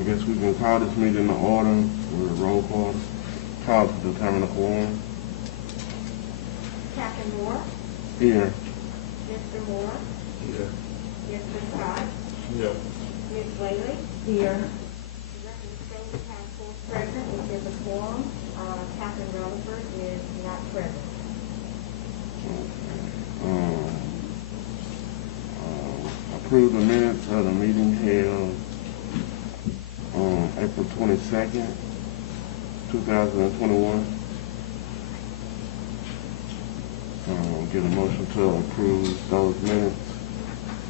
I guess we can call this meeting to order with a roll call to determine the quorum. Captain Moore? Here. Mr. Moore? Here. Mr. Scott? Here. Ms. Whaley? Here. The record shows we have 4 present, which is a quorum. Captain Rutherford is not present. Approve the minutes of the meeting held on April 22nd, 2021. Get a motion to approve those minutes.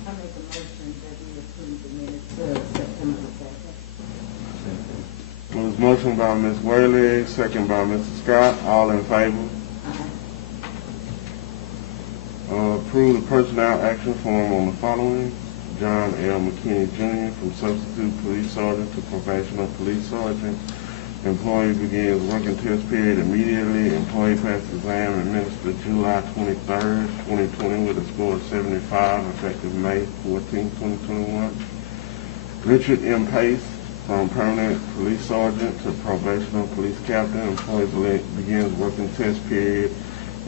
I make a motion that we approve the minutes of September 2nd. It was motion by Ms. Whaley, second by Mr. Scott. All in favor? Approve the personnel action form on the following. John L. McKinney Jr. from substitute police sergeant to probational police sergeant. Employee begins working test period immediately. Employee passes exam administered July 23rd, 2020 with a score of 75, effective May 14, 2021. Richard M. Pace from permanent police sergeant to probational police captain. Employee begins working test period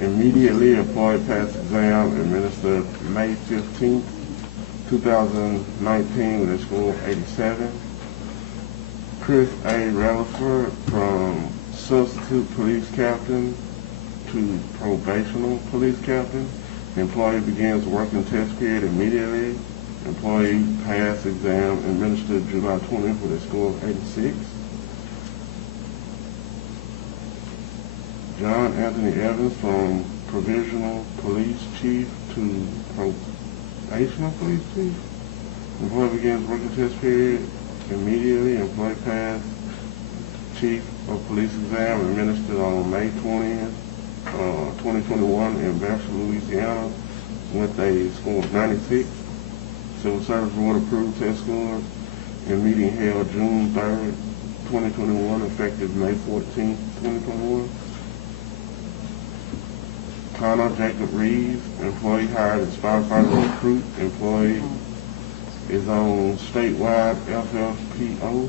immediately. Employee passes exam administered May 15th, 2019 with a score of 87. Chris A. Rutherford from substitute police captain to probational police captain. Employee begins working test period immediately. Employee passed exam administered July 20th with a score of 86. John Anthony Evans from provisional police chief to probational police chief. Employee begins working test period immediately. Employee passed chief of police exam administered on May 20th, 2021 in Bastrop, Louisiana with a score of 96. Civil Service Board approved test scores in meeting held June 3rd, 2021, effective May 14th, 2021. Connor Jacob Reeves, employee hired as firefighter recruit. Employee is on statewide FFPO.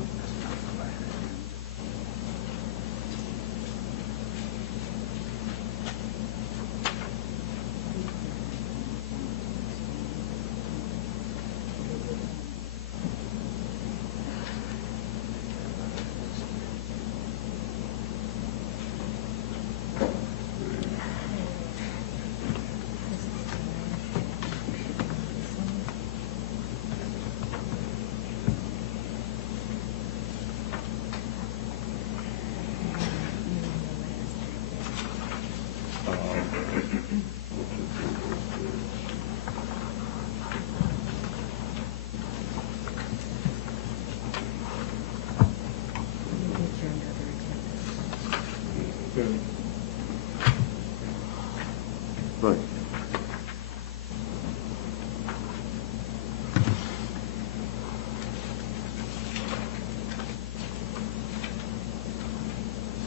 Right.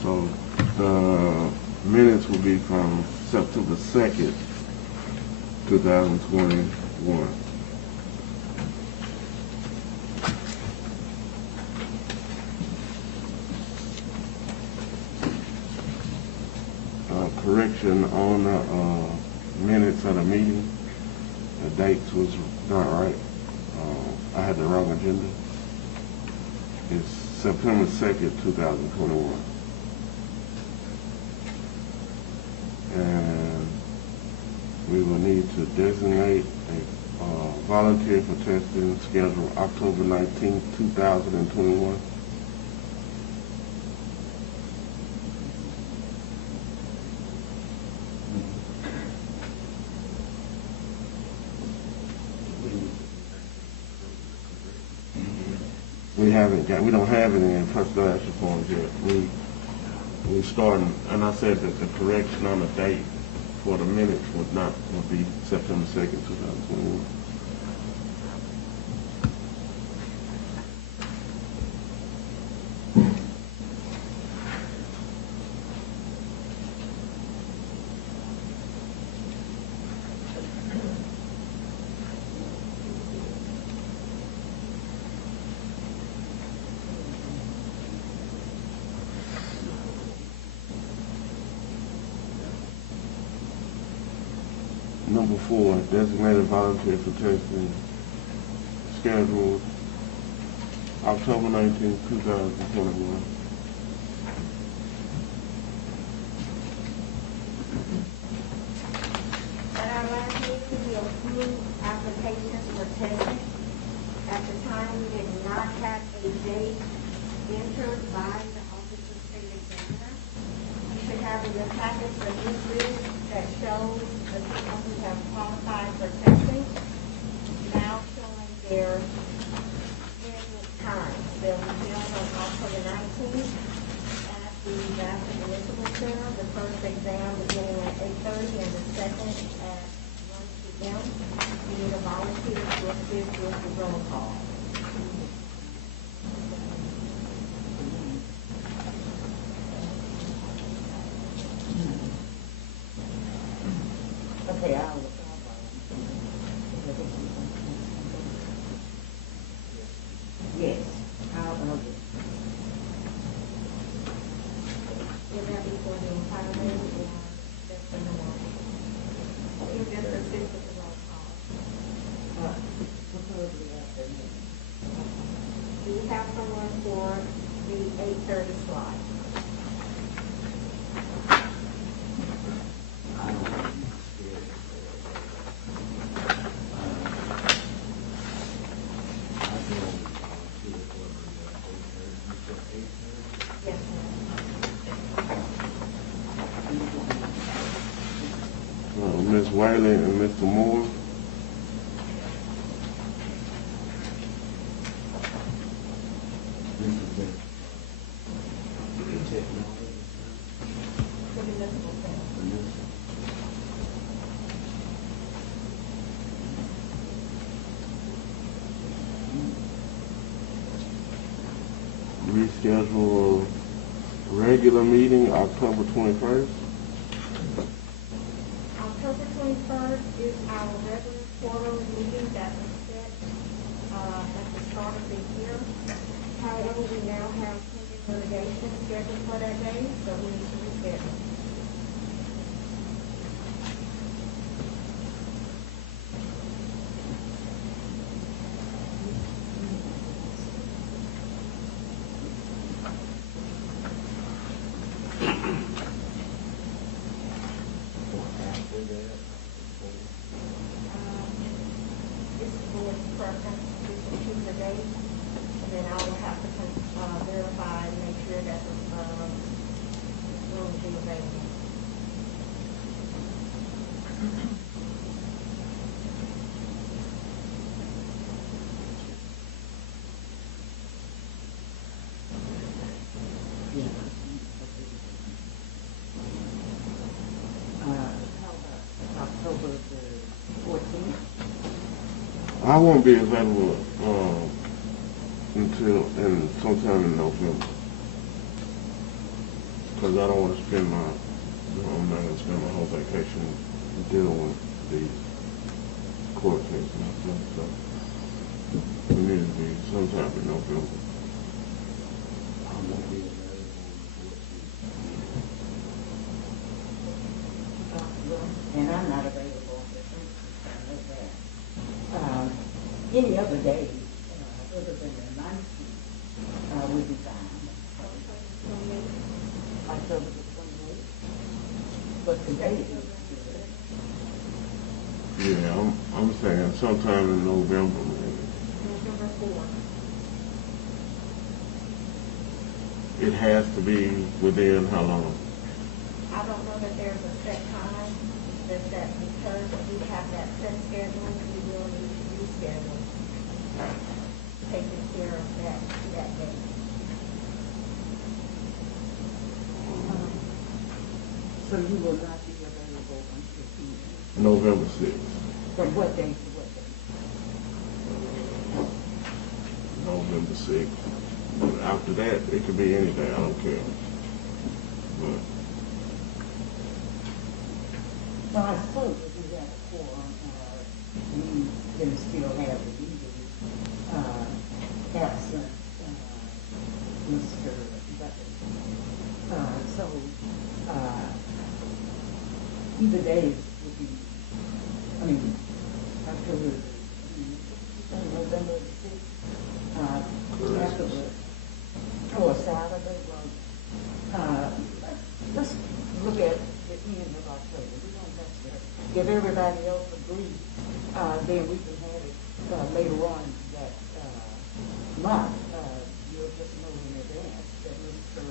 So the minutes will be from September 2nd, 2021. Correction on the minutes of the meeting. The dates was not right. I had the wrong agenda. It's September 2nd, 2021. And we will need to designate a volunteer for testing scheduled October 19th, 2021. We don't have it in personnel action forms yet. We starting, and I said that the correction on the date for the minutes would be September 2nd, 2021. Number 4, designated volunteer for testing, scheduled October 19, 2021. At our last meeting, we approved applications for testing. At the time, we did not have a date entered by the Office of State Examiner. You should have in your package a new list that shows the people who have qualified for testing, now showing their scheduled times. They'll be held on October 19th at the Bastrop Louisiana Center. The first exam beginning at 8:30 and the second at 1 p.m. We need a volunteer to assist with the roll call. Okay, I'll yes, I'll Will that be for the entire meeting or just for the one? You just assist with the roll call. preferably afternoon. Do you have someone for the 8:30 slot? Yes, ma'am. Ms. Wiley and Mr. Moore. For the municipal center. Reschedule regular meeting October 21st. October 21st is our regular quarterly meeting that was set at the start of the year. However, we now have pending litigation scheduled for that day, so we need to reschedule. This is the board's preference, we can choose a date, and then I will have to verify and make sure that the room is available. Yeah. How about October the 14th? I won't be available until sometime in November, because I don't want to spend I'm not going to spend my whole vacation dealing with the court case and stuff. So it needs to be sometime in November. I won't be available And I'm not available on the 13th, I know that. Any other day, other than the 19th, would be fine. October the 28th. But today is good. Yeah, I'm saying sometime in November, maybe. November 4th. It has to be within how long? I don't know that there's a set time, just that because we have that set schedule, we will need to reschedule, taking care of that day. So you will not be available until the November 6th. from what day to what day? November 6th. But after that, it could be any day. I don't care. But Well, I suppose if we have a quorum, we can still have the legally absent Mr. Butler. So either day would be, mean, October, November 6th, afterwards. Oh, a Saturday, well, let's look at the end of October. We don't have to, if everybody else agrees, then we can have it later on that month. You'll just know in advance that Mr.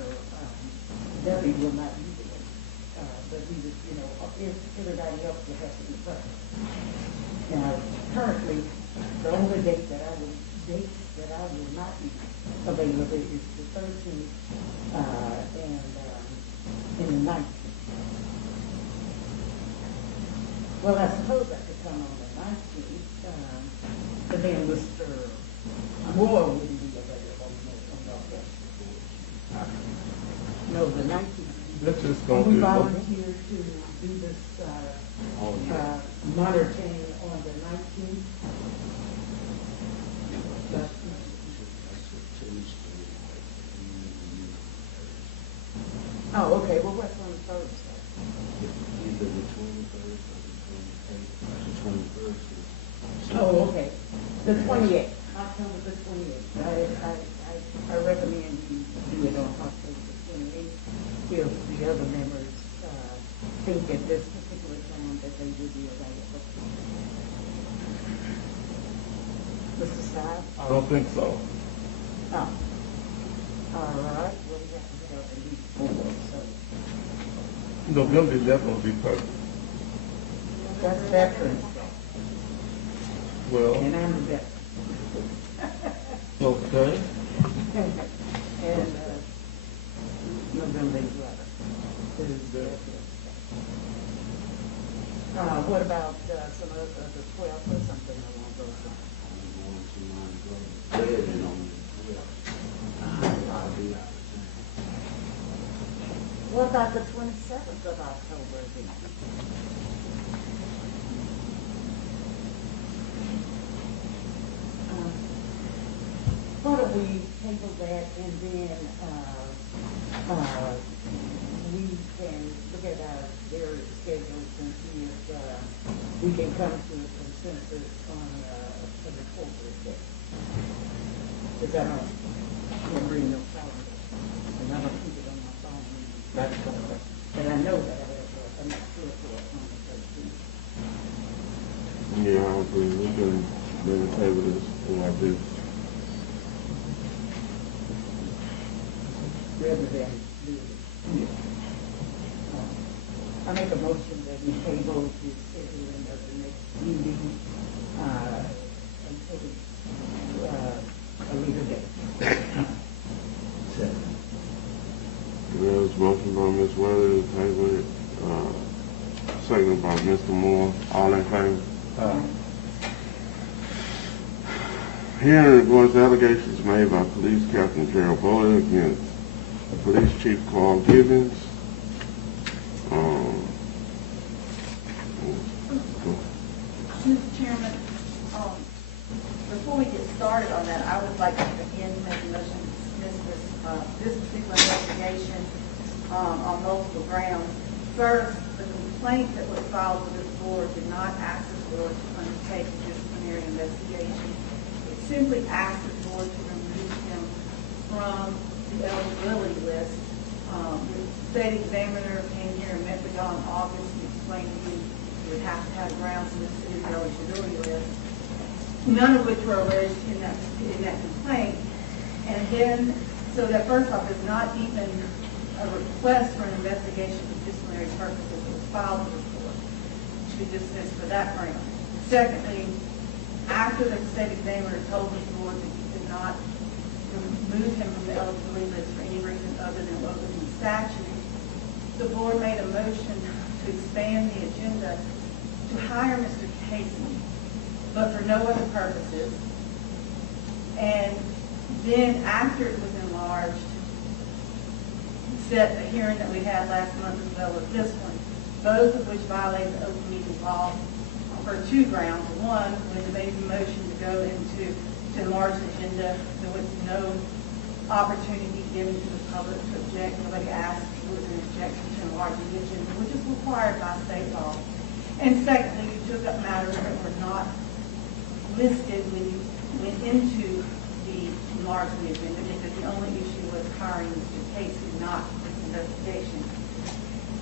Debbie will not be there. But we would, you know, if everybody else will have to be present. Now, currently, the only dates that I will not be available is the 13th and the 19th. Well, I suppose I could come on the 19th, but then Mr. Moore wouldn't be available. No, the 19th. That's just going to We be volunteer to do this monitoring on the 19th. That's a Tuesday. Oh, okay, well, what's on Thursday? Either the 23rd or the 28th. The 21st is. Oh, okay, the 28th, October the 28th. I recommend you do it on October the 28th if the other members think at this particular time that they will be available. Mr. Scott? I don't think so. Oh. All right, well, we have to have at least 4, so. November 11th will be perfect. That's Veterans Day, Well, and I'm a veteran. okay. And November 11th is Veterans Day. What about some of the 12th or something along those lines? I'm going to my wedding on the 12th. I'll be out of town. What about the 27th of October then? Why don't we table that and then we can look at our various schedules and see if we can come to a consensus on an appropriate date. Because I don't bring no calendar, and I don't keep it on my phone. But I know that I have an actual report on the 13th. Yeah, I agree. We can maybe table this like this. Rather than do it. I make a motion that we table the scheduling of the next meeting until a later date. Second. There's a motion by Ms. Weather to table it, seconded by Mr. Moore. All in favor? Hearing reports allegations made by Police Captain Gerald Bowler against Police Chief Carl Gibbons. Mr. Chairman, before we get started on that, I would like to again make a motion to dismiss this particular investigation on multiple grounds. First, the complaint that was filed with this board did not ask the board to undertake a disciplinary investigation. It simply asked the board to remove him from the eligibility list. The state examiner came here and met with y'all in August and explained to you would have to have grounds in the city's eligibility list, none of which were alleged in that complaint. And then, so that first off, is not even a request for an investigation for disciplinary purposes. It was filed with the court to be dismissed for that ground. Secondly, after the state examiner told the board that he could not remove him from the eligibility list for any reason other than what was in the statute, the board made a motion to expand the agenda to hire Mr. Casey, but for no other purposes. And then after it was enlarged, set the hearing that we had last month as well as this one, both of which violate the open meeting law for 2 grounds. One, when they made the motion to go into to enlarge the agenda, there was no opportunity given to the public to object. Nobody asked if there was an objection to enlarging the agenda, which is required by state law. And secondly, you took up matters that were not listed when you went into the enlargement agenda, because the only issue was hiring Mr. Casey, not this investigation.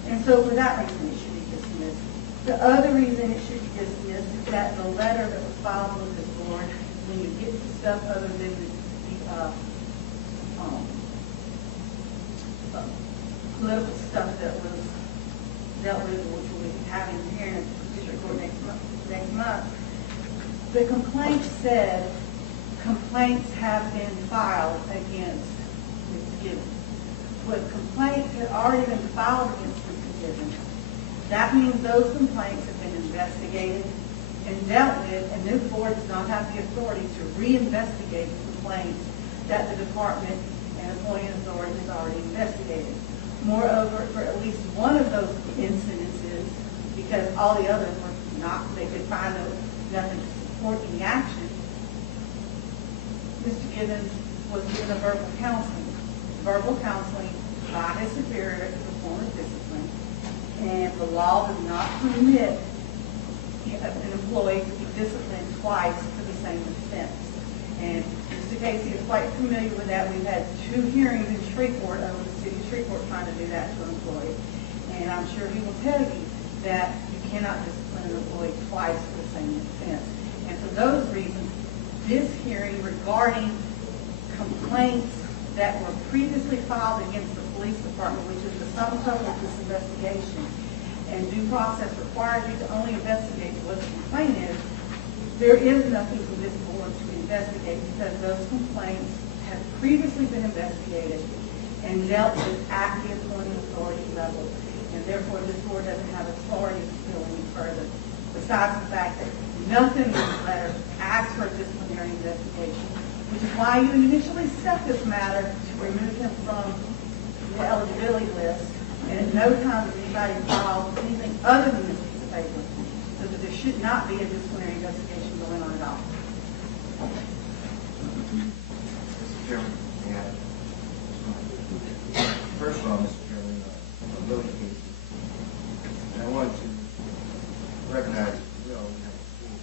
And so for that reason, it should be dismissed. The other reason it should be dismissed is that the letter that was filed with this board, when you get to stuff other than the political stuff that was dealt with, which we'll be having here in the district court next month, the complaint said complaints have been filed against Mr. Gibbons. But complaints had already been filed against Mr. Gibbons. That means those complaints have been investigated and dealt with, and this board does not have the authority to reinvestigate complaints that the department and employee authority has already investigated. Moreover, for at least one of those incidences, because all the others were not, they could find nothing to support any action, Mr. Gibbons was given a verbal counseling. Verbal counseling by his superior is a form of discipline, and the law does not permit an employee to be disciplined twice for the same offense. And Mr. Casey is quite familiar with that. We've had 2 hearings in Shreveport over the city of Shreveport trying to do that to an employee. And I'm sure he will tell you that you cannot discipline an employee twice for the same offense. And for those reasons, this hearing regarding complaints that were previously filed against the police department, which is the sum total of this investigation, and due process requires you to only investigate what the complaint is, there is nothing for this board to investigate because those complaints have previously been investigated and dealt with at the employee authority level. And therefore, this board doesn't have authority to go any further, besides the fact that nothing in this letter asks for a disciplinary investigation, which is why you initially set this matter to remove him from the eligibility list, and at no time did anybody file anything other than this piece of paper, so that there should not be a disciplinary investigation going on at all. Mr. Chairman, first of all, Mr. Chairman, Billy Casey, and I want to recognize we have a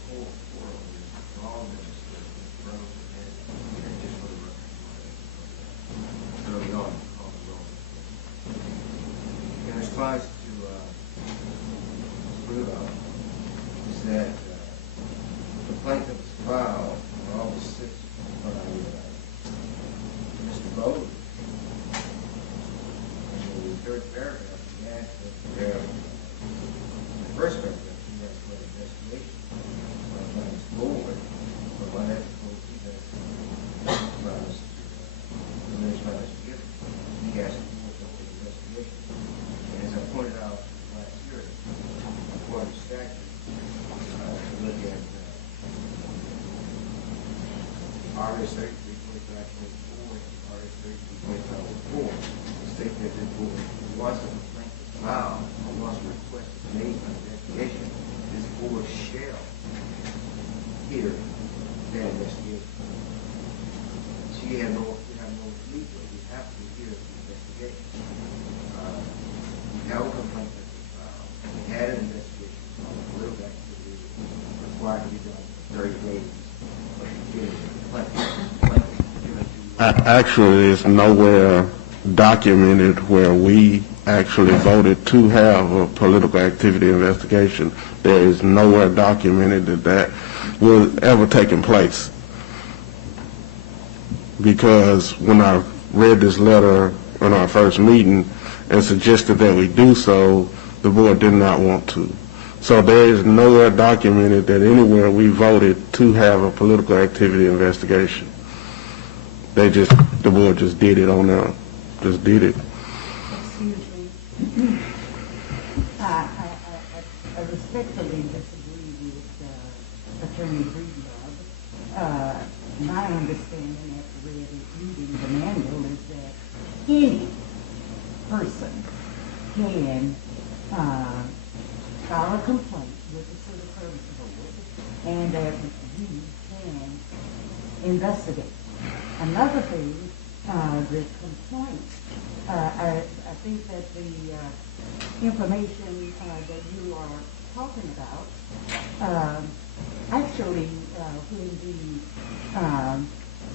full four of you, all of them, Mr. Rose, and just for the record, early on, call the roll. In response to Bruno, is that the complaint that was filed on August 6th when I Mr. Bowden, in the third paragraph, he asked that the first paragraph, he asked for an investigation by his board, but when that's supposed to be he asked for an investigation. And as I pointed out last year, according to statute, to look at RS 33.5.4 and RS 33.5.4, state that this board, once a complaint is filed or once a request is made for investigation, this board shall hear that investigation. So you have no leeway. You have to hear the investigation. We have a complaint that was filed. We had an investigation on the political activity required to be done in 30 days. But you get a complaint. Actually, it's nowhere documented where we actually voted to have a political activity investigation. There is nowhere documented that will ever taken place. Because when I read this letter in our first meeting and suggested that we do so, the board did not want to. So there is nowhere documented that anywhere we voted to have a political activity investigation. The board just did it on their own. Just did it. Excuse me. I respectfully disagree with Attorney Breedlove. My understanding after reading the manual is that any person can file a complaint with the Civil Service Board, and that you can investigate. Another thing, the complaint, I think that the information that you are talking about, actually, when the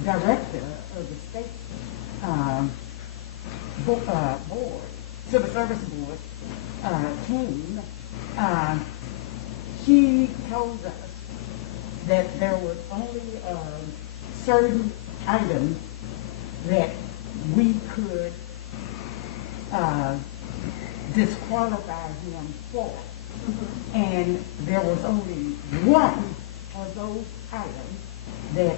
director of the state board, civil service board, came, she told us that there was only certain items that we could disqualify him for. And there was only one of those items that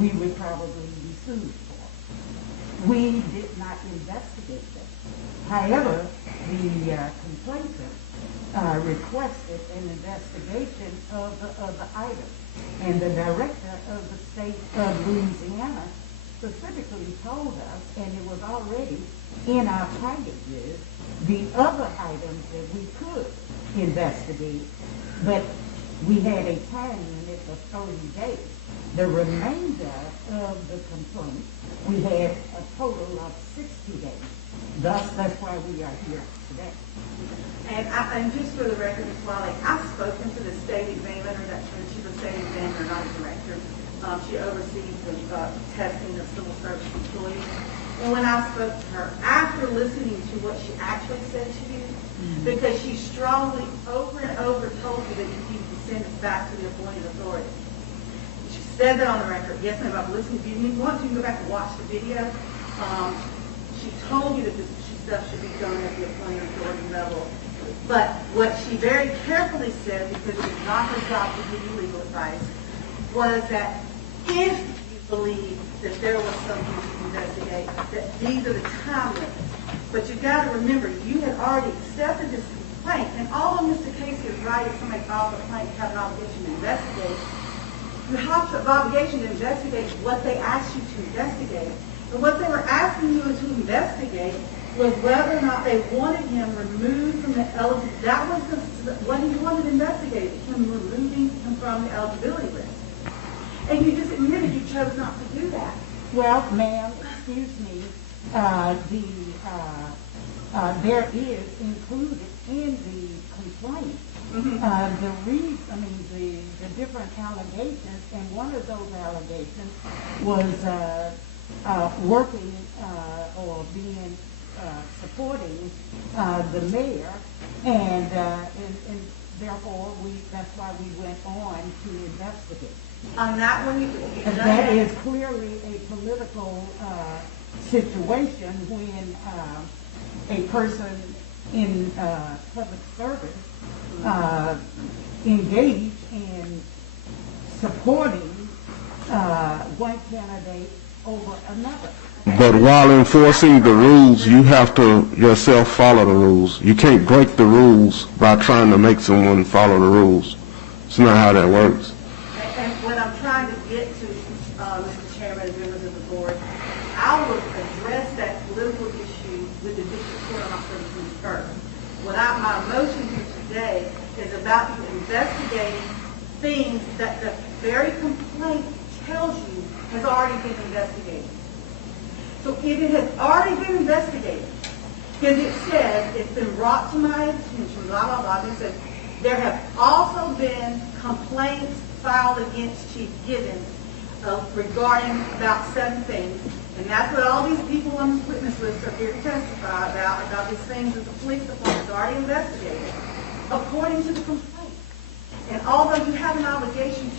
we would probably be sued for. We did not investigate them. However, the complainant requested an investigation of the item. And the director of the state of Louisiana specifically told us, and it was already in our packages, the other items that we could investigate, but we had a time limit of 30 days. The remainder of the complaint, we had a total of 60 days. Thus, that's why we are here today. And just for the record as well, I've spoken to the state examiner, that's when she's a state examiner, not a director. She oversees the testing of civil service employees. And when I spoke to her, after listening to what she actually said to you, because she strongly over and over told you that you need to send it back to the appointed authority. She said that on the record. Yes, ma'am, I've listened to you. If you want to, go back and watch the video. She told you that this stuff should be done at the appointed authority level. But what she very carefully said, because it was not her job to give you legal advice, was that if you believe that there was something to investigate, that these are the time limits. But you've got to remember, you had already accepted this complaint, and although Mr. Casey is right, if somebody files a complaint, you have an obligation to investigate. You have an obligation to investigate what they asked you to investigate. And what they were asking you to investigate was whether or not they wanted him removed from the eligibility. That was what he wanted to investigate, him removing him from the eligibility list. And you just admitted you chose not to do that. Well, ma'am, excuse me, there is included in the complaint the different allegations, and one of those allegations was working or being supporting the mayor, and therefore that's why we went on to investigate. On that one, and that is clearly a political situation when a person in public service engaged in supporting one candidate over another. But while enforcing the rules, you have to yourself follow the rules. You can't break the rules by trying to make someone follow the rules. It's not how that works. And what I'm trying to get to, Mr. Chairman and members of the board, I will address that political issue with the district court on October 21st. My motion here today is about you investigating things that the very complaint tells you has already been investigated. So if it has already been investigated, because it says it's been brought to my attention, blah, blah, blah, it says there have also been complaints filed against Chief Gibbons regarding about 7 things. And that's what all these people on this witness list are here to testify about these things that the police department has already investigated, according to the complaint. And although you have an obligation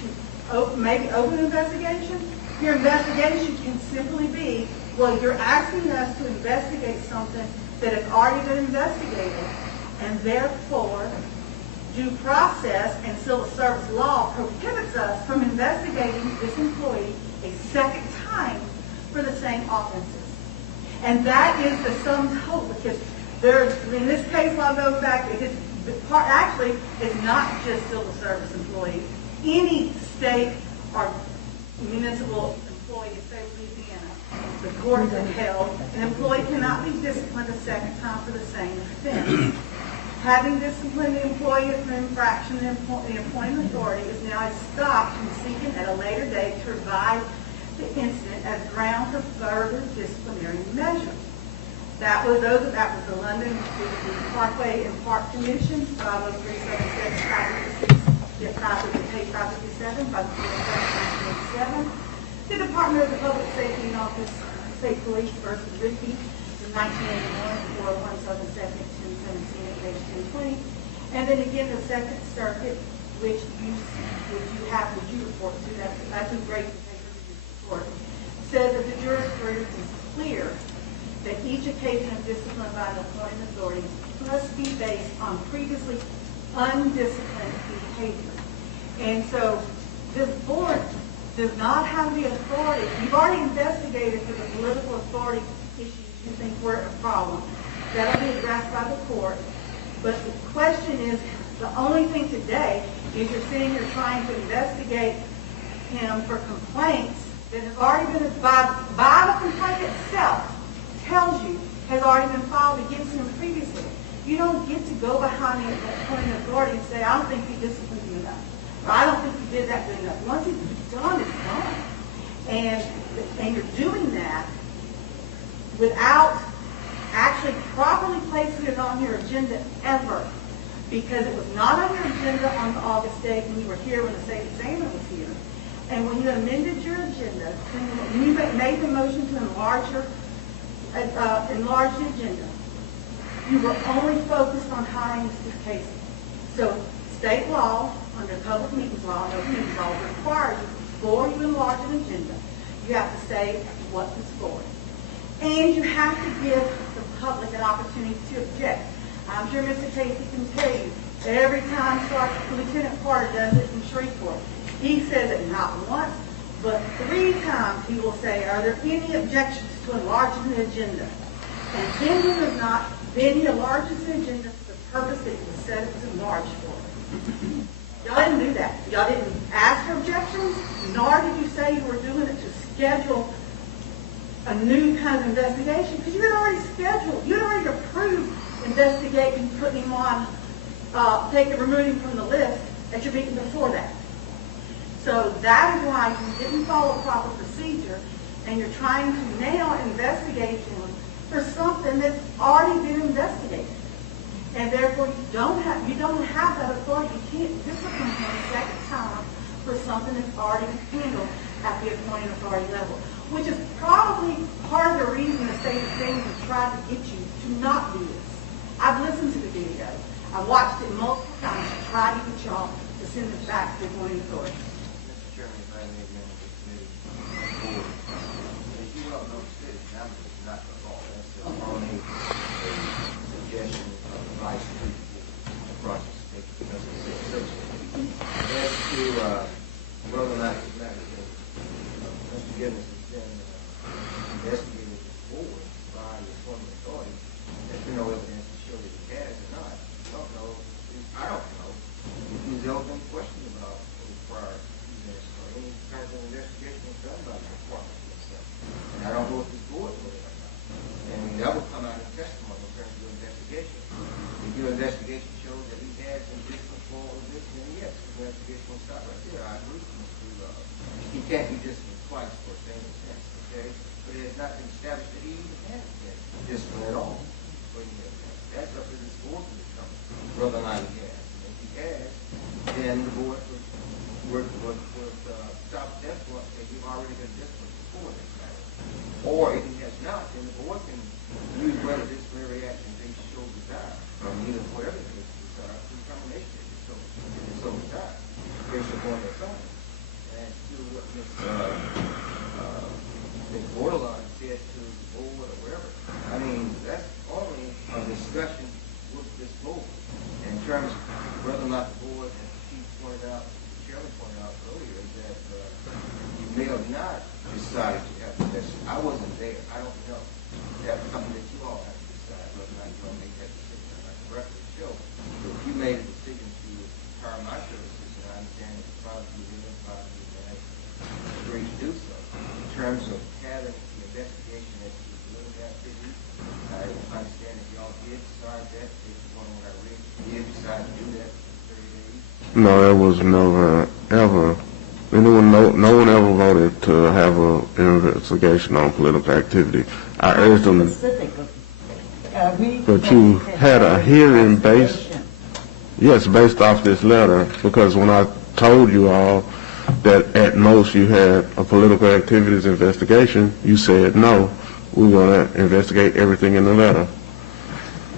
to maybe open an investigation, your investigation can simply be, well, you're asking us to investigate something that has already been investigated, and therefore due process and civil service law prohibits us from investigating this employee a second time for the same offenses. And that is the sum total, because there's, in this case, law goes back, actually, it's not just civil service employees. Any state or municipal employee in the state of Louisiana, the courts have held, an employee cannot be disciplined a second time for the same offense. Having disciplined the employee for an infraction, the appointing authority is now stopped from seeking at a later date to revive the incident as ground for further disciplinary measures. That was the London Parkway and Park Commission, 50377, page 557, 557. The Department of the Public Safety and Office, State Police versus Ricky, from 1981, 417, 1017, page 1020. And then again, the Second Circuit, which you report to, that's a great paper report, says that the jurisprudence is clear that each occasion of discipline by the appointing authorities must be based on previously undisciplined behavior. And so this board does not have the authority. You've already investigated for the political authority issues you think were a problem. That'll be addressed by the court. But the question is, the only thing today is you're sitting here trying to investigate him for complaints that have already been, by the complaint itself, tells you has already been filed against him previously. You don't get to go behind the appointing authority and say, I don't think he disciplined you enough. Or I don't think he did that good enough. Once it's done, it's done. And you're doing that without actually properly placing it on your agenda ever. Because it was not on your agenda on the August date when you were here, when the state examiner was here. And when you amended your agenda, when you made the motion to enlarge the agenda, you were only focused on hiring Mr. Casey. So state law, under public meetings law, and open meetings law, requires you, before you enlarge an agenda, you have to say what it's for. And you have to give the public an opportunity to object. I'm sure Mr. Casey can tell you, every time Lieutenant Carter does it in Shreveport, he says it not once, but 3 times he will say, are there any objections to enlarging the agenda? And then he does not, then he enlarges the agenda for the purpose that it was set it to enlarge for. Y'all didn't do that. Y'all didn't ask for objections, nor did you say you were doing it to schedule a new kind of investigation, because you had already scheduled, you had already approved investigating, putting him on, removing him from the list at your meeting before that. So that is why you didn't follow proper procedure, and you're trying to now investigate him for something that's already been investigated. And therefore you don't have that authority. You can't discipline him a second time for something that's already been handled at the appointing authority level, which is probably part of the reason the state examiner tried to get you to not do this. I've listened to the video. I've watched it multiple times to try to get y'all to send it back to the appointing authority. Mr. Chairman, if I may amend the committee board. As you well know, the state examiner is not the law. That's only a suggestion of advice to the process to take the necessary steps. As to whether or not it's not Mr. Gibbons has been investigated before by the appointing authority, there's been no evidence to show that he has or not. I don't know if he's ever been questioned about any prior events or any kind of investigation was done by the department himself. And I don't know if this board will or not. And that will come out in testimony in terms of your investigation. If your investigation shows that he has been disciplined for this, then yes, the investigation will stop right there. I agree with Mr. He can't be disciplined twice for the same offense, okay? But it has not been established that he even has been disciplined at all. That's up to this board to determine whether or not he has. And if he has, then the board would stop that point and say you've already been disciplined before this matter. Or if he has not, then the board can use whether disciplinary action they show desire, or either whatever it is, determination if it's so desire, based upon their findings. And to what Ms. Borderline said to the board or wherever, I mean, that's only a discussion with this board. And in terms of whether or not the board, as the chief pointed out, the chairman pointed out earlier, that you may have not decided to have the decision. I wasn't there. I don't know. That's something that you all have to decide whether or not you're going to make that decision. I can record the show. So if you made a decision to hire my services, and I understand it's probably within 5 years, and I agree to do so. In terms of having the investigation that you were doing that city, I understand that y'all did decide that, based upon what I read, you did decide to do that for 30 days. No, there was never, ever, no one ever voted to have an investigation on political activity. I urged them. we. But you had a hearing based, investigation. yes, based off this letter, because when I told you all that at most you had a political activities investigation, you said, no, we're going to investigate everything in the letter.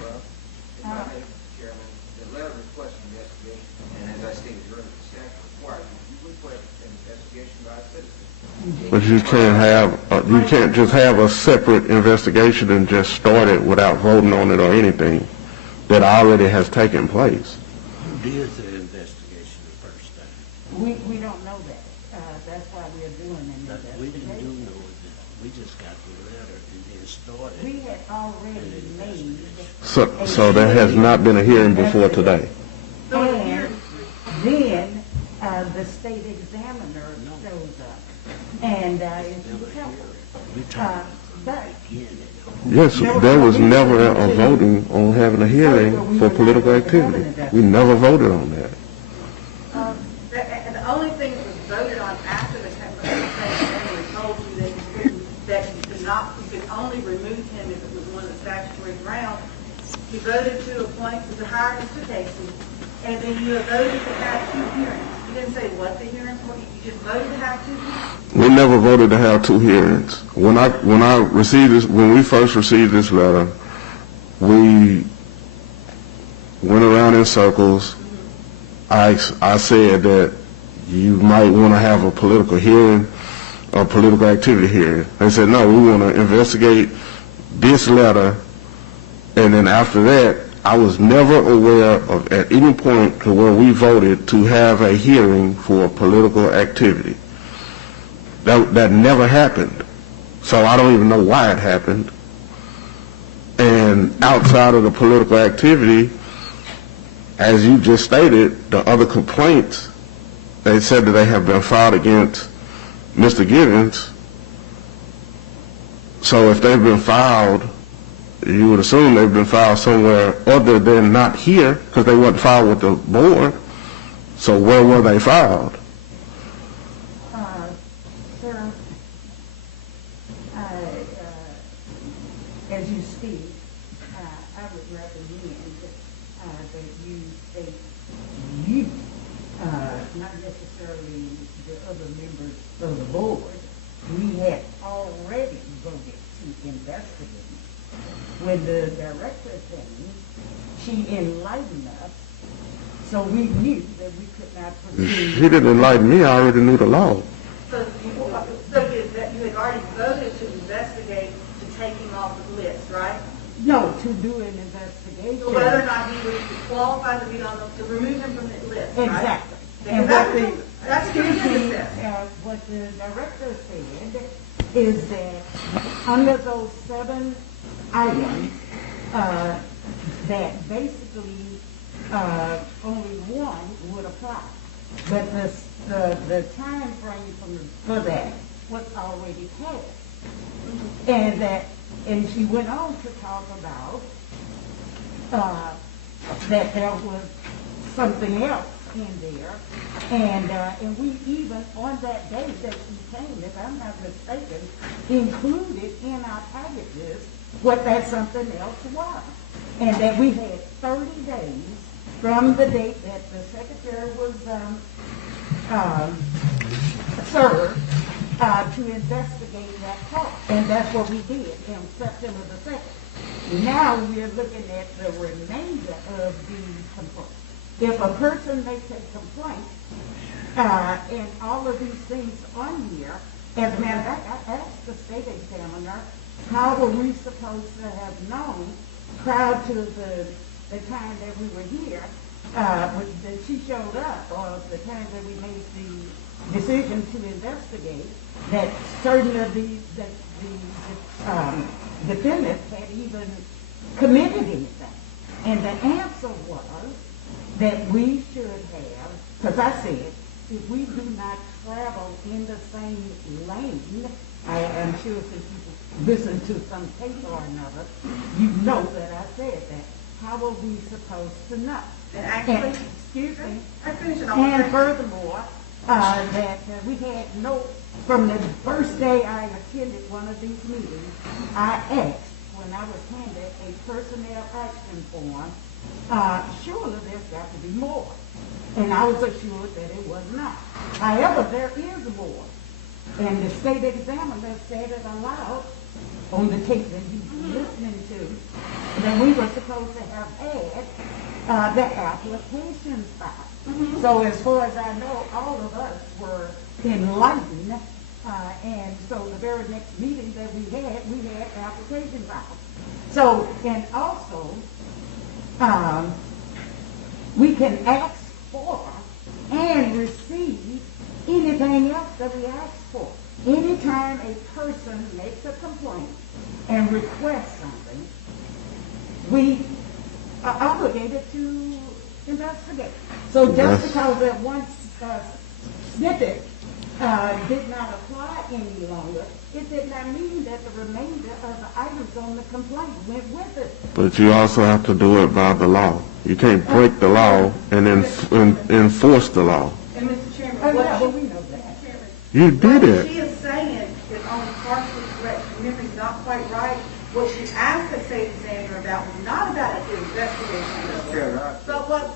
Well, Mr. Chairman, the letter requests an investigation, and as I stated earlier, the statute requires you request an investigation by a citizen. But you can't just have a separate investigation and just start it without voting on it or anything that already has taken place. Who did the investigation the first time? We don't know that. That's why we are doing an That we didn't do investigation. know that. We just got the letter and then started. We had already made. So there has not been a hearing before today. And then, the state examiner shows up, and, it was helpful. We talked But again. Yes, there was never a voting on having a hearing for political activity. We never voted on that. And the only thing that was voted on after the examiner told you that you could not, you could only remove him if it was one of the statutory grounds, you voted to appoint, to hire Mr. Casey, and then you voted to have 2 hearings. You didn't say what the hearings were, you just voted to have 2 hearings. We never voted to have 2 hearings. When I received this, when we first received this letter, we went around in circles. I said that you might want to have a political hearing, a political activity hearing. They said, no, we want to investigate this letter, and then after that, I was never aware of at any point to where we voted to have a hearing for political activity. That never happened. So I don't even know why it happened. And outside of the political activity, as you just stated, the other complaints, they said that they have been filed against Mr. Giddens. So if they've been filed, you would assume they've been filed somewhere other than not here, because they weren't filed with the board. So where were they filed? Sir, as you speak, I would recommend that you state you, not necessarily the other members of the board. We had already voted to investigate. When the director came, she enlightened us, so we knew that we could not proceed. She didn't enlighten me. I already knew the law. So you had already voted to investigate to take him off the list, right? No, to do an investigation. So whether or not he was qualified to be on the, to remove him from the list, right? Exactly. And that's what the agenda says. What the director said is that under those 7 items, that basically, only one would apply. But the time frame for that was already passed. And she went on to talk about, that there was something else in there. And we even, on that day that she came, if I'm not mistaken, included in our packages what that something else was. And that we had 30 days from the date that the secretary was served to investigate that cause. And that's what we did in September the 2nd. Now we're looking at the remainder of these complaints. If a person makes a complaint, and all of these things on here, as a matter of fact, I asked the state examiner, how were we supposed to have known prior to the time that we were here, that she showed up, or the time that we made the decision to investigate, that certain of the defendants had even committed anything? And the answer was that we should have, because I said, if we do not travel in the same lane, I am sure since you listen to some tape or another, you know that I said that. How are we supposed to know? And actually, Excuse me. I finished it all. And furthermore, that we had no, from the first day I attended one of these meetings, I asked when I was handed a personnel action form, surely there's got to be more. And I was assured that it was not. However, there is more. And the state examiner said it aloud on the tape that he's listening to, that we were supposed to have had the applications filed. So as far as I know, all of us were enlightened, and so the very next meeting that we had application filed. So, and also, we can ask for and receive anything else that we ask for. Anytime a person makes a complaint and requests something, we are obligated to investigate. So just because that one snippet did not apply any longer, it did not mean that the remainder of the items on the complaint went with it. But you also have to do it by the law. You can't break the law and then enforce the law. And Mr. Chairman, Well, we know that. You did what it. she is saying is only partially correct. Her memory's not quite right. What she asked the state examiner about was not about an investigation. But what,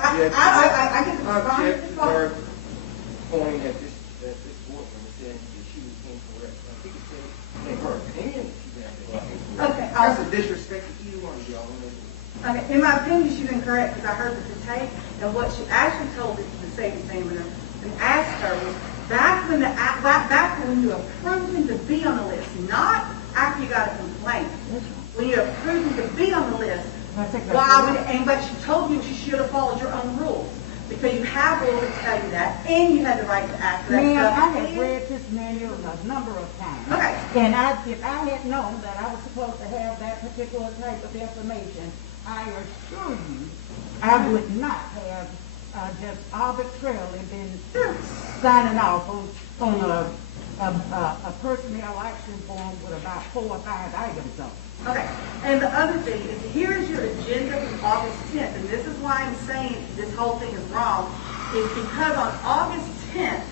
I get the Object to response. her point that this board member said that she was incorrect. I think it said in her opinion she was incorrect. Okay, That's a disrespect to either one of y'all. Okay, in my opinion, she's incorrect because I heard the tape, and what she actually told the state examiner and asked her was back when you approved him to be on the list, not after you got a complaint. When you approved him to be on the list, but she told you she should have followed your own rules because you have rules that tell you that, and you had the right to ask for that Ma'am, stuff. I have read this manual a number of times. Okay. And if I had known that I was supposed to have that particular type of information, I assure you, I would not have just arbitrarily been signing off on a personnel action form with about 4 or 5 items on it. Okay, and the other thing is, here is your agenda from August 10th, and this is why I'm saying this whole thing is wrong, is because on August 10th,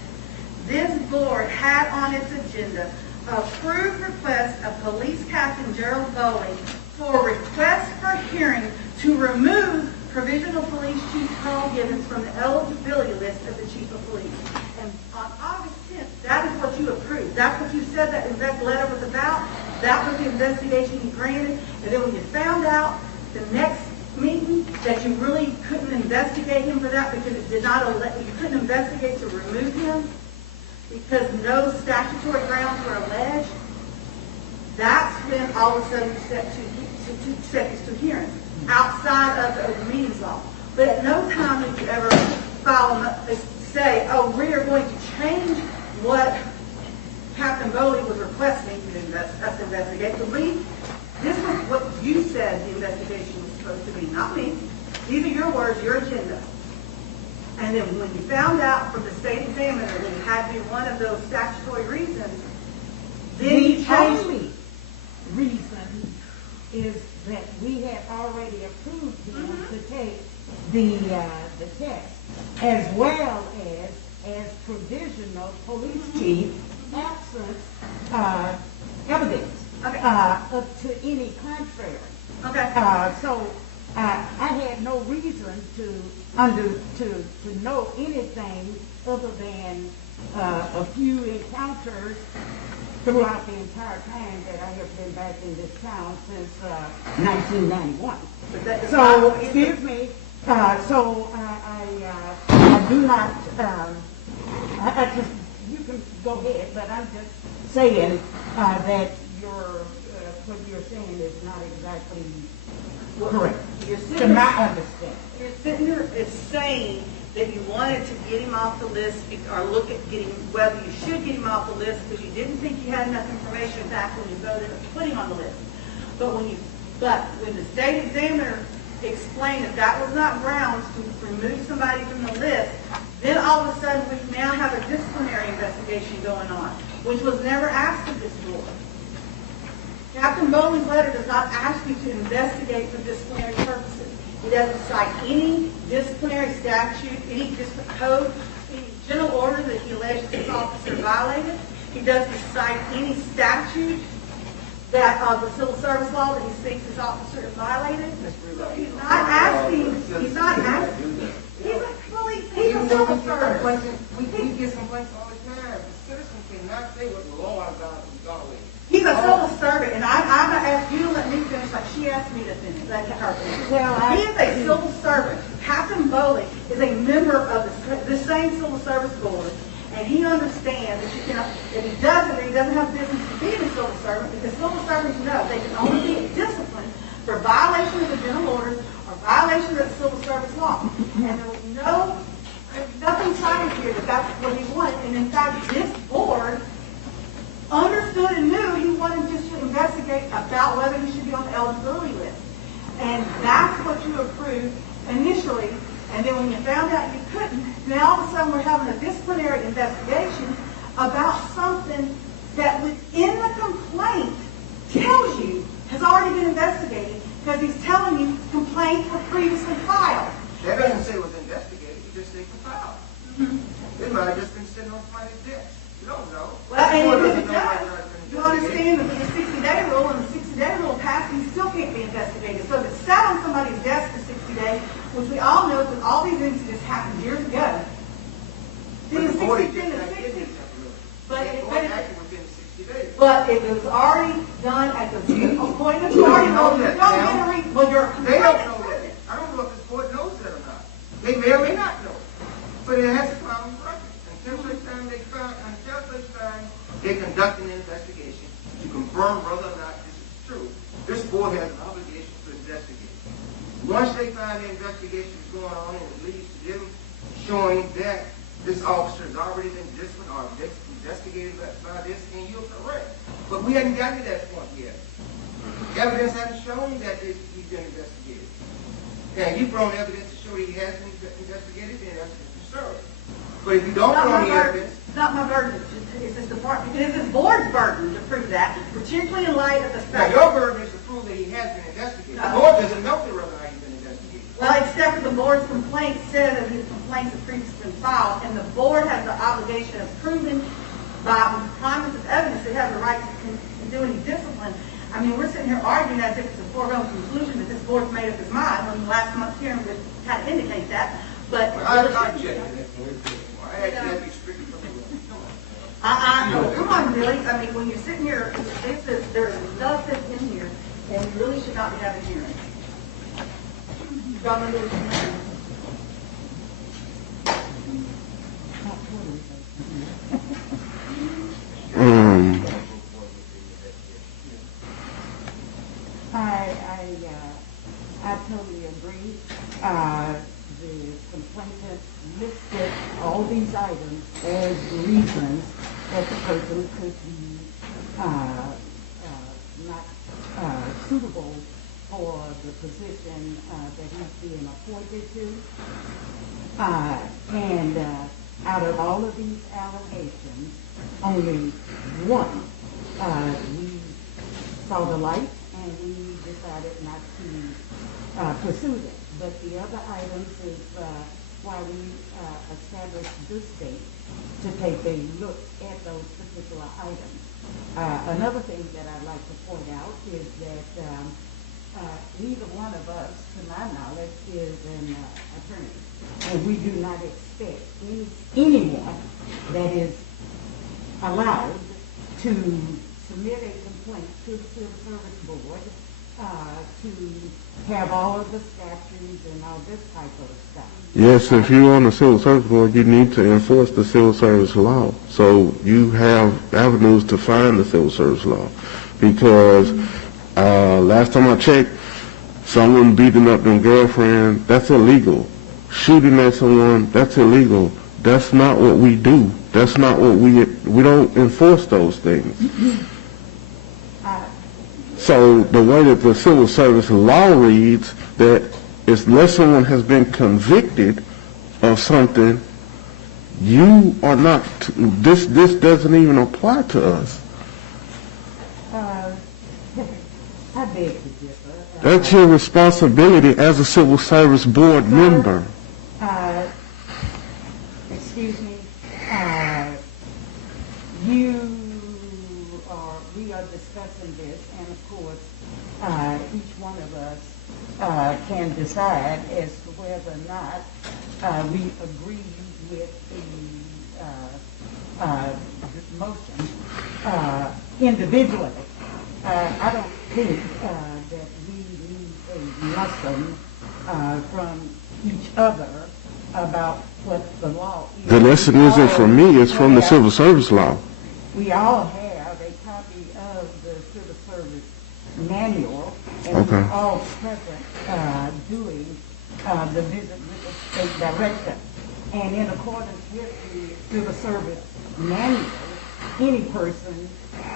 this board had on its agenda approved request of Police Captain Gerald Bowling for request for hearing to remove Provisional Police Chief Carl Gibbons from the eligibility list of the Chief of Police. And on August 10th, that is what you approved. That's what you said that letter was about. That was the investigation you granted. And then when you found out the next meeting that you really couldn't investigate him for that because it did not you couldn't investigate to remove him because no statutory grounds were alleged, that's when all of a sudden you set these 2 hearings outside of the open meetings law. But at no time did you ever say, oh, we are going to change what Captain Bowling was requesting us to investigate. This was what you said the investigation was supposed to be, not me. These are your words, your agenda. And then when you found out from the state examiner that it had to be one of those statutory reasons, then you The changed only reason is that we had already approved him to take the test, as well as provisional police chief absence evidence to any contrary. Okay. So I had no reason to know anything other than a few encounters throughout the entire time that I have been back in this town since 1991. So, excuse me, so I do not, I just, you can go ahead, but I'm just saying that what you're saying is not exactly correct, to my understanding. You're sitting there saying that you wanted to get him off the list or look at whether you should get him off the list because you didn't think you had enough information back when you voted to put him on the list. But when the state examiner explained that was not grounds to remove somebody from the list, then all of a sudden we now have a disciplinary investigation going on, which was never asked of this board. Captain Bowling's letter does not ask you to investigate for disciplinary purposes. He doesn't cite any disciplinary statute, any disciplinary code, any general order that he alleges this officer violated. He doesn't cite any statute that the civil service law that he thinks his officer has violated. So he's not asking, he's a civil servant. We get complaints all the time. The citizen cannot say what the law allows him to tolerate. He's a civil servant, and I'm going to ask you to let me finish like she asked me to finish. Let her finish. He is a civil servant. Captain Bowley is a member of the same civil service board, and he understands that you cannot, that he doesn't have business being a civil servant, because civil servants know they can only be disciplined for violation of the general orders or violation of the civil service law. And there was nothing cited here that that's what he wanted. And in fact, this board understood and knew he wanted just to investigate about whether he should be on the eligibility list. And that's what you approved initially. And then when you found out you couldn't, now all of a sudden we're having a disciplinary investigation about something that within the complaint tells you has already been investigated, because he's telling you complaints were previously filed. That doesn't say it was investigated, it just says filed. It might have just been sitting on somebody's desk. You don't know. Well, and Board if doesn't it know does, whether or not it's been you investigated. understand that the 60-day rule, and the 60-day rule passed, he still can't be investigated. So if it's sat on somebody's desk for 60 days, which we all know that all these incidents happened years ago, then But the the board 60 just the not 60 getting it. but It it- won't but it- act within 60 days. but it was already done at the point of authority. know that now. Well, you're They don't know that. I don't know if this board knows that or not. They may or may not know. But it has to come out in record. Until such time they conduct an investigation to confirm whether or not this is true, this board has an obligation to investigate. Once they find the investigation is going on and it leads to them showing that this officer has already been disciplined or investigated by this, and you're correct. But we haven't gotten to that point yet. Evidence hasn't shown that he's been investigated. And you brought evidence to show that he has been investigated, then that's a concern. But if you don't bring the evidence, It's not my burden. It's this department. It is this board's burden to prove that, particularly in light of the now fact. your burden is to prove that he has been investigated. The board doesn't know whether or not he's been investigated. Well, except for the board's complaint says that his complaints have previously been filed, and the board has the obligation of proving by promise of evidence they have the right to do any discipline. I mean, we're sitting here arguing as if it's a foregone conclusion that this board's made up its mind, when the last month's hearing would kind of indicate that. But Well, I object to that. I ask you to be strict from the rule. come on, Billy. I mean, when you're sitting here, there's nothing in here, and we really should not be having hearings. Governor Lewis. I totally agree. The complainant listed all these items as reasons that the person could be not suitable for the position that he's being appointed to. And out of all of these allegations, only one we saw the light, and we decided not to pursue them. But the other items is why we established this date to take a look at those particular items. Another thing that I'd like to point out is that neither one of us, to my knowledge, is an attorney. And we do not expect anyone that is allowed to submit a complaint to the Civil Service Board to have all of the statutes and all this type of stuff. Yes, if you're on the Civil Service Board, you need to enforce the Civil Service law. So you have avenues to find the Civil Service law. Because last time I checked, someone beating up their girlfriend, that's illegal. Shooting at someone, that's illegal. That's not what we do. That's not what we don't enforce those things. So the way that the Civil Service law reads, that unless someone has been convicted of something, you are not, this doesn't even apply to us. I beg to differ. That's your responsibility as a Civil Service Board member. Excuse me, we are discussing this, and of course, each one of us can decide as to whether or not we agree with the motion individually. I don't think that we need a lesson from each other about what the law is. The lesson isn't from me, it's from the civil service law. We all have a copy of the civil service manual, and Okay. we're all present doing the visit with the state director. And in accordance with the civil service manual, any person,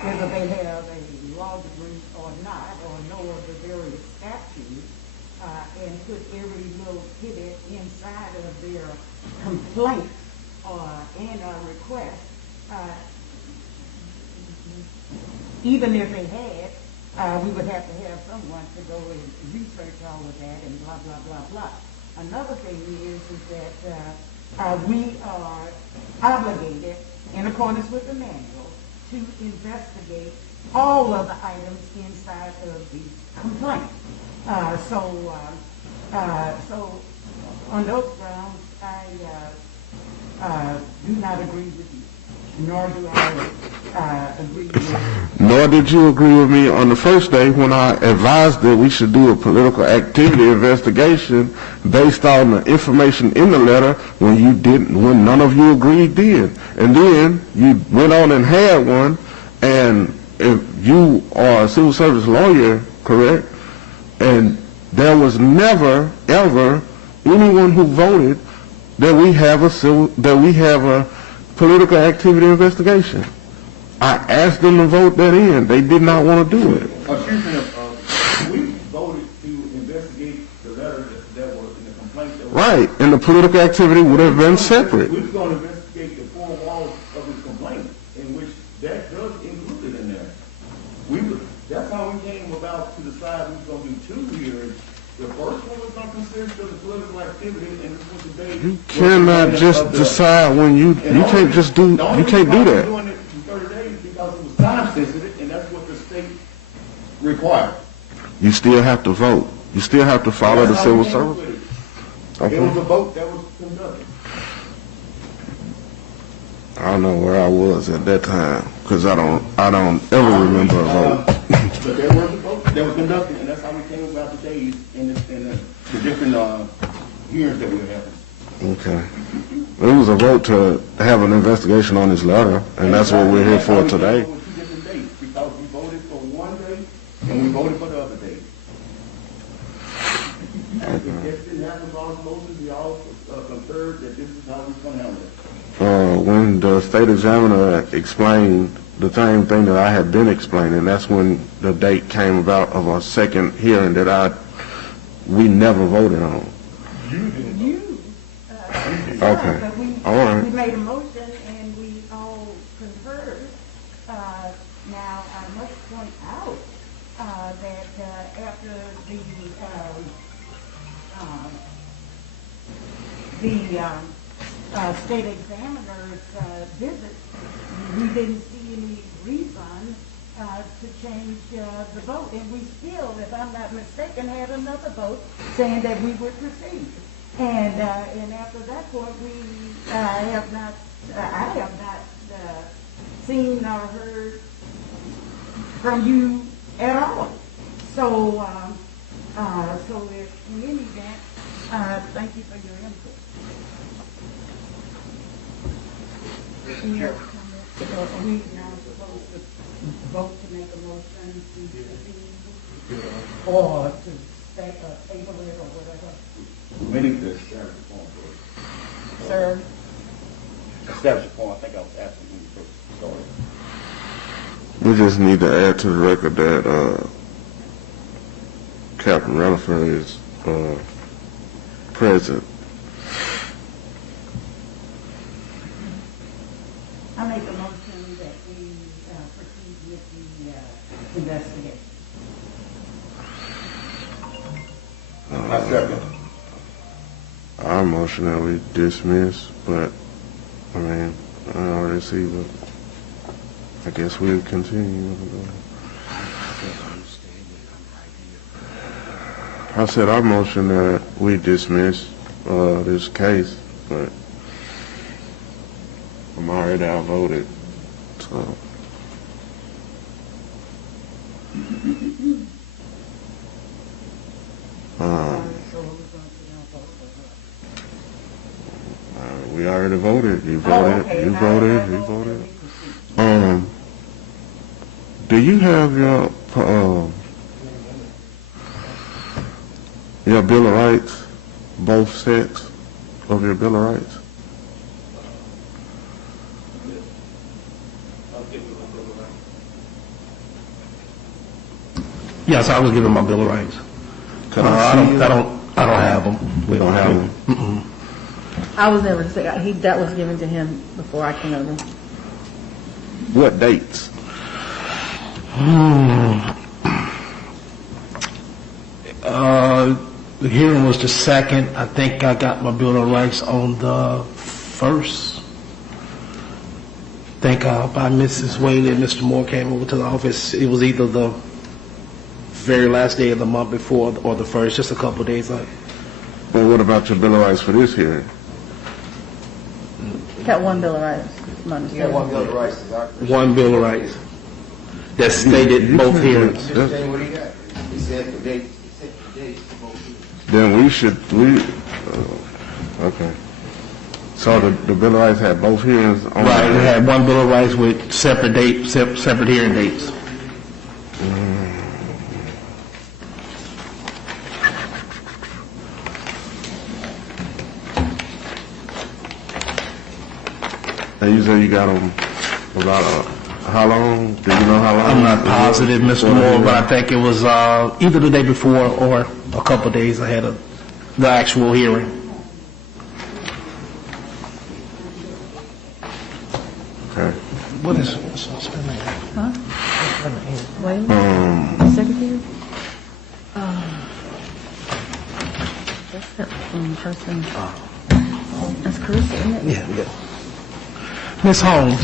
whether they have a law degree or not, or know of the various statutes, and put every little tidbit inside of their complaint and a request, even if they had, we would have to have someone to go and research all of that and blah, blah, blah, blah. Another thing is that we are obligated, in accordance with the manual, to investigate all of the items inside of the complaint. So on those grounds, I do not agree with you, nor do I agree with. Nor did you agree with me on the first day when I advised that we should do a political activity investigation based on the information in the letter when none of you agreed then. And then you went on and had one, and if you are a civil service lawyer, correct? And there was never, ever anyone who voted that we have a political activity investigation. I asked them to vote that in. They did not want to do it. Excuse me, we voted to investigate the letter that was in the complaint. Right, and the political activity would have been separate. We were going to investigate the four walls of his complaint, in which that does include it in there. That's how we came about to decide we were going to do two hearings. The first one was going to consist of the political activity, and this was the day. You cannot just decide when you can't just do, you can't do that. Doing it in 30 days because it was time sensitive, and that's what the state required. You still have to vote. You still have to follow the That's how we civil came up service. with it. It was a vote that was conducted. I don't know where I was at that time because I don't ever remember a vote. But there was a vote that was conducted, and that's how we came about the days in the different hearings that we were having. Okay. It was a vote to have an investigation on this letter, and that's what we're here for today. We came up with two different dates because we voted for one day and we voted for the other day. If this didn't happen on the motion, we all concurred that this is how we're going to handle it. When the state examiner explained the same thing that I had been explaining, that's when the date came about of a second hearing that we never voted on. Okay. But All right. we made a motion and we all concurred. Now, I must point out that after the state examiner's visit, we didn't see any reason to change the vote. And we still, if I'm not mistaken, had another vote saying that we would proceed. And after that point, I have not seen or heard from you at all. So if, in any event, thank you for your input. Any other comments? Are we now supposed to vote to make a motion to proceed, or to table it, or whatever? We need to establish a form first. Sir? Establish a form. I think I was asking when you first started. We just need to add to the record that Captain Rutherford is present. I make a motion that we proceed with the investigation. I second. Our motion that we dismiss, but I mean, I already see, but I guess we'll continue. I said I motion that we dismiss this case, but I'm already outvoted, so. We already voted. You voted. okay. You voted. You voted. Do you have your Bill of Rights, both sets of your Bill of Rights? Yes, I was given my Bill of Rights. Can I see don't have them. We don't have them. I was never, that was given to him before I came over. What dates? The hearing was the 2nd. I think I got my Bill of Rights on the 1st. I think by Mrs. Whaley and Mr. Moore came over to the office. It was either the very last day of the month before or the 1st, just a couple of days out. But what about your Bill of Rights for this hearing? Got one Bill of Rights, my You got understanding. one bill of rights, is our first. One Bill of Rights that stated both hearings. Just saying what he got. He said the dates, he said the dates for both hearings. Then okay. So the Bill of Rights had both hearings on Right, it? we had one Bill of Rights with separate hearing dates. And you said you got them about how long? Do you know how long? I'm not positive, Mr. Moore, but I think it was either the day before or a couple of days ahead of the actual hearing. Okay. What is her name? Huh? Wait, secretary? That's that person. That's Carissa, isn't it? Yeah. Ms. Holmes,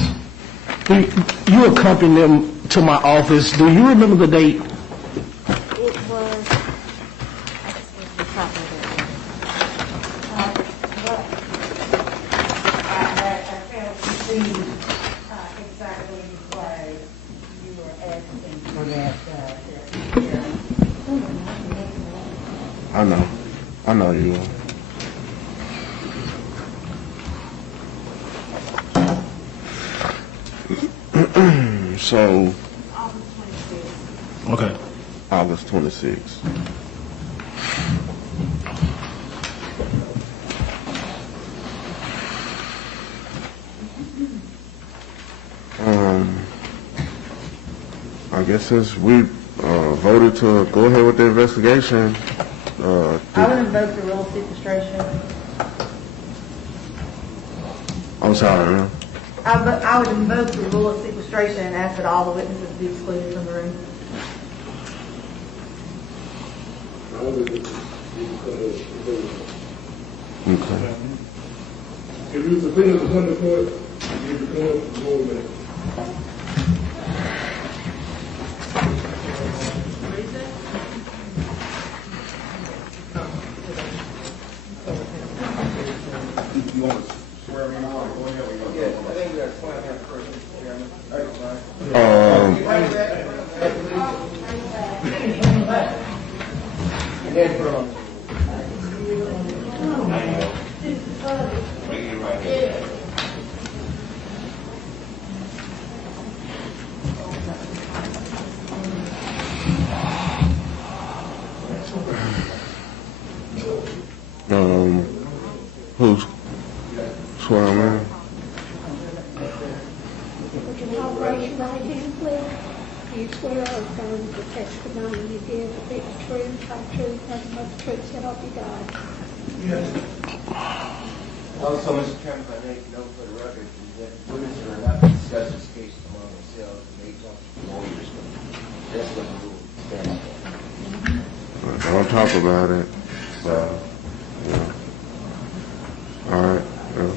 you accompanied them to my office. Do you remember the date? It was, the top of it. I failed to see exactly why you were asking for that hearing. I know you will. So, Okay. August 26th. I guess since we voted to go ahead with the investigation, I would invoke the rule of sequestration. I'm sorry, man. I would invoke the rule of sequestration and ask that all the witnesses be excluded from the room. Okay. If you subpoena the Sunday court, you can come up more than that. You want to swear me on? Yeah, I think we got to swear him first, Mr. Chairman. All right, fine. And then from. Bring it right here. Who's swearing in? Would you all raise your right hand, please? Do you swear or affirm the testimony you give will be the truth, whole truth, nothing but the truth, so help you God? Also, Mr. Chairman, if I may note for the record, that witnesses are not to discuss this case among themselves, and they talk to lawyers, but that's what the rule stands for. Don't talk about it. So, yeah. All right. Yeah.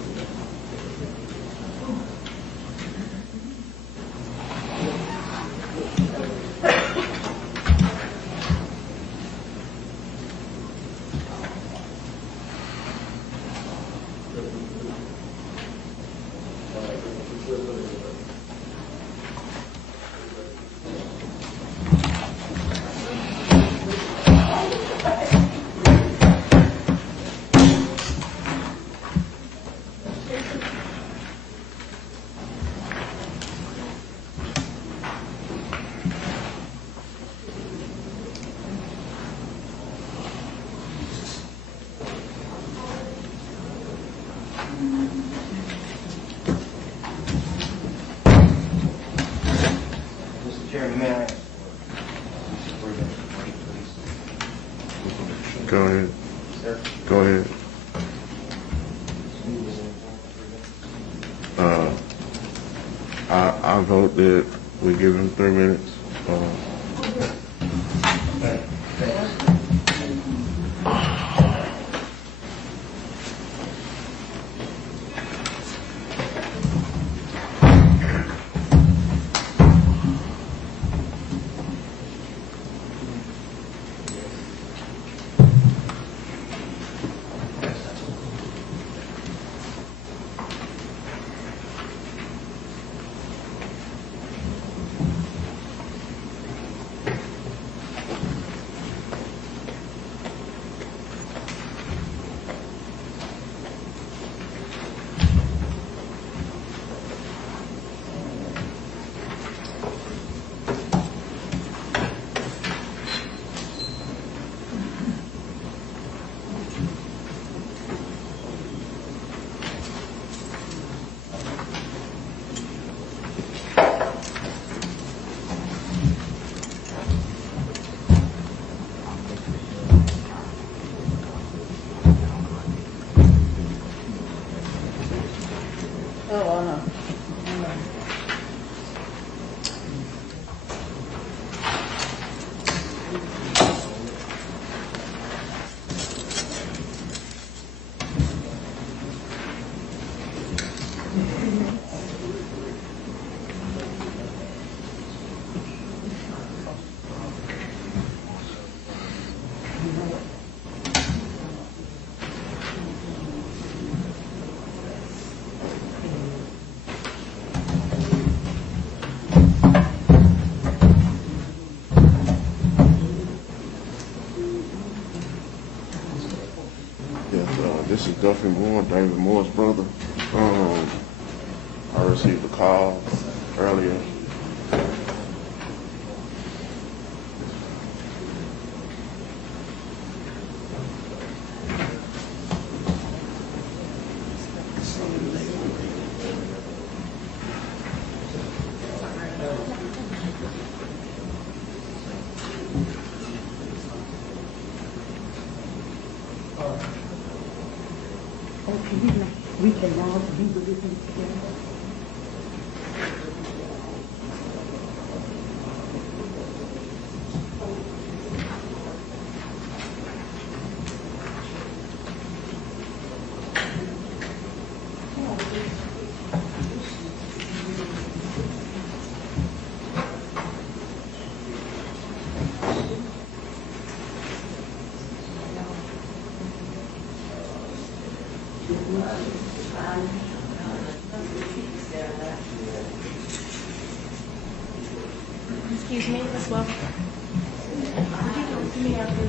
Mr. Chairman, may I ask for please? Go ahead. Sir? Go ahead. I vote that we give him 3 minutes. Oh, no. Yes, this is Duffy Moore, David Moore's brother. I received a call earlier. We can now do the business together. Excuse me, Ms. Wells. Would you come to me after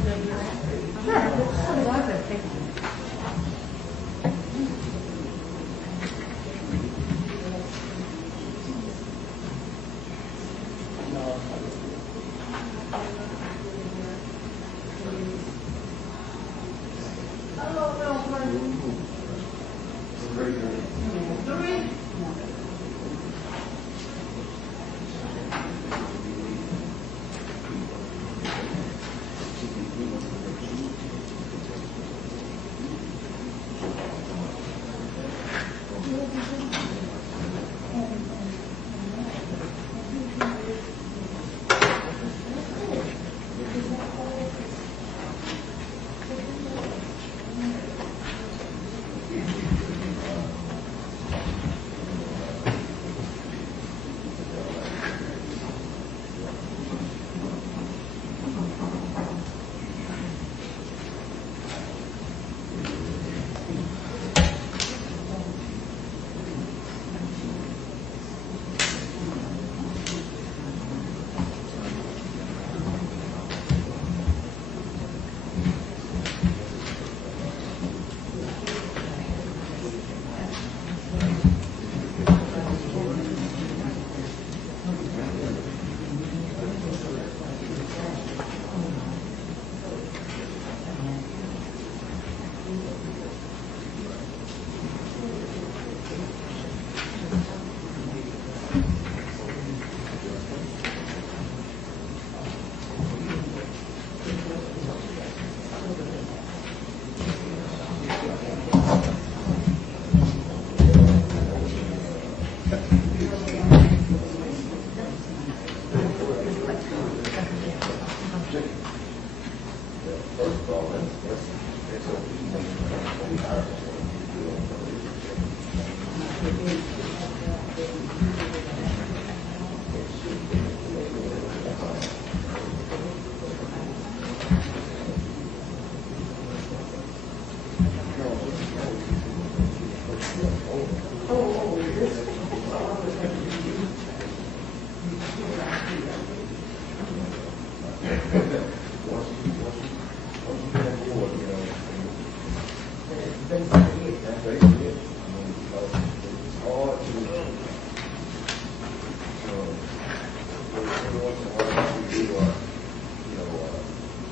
every once in a while we do our,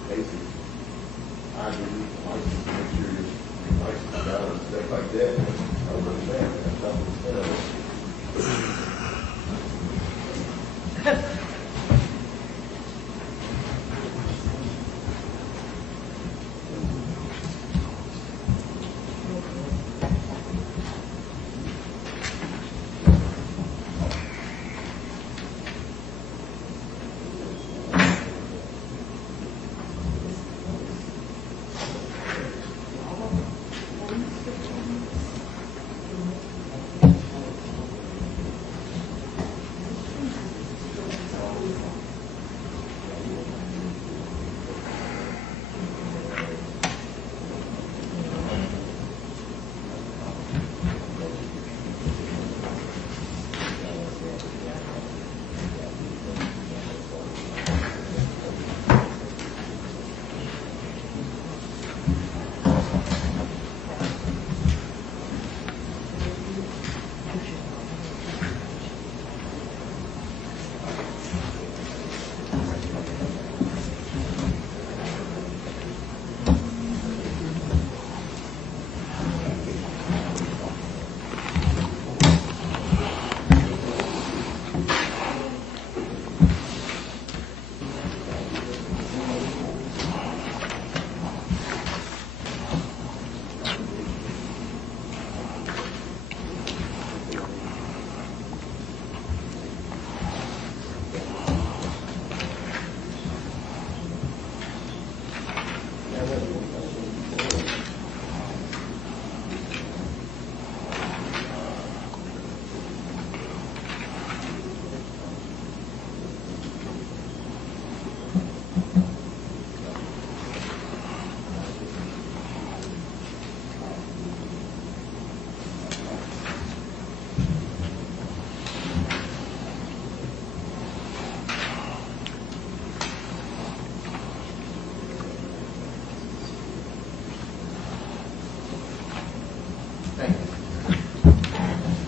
basic ID license, make sure your license is valid and stuff like that. I would understand that. That's how it's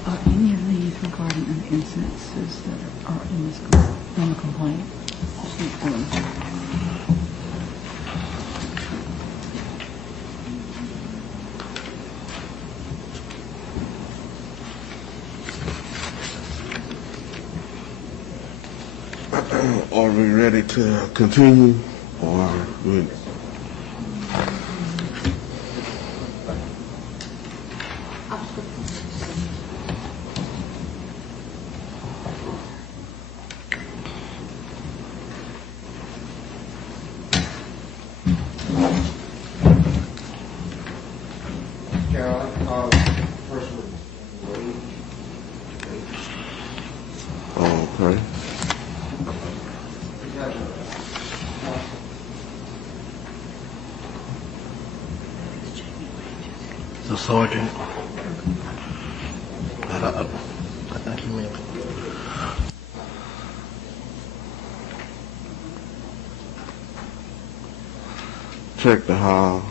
Are any of these regarding the incidences that are in this in the complaint? Are we ready to continue, or we? Carol, first one, wage. Okay. The sergeant. I think he meant. Check the hall.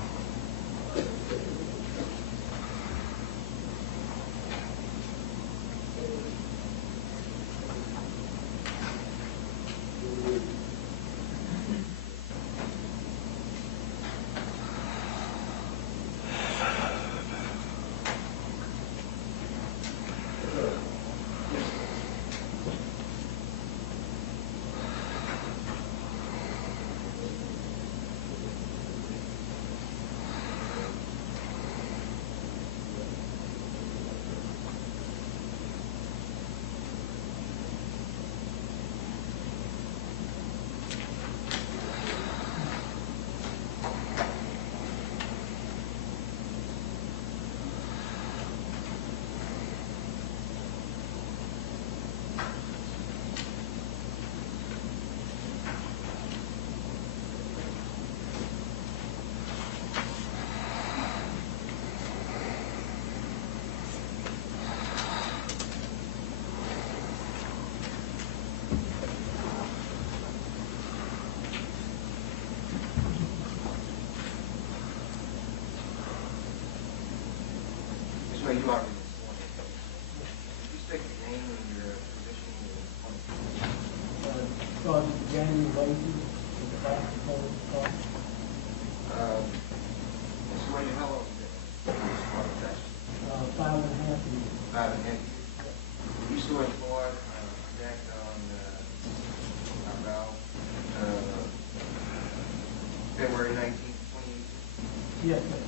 You already sworn in. Could you state your name and your position and your appointment? Sergeant Jamie Lacey with the Bastrop Police Department. Mr. Wayne, how long have you been in this part of Texas? 5.5 years. 5.5 years. You still employed back on about February 19th, 2018? Yes, sir.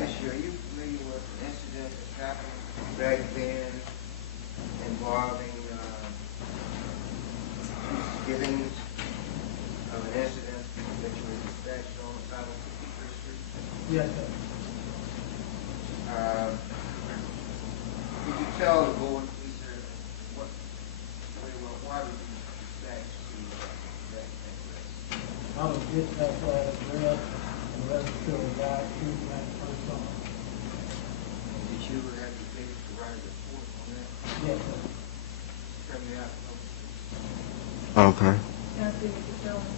Yes, are you familiar with an incident that happened back then involving givings of an incident that you were dispatched on 553rd Street? Yes, sir. Could you tell the board, please, sir, why were you dispatched to that address? I was dispatched for that address and registered a guy shooting at the first song. Did you ever have the ability to write a report on that? Yes, sir. Tell me out. Okay. Can I see what you're showing?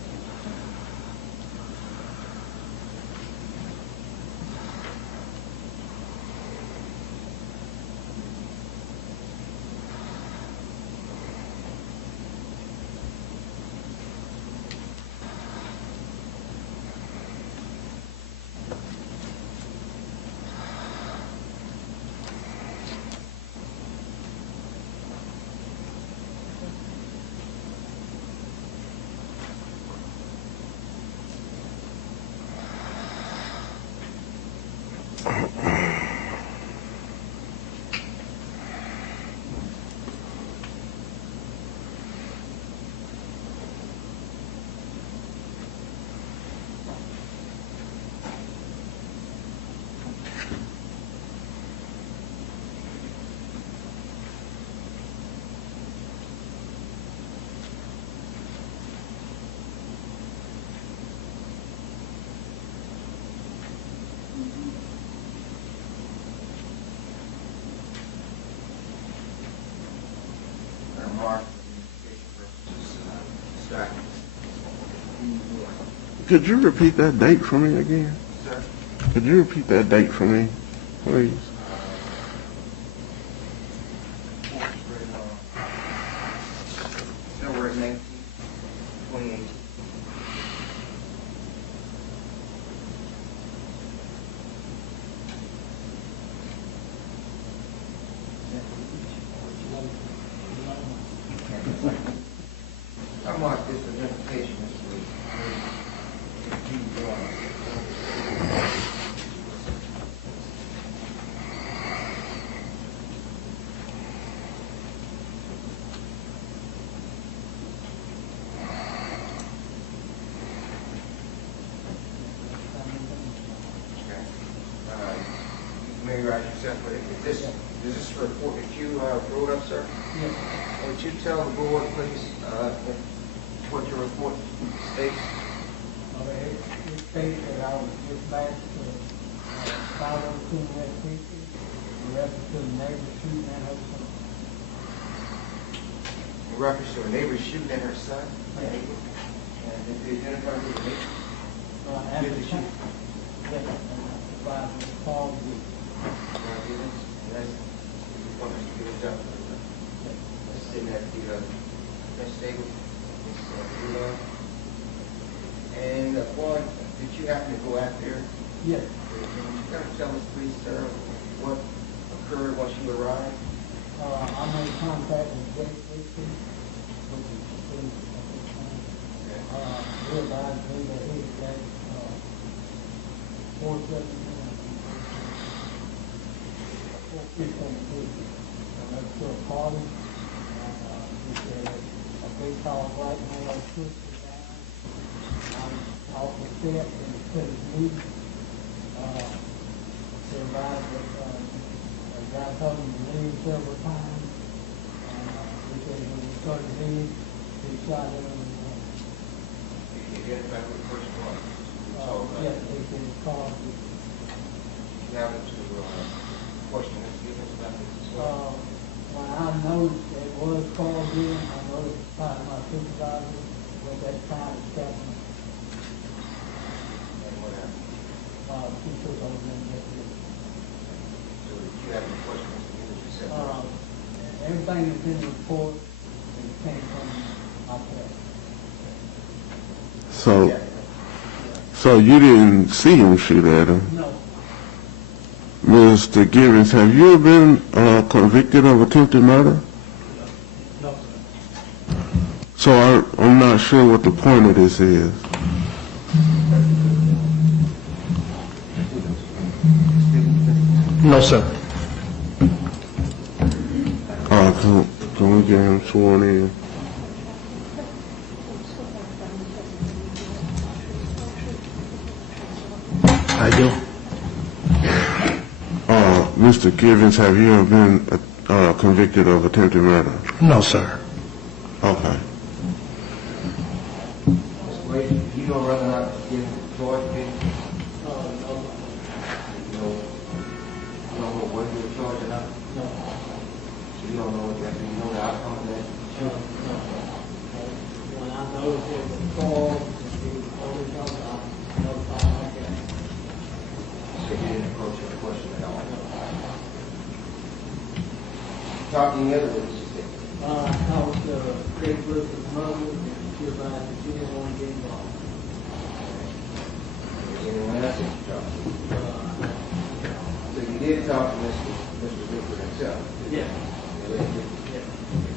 Mark, for identification purposes, documents. Could you repeat that date for me again? Sir? Could you repeat that date for me, please? February 19th, 2018. I mark this identification as familiarize yourself with it. Is this report that you wrote up, sir? Yes. Would you tell the board, please, what your report states? Okay, it states that I was dispatched to 502 West Peachtree, in reference to the neighbor shooting at her son. In reference to a neighbor shooting at her son? Yes. And did they identify who the neighbor? After the shoot. Yes, and I provided the call to you. That's what Mr. Gibbons done. Let's sit at the table. And Juan, did you happen to go out there? Yes. Can you kind of tell us, please, sir, what occurred once you arrived? I made contact with Jake Whiskey, which is the police at this time. He advised me that he had got 417 and that's to a party. He said a big tall black man pushed me down. I was off the step and put his knee. He advised that a guy told him to leave several times. He said when he started leaving, he shot him in the head. Did you identify who the person was? Yes, he said his car was. You happened to question Mr. Gibbons about this as well? When I noticed it was called in, I noticed by my supervisor was that time was Captain. And what happened? He took over the investigation. So did you have any questions Mr. Gibbons yourself? everything that's in the report, it came from my past. So you didn't see him shoot at him? No, Mr. Givens, have you ever been convicted of attempted murder? no, sir. So I'm not sure what the point of this is. No, sir. Can we get him sworn in? I do. Mr. Givens, have you ever been convicted of attempted murder? No, sir. Okay. Mr. Wade, you know whether or not to give the charge case? You don't know what you're charging up? No. So you don't know what that, you know the outcome of that? When I noticed it was a call, it was only something I notified my guy. So you didn't approach the question at all? Talk to any other witnesses then. I talked to Craig Brooks' mother, and she advised that she didn't want to get involved. Is there anyone else that you talked to? So you did talk to Mr. Whitford himself? Yeah. You really did? Yeah.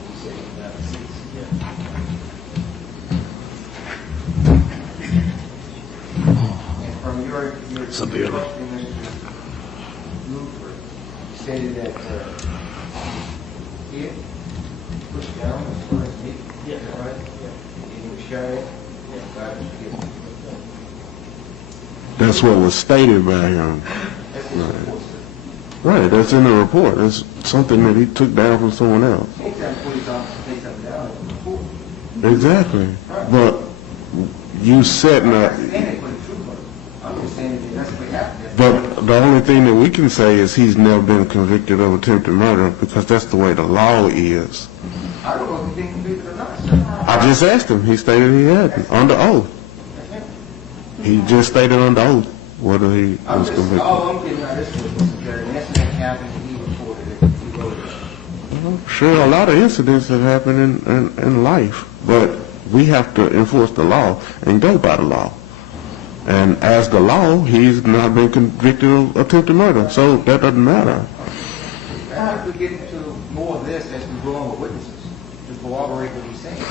He said he was not deceased? Yeah. And from your Severe. question, Mr. Whitford, you stated that he pushed down as far as me? Yeah. Is that right? Yeah. And he was shouting? Yeah. God forgive me. That's what was stated by him. That's his report, sir. Right, that's in the report. That's something that he took down from someone else. Anytime a police officer takes something down, it's a report. Exactly. But you said I'm not. not standing for the truth, but I'm just saying that that's what happened. But the only thing that we can say is he's never been convicted of attempted murder because that's the way the law is. I don't know if he's been convicted or not, sir. I just asked him. He stated he hadn't, under oath. That's it. He just stated under oath whether he I'm was just, convicted. all I'm getting out of this was, Mr. Jerry, an incident happened and he reported it, he wrote it. Sure, a lot of incidents have happened in life, but we have to enforce the law and go by the law. And as the law, he's not been convicted of attempted murder, so that doesn't matter. I think we get into more of this as we go on with witnesses to corroborate what he's saying.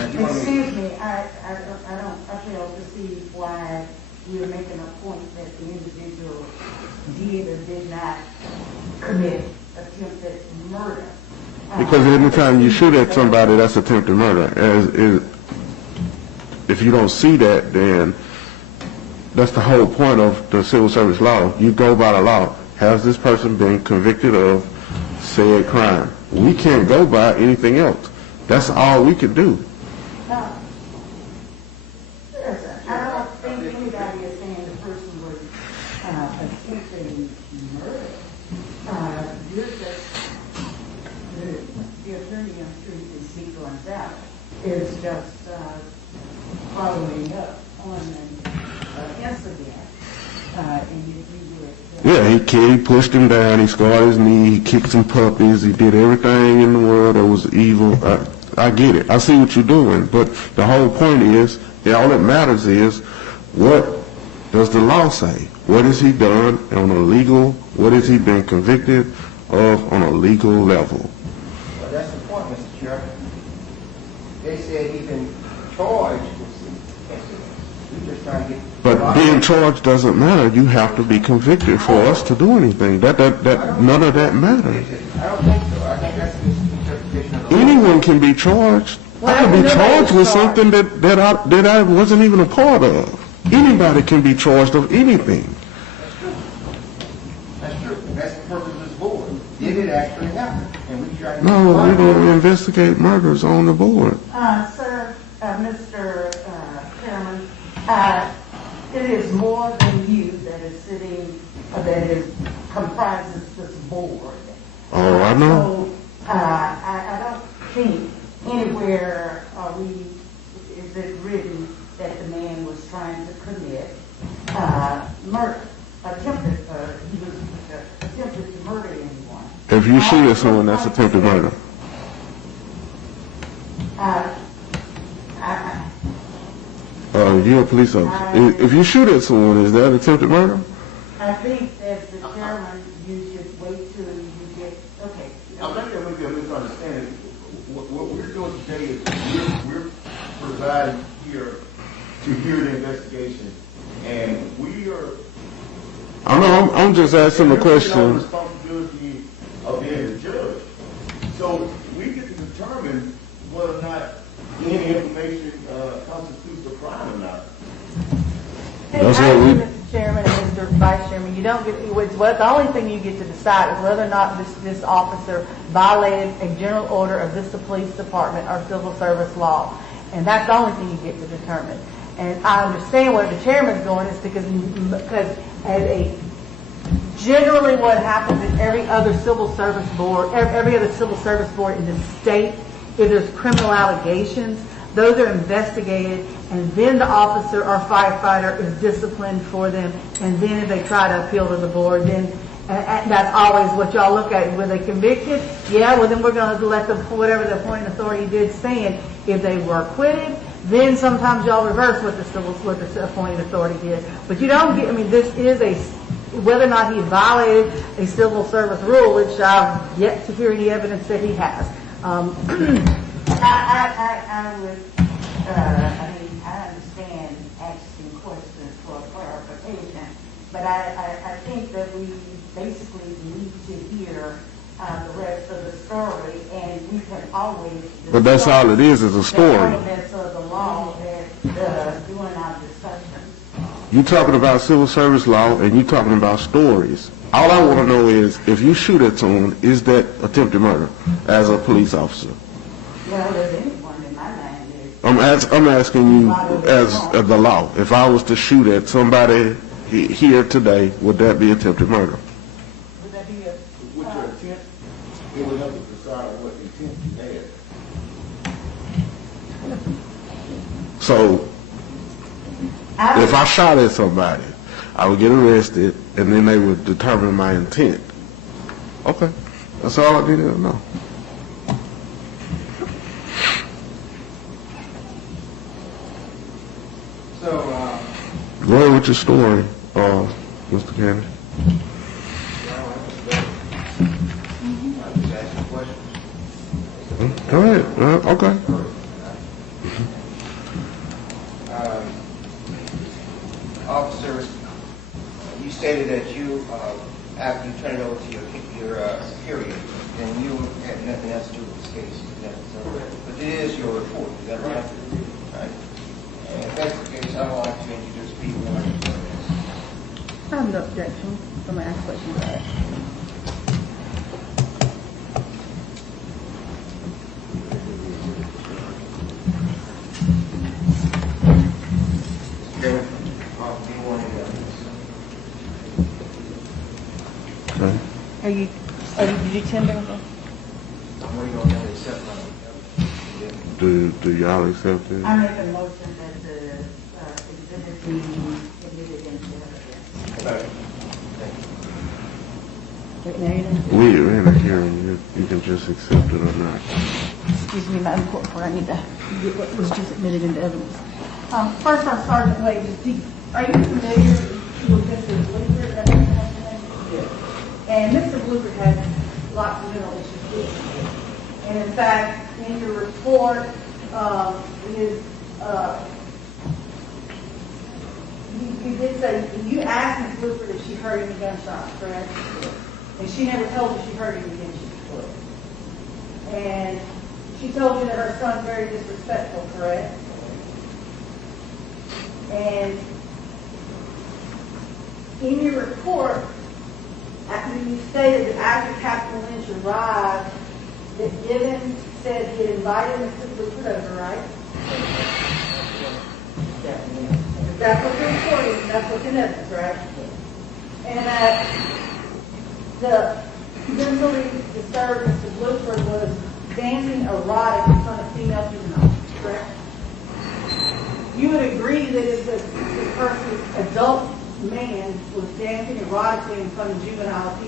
And you want me- Excuse me, I fail to see why you're making a point that the individual did or did not commit attempted murder. Because anytime you shoot at somebody, that's attempted murder. If you don't see that, then that's the whole point of the civil service law. You go by the law. Has this person been convicted of said crime? We can't go by anything else. That's all we can do. Listen, I don't think anybody is saying the person was attempting murder. You're just, the attorney, I'm sure you can speak for himself, is just following up on an incident. And you were... Yeah, he pushed him down, he scarred his knee, he kicked some puppies, he did everything in the world that was evil. I get it. I see what you're doing. But the whole point is, all that matters is, what does the law say? What has he done on a legal, what has he been convicted of on a legal level? Well, that's the point, Mr. Chairman. They said he's been charged with some incidents. We're just trying to get... But being charged doesn't matter. You have to be convicted for us to do anything. That none of that matters. I don't think so. I think that's a misinterpretation of the law. Anyone can be charged. I can be charged with something that I wasn't even a part of. Anybody can be charged of anything. That's true. That's the purpose of this board. Did it actually happen? And we try to... No, we don't investigate murders on the board. Sir, Mr. Chairman, it is more than you that is sitting, that comprises this board. Oh, I know. So, I don't think anywhere is it written that the man was trying to commit murder, he was attempted to murder anyone. If you shoot at someone, that's attempted murder. You're a police officer. If you shoot at someone, is that attempted murder? I think as the chairman, you should wait till you get, okay. I'm not going to misunderstanding. What we're doing today is we're presiding here to hear the investigation, and we are. I'm just asking the The question. responsibility of being the judge. So we get to determine whether or not any information constitutes a crime or not. That's what we. Mr. Chairman and Mr. Vice Chairman, you don't get, the only thing you get to decide is whether or not this officer violated a general order of this police department or civil service law. And that's the only thing you get to determine. And I understand where the chairman's going is because generally what happens in every other civil service board in the state, if there's criminal allegations, those are investigated, and then the officer or firefighter is disciplined for them, and then if they try to appeal to the board, then that's always what y'all look at. Were they convicted? Yeah, well then we're going to let whatever the appointing authority did stand. If they were acquitted, then sometimes y'all reverse what the appointing authority did. But you don't get, this is whether or not he violated a civil service rule, which I've yet to hear any evidence that he has. I understand asking questions for clarification, but I think that we basically need to hear the rest of the story, and we can always. But that's all it is a story. The elements of the law that during our discussions. You talking about civil service law, and you talking about stories. All I want to know is, if you shoot at someone, is that attempted murder as a police officer? Well, there's anyone in my mind is. I'm asking you as the law. If I was to shoot at somebody here today, would that be attempted murder? Would that be a? With your intent, it would have to decide on what intent you had. So, if I shot at somebody, I would get arrested, and then they would determine my intent. Okay, that's all I needed to know. So, Go ahead with your story, Mr. Kennedy. I just ask you questions. Go ahead. Okay. Officers, you stated that you, after you turned it over to your superior, then you had nothing else to do with this case. Is that so? But it is your report, is that right? Right. And if that's the case, I would like to introduce people who are in the witness. I have no objection. Somebody ask questions about it. Chairman, do you want to Okay. Did you tender them? I'm waiting on them to accept my. Do y'all accept it? I make a motion that the exhibit be admitted into evidence. Wait, now you didn't. We're in a hearing. You can just accept it or not. Excuse me, Madam Court Reporter, I need to get what was just admitted into evidence. First on Sergeant Wade, are you familiar with Mr. Blooper? Yes. And Mr. Blooper had lots of mental issues. And in fact, in your report, you did say, you asked Ms. Blooper if she heard any gunshots, correct? And she never told you she heard any gunshots. And she told you that her son's very disrespectful, correct? And in your report, you stated that after Captain Lynch arrived, that Gibbons said he had invited Mr. Blooper over, right? That's what you're reporting, that's what's in evidence, right? And that the mentally disturbed Mr. Blooper was dancing erotic in front of female juveniles, correct? You would agree that if the person's adult man was dancing erotically in front of juveniles,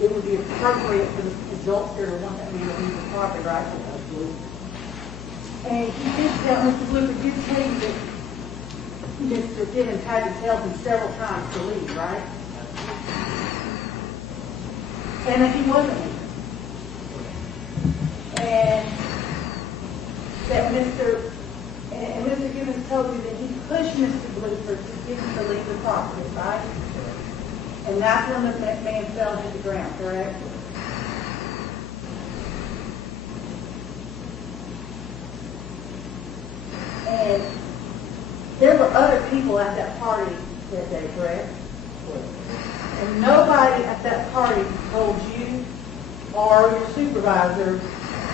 it would be appropriate for the adults there to want that man to leave the property, right? And he did tell, Mr. Blooper did tell you that Mr. Gibbons had to tell him several times to leave, right? And that he wasn't leaving. And that Mr. Gibbons told you that he pushed Mr. Blooper to get him to leave the property, right? And that's when the man fell to the ground, correct? And there were other people at that party that day, correct? And nobody at that party told you or your supervisor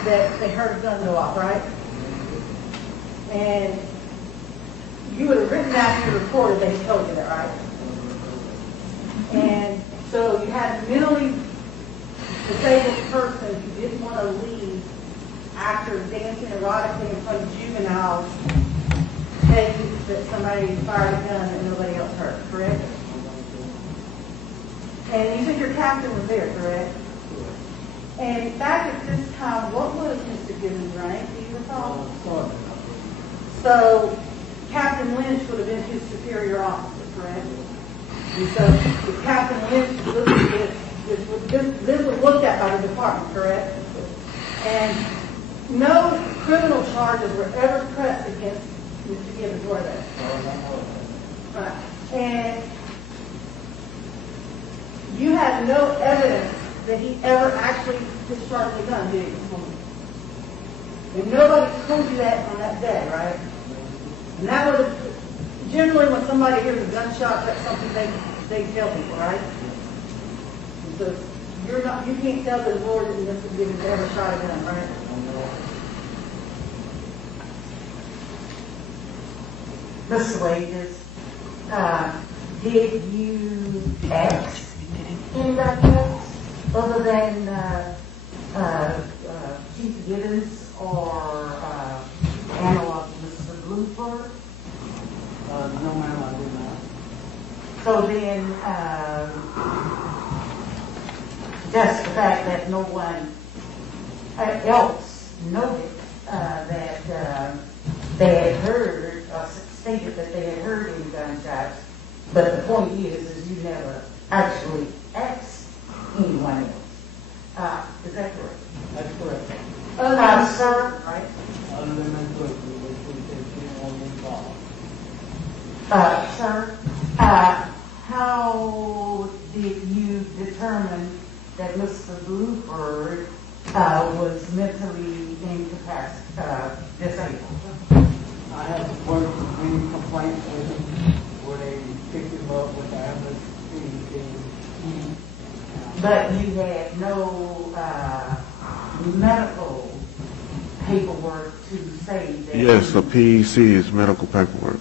that they heard a gun go off, right? And you would have written down in your report that he told you that, right? And so you had a mentally disabled person who didn't want to leave after dancing erotically in front of juveniles, tell you that somebody fired a gun that nobody else heard, correct? And you said your captain was there, correct? And back at this time, what was Mr. Gibbons' rank? Do you recall? So Captain Lynch would have been his superior officer, correct? And so if Captain Lynch this was looked at by the department, correct? And no criminal charges were ever pressed against Mr. Gibbons, were there? Right. And you had no evidence that he ever actually discharged the gun, did you? And nobody told you that on that day, right? And that would have, generally when somebody hears a gunshot, that's something they tell people, right? And so you can't tell the Lord that Mr. Gibbons ever shot a gun, right? Mr. Wages, did you ask anybody else other than Chief Gibbons or analog Mr. Blooper? No, ma'am, I did not. So then, just the fact that no one else noted that they had heard or stated that they had heard any gunshots, but the point is you never actually asked anyone else. Is that correct? That's correct. Sir? Right? Other than Ms. Blooper, which we said she didn't want to be involved. Sir, how did you determine that Mr. Blooper was mentally incapacitated, disabled? I have worked with many complaints with him where they picked him up with the ambulance. But you had no medical paperwork to say that. Yes, a PEC is medical paperwork.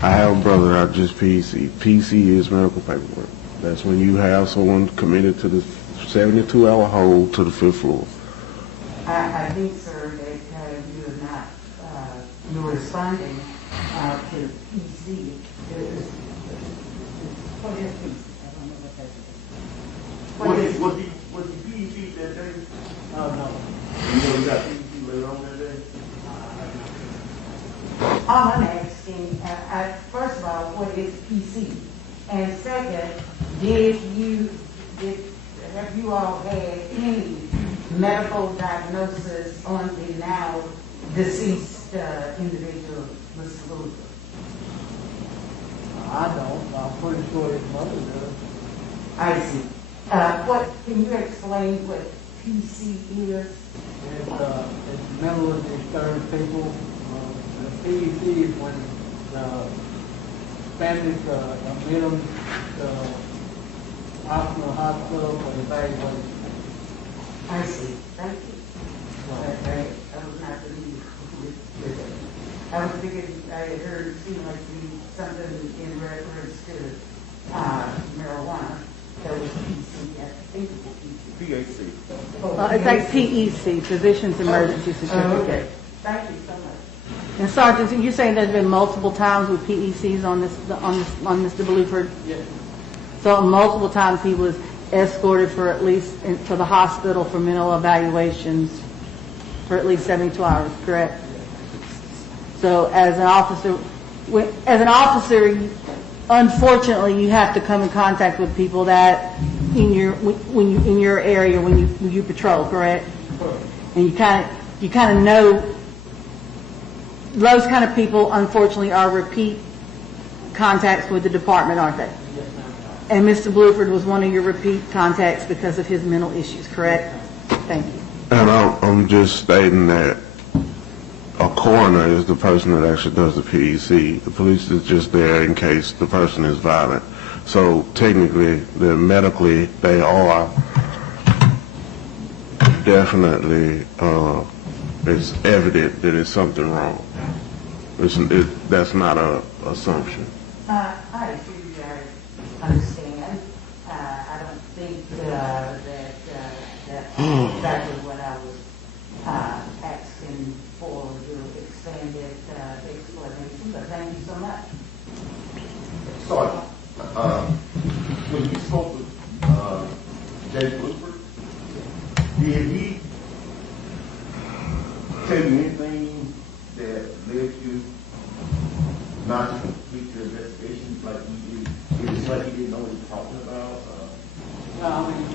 I have a brother out just PEC. PEC is medical paperwork. That's when you have someone committed to the 72-hour hold to the 5th floor. I think, sir, that you are not, you're responding to PC. What is PC? I don't know what that is. Was the PEC that day? Oh, no. You know you got PEC later on that day? All I'm asking, first of all, what is PC? And second, have you all had any medical diagnosis on the now deceased individual, Mr. Luther? I don't. I'm pretty sure his mother does. I see. Can you explain what PC is? It's mentally disturbed people. The PEC is when the families admit them to hospital for evaluation. I see. Thank you. I was not familiar with it. I was thinking I had heard it seem like something in reference to marijuana. That was PC. I think it was PC. PAC. It's like PEC, Physician's Emergency Certificate. Okay. Thank you so much. And Sergeant, so you're saying there's been multiple times with PECs on Mr. Bluford? Yes. So multiple times he was escorted to the hospital for mental evaluations for at least 72 hours, correct? So as an officer, unfortunately, you have to come in contact with people that in your area when you patrol, correct? And you kind of know those kind of people. Unfortunately, are repeat contacts with the department, aren't they? Yes, ma'am. And Mr. Bluford was one of your repeat contacts because of his mental issues, correct? Thank you. And I'm just stating that a coroner is the person that actually does the PEC. The police is just there in case the person is violent. So technically, medically, they are definitely, it's evident that it's something wrong. That's not an assumption. I do understand. I don't think that's exactly what I was asking for, your expanded explanation, but thank you so much. Sergeant, when you spoke with Jay Bluford, did he tell you anything that led you not to complete your investigation? Like he did, it's like he didn't know what he was talking about? No, I mean,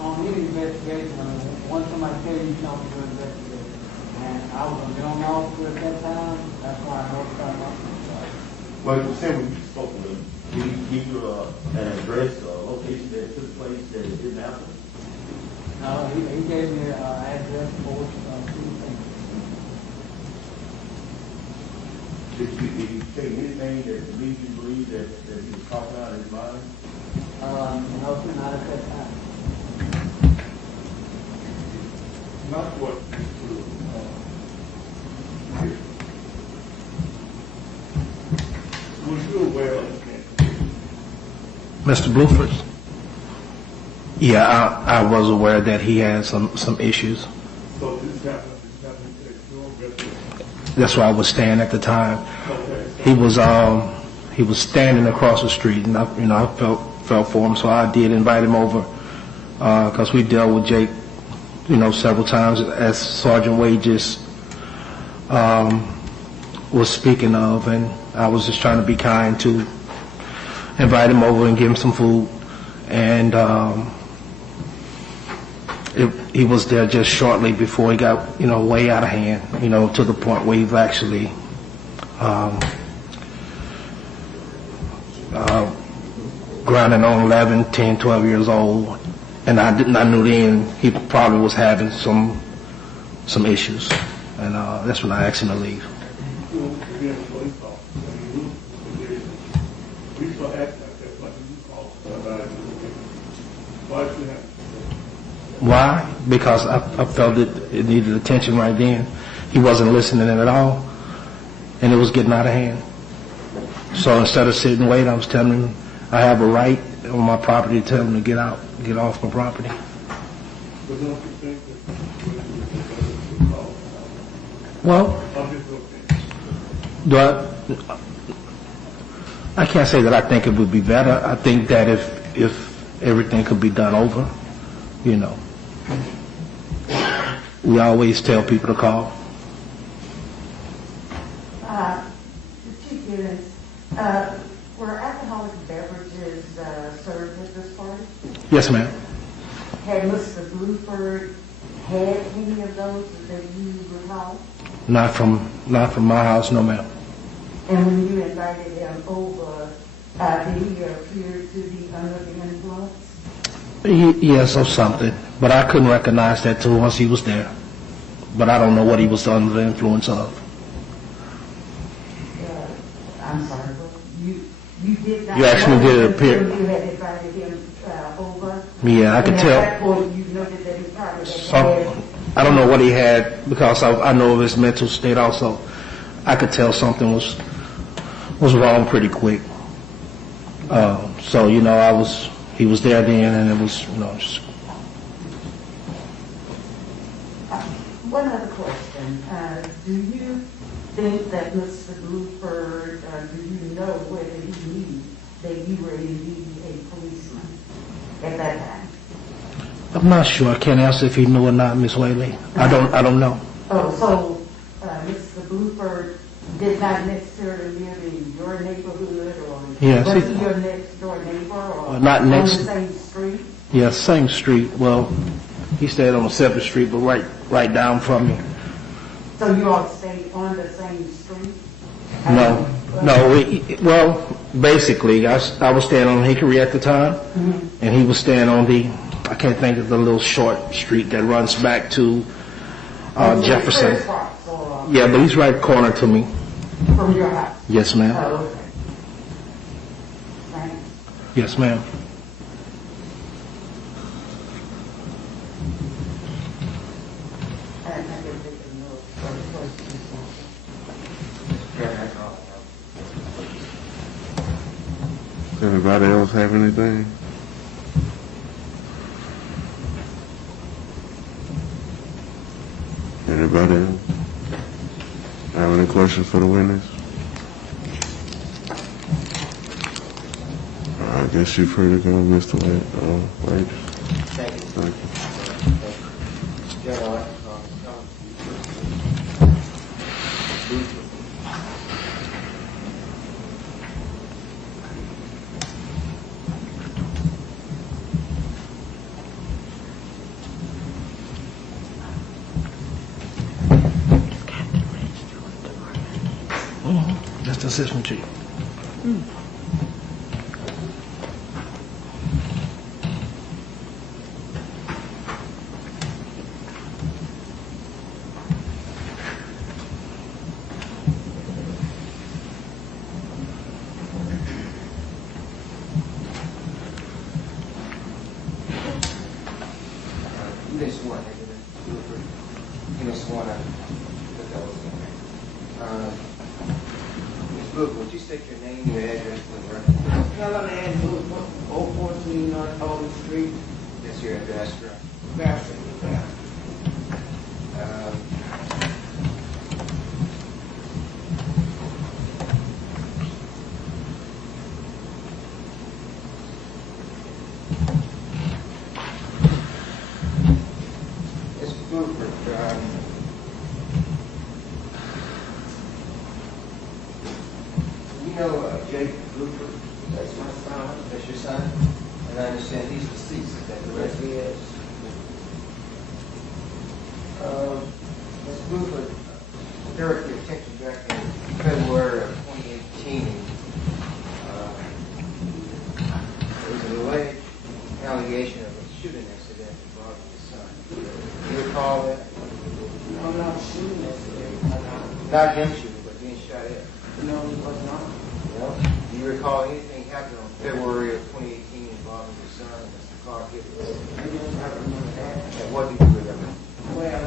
on any investigation, once somebody tells you something to investigate, and I was a young officer at that time, that's why I know it's kind of. Well, you said when you spoke with him, did he give you an address, a location that took place that it didn't happen? No, he gave me an address for two things. Did he say anything that leads you to believe that he was talking out of his mind? No, not at that time. Not what was you aware of Mr. Bluford? Yeah, I was aware that he had some issues. So this happened at your residence? That's where I was staying at the time. Okay. He was standing across the street, and I felt for him, so I did invite him over because we dealt with Jake, several times, as Sergeant Wade just was speaking of, and I was just trying to be kind to invite him over and give him some food, and he was there just shortly before he got, way out of hand, to the point where he's actually grounded on 11, 10, 12 years old, and I knew then he probably was having some issues, and that's when I asked him to leave. Why? Because I felt it needed attention right then. He wasn't listening at all, and it was getting out of hand. So instead of sitting and waiting, I was telling him I have a right on my property to tell him to get out, get off my property. Well, I can't say that I think it would be better. I think that if everything could be done over, we always tell people to call. Chief Gibbons, were alcoholic beverages served at this party? Yes, ma'am. Had Mr. Bluford had any of those that you recall? Not from my house, no, ma'am. And when you invited him over, did he appear to be under the influence? Yes, of something, but I couldn't recognize that till once he was there. But I don't know what he was under the influence of. I'm sorry, but you did not. You actually did appear. You had invited him over. Yeah, I could tell. At that point, you noted that he probably had. I don't know what he had because I know of his mental state also. I could tell something was wrong pretty quick. So he was there then, and it was just. One other question. Do you think that Mr. Bluford, do you know whether he knew that you were indeed a policeman at that time? I'm not sure. I can't answer if he knew or not, Miss Whaley. I don't know. Oh, so Mr. Bluford did not necessarily live in your neighborhood, or Yes, was he your next door neighbor, or not next- on the same street? Yeah, same street. Well, he stayed on a separate street, but right down from me. So you all stayed on the same street? No. Well, basically, I was staying on Hickory at the time, and he was staying on I can't think of the little short street that runs back to Jefferson. Yeah, but he's right corner to me. From your house? Yes, ma'am. Oh, okay. Thanks. Yes, ma'am. I didn't think of no further questions. Chairman, that's all I have. Does anybody else have anything? Anybody else? Have any questions for the witness? I guess you're free to go, Mr. Wade. Thank you. Thank you. Chairman, I'd like to That's the assistant chief. You may sworn, you may sworn, that was Ms. Brooke, would you state your name, your address, for the record? Helen Ann Booth, 014 North Holden Street, That's your address, correct? Bastrop, Louisiana. Ms. Buford, you know Jake Buford? That's my son. That's your son? And I understand he's deceased, is that correct? Yes, he is. Ms. Buford, direct your attention back in February of 2018. There was an alleged allegation of a shooting incident involving your son. Do you recall that? No, not shooting yesterday. Not him shooting, but being shot at. No, he was not. No? Do you recall anything happened on February of 2018 involving your son and Mr. Clark? I don't remember that. And what do you remember? Well,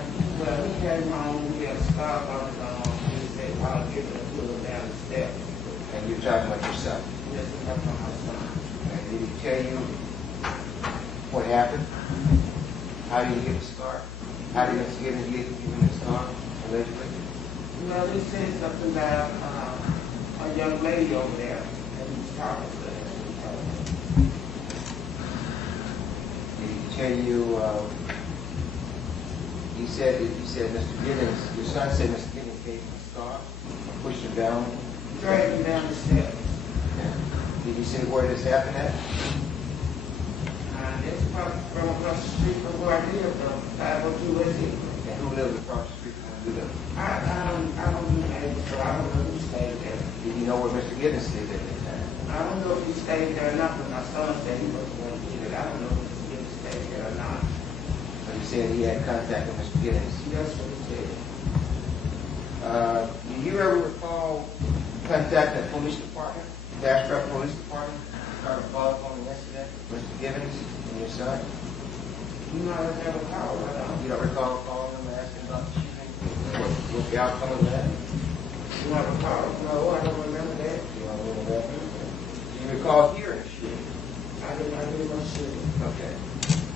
he came home, he had a scar on his arm, he said, I'll get him to pull him down the steps. And you're talking about your son. Yes, he got from my son. And did he tell you what happened? How did he get the scar? How did Mr. Gibbons give him the scar, allegedly? Well, he said something about a young lady over there, and he was talking to her. Did he tell you, he said Mr. Gibbons, your son said Mr. Gibbons gave him a scar, pushed him down? Dragged him down the steps. Yeah. Did he say where this happened at? It's from across the street from where I live, from 502 West Hill. And who lived across the street from who lived? I don't know neighbors, so I don't know who stayed there. Did you know where Mr. Gibbons stayed at that time? I don't know if he stayed there or not, but my son said he was going to get it. I don't know if he stayed there or not. But he said he had contact with Mr. Gibbons. That's what he said. Do you ever recall contacting the police department, Bastrop Police Department, trying to follow up on the incident with Mr. Gibbons and your son? You know, I never called. You don't recall calling them and asking about the shooting? What the outcome of that? You don't recall? No, I don't remember that. You don't remember that? Do you recall hearing a shooting? I did not hear no shooting. Okay.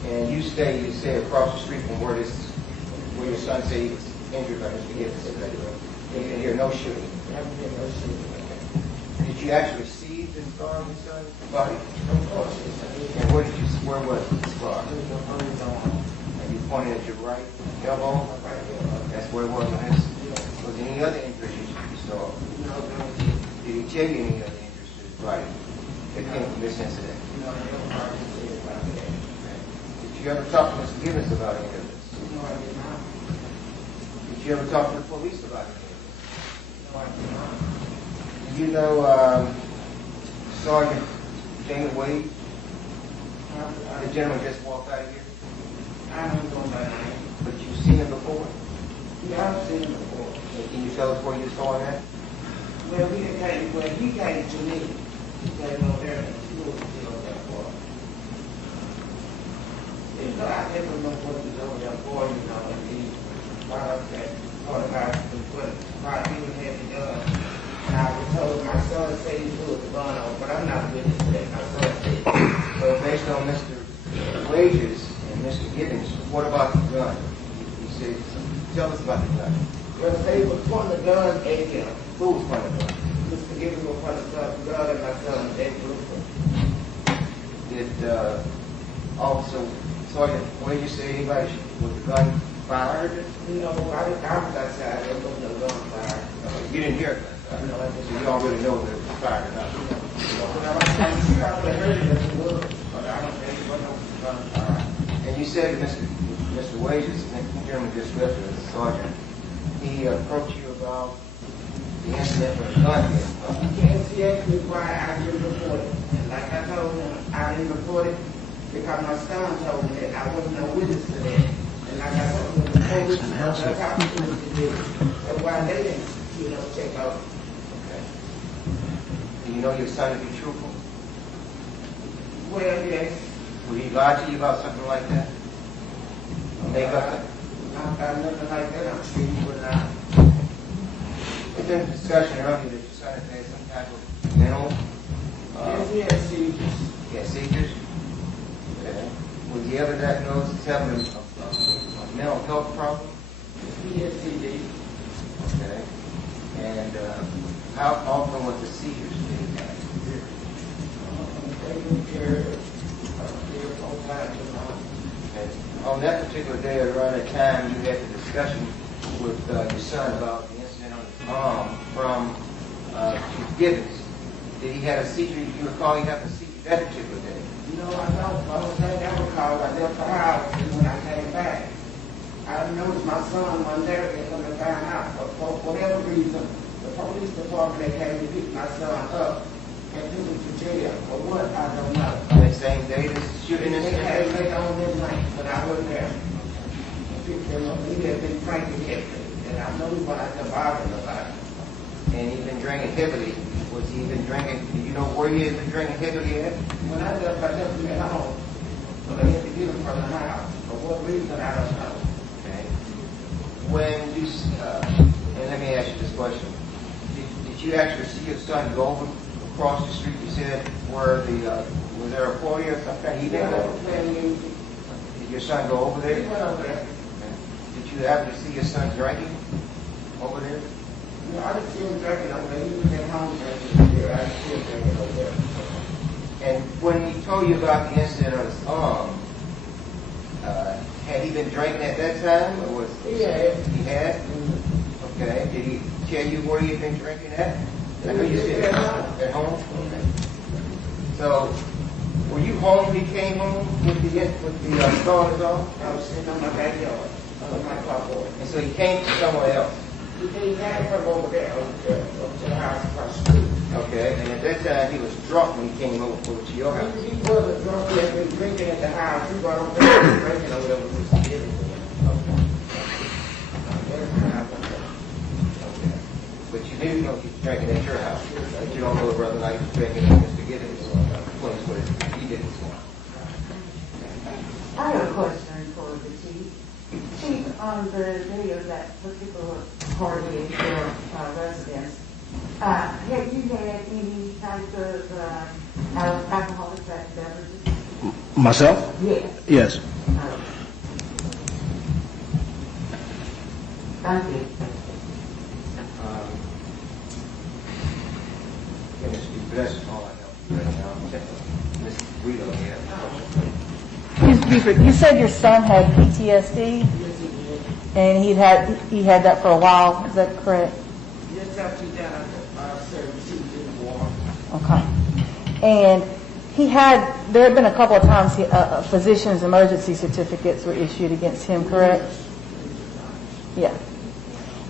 And you say across the street from where your son say he was injured by Mr. Gibbons? You didn't hear no shooting? Never been no shooting. Did you actually see the scar on your son's body? Of course, And where was the scar? on his arm. And you pointed at your right elbow? That's where it was on his? Was there any other injuries you saw? No, Did he tell you any other injuries to his body that came from this incident? no, never heard him say about that. Did you ever talk to Mr. Gibbons about any of this? No, I did not. Did you ever talk to the police about any of this? No, I did not. Do you know Sergeant David Wade? The gentleman just walked out of here? I don't know my name. But you've seen him before? Yeah, I've seen him before. And can you tell us where you saw him at? Well, he came to me. He came over there and he was still there for. You know, I never know what he was over there for, you know, and he brought up that part about what he would have done. And I was told my son said he was gone over, but I'm not witness to that. My son said. So based on Mr. Wages and Mr. Gibbons, what about the gun? He said, tell us about the gun. Well, they were pointing the gun at him. Who was pointing the gun? Mr. Gibbons was pointing the gun at my son, Dave Rupert. Did Officer Sergeant Wages say anybody with the gun fired? No, I was outside. There was no gun fired. You didn't hear it? No, I So you already know that it was fired or not? I'm sure I would have heard it if it was, but I don't think it was no gun fired. And you said Mr. Wages, the gentleman just left as a sergeant, he approached you about the incident with a gun being fired. You can't see actually why I didn't report it. And like I told him, I didn't report it because my son told me that I wasn't no witness to that. And like I told him, the police, the cops did it. That's why they didn't, check out. Okay. Do you know your son to be truthful? Well, yes. Would he lie to you about something like that? Make up? Nothing like that, I'm sure you would not. There's been a discussion earlier that your son has had some type of mental, Yes, he has seizures. seizures. Okay. Was he ever diagnosed as having a mental health problem? He has CD. Okay. And how often was the seizures being had? Taking care of 3 or 4 times a month. And on that particular day, around that time, you had a discussion with your son about the incident on his arm from Chief Gibbons. Did he have a seizure? Do you recall he had a seizure that particular day? No, I don't. I was saying that because I left the house and when I came back. I noticed my son wasn't there and when I found out, but for whatever reason, the police department, they came to pick my son up and took him to jail. For what, I don't know. On that same day, this shooting They incident? had later on that night, but I wasn't there. Picked him up. He had been drinking heavily, and I know he wanted to bother him about it. And he'd been drinking heavily. Was he been drinking? Do you know where he had been drinking heavily at? When I left him at home, so they had to get him from the house. For what reason, I don't know. Okay. When you, and let me ask you this question. Did you actually see your son go over across the street? You said where was there a foyer or something? He didn't go. Did your son go over there? He went over there. Okay. Did you happen to see your son drinking over there? No, I didn't see him drinking over there. He was at home drinking there. I didn't see him drinking over there. And when he told you about the incident on his arm, had he been drinking at that time, or was He had. He had? Okay. Did he tell you where he had been drinking at? I know you said At home. At home? Okay. So, were you home when he came home with the scar on his arm? I was sitting on my backyard, on my carport. And so he came from somewhere else. He came from over there, over to the house across the street. Okay. And at that time, he was drunk when he came over to your house. He wasn't drunk. He had been drinking at the house. He brought over there and drinking over there with Mr. Gibbons. Okay. But you didn't know he was drinking at your house. But you don't know whether or not he was drinking at Mr. Gibbons' place where he did his one. I have a question for the chief. Chief, on the day of that particular party at your residence, have you had any type of alcoholic beverages? Myself? Yes. Yes. Thank you. Goodness be blessed all I know right now. Mr. Guido here. You said your son had PTSD, and he had that for a while. Is that correct? Just after that, service, he was in the war. Okay. And there had been a couple of times physician's emergency certificates were issued against him, correct? Yeah.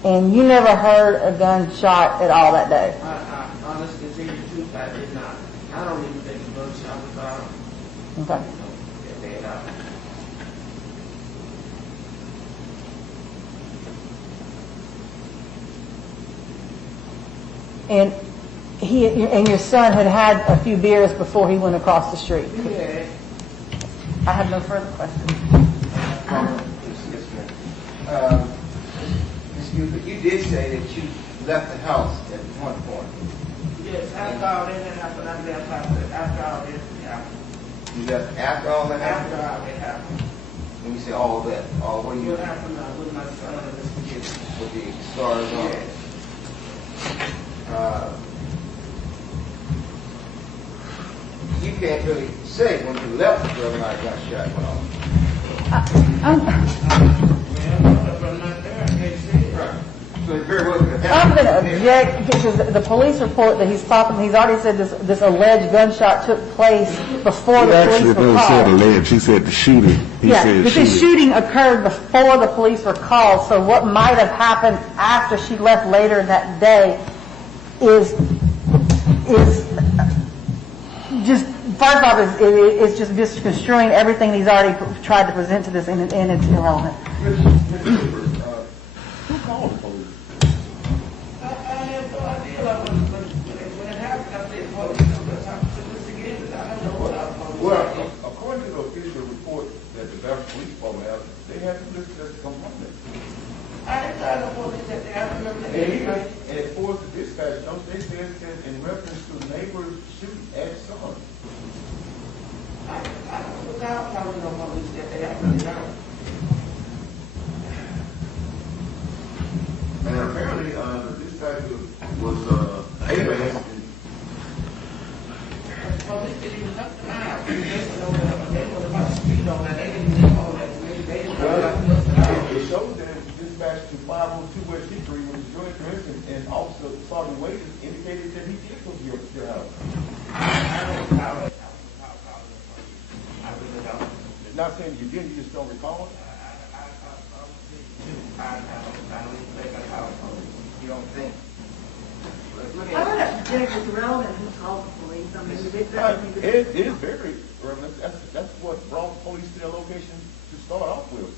And you never heard a gunshot at all that day? Honestly, to tell you the truth, I did not. I don't even think the gunshot was out. Okay. And your son had a few beers before he went across the street. Yeah. I have no further questions. Ms. Hubert, you did say that you left the house at one point. Yes, after all that happened, I left after all this happened. You left after all that happened? After all that happened. When you say all that, what do you? What happened with my son and this kid? With the stars on? Yes. You can't really say when you left whether or not got shot went off. So it very well could have I'm happened. going to object because the police report that he's already said this alleged gunshot took place before the police were Actually, called. said alleged. He said the shooting. He Yeah, said but the shooting occurred before the police were called, so what might have happened after she left later that day is just, first off, it's just misconstruing everything he's already tried to present to this, and it's irrelevant. Who called the police? I have no idea when it happened. I said, well, let's have to do this again. I don't know what I was going to Well, say. according to the official report that the Bastrop Police Department has, they had to listen to the complaint. I didn't know the police that they have to remember that. And as far as the dispatch notes, they said that in reference to neighbors shooting at son. I without telling no police that they have to know. And apparently, the dispatch was Abraham. Police didn't even look around. They were about to speed on that. They didn't know that. They didn't know that. It shows that it was dispatched to 502 West Hickory when the joint commission and Officer Sergeant Wages indicated that he did go to your house. I don't know how it happened. I really don't. It's not saying you didn't, you just don't recall it. I don't even think I called the police. You don't think? I would object it's relevant who called the police. I mean, It is very relevant. That's what brought the police to their location to start off with.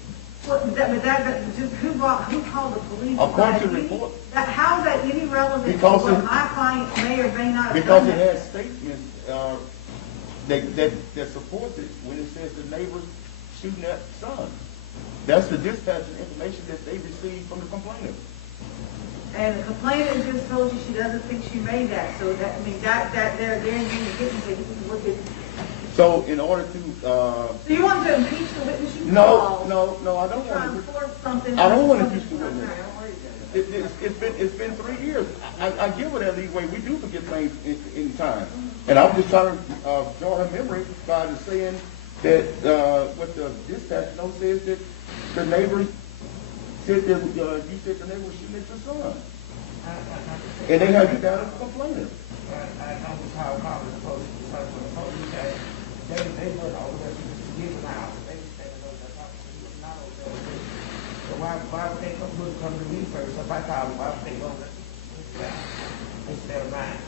just who called the police? According to the report. How is that any relevant to Because what it- my client may or may not have Because done? it has statements that supports it when it says the neighbors shooting at son. That's the dispatching information that they received from the complainant. And the complainant just told you she doesn't think she made that, so that, I mean, that they're getting to look at. So in order to, So you want to impeach the witness you no, called? I don't Try want to force something. I don't want to impeach the witness. Okay. It's been 3 years. I give her that leeway. We do forget things in time. And I'm just trying to draw her memory by saying that what the dispatch note says that the neighbors said that you said the neighbor was shooting at your son. And they have you down as a complainant. I know how the police, because when the police said, they were over there to just give it out. They said that those officers was not over there. So why would they come to me first? If I call them, why would they go over there? Instead of mine.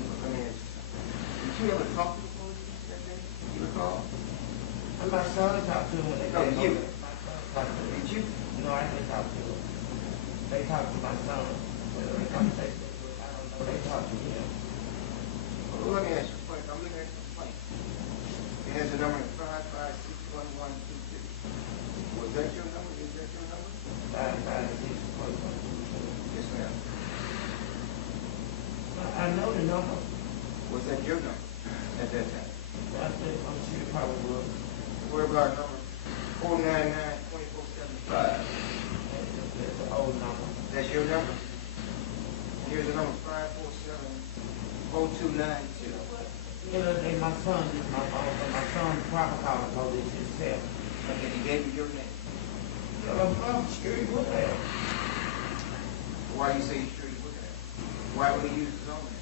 Did you ever talk to the police that day? You recall? And my son talked to him when they came you. over. My son talked to him. Did you? No, I didn't talk to him. They talked to my son. When they conversation with him, I don't know, they talked to him. Well, let me ask you a question. I'm looking at the complaint. It has a number 5561122. Was that your number? Is that your number? 5561122. Yes, ma'am. I know the number. Was that your number at that time? I think, I'm sure it probably was. What about number 499-2470? sure he's looking at it. Why you say he's sure he's looking at it? Why would he use his own name?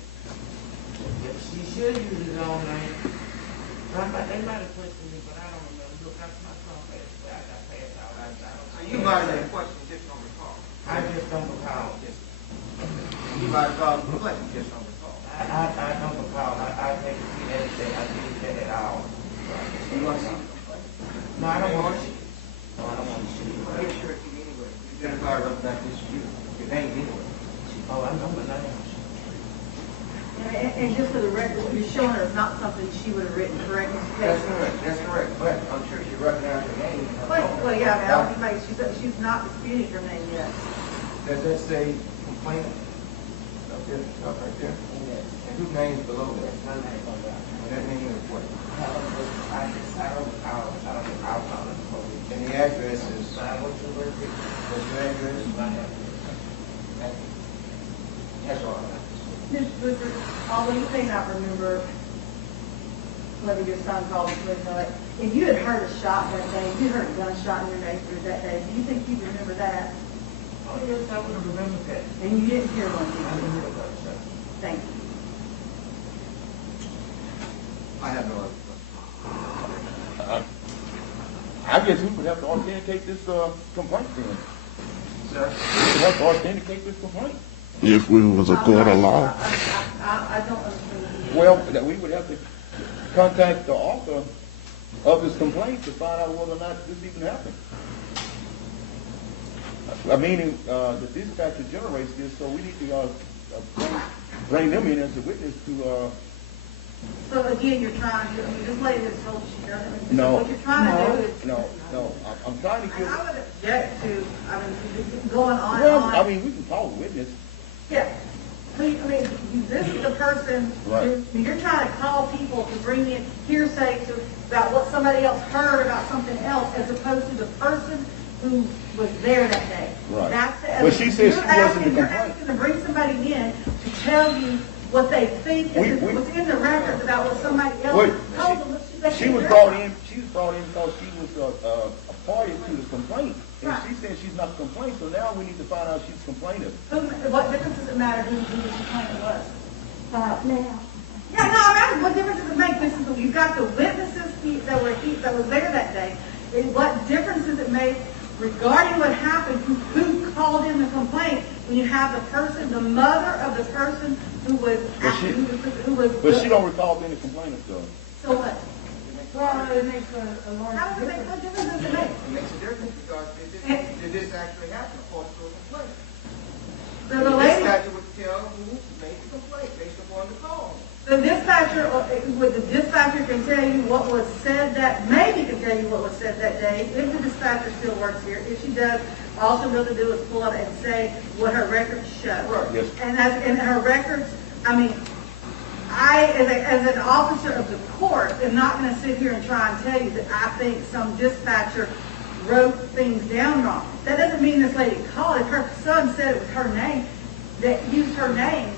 He should use his own name. They might have questioned me, but I don't remember. Look, that's my phone passed, but I got passed out. I don't. So you might have questioned, just don't recall. I just don't recall. You might have called him, you just don't recall. I don't recall. I didn't see anything. I didn't get it all. You want to see the complaint? No, I don't want to see it. No, I don't want to see it. Make sure it's you anyway. You got a car up like this, your name anyway. Oh, I know my name. And just for the record, what you're showing her is not something she would have written, correct, Mr. That's Casey? correct, that's correct. But I'm sure she recognized your name. Well, yeah, I mean, I don't think she's not disputing her name yet. Does that say complainant? Up there, up right there? Yes. And whose name's below that? My name on that. And that name is what? I don't recall. I'll call it. And the address is? 502 Berkeley. What's your address? My name. That's all. Ms. Booker, although you may not remember whether your son called the police or not, if you had heard a shot that day, if you heard a gunshot in your neighborhood that day, do you think you'd remember that? Oh, yes, I would have remembered that. And you didn't hear one, did I you? remember that, sir. Thank you. I have no other questions. I guess we would have to authenticate this complaint then. Sir? We would have to authenticate this complaint. If we was a court of law. I don't understand. Well, that we would have to contact the author of this complaint to find out whether or not this even happened. I mean, the dispatcher generates this, so we need to bring them in as a witness to. So again, you're trying to, I mean, this lady has told you she doesn't. No. What you're trying to do is. No. I'm trying to And give. I would object to, I mean, going on and Well, on. I mean, we can call a witness. Yeah. I mean, this is the person, Right. you're trying to call people to bring in hearsay about what somebody else heard about something else as opposed to the person who was there that day. Right. That's the But evidence. she said she wasn't the You're complaint. asking to bring somebody in to tell you what they think is what's in the records about what somebody else Wait, told them. She was brought in. She was brought in because she was a party to the complaint, and Right. she said she's not the complaint. So now we need to find out she's complaining. What difference does it matter who the complainant was? Now, Yeah, no, I mean, what difference does it make? This is, you've got the witnesses that was there that day. What difference does it make regarding what happened, who called in the complaint, when you have the person, the mother of the person who was, who was. But she don't recall being a complainant, though. So what? Well, it makes a large How does it make, what difference does it make? It makes a difference because did this actually happen according to a complaint? The lady, dispatcher would tell who made the complaint based upon the call. the dispatcher, the dispatcher can tell you what was said maybe can tell you what was said that day, if the dispatcher still works here. If she does, all she'll be able to do is pull up and say what her records show. Right. Yes. And in her records, I mean, as an officer of the court, am not going to sit here and try and tell you that I think some dispatcher wrote things down wrong. That doesn't mean this lady called. If her son said it was her name, that used her name,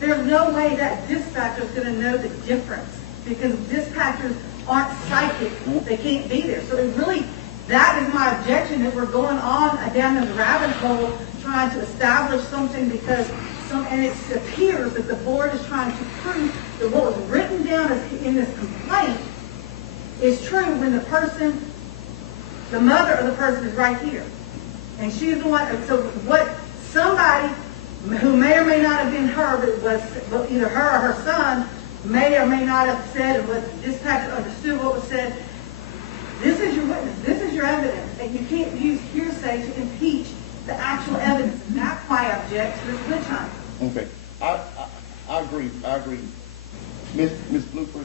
there's no way that dispatcher is going to know the difference because dispatchers aren't psychic. They can't be there. So it really, that is my objection, that we're going on down this rabbit hole trying to establish something because and it appears that the board is trying to prove that what was written down in this complaint is true when the person, the mother of the person is right here. And she's the one, so what somebody who may or may not have been her, but it was either her or her son, may or may not have said, and what the dispatcher understood what was said. This is your witness. This is your evidence. And you can't use hearsay to impeach the actual evidence. And that's why I object to this witch hunt. Okay. I agree. I agree. Miss Blueford,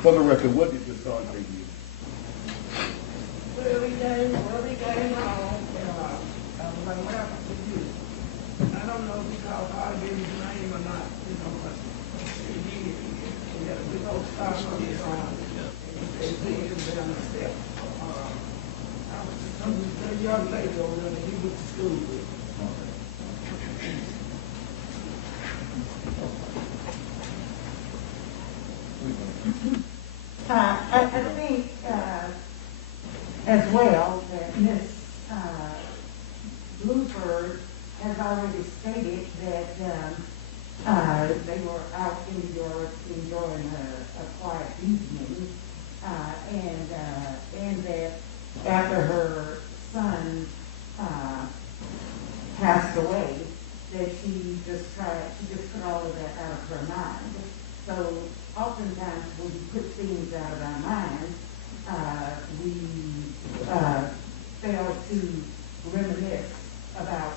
for the record, what did your son say to you? Well, he came home, and I was like, what happened to you? I don't know because I gave his name or not, but he had a big old scar on his arm, and he said he was down the step. I was just a young lady over there that he went to school with. I think as well that Ms. has already stated that they were out in New York enjoying a quiet evening, and that after her son passed away, that she just put all of that out of her mind. So oftentimes when we put things out of our minds, we fail to reminisce about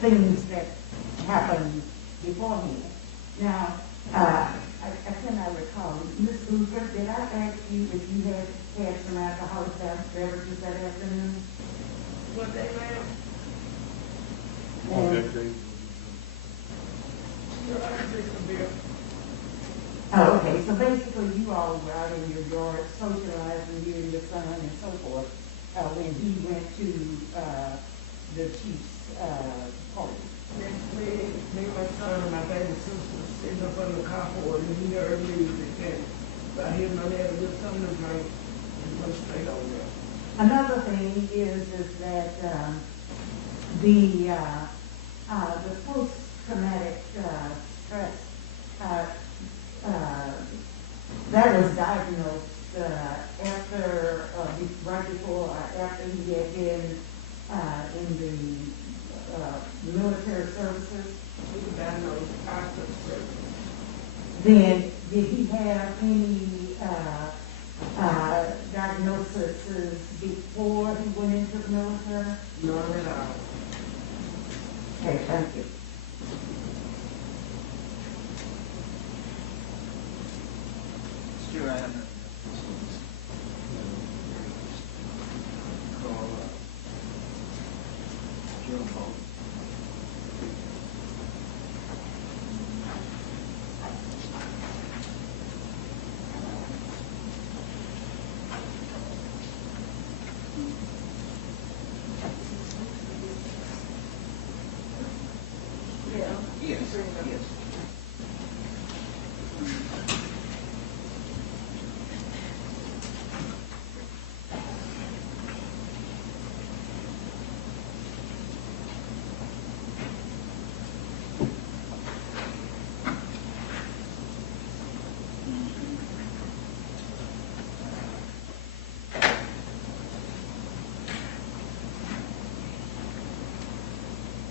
things that happened beforehand. Now, I cannot recall. Ms. Booker, did I ask you if you had some alcoholic beverages that afternoon? What day, ma'am? Oh, okay. So basically, you all were out in your yard socializing, you and your son and so forth, when he went to the chief's party. Me, my son, and my baby sister sitting up on the carport, and he heard music, and I hear my dad with something to drink, and went straight over there. Another thing is that the post-traumatic stress that was diagnosed after, right before or after he had been in the military services. He was diagnosed after the surgery. Then, did he have any diagnoses before he went into the military? None at all. Okay, thank you. Still, I have call Joe Paul. Yes, yes.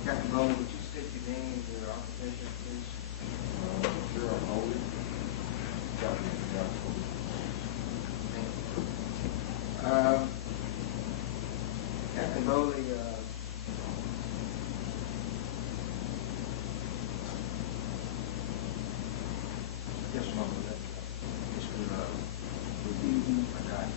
Captain Bowman, would you state your name and your occupation, please? Sure, I'm holding. Captain Bowley, just one minute. Mr. Review, my guy.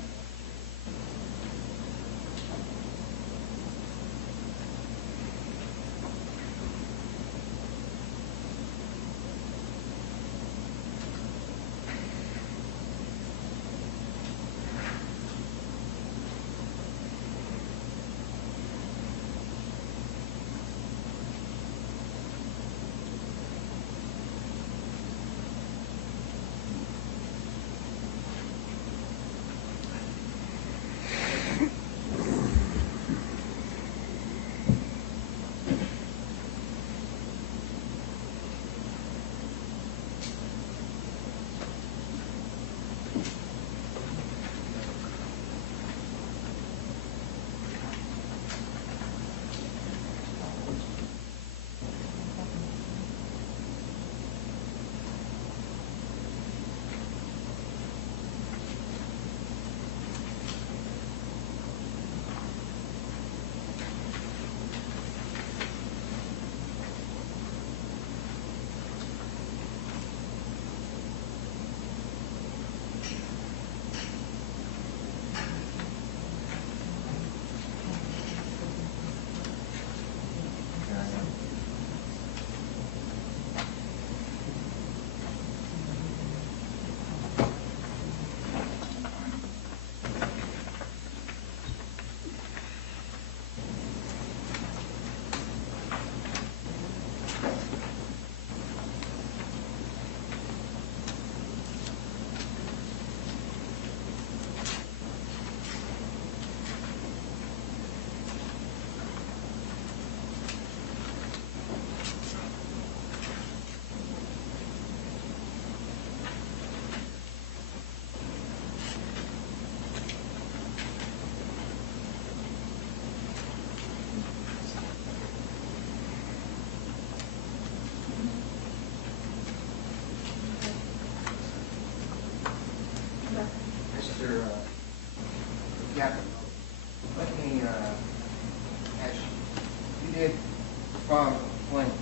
filed a complaint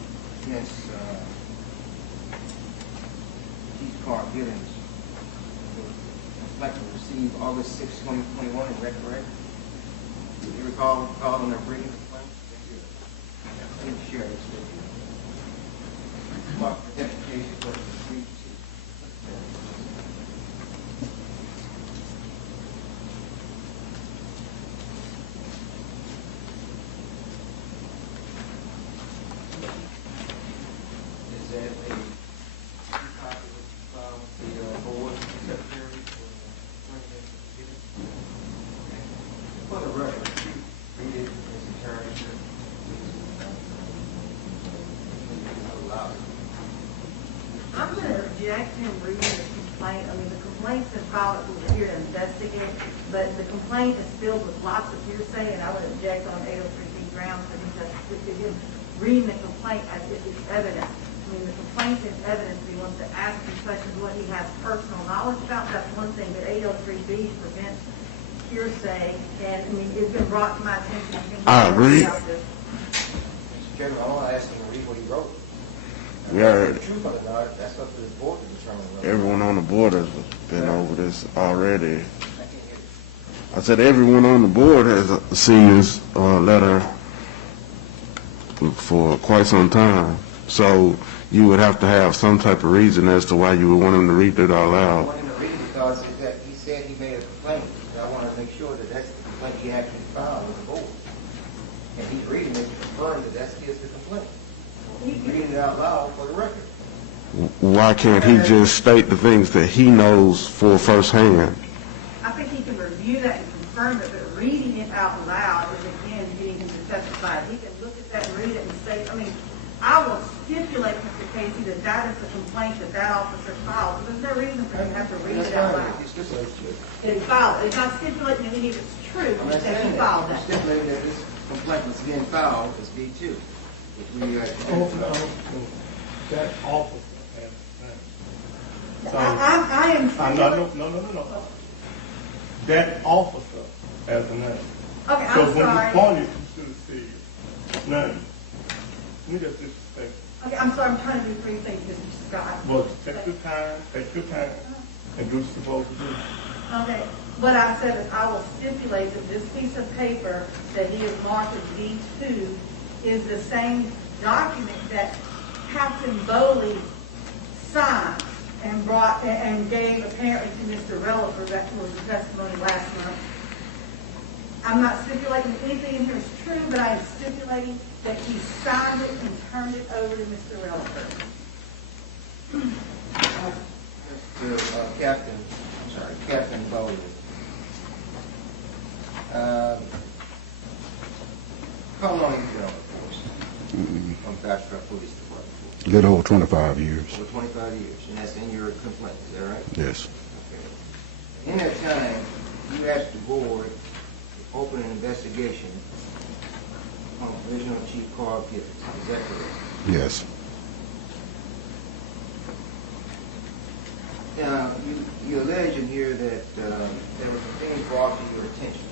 against Chief Carl Giddens. Complaint was received August 6, 2021, is that correct? Do you recall calling a briefing complaint? Let me share this with you. Mark identification for the brief. Is that a copy of the board secretary for the record? Read it in its entirety. I'm going to object him reading the complaint. I mean, the complaint's been filed, we're here to investigate, but the complaint is filled with lots of hearsay, and I would object on 803B grounds for him reading the complaint as if it's evidence. I mean, the complaint is evidence. He wants to ask these questions what he has personal knowledge about. That's one thing, but 803B prevents hearsay, and I mean, it's been brought to my attention. I agree. Mr. Chairman, I want to ask him to read what he wrote. Yeah. The truth of it, that's up to the board to determine. Everyone on the board has been over this already. I said everyone on the board has seen this letter for quite some time. So you would have to have some type of reason as to why you would want him to read it out I loud. want him to read it because that he said he made a complaint. I want to make sure that that's the complaint he actually filed with the board. And he's reading it to confirm that that's the complaint. He's reading it out loud for the record. Why can't he just state the things that he knows for firsthand? I think he can review that and confirm it, but reading it out loud is, again, getting him to testify. He can look at that and read it and say, I mean, I will stipulate, Mr. Casey, that that is the complaint that officer filed. So there's no reason for him to have to read it out loud. He's stipulated to it. That he filed it. It's not stipulating that it's true that he filed that. He's stipulated that this complaint was being filed as B2. That officer has, I am. no. That officer has a name. Okay, I'm So when you sorry. pointed, you should have said his name. Me, that's disrespectful. Okay, I'm sorry. I'm trying to do three things, Mr. Scott. Well, take your time, and do what you're supposed to do. Okay, what I said is I will stipulate that this piece of paper that he has marked as B2 is the same document that Captain Bowley signed and brought and gave apparently to Mr. Rellifer. That was the testimony last month. I'm not stipulating that anything in here is true, but I am stipulating that he signed it and turned it over to Mr. Rellifer. Captain Bowley. How long have you been on the force? On Bastrop Police Department? A little over 25 years. For 25 years, and that's in your complaint, is that right? Yes. Okay. In that time, you asked the board to open an investigation on Divisional Chief Carl Gibbons, is that correct? Yes. Now, you allege in here that there were some things brought to your attention.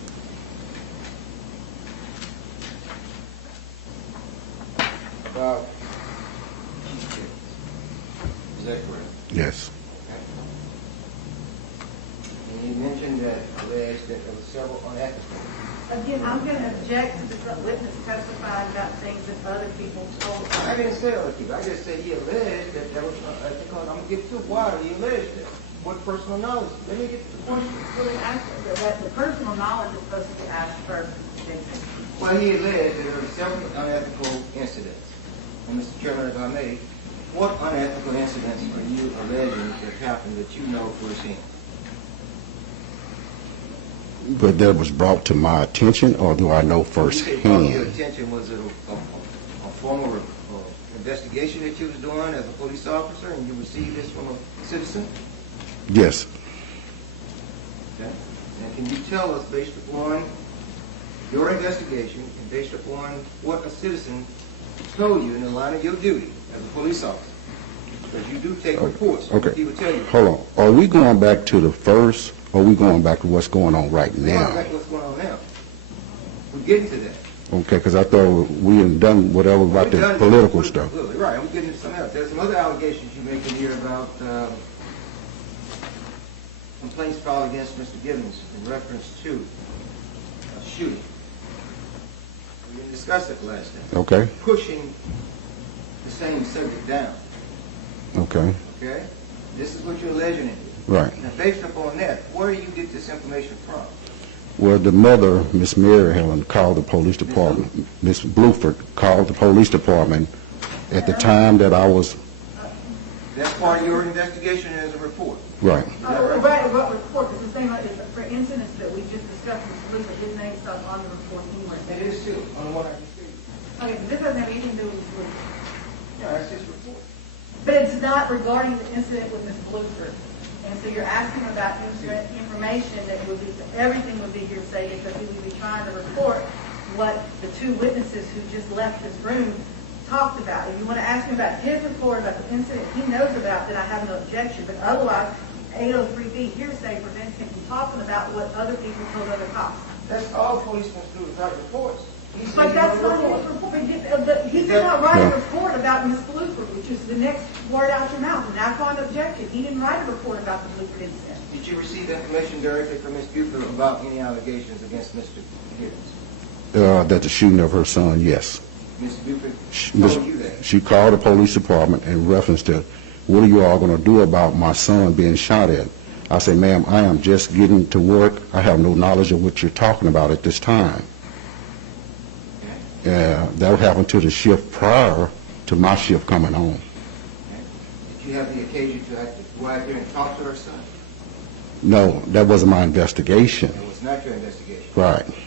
About Chief Gibbons, is that correct? Yes. Okay. And you mentioned that alleged that there were several unethical. Again, I'm going to object to the witness testifying about things that other people told us. I didn't say other people. I just said he alleged that there was unethical. I'm going to get to why he alleged that. What personal knowledge? Let me get to the point. The personal knowledge is supposed to be asked first. Well, he alleged that there were several unethical incidents. And Mr. Chairman, if I may, what unethical incidents are you alleging that happened that you know firsthand? But that was brought to my attention, or do I know When you say brought to your firsthand? attention, was it a formal investigation that you was doing as a police officer and you received this from a citizen? Yes. Okay. And can you tell us, based upon your investigation and based upon what a citizen told you in the line of your duty as a police officer? Because you do take reports. Okay. He would tell you. Hold on. Are we going back to the first, or are we going back to what's going on right Now, now? what's going on now? We're getting to that. Okay, because I thought we had done whatever about the political stuff. Absolutely, right, we're getting into something else. There's some other allegations you make in here about complaints filed against Mr. Gibbons in reference to a shooting. We didn't discuss it last time. Okay, Pushing the same subject down, okay, okay? This is what you're alleging in here. right. Now, based upon that, where do you get this information from? Well, the mother, Miss Mary Helen, called the police department. Miss Bluford called the police department at the time that I was, That's part of your investigation as a report. right. Right, what report, it's the same, it's for incidents that we just discussed, Mr. Luker, his name's not on the report anywhere. It is too, on the one I can see. Okay, but this doesn't have anything to do with Luker. Yeah, that's his report. But it's not regarding the incident with Ms. Bluford. And so you're asking about information that would be, everything would be hearsay because he would be trying to report what the two witnesses who just left this room talked about. If you want to ask him about his report about the incident he knows about, then I have no objection. But otherwise, 803B hearsay prevents him from talking about what other people told other cops. That's all policemen do is write reports. But that's not his report. But he did not write a report about Ms. Bluford, which is the next word out your mouth, and that's why I'm objecting. He didn't write a report about the Bluford incident. Did you receive information directly from Ms. Buford about any allegations against Mr. Gibbons? That the shooting of her son, yes. Ms. Buford She, told you that? she called the police department in reference to, what are you all going to do about my son being shot at? I say, ma'am, I am just getting to work. I have no knowledge of what you're talking about at this time. That happened to the shift prior to my shift coming on. Okay. Did you have the occasion to go out there and talk to her son? No, that wasn't my investigation. It was not your investigation. Right. Okay.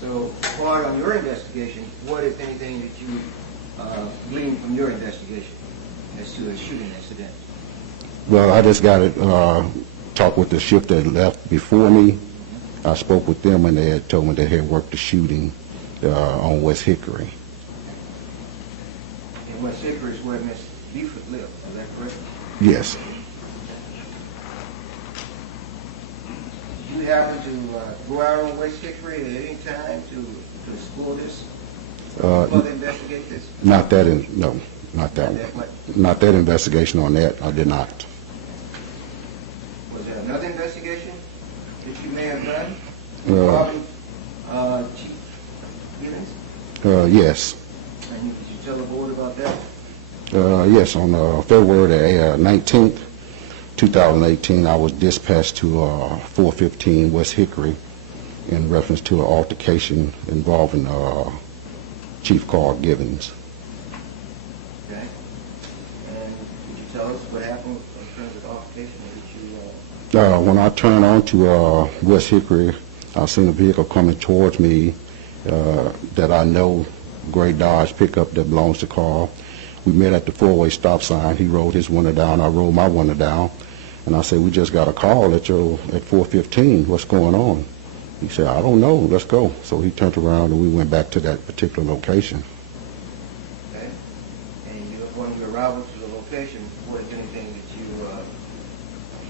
So, part on your investigation, what, if anything, did you glean from your investigation as to a shooting incident? Well, I just got to talk with the shift that left before me. I spoke with them, and they had told me they had worked the shooting on West Hickory. And West Hickory is where Ms. Buford lived, is that correct? Yes. Did you happen to go out on West Hickory at any time to explore this, further investigate this? Not that, no, not that one. Not that investigation on that, I did not. Was there another investigation that you may have done involving Chief Gibbons? Yes. And did you tell the board about that? Yes, on February 19th, 2018, I was dispatched to 415 West Hickory in reference to an altercation involving Chief Carl Gibbons. Okay. And could you tell us what happened in terms of altercation? When I turned on to West Hickory, I seen a vehicle coming towards me that I know, gray Dodge pickup that belongs to Carl. We met at the four-way stop sign. He rolled his window down. I rolled my window down. And I said, we just got a call at 415. What's going on? He said, I don't know. Let's go. So he turned around and we went back to that particular location. Okay. And upon your arrival to the location, what, if anything, did you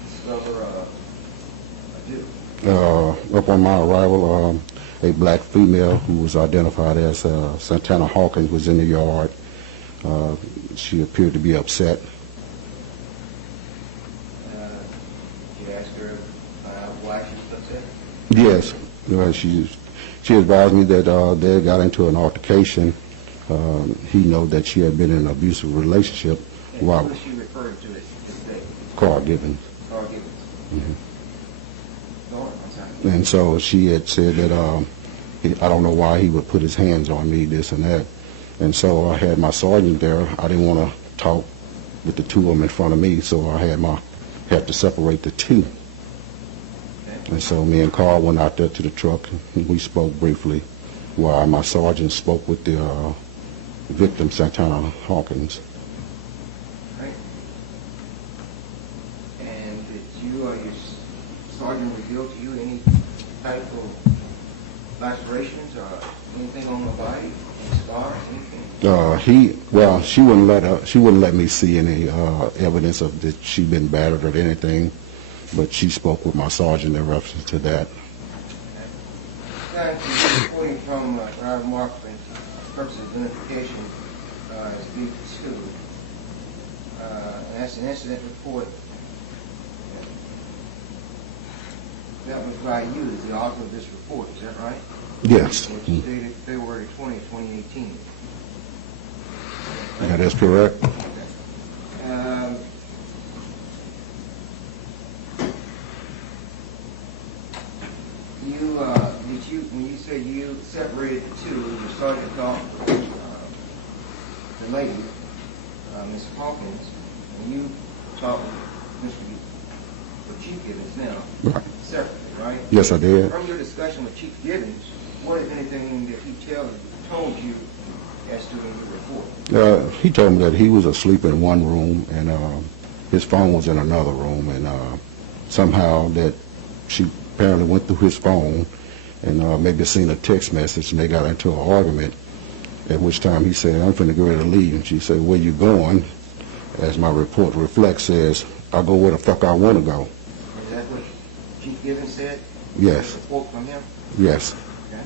discover or do? Upon my arrival, a black female who was identified as Santana Hawkins was in the yard. She appeared to be upset. Did you ask her why she was upset? Yes. She advised me that they got into an altercation. He knew that she had been in an abusive relationship. And who was she referring to this day? Carl Gibbons. Carl Gibbons. Mm-hmm. Go on, I'm sorry. And so she had said that I don't know why he would put his hands on me, this and that. And so I had my sergeant there. I didn't want to talk with the two of them in front of me, so I had to separate the two. Okay. And so me and Carl went out there to the truck, and we spoke briefly, while my sergeant spoke with the victim, Santana Hawkins. Right. And did you or your sergeant reveal to you any type of lacerations or anything on the body, any scars, anything? She wouldn't let me see any evidence of that she'd been battered or anything, but she spoke with my sergeant in reference to that. Okay. Reporting from Robert Markman, purpose of identification is B2. That's an incident report. That was by you as the author of this report, is that right? Yes. Which is dated February 20, 2018. That is correct. When you say you separated the two, you started to talk the lady, Ms. Hawkins, and you talked with Chief Gibbons now, Right. separately, right? Yes, I did. From your discussion with Chief Gibbons, what, if anything, did he told you as to your report? He told me that he was asleep in one room and his phone was in another room, and somehow that she apparently went through his phone and maybe seen a text message, and they got into an argument, at which time he said, "I'm finna get ready to leave." And she said, "Where you going?" As my report reflects, says, "I go where the fuck I want to go." Is that what Chief Gibbons said? Yes. A report from him? Yes. Okay.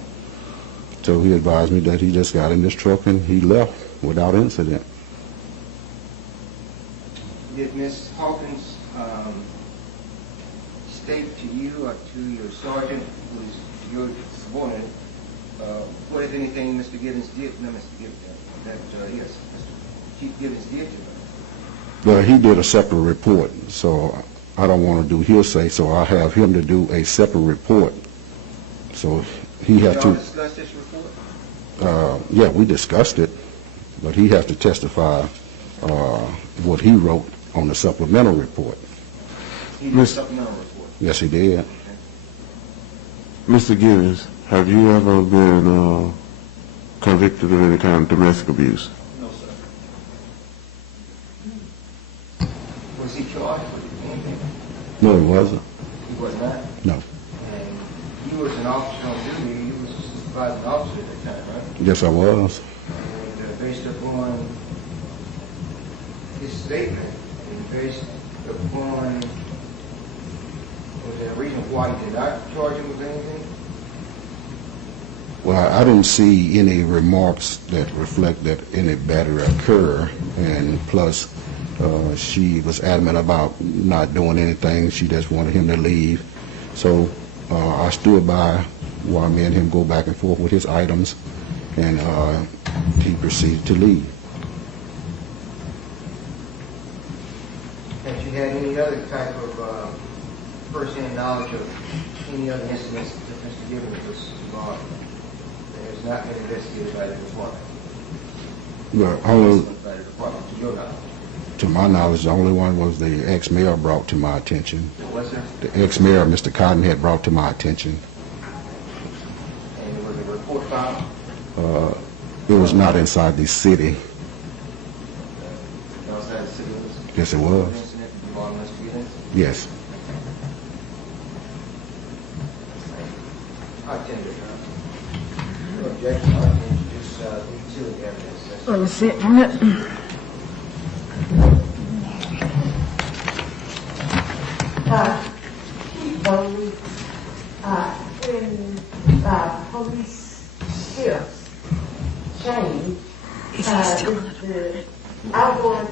So he advised me that he just got in this truck and he left without incident. Did Ms. Hawkins state to you or to your sergeant, who's your subordinate, what, if anything, Mr. Gibbons did? No, Mr. Gibbons. Yes, Mr. Chief Gibbons did to her? Well, he did a separate report, so I don't want to do hearsay, so I have him to do a separate report. So he had Did to. y'all discuss this report? Yeah, we discussed it, but he has to testify what he wrote on the supplemental report. He did a supplemental report. Yes, he did. Mr. Gibbons, have you ever been convicted of any kind of domestic abuse? No, sir. Was he charged with anything? No, he wasn't. He was not? No. And you was an officer on duty. You was a supervising officer at that time, right? Yes, I was. And based upon his statement, and based upon, was there a reason why you did not charge him with anything? Well, I didn't see any remarks that reflect that any battery occurred, and plus she was adamant about not doing anything. She just wanted him to leave. So I stood by while me and him go back and forth with his items, and he proceeded to leave. Have you had any other type of first-hand knowledge of any other incidents that Mr. Gibbons was involved in that has not been investigated by the department? Well, only, By the department, to your knowledge? to my knowledge, the only one was the ex-mayor brought to my attention. What's that? The ex-mayor, Mr. Cotton, had brought to my attention. And there was a report filed? It was not inside the city. Outside the city limits? Yes, it was. Incident involving Mr. Gibbons? Yes. I tend to, no objection, I can introduce the utility evidence. Let me see it from it. When police shifts change, the outgoing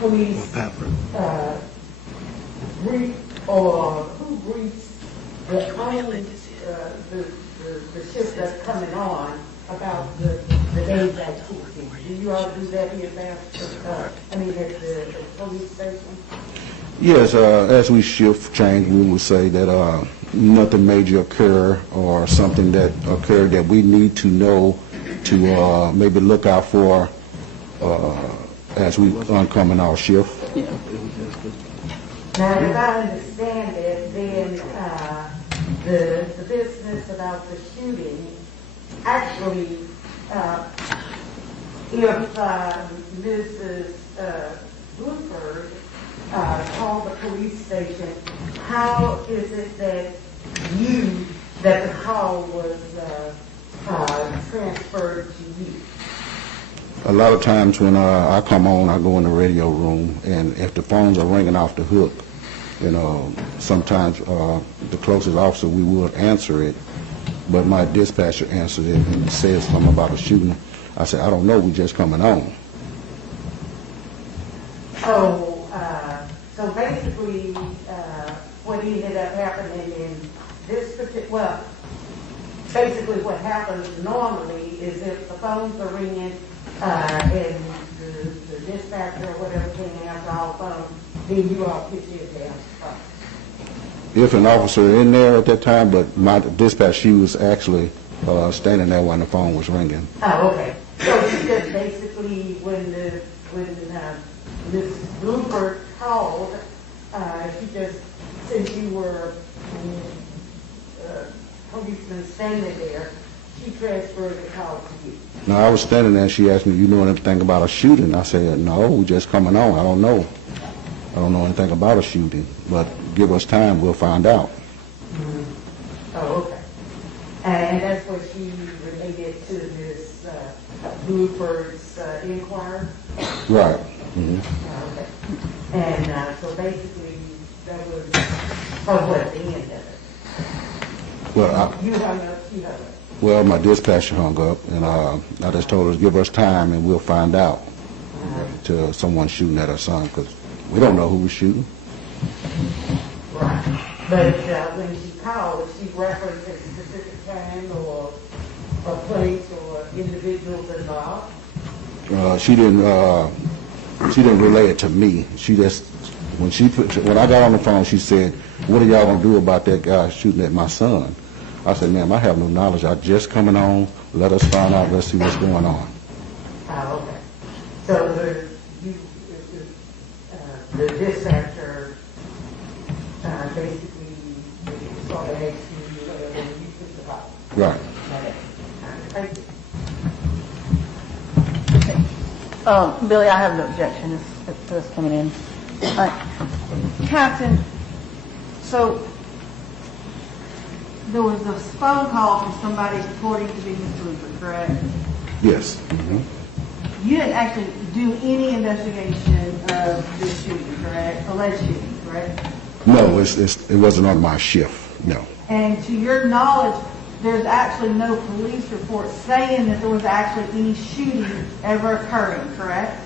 police brief, or who briefs the shift that's coming on about the day's activity? Do you all do that in advance, at the police station? Yes, as we shift change, we will say that nothing major occur or something that occurred that we need to know to maybe look out for as we oncoming our shift. Now, as I understand it, then the business about the shooting, actually, if Mrs. Woodford called the police station, how is it that the call was transferred to you? A lot of times when I come on, I go in the radio room, and if the phones are ringing off the hook, Sometimes the closest officer, we would answer it, but my dispatcher answered it and said something about a shooting. I said, I don't know, we just coming on. So basically, what ended up happening in this particular, basically what happens normally is if the phones are ringing, and the dispatcher or whatever can answer all phones, then you all pitch in to answer the phone. If an officer in there at that time, but my dispatch, she was actually standing there when the phone was ringing. Oh, okay. So she just basically, when Ms. Bloomberg called, she just, since you were policeman standing there, she transferred the call to you. No, I was standing there and she asked me, you know anything about a shooting? I said, no, we just coming on. I don't know. I don't know anything about a shooting, but give us time, we'll find out. Mm-hmm. Oh, okay. And that's what she related to this Bluebird's inquiry? Right. Mm-hmm. Oh, okay. And so basically, that was, what, the end of it? Well, You hung up, she hung up. Well, my dispatcher hung up, and I just told her to give us time, and we'll find out to someone shooting at her son, because we don't know who was shooting. Right. But when she called, she referenced a specific time or a place or individuals involved? She didn't relay it to me. She just, when I got on the phone, she said, what are y'all going to do about that guy shooting at my son? I said, ma'am, I have no knowledge. I'm just coming on. Let us find out. Let's see what's going on. Oh, okay. So the dispatcher basically sort of asked you whatever you think about. Right. Okay. Thank you. Billy, I have no objection to this coming in. Captain, so there was a phone call from somebody purporting to be Ms. Blooper, correct? Yes. Mm-hmm. You didn't actually do any investigation of this shooting, correct? Alleged shooting, correct? No, it wasn't on my shift, no. And to your knowledge, there's actually no police report saying that there was actually any shooting ever occurring, correct?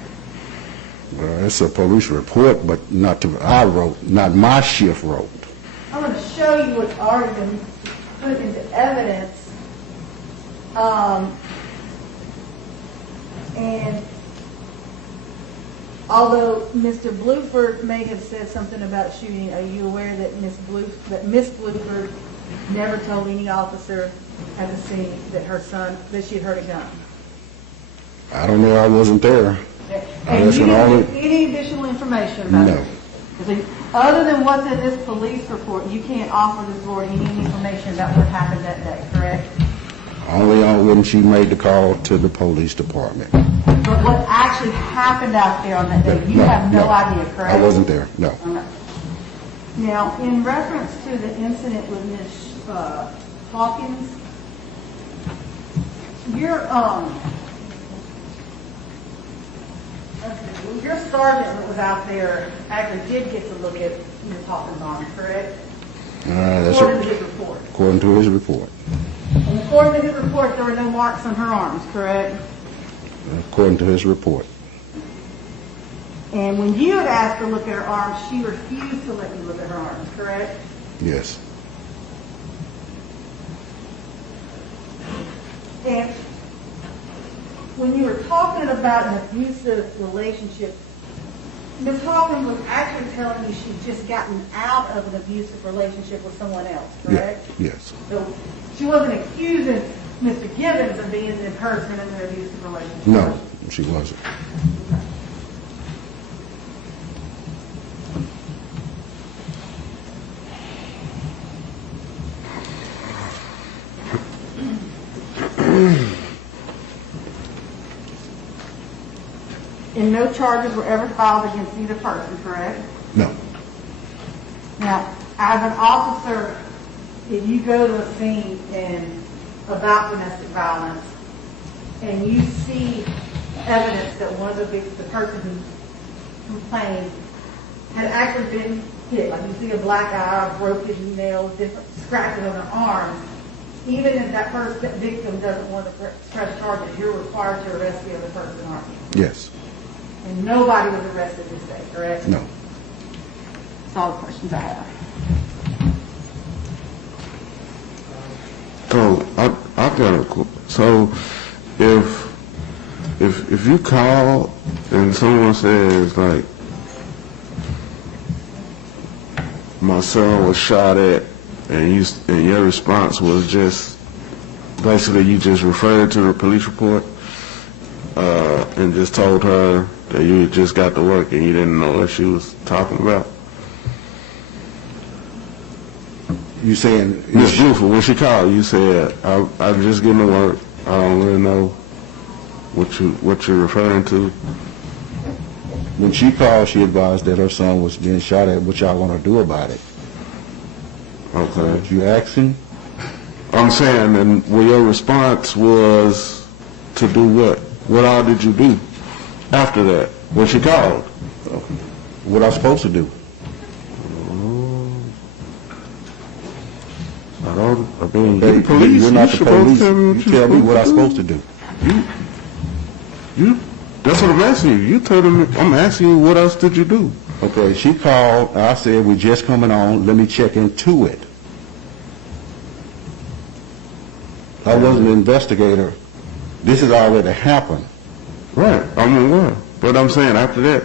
It's a police report, but not my shift wrote. I'm going to show you what's already been put into evidence. And although Mr. Bluford may have said something about shooting, are you aware that Miss Bluford never told any officer at the scene that she had heard a gun? I don't know. I wasn't there. And you didn't get any additional information about it? No. Other than what's in this police report, you can't offer this board any information about what happened that day, correct? Only on when she made the call to the police department. But what actually happened out there on that day, you have no idea, correct? I wasn't there, no. Okay. Now, in reference to the incident with Ms. Hawkins, your sergeant that was out there actually did get to look at Ms. Hawkins' arm, correct? According to his report. According to his report. And according to his report, there were no marks on her arms, correct? According to his report. And when you had asked her to look at her arms, she refused to let you look at her arms, correct? Yes. And when you were talking about an abusive relationship, Ms. Hawkins was actually telling you she'd just gotten out of an abusive relationship with someone else, correct? Yes. So she wasn't accusing Mr. Gibbons of being the person in an abusive relationship. No, she wasn't. And no charges were ever filed against either person, correct? No. Now, as an officer, if you go to a scene about domestic violence and you see evidence that one of the person who complained had actually been hit. Like you see a black eye, broken nails, different scratches on their arms. Even if that first victim doesn't want to press charges, you're required to arrest the other person, aren't you? Yes. And nobody was arrested this day, correct? No. That's all the questions I have. So I got a so if you call and someone says like my son was shot at and your response was just basically you just referred to the police report and just told her that you had just got to work and you didn't know what she was talking about. You saying Miss Buford, when she called, you said, I'm just getting to work. I don't really know what you're referring to. When she called, she advised that her son was being shot at. What y'all gonna do about it? Okay. You asking? I'm saying, and well, your response was to do what? What all did you do after that when she called? What I supposed to do? I mean, you're the police. You're not the police. Tell me You tell me what I'm supposed to do. You. That's what I'm asking you. You told me. I'm asking you, what else did you do? Okay, she called. I said, we're just coming on. Let me check into it. I wasn't an investigator. This has already happened. Right. I'm aware. But I'm saying after that,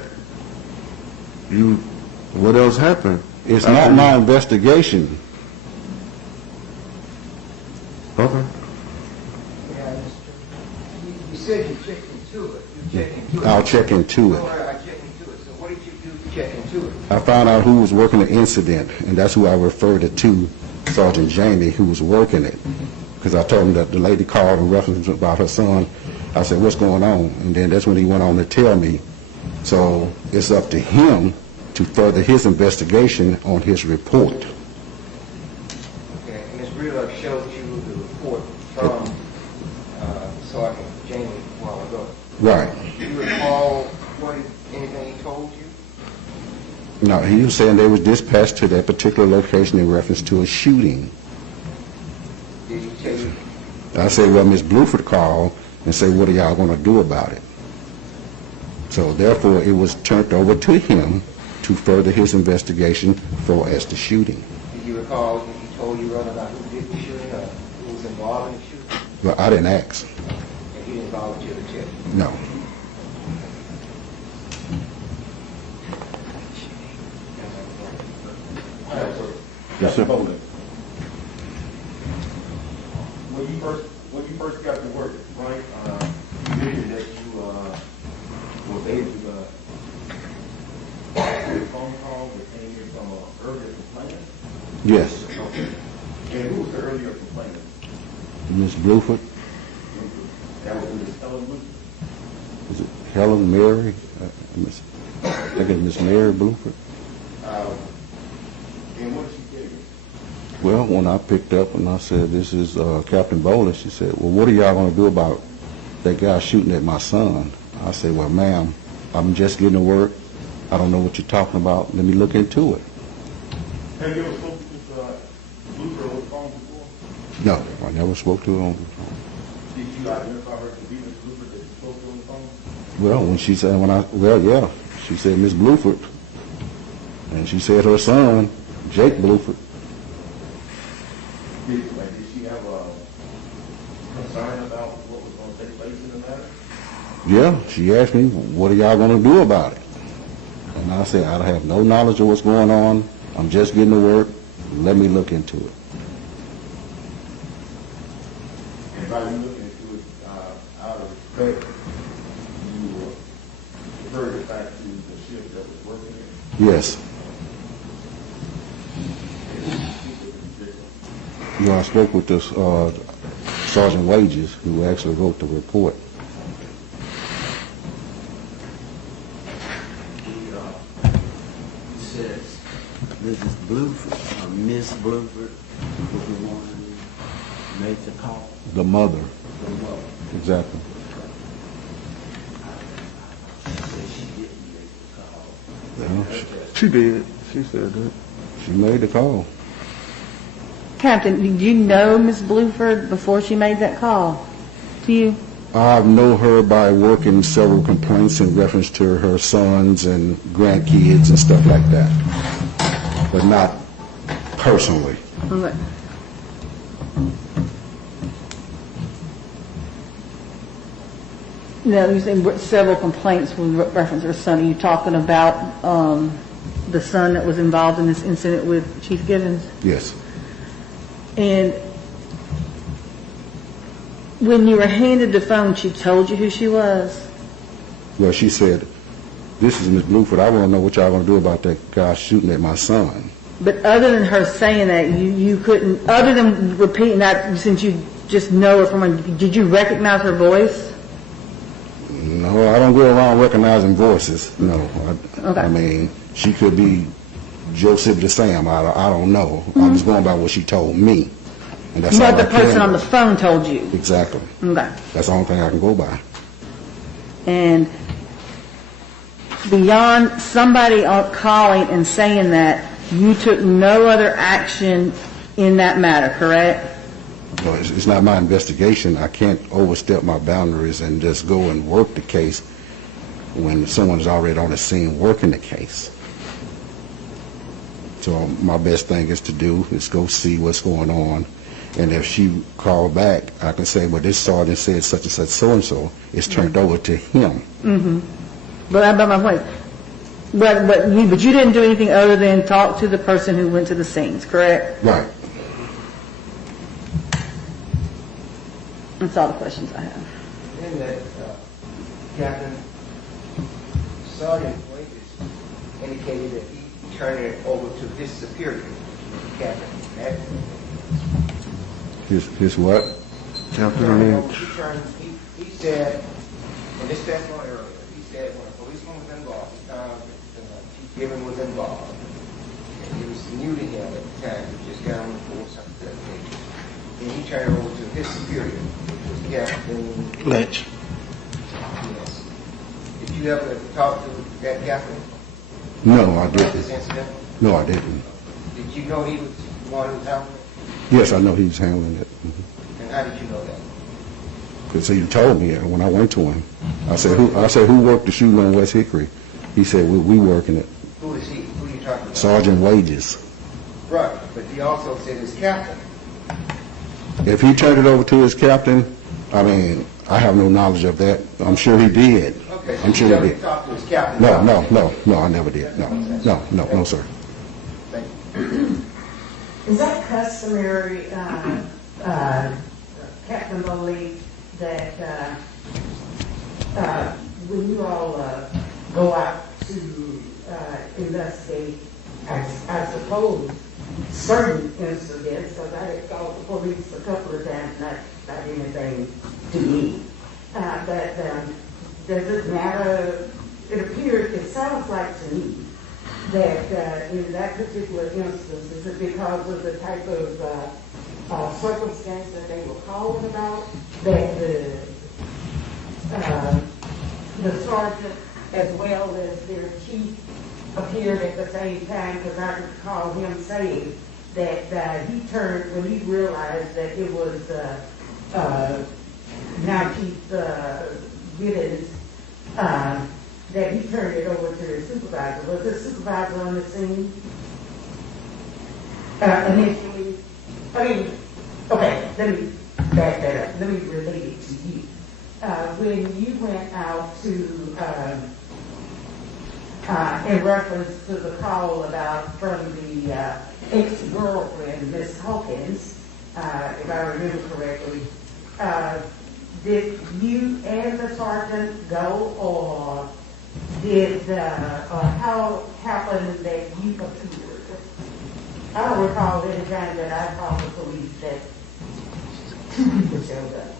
what else happened? It's not my investigation. Okay. Yeah, you said you checked into it. You checked into it. I'll check into it. All right, I checked into it. So what did you do to check into it? I found out who was working the incident, and that's who I referred it to, Sergeant Jamie, who was working it. Because I told him that the lady called and referenced about her son. I said, what's going on? And then that's when he went on to tell me. So it's up to him to further his investigation on his report. Okay, and Ms. Brewer showed you the report from Sergeant Jamie a while ago. Right. Do you recall anything he told you? No, he was saying they was dispatched to that particular location in reference to a shooting. Did he tell you? I said, well, Ms. Bluford called and said, what are y'all going to do about it? So therefore, it was turned over to him to further his investigation for as the shooting. Did you recall if he told you whether or not who did the shooting or who was involved in the shooting? Well, I didn't ask. And he didn't volunteer to tell you? No. Yes, sir. When you first got to work, right, you mentioned that you was able to get a phone call that came in from an earlier complainant? Yes. Okay. And who was the earlier complainant? Ms. Bluford. That was Ms. Helen Bluford? Is it Helen Mary? I think it's Miss Mary Bluford. And what did she tell you? Well, when I picked up and I said, this is Captain Bowler, she said, well, what are y'all going to do about that guy shooting at my son? I said, well, ma'am, I'm just getting to work. I don't know what you're talking about. Let me look into it. Have you ever spoken to Bluford on the phone before? No, I never spoke to her on the phone. Did you identify her to be Ms. Bluford that you spoke to on the phone? Well, when she said, yeah, she said Miss Bluford. And she said her son, Jake Bluford. Did she have a concern about what was going to take place in the matter? Yeah, she asked me, what are y'all going to do about it? And I said, I have no knowledge of what's going on. I'm just getting to work. Let me look into it. And by you looking into it, out of respect, you referred it back to the shift that was working there? Yes. You know, I spoke with this Sergeant Wages, who actually wrote the report. Says Mrs. Bluford, or Miss Bluford, was the one who made the call. The mother. The mother. Exactly. She didn't make the call. Yeah. She did. she said that. She made the call. Captain, did you know Miss Bluford before she made that call to you? I know her by working several complaints in reference to her sons and grandkids and stuff like that, but not personally. Okay. No, you said several complaints with reference to her son. Are you talking about the son that was involved in this incident with Chief Gibbons? Yes. And when you were handed the phone, she told you who she was? Well, she said, "This is Miss Bluford. I want to know what y'all going to do about that guy shooting at my son." But other than her saying that, you couldn't, other than repeating that, since you just know her from her, did you recognize her voice? No, I don't go around recognizing voices. No. Okay. I mean, she could be Joseph DeSam. I don't know. I'm just going by what she told me. And that's What all the I can person on do. the phone told you? Exactly. Okay. That's the only thing I can go by. And beyond somebody calling and saying that, you took no other action in that matter, correct? No, it's not my investigation. I can't overstep my boundaries and just go and work the case when someone's already on the scene working the case. So my best thing is to do is go see what's going on. And if she called back, I can say, well, this sergeant said such and such so-and-so. It's turned over to him. Mm-hmm. But my point. But you didn't do anything other than talk to the person who went to the scenes, correct? Right. That's all the questions I have. In that, Captain, Sergeant Wages indicated that he turned it over to his superior, Captain. His what? Captain, he said, in this testimony earlier, he said when a policeman was involved, he found that Chief Gibbons was involved, and he was new to him at the time, he just got on the force after that case. And he turned it over to his superior, which was Captain Lynch. Yes. Did you ever talk to that captain No, I about this didn't. incident? No, I didn't. Did you know he was the one who was handling it? Yes, I know he's handling it. And how did you know that? Because he told me when I went to him. I said, who worked the shooting on West Hickory? He said, we working it. Who is he? Who are you talking about? Sergeant Wages. Right, but he also said his captain. If he turned it over to his captain, I mean, I have no knowledge of that. I'm sure he did. Okay, so I'm sure you he never did. talked to his captain? No, I never did. No, sir. Thank you. Is that customary, Captain Bowley, that when you all go out to investigate, I suppose, certain incidents, because I had called the police a couple of times, not anything to me, but does it matter? It sounds like to me that in that particular instance, is it because of the type of circumstance that they were calling about, that the sergeant as well as their chief appeared at the same time, because I recall him saying that he turned, when he realized that it was now Chief Gibbons, that he turned it over to his supervisor. Was the supervisor on the scene initially? Okay, let me back that up. Let me relate it to you. When you went out to, in reference to the call from the ex-girlfriend, Miss Hawkins, if I remember correctly, did you and the sergeant go, or how happened that you appeared? I don't recall any time that I called the police that two people showed up.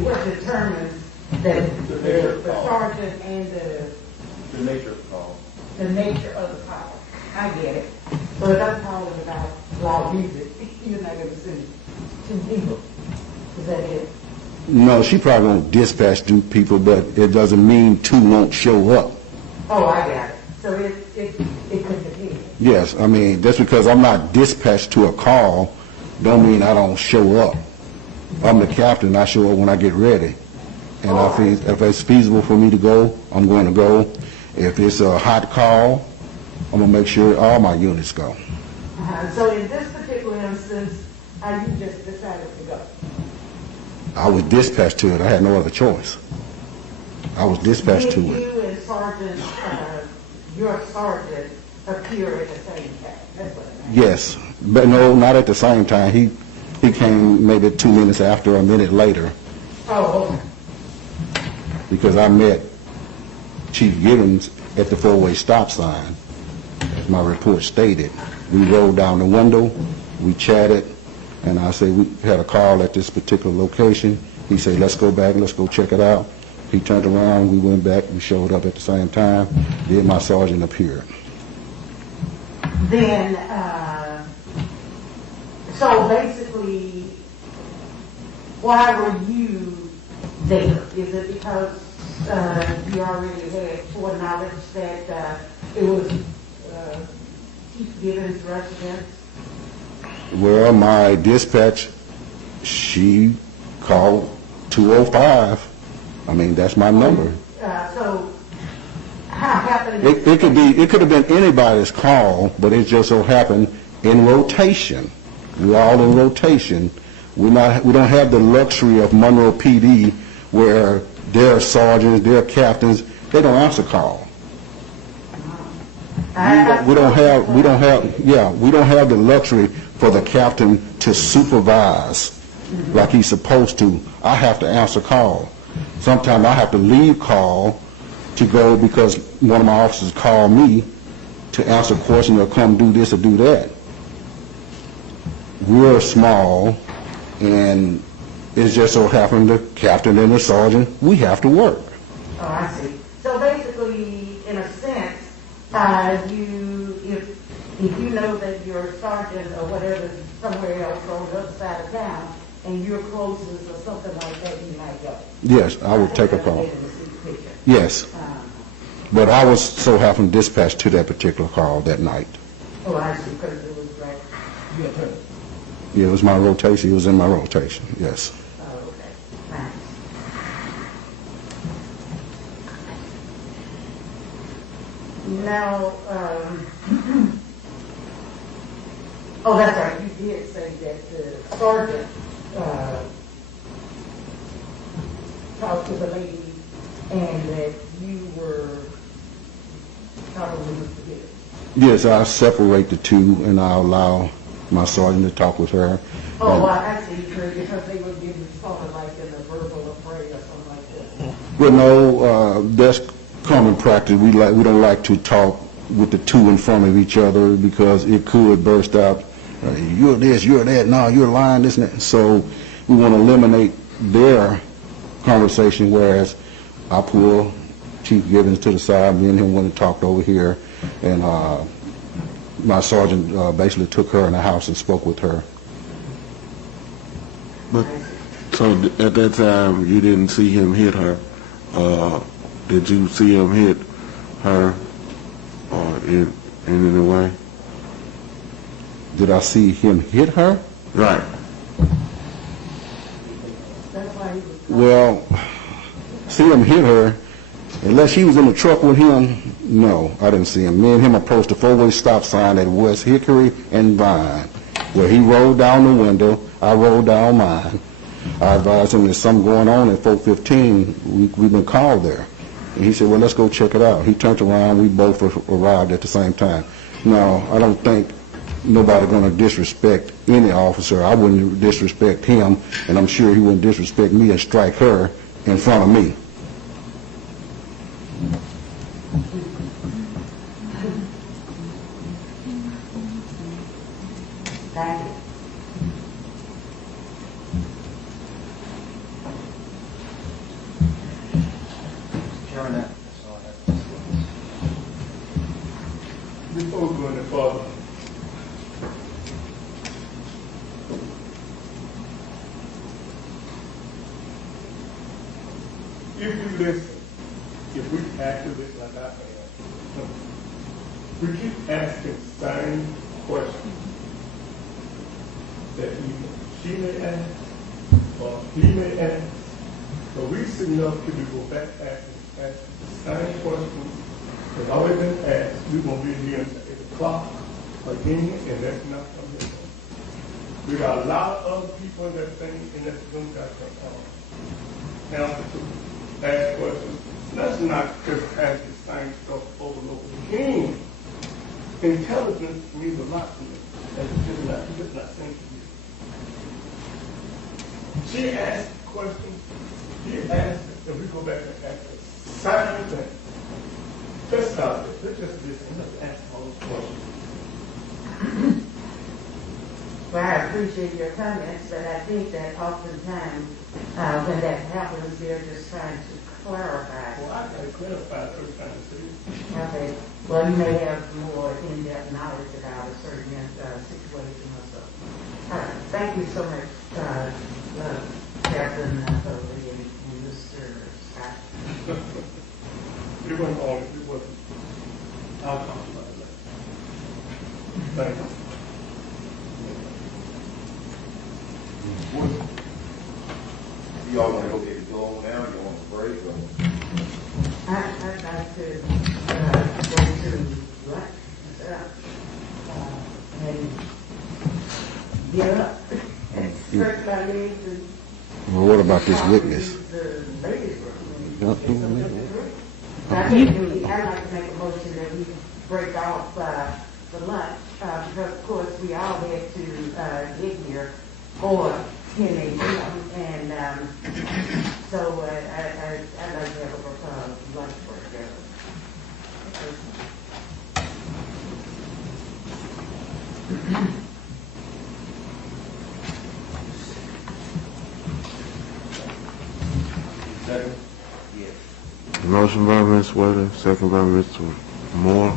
What determines that the sergeant and The nature of the call. the nature of the call? I get it. But I'm calling about loud music. You're not going to send two people. Is that it? No, she probably won't dispatch two people, but it doesn't mean two won't show up. Oh, I got it. So Yes, I mean, just because I'm not dispatched to a call, don't mean I don't show up. I'm the captain, I show up when I get ready. And if it's feasible for me to go, I'm going to go. If it's a hot call, I'm going to make sure all my units go. So in this particular instance, you just decided to go? I was dispatched to it, I had no other choice. I was dispatched to Did it. you and Sergeant, your sergeant appear at the same time? That's what I meant. Yes, but no, not at the same time. He came maybe 2 minutes after, a minute later, Oh, okay. because I met Chief Gibbons at the four-way stop sign, as my report stated. We rolled down the window, we chatted, and I said, we had a call at this particular location. He said, let's go back, let's go check it out. He turned around, we went back, we showed up at the same time, then my sergeant appeared. Then, so basically, why were you there? Is it because you already had foreknowledge that it was Chief Gibbons' residence? Well, my dispatch, she called 205. I mean, that's my number. So, how happened? It could have been anybody's call, but it just so happened in rotation. We're all in rotation. We don't have the luxury of Monroe PD where their sergeants, their captains, they don't answer call. We don't have the luxury for the captain to supervise like he's supposed to. I have to answer call. Sometimes I have to leave call to go because one of my officers called me to answer a question or come do this or do that. We're small, and it just so happened the captain and the sergeant, we have to work. Oh, I see. So basically, in a sense, if you know that your sergeant or whatever is somewhere else on the other side of town, and you're closest or something like that, you might go. Yes, I would take a call. Yes. But I was so happened dispatched to that particular call that night. Oh, I see, because it was right. Yeah, it was my rotation. It was in my rotation, yes. Oh, okay. Thanks. Now, oh, that's right, you did say that the sergeant talked to the lady and that you were probably Mr. Yes, I separate the two and I allow my sergeant to talk with her. Oh, well, I see, because they were giving something like in a verbal affray or something like that. Well, no, that's common practice. We don't like to talk with the two in front of each other because it could burst out, you're this, you're that, no, you're lying, this and that. So we want to eliminate their conversation, whereas I pull Chief Gibbons to the side, me and him went and talked over here, and my sergeant basically took her in the house and spoke with her. But so at that time, you didn't see him hit her. Did you see him hit her in any way? Did I see him hit her? Right. Well, see him hit her, unless he was in the truck with him, no, I didn't see him. Me and him approached the four-way stop sign at West Hickory and Vine, where he rolled down the window, I rolled down mine. I advised him there's something going on at 415, we've been called there. And he said, well, let's go check it out. He turned around, we both arrived at the same time. Now, I don't think nobody going to disrespect any officer. I wouldn't disrespect him, and I'm sure he wouldn't disrespect me and strike her in front of me. Thank you. Chairman, that's all I have to say. Before we go any further, if we listen, if we act to this like I said, We keep asking the same questions that either she may ask or he may ask. So we sit up to go back asking the same questions that's always been asked. We're going to be here until 8 o'clock again, and that's not coming. We got a lot of other people in that thing, in that room got to answer to ask questions. Let's not just ask the same stuff over and over again. Intelligence means a lot to me. That's just not saying to you. She asked questions. He asked, and we go back and ask the same thing. Let's stop it. Let's just listen. Let's ask all those questions. Well, I appreciate your comments, but I think that oftentimes when that happens, they're just trying to clarify. Well, I got to clarify every time I see it. Okay. Well, you may have more in-depth knowledge about a certain situation or so. All right. Thank you so much, Captain Foley and Mr. Scott. It wasn't all, it wasn't. I'll talk about it later. Thank you. Y'all want to go get it going now? You want a break? Or? I'd like to go to lunch and get up and stretch my legs and Well, what about this witness? the ladies' room. Yeah. I think I'd like to make a motion that we break off the lunch because, of course, we all had to get here for 10 a.m. And so I'd like to have a lunch break there. Second? Motion by Ms. Whitaker, second by Mr. Moore.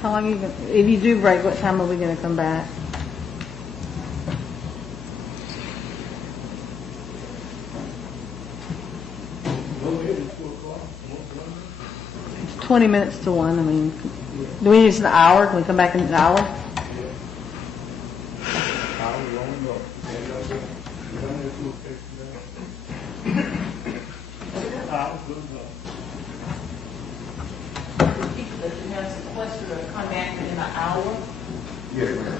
How long you gonna, if you do break, what time are we gonna come back? Go ahead at 2 o'clock. 20 minutes to 1, I mean, do we need an hour? Can we come back in an hour? If you have some questions or come back in an hour. Yeah, ma'am.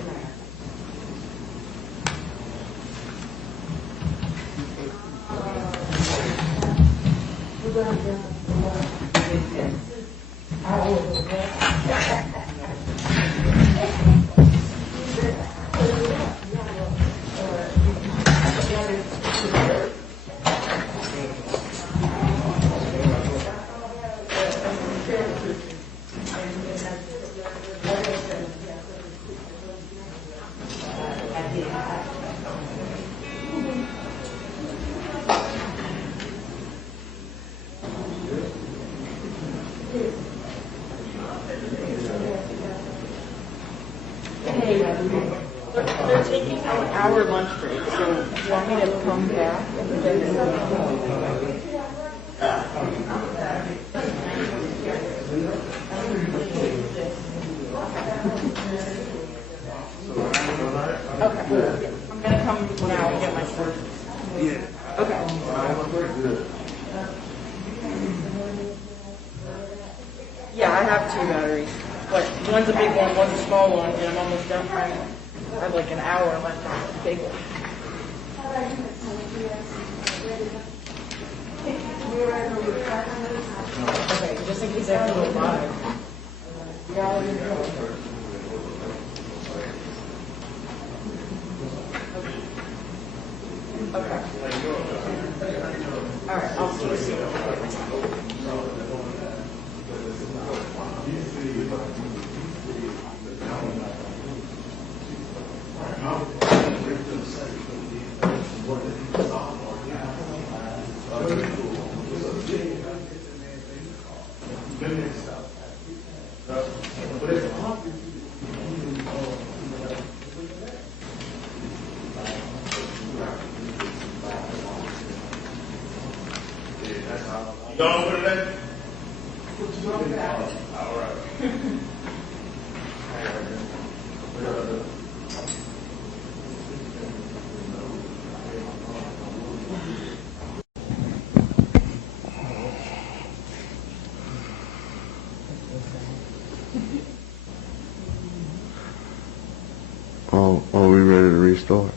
They're taking an hour lunch break, so you want me to come back? Okay. I'm gonna come now and get my stuff. Yeah. Okay. Yeah, I have 2 batteries, but one's a big one, one's a small one, and I'm almost done. I have like an hour left on the big one. Okay, just in case I have to go by. Okay. All right, I'll see you soon. You gone for the day? All right. Are we ready to restart?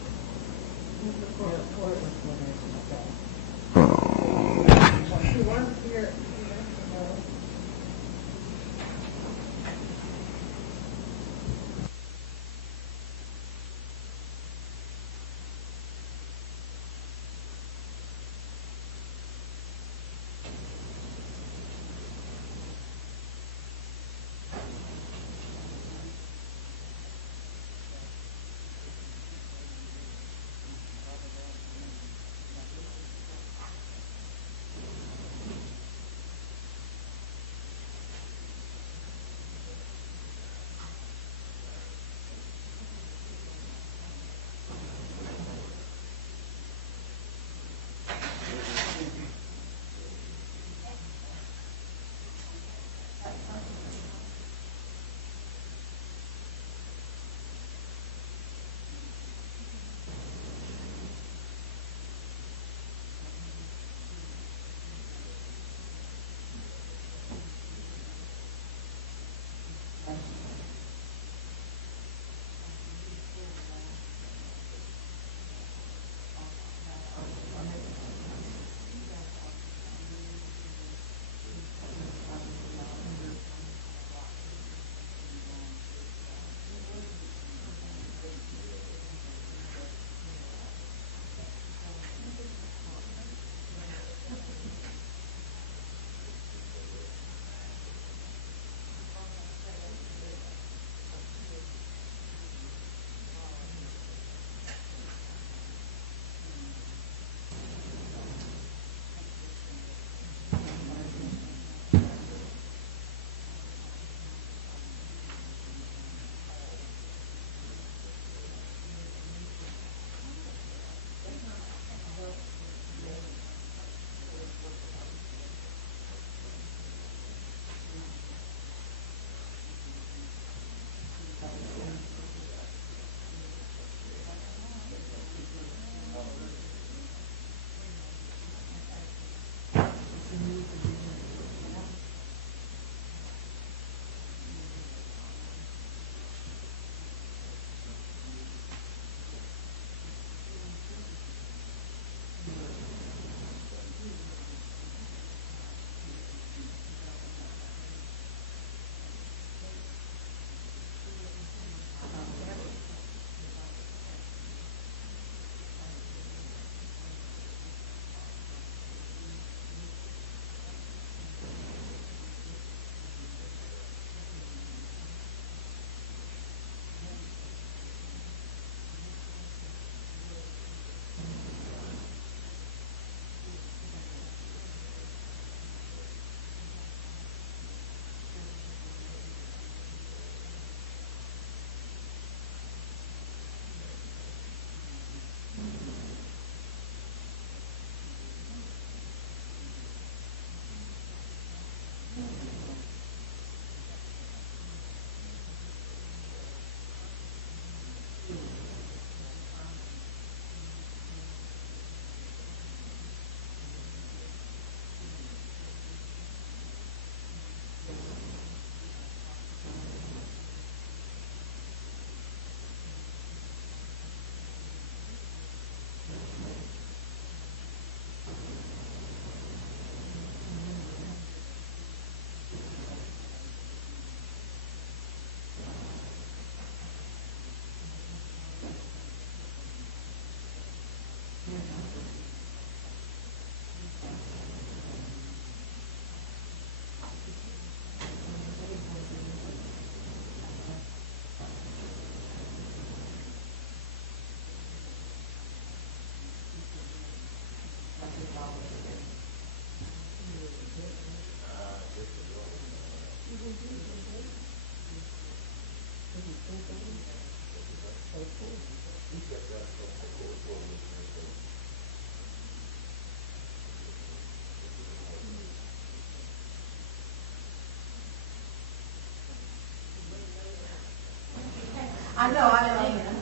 I know, I didn't even,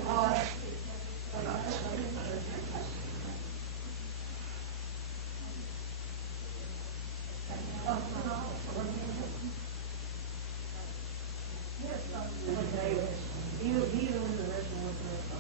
he was the original with the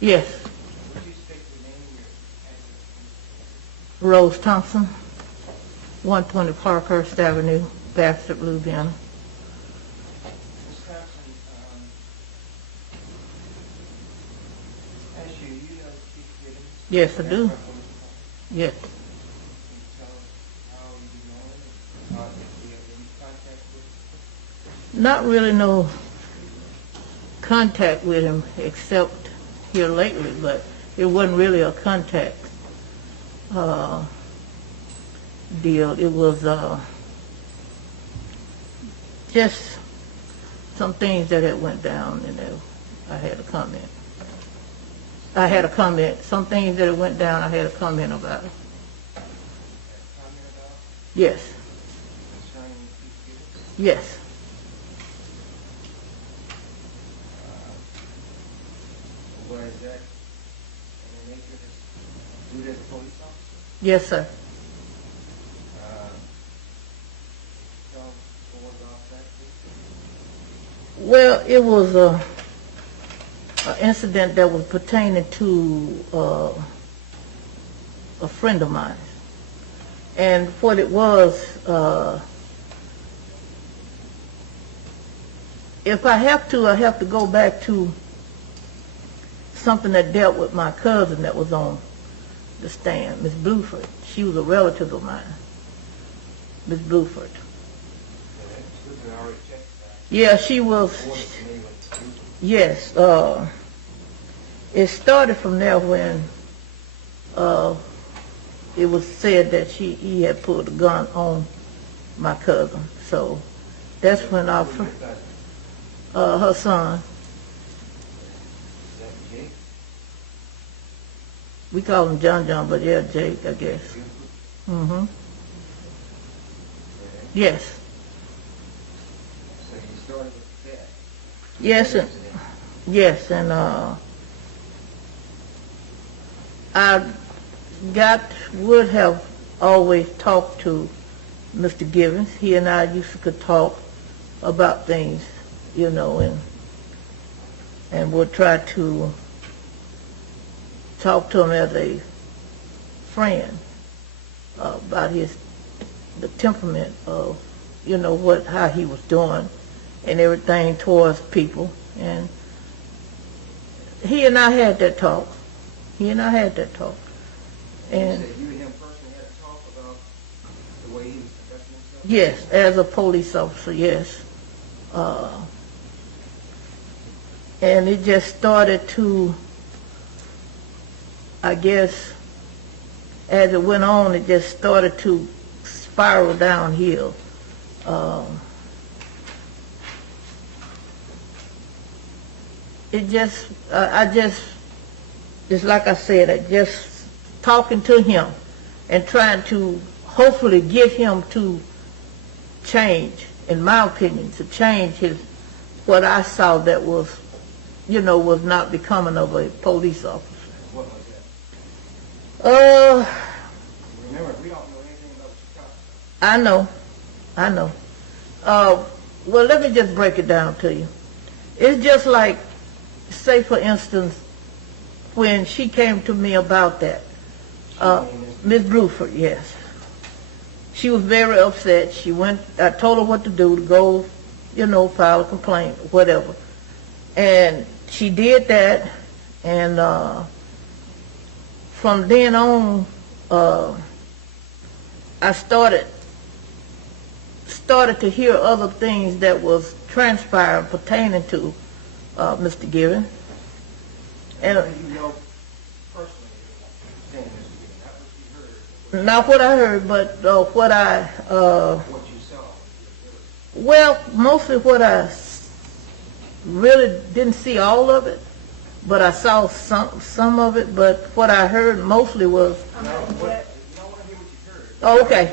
Yes. Rose Thompson, 120 Parkhurst Avenue, Bastrop, Louisiana. Yes, I do. Yes. Not really no contact with him except here lately, but it wasn't really a contact deal. It was just some things that had went down, and I had a comment. Some things that had went down, I had a comment about it. Yes. Yes. Was that in the nature of duty as a police officer? Yes, sir. Well, it was an incident that was pertaining to a friend of mine. And what it was, if I have to go back to something that dealt with my cousin that was on the stand, Miss Bluford. She was a relative of mine, Miss Bluford. Yeah, she was. Yes, it started from there when it was said that he had pulled a gun on my cousin. So that's when her son. We call him John, but yeah, Jake, I guess. Mm-hmm. Yes. So you started with that? Yes, and I would have always talked to Mr. Givens. He and I used to could talk about things, and would try to talk to him as a friend about the temperament of, how he was doing and everything towards people. And he and I had that talk. And You said you and him personally had a talk about the way he was conducting himself? Yes, as a police officer, yes. And it just started to, I guess, as it went on, it just started to spiral downhill. Just like I said, just talking to him and trying to hopefully get him to change, in my opinion, to change what I saw that was, was not becoming of a police officer. What was that? Remember, we don't know anything about what you're talking about. I know. Well, let me just break it down to you. It's just like, say for instance, when she came to me about that, Miss Bluford, yes. She was very upset. I told her what to do, to go, file a complaint, whatever. And she did that, and from then on, I started to hear other things that was transpiring pertaining to Mr. Given. And You know personally saying Mr. Given, not what you heard. not what I heard, but what I What you saw. well, mostly what I really didn't see all of it, but I saw some of it. But what I heard mostly was. You don't want to hear what you heard. Oh, okay.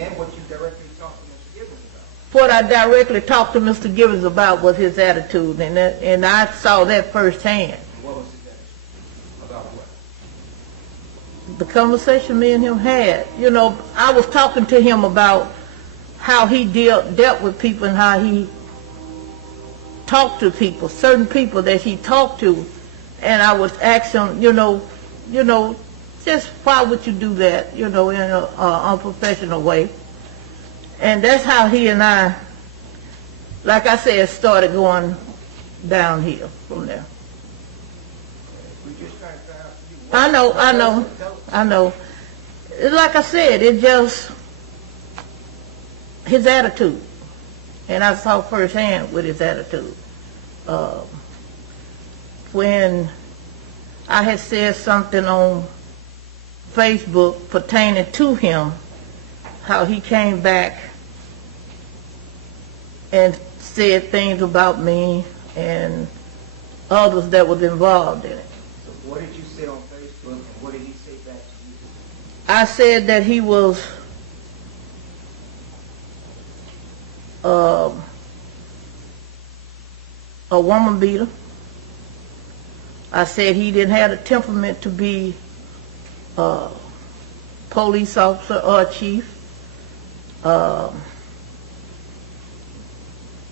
And what you directly talked to Mr. Given about. what I directly talked to Mr. Givens about was his attitude, and I saw that firsthand. What was his attitude? About what? The conversation me and him had, you know, I was talking to him about how he dealt with people and how he talked to people, certain people that he talked to, and I was asking, you know, just why would you do that, you know, in an unprofessional way. And that's how he and I, like I said, started going downhill from there. We just trying to find out for you. I know. Like I said, it just, his attitude. And I saw firsthand with his attitude. When I had said something on Facebook pertaining to him, how he came back and said things about me and others that was involved in it. So what did you say on Facebook, and what did he say back to you? I said that he was a woman beater. I said he didn't have the temperament to be a police officer or a chief.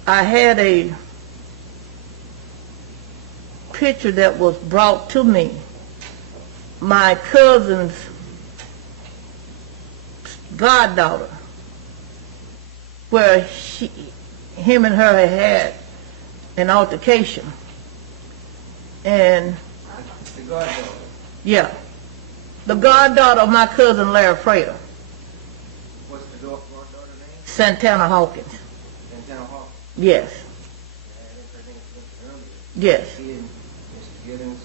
I had a picture that was brought to me. My cousin's goddaughter, where him and her had an altercation. And The goddaughter. yeah, the goddaughter of my cousin Larry Frater, What's the goddaughter name? Santana Hawkins. Santana Hawkins. Yes, And her name was mentioned earlier. yes, She and Mr. Gibbons,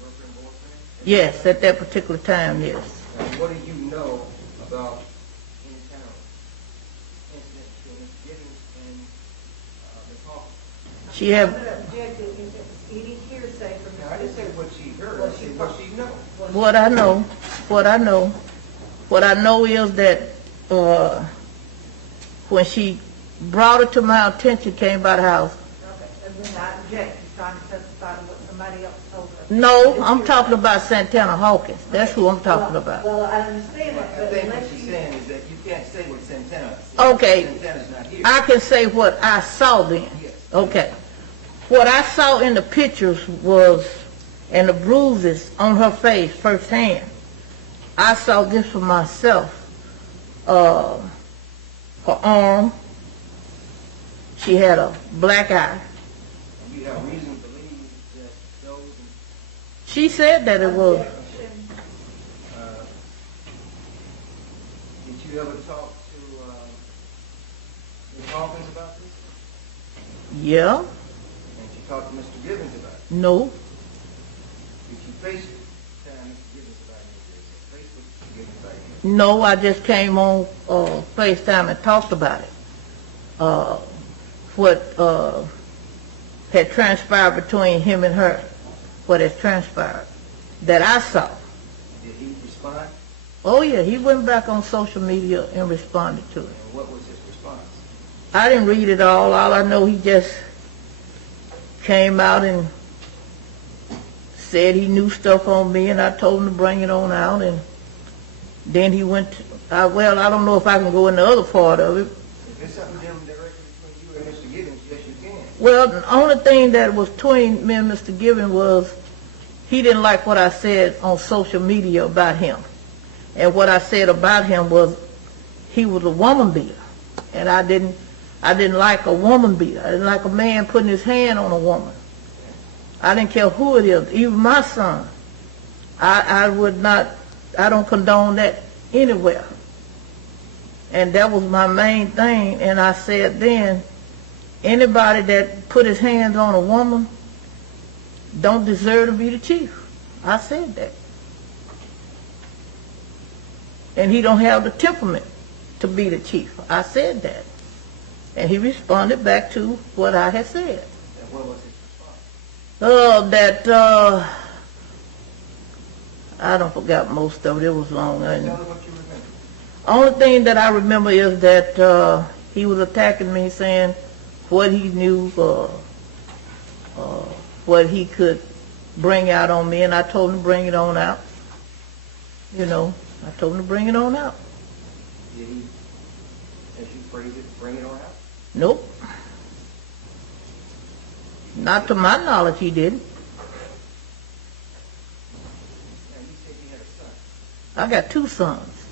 girlfriend, boyfriend? yes, at that particular time, yes. Now, what do you know about in-town incident between Mr. Gibbons and Ms. Hawkins? She had, Any hearsay from Now, I didn't say what she heard, I said what she knows. what I know is that when she brought it to my attention, came by the house. Okay, and then I object, he's trying to testify to what somebody else told her. No, I'm talking about Santana Hawkins. That's who I'm talking about. Well, I understand that, I but think what unless she's you... saying is that you can't say what Santana said. Okay. Santana's not here. I can say what I saw then. Yes. Okay. What I saw in the pictures was, and the bruises on her face firsthand. I saw this for myself. Her arm, she had a black eye. You have reason to believe that those... She said that it was. Did you ever talk to Ms. Hawkins about this? Yeah. And you talked to Mr. Gibbons about it? No. Did you FaceTime Mr. Gibbons about any of this? Facebook Mr. Gibbons about any of this? No, I just came on FaceTime and talked about it. What had transpired between him and her, what has transpired, that I saw. Did he respond? Oh yeah, he went back on social media and responded to it. And what was his response? I didn't read it all I know he just came out and said he knew stuff on me, and I told him to bring it on out, and then he went to, well, I don't know if I can go in the other part of it. If there's something different directly between you and Mr. Gibbons, yes you can. Well, the only thing that was between me and Mr. Gibbons was he didn't like what I said on social media about him. And what I said about him was he was a woman beater. And I didn't like a woman beater. I didn't like a man putting his hand on a woman. I didn't care who it is, even my son. I don't condone that anywhere. And that was my main thing. And I said then, anybody that put his hands on a woman don't deserve to be the chief. I said that. And he don't have the temperament to be the chief. I said that. And he responded back to what I had said. And what was his response? I don't forgot most of it. It was long. Tell me what you remember. Only thing that I remember is that he was attacking me, saying what he knew, what he could bring out on me, and I told him to bring it on out. You know, I told him to bring it on out. Did he, as you phrase it, bring it on out? Nope. Not to my knowledge, he didn't. And you said you had a son. I got 2 sons.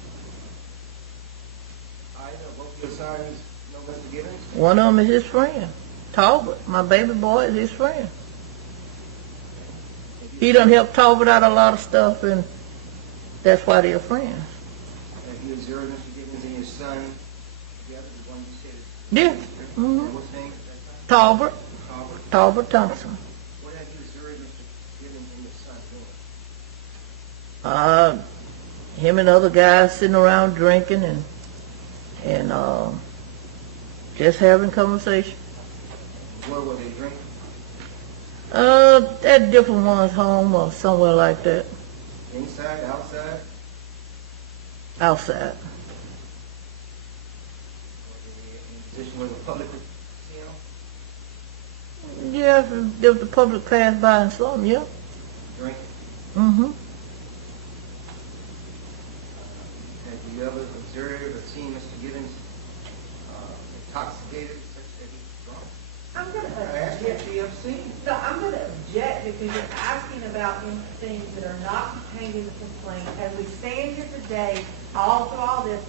I know both your sons know Mr. Gibbons. One of them is his friend, Talbot. My baby boy is his friend. He done helped Talbot out a lot of stuff, and that's why they're friends. Have you observed Mr. Gibbons and your son together, the one you said? Yeah. Mm-hmm. What's his name? Talbot. Talbot. Talbot Thompson. What have you observed Mr. Gibbons and your son doing? Him and other guys sitting around drinking and just having conversation. Where were they drinking? At different ones' home or somewhere like that. Inside, outside? Outside. Were they in a position where the public could see them? Yeah, if the public passed by and saw him, yeah. Drinking? Mm-hmm. Have you ever observed or seen Mr. Gibbons intoxicated such that he's drunk? I'm gonna I asked you if you ever seen him. No, I'm going to object because you're asking about things that are not contained in the complaint. As we stand here today, all through all this,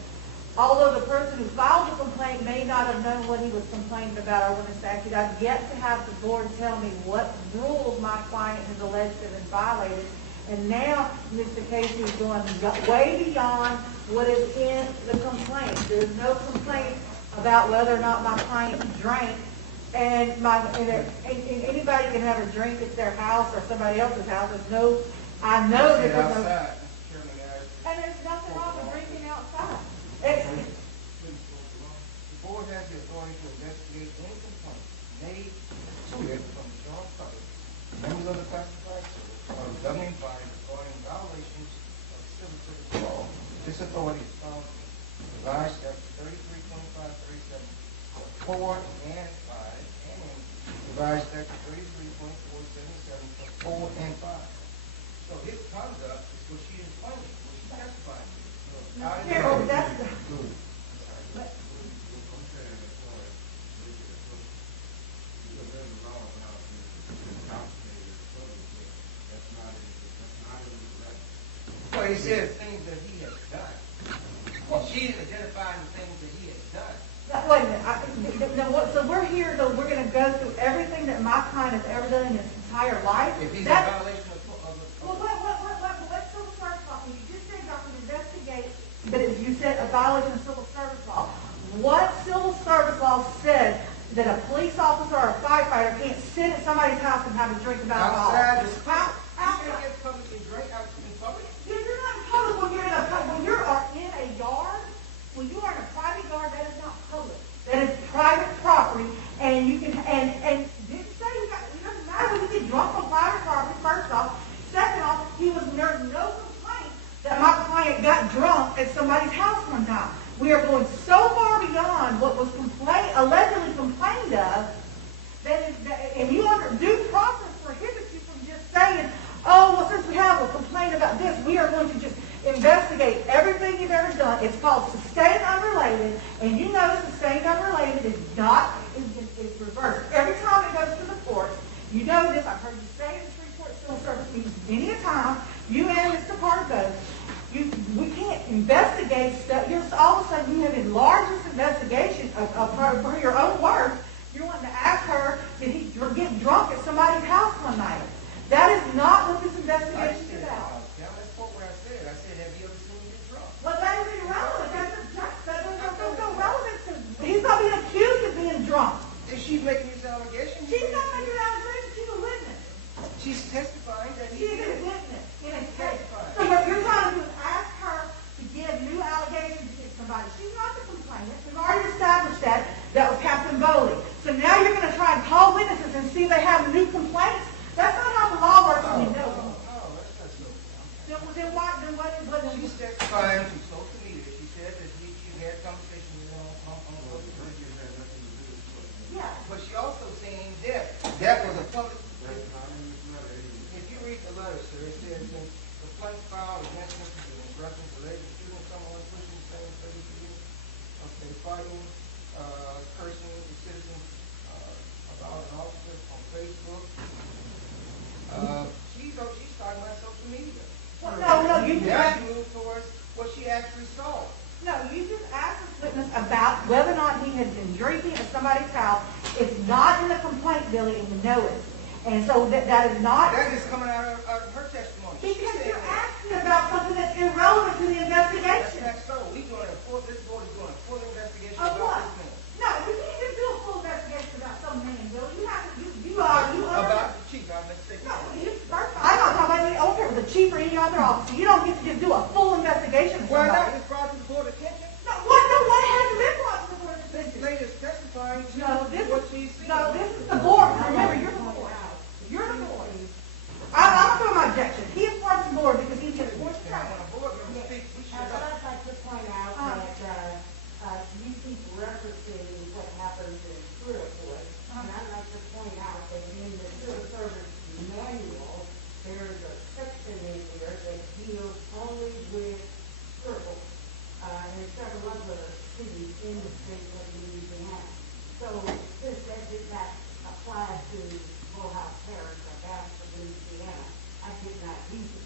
although the person who filed the complaint may not have known what he was complaining about over the statute, I've yet to have the board tell me what rules my client has alleged have been violated. And now Mr. Casey is going way beyond what is in the complaint. There's no complaint about whether or not my client drank. And anybody can have a drink at their house or somebody else's house. I know that there's no. And there's nothing wrong with drinking outside. The board has the authority to investigate any complaint made to it from the general public, members of the classified service, or the governing body regarding violations of civil service law. This authority is found in revised statute 33.2537, 4 and 5, and revised statute 33.477, 4 and 5. So his conduct is what she is claiming, what she testified to. Carol, that's Well, he said things that he has done. Well, she's identifying the things that he has done. Wait a minute. So we're here, so we're going to go through everything that my client has ever done in his entire life. If he's in violation of Well, let's civil service law. You just said y'all can investigate, but if you said a violation of civil service law, what civil service law says that a police officer or a firefighter can't sit at somebody's house and have a drink of alcohol? outside, Outside. you can't get public and drink out in public. You're not in public when you're in a yard. When you are in a private yard, that is not public. That is private property, and you can and didn't say it doesn't matter when you get drunk on private property. First off, second off, there's no complaint that my client got drunk at somebody's house one time. We are going so far beyond what was allegedly complained of and you under due process prohibits you from just saying, oh, well, since we have a complaint about this, we are going to just investigate everything you've ever done. It's called sustained unrelated, and you know sustained unrelated is reversed. Every time it goes to the courts, you know this, I've heard you say in the Shreveport Civil Service meetings many a time, you and Mr. Parker, we can't investigate stuff. All of a sudden you have enlarged this investigation of her for your own words. You're wanting to ask her, did he get drunk at somebody's house one night? That is not what this investigation is about. That's what I said. I said, have you ever seen him get drunk? Well, that is irrelevant. That's no relevant to he's not being accused of being drunk. Is she making these allegations? She's not making allegations. She's a witness. She's testifying that She's a witness in a case. So what you're trying to do is ask her to give new allegations against somebody. She's not the complainant. We've already established that. That was Captain Bowley. So now you're going to try and call witnesses and see if they have new complaints? That's not how the law works. No, that's not so. Then what? She's testifying to social media. She said that she had conversations with him on social media. but she also saying death. Death was a public. If you read the letter, sir, it says in complaint filed against Mr. Gibbons, reference alleged shooting someone pushing the same 30 feet, okay, fighting, cursing the citizens about an officer on Facebook. She's talking about social media. Well, no, you Now just, she moved towards what she actually saw. no, you just asked this witness about whether or not he had been drinking at somebody's house. It's not in the complaint, Billy, and you know it. And so that is not. That is coming out of her testimony. Because you're asking about something that's irrelevant to the investigation. That's not so. This board is doing a full investigation Of what? about this man. No, you can't just do a full investigation about some man, Billy. You have to, you About the chief, I'm mistaken. No, I'm not talking about any, I don't care if it's the chief or any other officer. You don't get to just do a full investigation of Why somebody. not? It's brought to the board attention. No, what hasn't been brought to the board attention? This lady is testifying to what she's seen. No, this is the board. Remember, you're the board. You're the board. I'm throwing my objection. He is part of the board because he's just forced to When a board member speaks, we should But I'd like to point out that you keep referencing what happens in career court, and I'd like to point out that in the civil service manual, there is a section in there that deals only with circles, and several other cities in the state of Louisiana. So since that did not apply to Morehouse Parish or Bastrop Louisiana, I did not use it.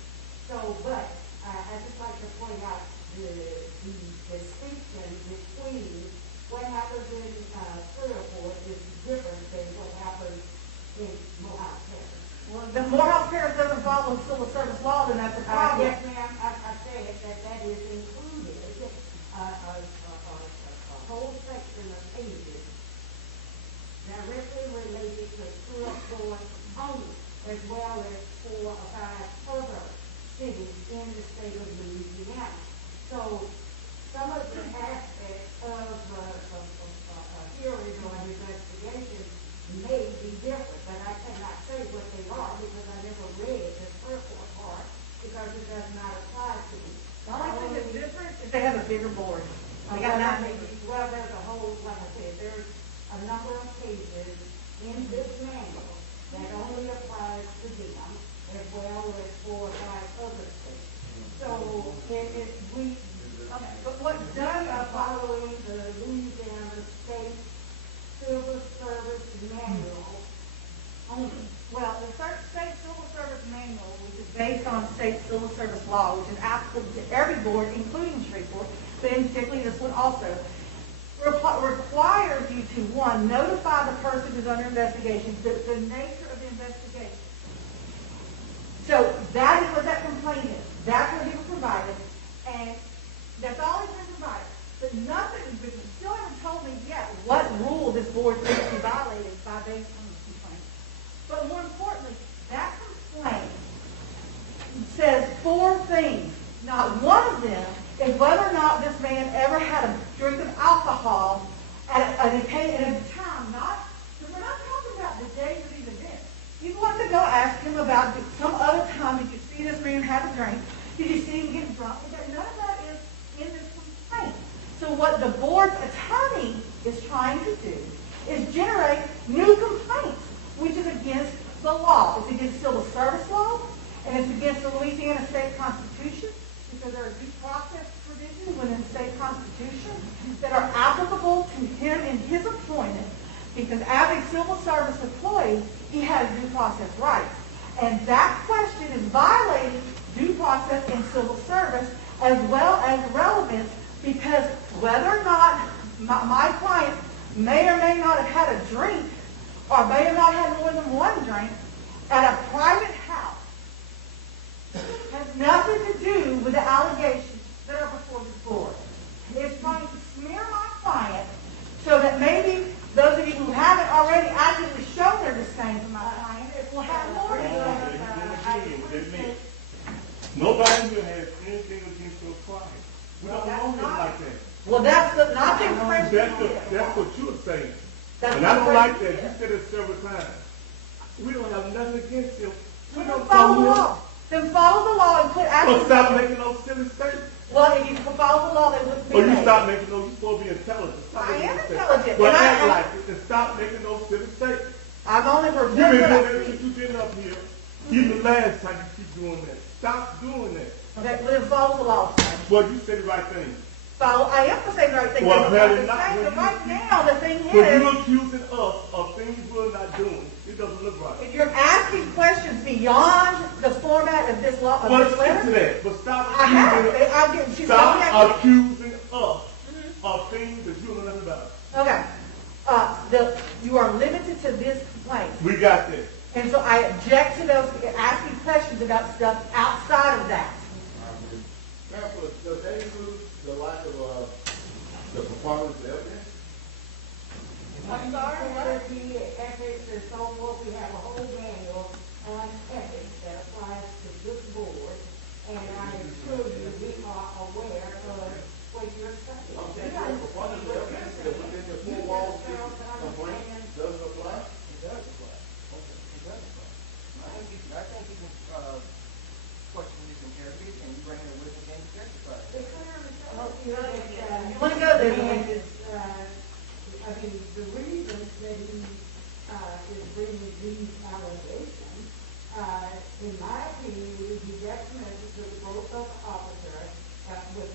So, but I'd just like to point out the distinction between what happens in career court is different than what happens in Morehouse Parish. Well, the Morehouse Parish doesn't follow civil service law, then that's a problem. Yes, ma'am, I said that is included, a whole section of pages directly related to career court only, as well as 4 or 5 other cities in the state of Louisiana. So some of the aspects of hearing or an investigation may be different, but I cannot say what they are because I never read the career court part because it does not apply to me. The only thing that's different is they have a bigger board. They got 9 pages. Well, there's a whole, like I said, there's a number of pages in this manual that only applies to them as well as 4 or 5 other states. So But what does apply? following the Louisiana State Civil Service Manual only. Well, the state civil service manual, which is based on state civil service law, which is applicable to every board, including Shreveport, but in particularly this one also, requires you to, 1, notify the person who's under investigation, the nature of the investigation. So that is what that complaint is. That's what he was provided, and that's all he's been provided. But nothing, but you still haven't told me yet what rule this board thinks he violated by based on the complaint. But more importantly, that complaint says 4 things. Not one of them is whether or not this man ever had a drink of alcohol at a time, not, because we're not talking about the days of these events. You want to go ask him about some other time, did you see this man have a drink? Did you see him get drunk? None of that is in this complaint. So what the board's attorney is trying to do is generate new complaints, which is against the law. It's against civil service law, and it's against the Louisiana State Constitution, because there are due process provisions within the state constitution that are applicable to him in his employment, because as a civil service employee, he has due process rights. And that question is violating due process in civil service as well as relevance, because whether or not my client may or may not have had a drink or may or not have more than one drink at a private house has nothing to do with the allegations that are before the board. It's trying to smear my client so that maybe those of you who haven't already actively shown their disdain for my client will have more to do. Nobody here has anything against your client. We don't know him like that. Well, that's not the impression. That's what you're saying. That's And I don't the like that. impression. You said it several times. We don't have nothing against him. We Then don't follow the him. law. Then follow the law and quit acting. Well, stop making those silly statements. Well, if you follow the law, they wouldn't be Or you made. stop making those, you're supposed to be intelligent. Stop I making am those intelligent, statements. Well, and I- act like it and stop making those silly statements. I'm only You've been reviewing doing what that I since see. you've been up here. Even the last time you keep doing that. Stop doing that. Okay, well, then follow the law. Well, you said the right thing. Follow, I am saying the right thing. Well, but apparently I'm not. saying When that you- right now, the thing When is, you're accusing us of things we're not doing, it doesn't look right. if you're asking questions beyond the format of this law, Well, of this let's get to letter, that. But stop I have. accusing us. I'm getting, she's Stop telling me accusing us of things that you don't know nothing about. Okay. You are limited to this complaint. We got this. And so I object to those asking questions about stuff outside of that. Ma'am, does that include the lack of, the performance of evidence? I'm sorry, the ethics and so forth, we have a whole manual on ethics that applies to this board, and I assure you, we are aware of what you're saying. I'm saying the performance of evidence that within the four walls of this complaint doesn't apply? It does apply. Okay, it does apply. I think you can question these interrogations and you bring in a witness and testify. You want to go there? I mean, the reason that he is bringing these allegations, in my opinion, he recommended to the protocol officer, the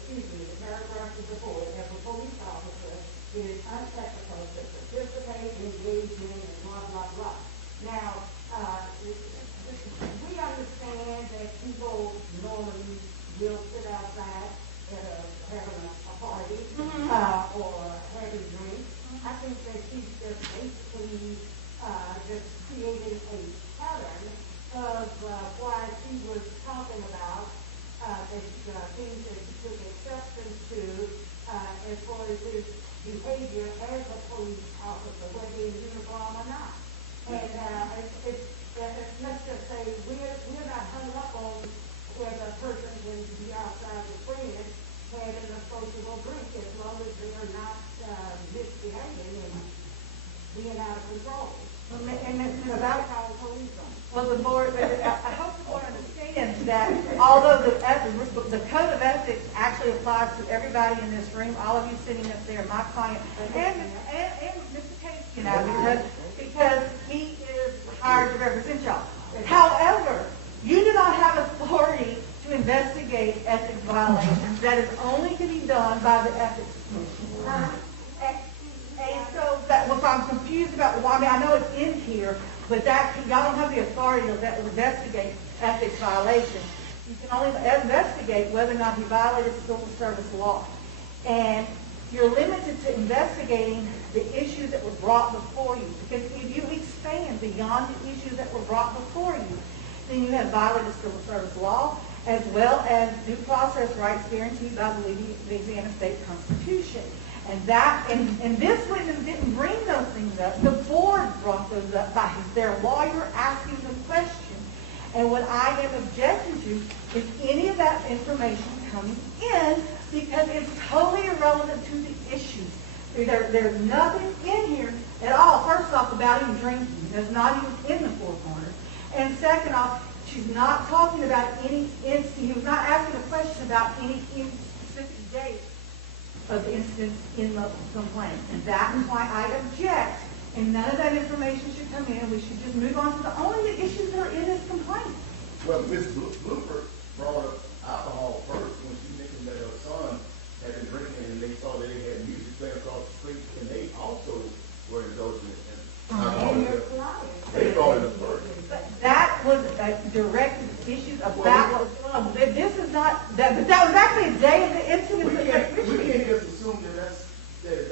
paragraph before, as a police officer, it is unethical to participate, engage in, and blah, blah, blah. Now, we understand that people normally will sit outside having a party or having drinks. I think that he's just basically just created a pattern of why he was talking about things that he took exception to as far as his behavior as a police officer, whether in uniform or not. And let's just say we're not hung up on whether a person can be outside with friends having a sociable drink as long as they are not misbehaving and being out of control. And that's That's how the police are. well, the board, I hope the board understands that although the code of ethics actually applies to everybody in this room, all of you sitting up there, my client, and Mr. Casey, because he is hired to represent y'all. However, you do not have authority to investigate ethics violations. That is only to be done by the ethics commission. And so if I'm confused about why, I know it's in here, but y'all don't have the authority to investigate ethics violations. You can only investigate whether or not he violated civil service law. And you're limited to investigating the issues that were brought before you. Because if you expand beyond the issues that were brought before you, then you have violated civil service law, as well as due process rights guaranteed by the Louisiana State Constitution. And this witness didn't bring those things up. The board brought those up by their lawyer asking the question. And what I am objecting to is any of that information coming in because it's totally irrelevant to the issues. There's nothing in here at all, first off, about him drinking. That's not even in the four corners. And second off, she's not talking about any incident. He was not asking a question about any specific date of the incident in the complaint. And that is why I object. And none of that information should come in. We should just move on to the only issues that are in this complaint. Well, Ms. Blooper brought up alcohol first when she mentioned that her son had been drinking and they saw that they had music playing across the street and they also were indulging in alcohol. They brought it up first. But that was a direct issue about what was going on. This is not, that was actually a day of the incident. We can't just assume that it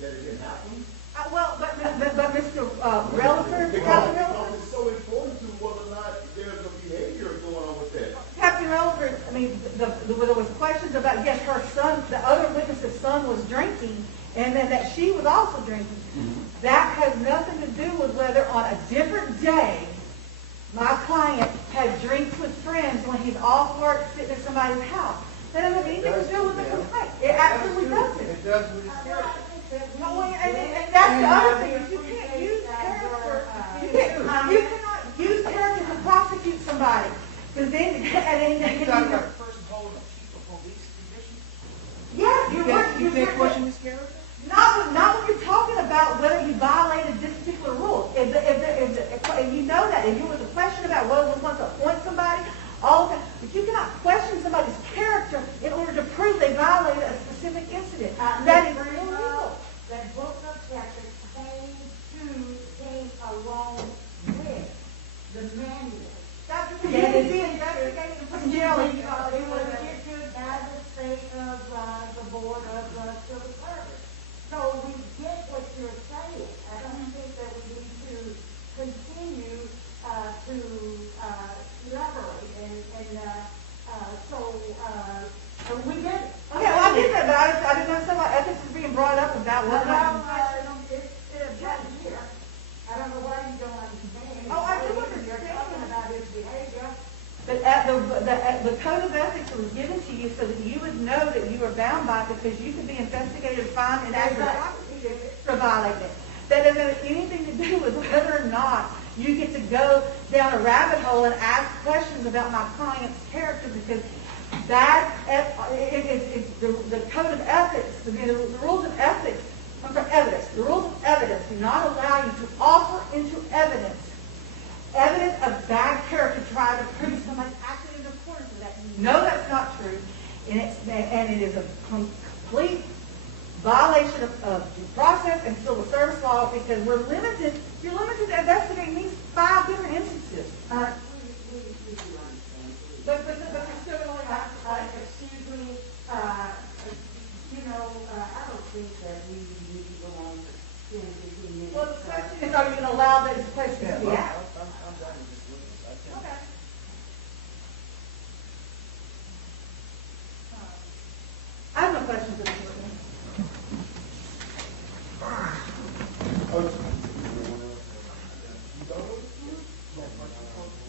didn't happen. But Mr. Relaford, Captain Relaford. It's so important to whether or not there's a behavior going on with that. Captain Relaford, there was questions about, yes, her son, the other witness's son was drinking, and then that she was also drinking. That has nothing to do with whether on a different day my client had drinks with friends when he's off work sitting at somebody's house. That doesn't have anything to do with the complaint. It absolutely doesn't. It does with his character. And that's the other thing. You can't use character. You cannot use character to prosecute somebody. Because then, He's not the first holding a chief of police the code of ethics was given to you so that you would know that you were bound by it because you could be investigated, fined, and extra violated. That doesn't have anything to do with whether or not you get to go down a rabbit hole and ask questions about my client's character, because that it's the code of ethics, the rules of ethics, the rules of evidence do not allow you to offer into evidence of bad character to try to prove somebody's acting in accordance with that. You know that's not true, and it is a complete violation of due process and civil service law, because you're limited to investigating these 5 different instances. But you still only have to, excuse me, I don't think that we need to go on for 10, 15 minutes. well, the question is, are you going to allow those questions to be asked? I'm done with this witness. Okay. I have no questions of this witness.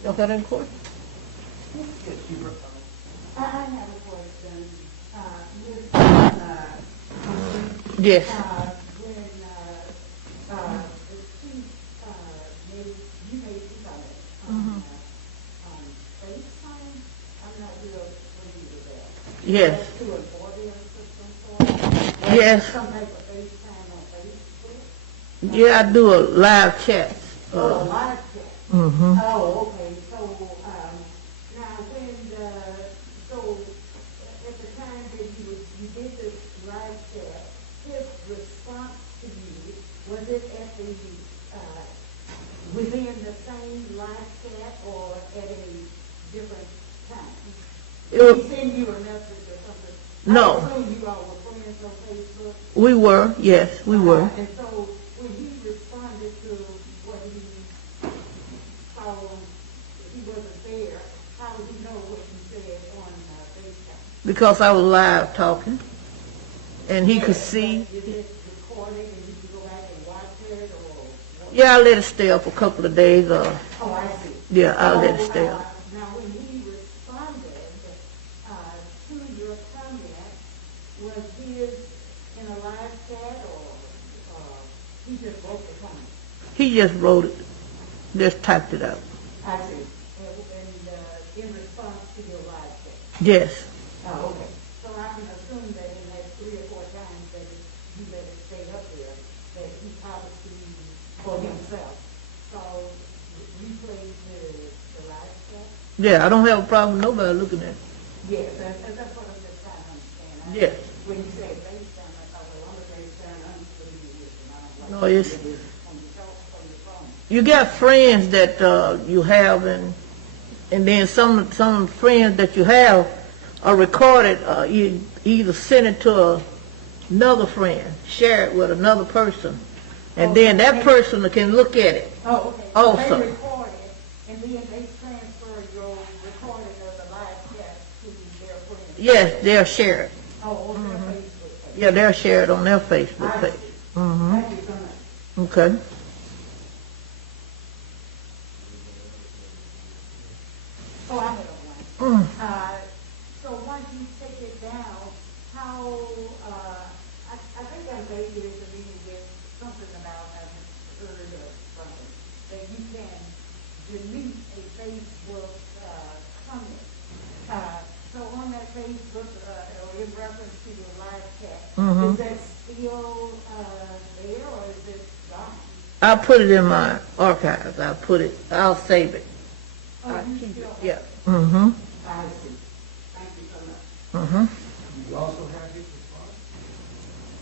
Y'all got any questions? I have a question. Yes. When the chief you made on FaceTime, I'm not real familiar with that. Yes. To an audio system, Yes. some type of FaceTime on Facebook. Yeah, I do a live chat. Oh, live chat. Mm-hmm. Oh, okay. So now when so at the time that you did this live chat, his response to you, was it at the within the same live chat or at a different time? Did he send you a message or something? No. I assume you all were friends on Facebook. We were, yes, we were. And so when he responded to what he saw, he wasn't there, how did he know what you said on FaceTime? Because I was live talking, and he could see. Is it recorded and you can go back and watch it, or? Yeah, I let it stay up a couple of days. Oh, I see. Yeah, I let it stay up. Now, when he responded to your comment, was his in a live chat, or he just wrote the comment? He just wrote it, just typed it out. I see. And in response to your live chat? Yes. Oh, okay. So I can assume that in that 3 or 4 times that you let it stay up there, that he obviously for himself. So replay the live chat? Yeah, I don't have a problem with nobody looking at it. Yes, that's what I'm just trying to understand. Yes. When you say FaceTime, I thought, well, I'm a FaceTime, I'm familiar with it, and I don't No, like it's- it on your phone. You got friends that you have, and then some friends that you have are recorded. You either send it to another friend, share it with another person, and then that person can look at it. Oh, okay. So Also. they record it, and then they transfer your recording of the live chat to their friends. Yes, they'll share it. Oh, on their Facebook page. Yeah, they'll share it on their Facebook I page. see. Mm-hmm. Thank you so much. Okay. Oh, I have one. Mm. So once you take it down, how, I think I'm maybe in the meeting with something about, I've heard of something, that you can delete a Facebook comment. So on that Facebook, or in reference to your live chat, Mhm. is that still there, or is it gone? I'll put it in my archives. I'll save it. Oh, you still have Yeah. it? Mm-hmm. I see. Thank you so much. Mm-hmm. You also have his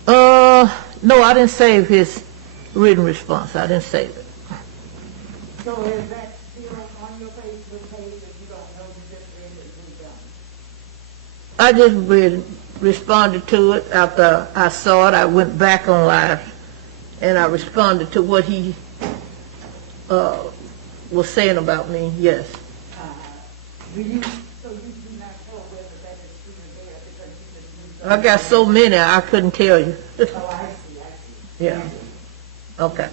response? No, I didn't save his written response. I didn't save it. So is that still on your Facebook page if you don't know, you just read it and moved on? I just responded to it after I saw it. I went back on live and I responded to what he was saying about me. Yes. So you do not know whether that is true or there because you just moved on? I got so many I couldn't tell you. Oh, I see. Yeah. Okay.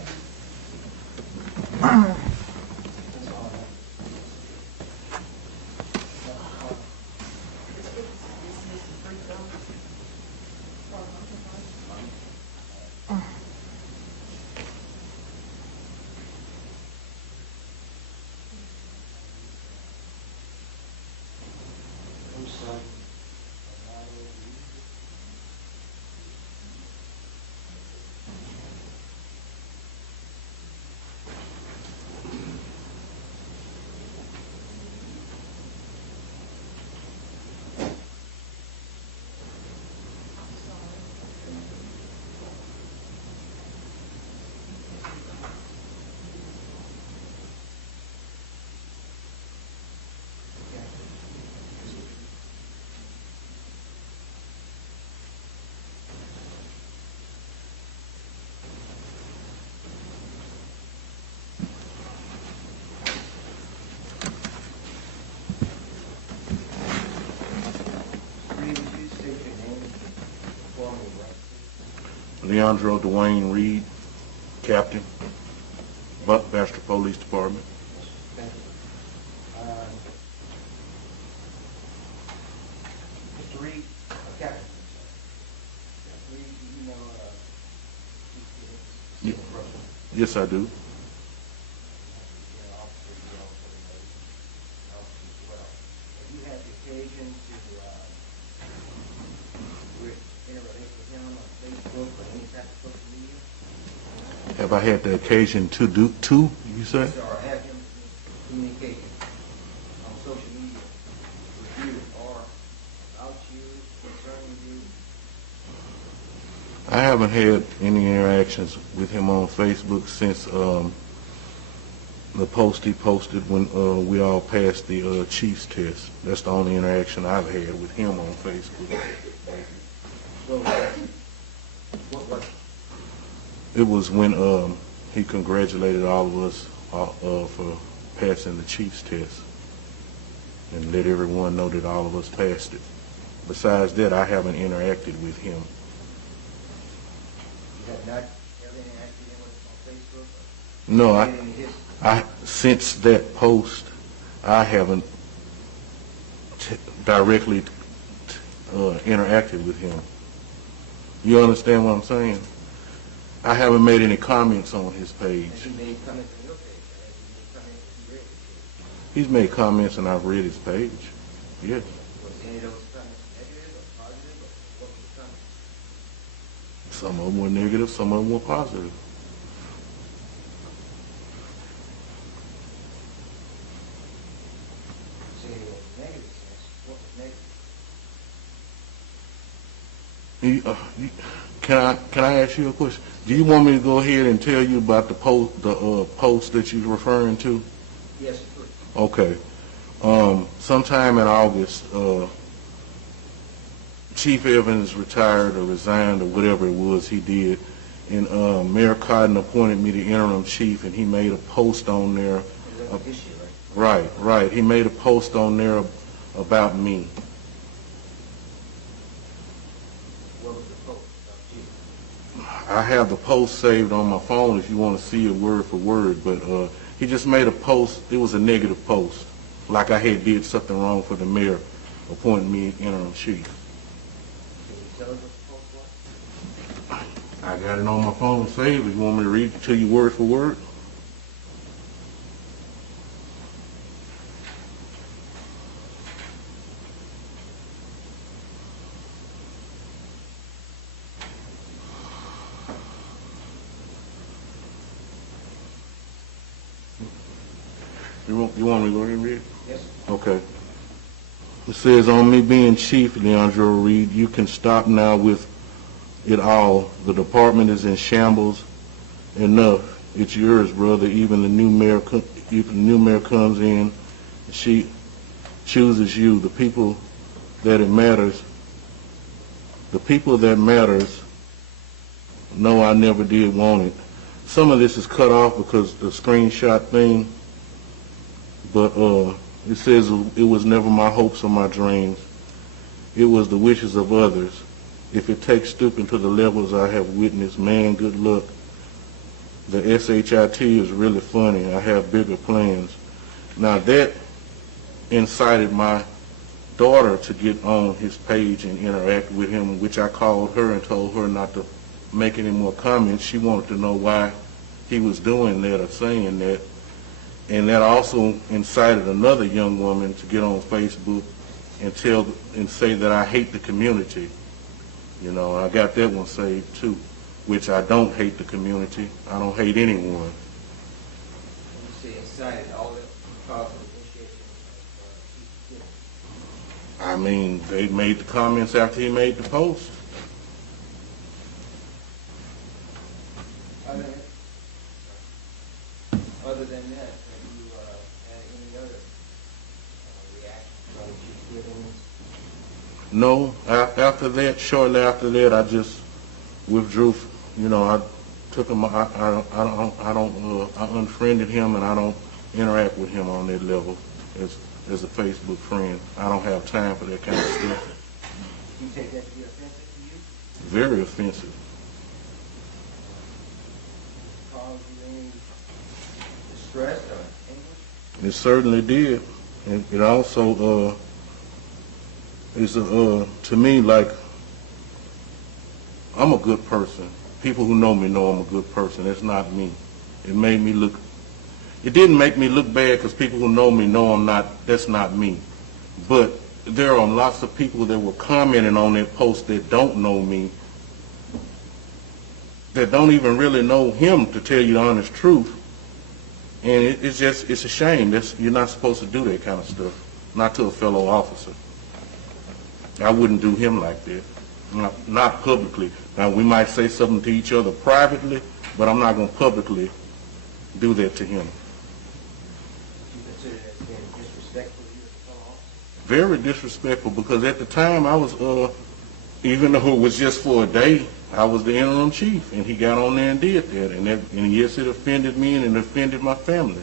Leandro Dwayne Reed, Captain, Bastrop Police Department. Thank you. Mr. Reed, Captain. Reed, you know, Ye- Yes, I do. Have you had the occasion to interact with him on Facebook or any type of social media? Have I had the occasion to do, you say? Or have him communicate on social media with you or about you, concerning you? I haven't had any interactions with him on Facebook since the post he posted when we all passed the Chiefs test. That's the only interaction I've had with him on Facebook. What was it? It was when he congratulated all of us for passing the Chiefs test and let everyone know that all of us passed it. Besides that, I haven't interacted with him. You have not ever interacted with him on Facebook? No, Had any history? since that post, I haven't directly interacted with him. You understand what I'm saying? I haven't made any comments on his page. Has he made comments on your page? Has he made comments if you read his page? He's made comments and I've read his page. Yes. Was any of those comments negative or positive, or what was the comments? Some of them were negative, some of them were positive. Say it was negative sense. What was negative? Can I ask you a question? Do you want me to go ahead and tell you about the post that you're referring to? Yes, please. Okay. Sometime in August, Chief Evans retired or resigned or whatever it was he did, and Mayor Cotton appointed me the interim chief, and he made a post on there. Issue, right? Right. He made a post on there about me. What was the post about you? I have the post saved on my phone if you want to see it word for word, but he just made a post. It was a negative post, like I had did something wrong for the mayor appointing me interim chief. Can you tell us what the post was? I got it on my phone saved. If you want me to read it to you word for word? You want me to go ahead and read it? Yes. Okay. It says, on me being chief, Leandro Reed, you can stop now with it all. The department is in shambles. Enough. It's yours, brother. Even the new mayor comes in, she chooses you. The people that it matters, know I never did want it. Some of this is cut off because the screenshot thing, but it says it was never my hopes or my dreams. It was the wishes of others. If it takes stooping to the levels I have witnessed, man, good luck. The SHIT is really funny. I have bigger plans. Now that incited my daughter to get on his page and interact with him, which I called her and told her not to make any more comments. She wanted to know why he was doing that or saying that. And that also incited another young woman to get on Facebook and say that I hate the community. You know, I got that one saved too, which I don't hate the community. I don't hate anyone. When you say incited, all that because of the initiation of I mean, they made the comments after he made the post. Other than that, have you had any other reactions from Chief Evans? No, after that, shortly after that, I just withdrew. You know, I took him. I unfriended him, and I don't interact with him on that level as a Facebook friend. I don't have time for that kind of stuff. Do you take that to be offensive to you? Very offensive. any distress or anguish? It certainly did. And it also is to me like I'm a good person. People who know me know I'm a good person. That's not me. It made me look. It didn't make me look bad because people who know me know I'm not. That's not me. But there are lots of people that were commenting on that post that don't know me, that don't even really know him, to tell you the honest truth. And it's a shame. You're not supposed to do that kind of stuff, not to a fellow officer. I wouldn't do him like that, not publicly. Now, we might say something to each other privately, but I'm not going to publicly do that to him. You consider that as being disrespectful to you as a fellow officer? Very disrespectful, because at the time I was, even though it was just for a day, I was the interim chief, and he got on there and did that. And yes, it offended me and it offended my family.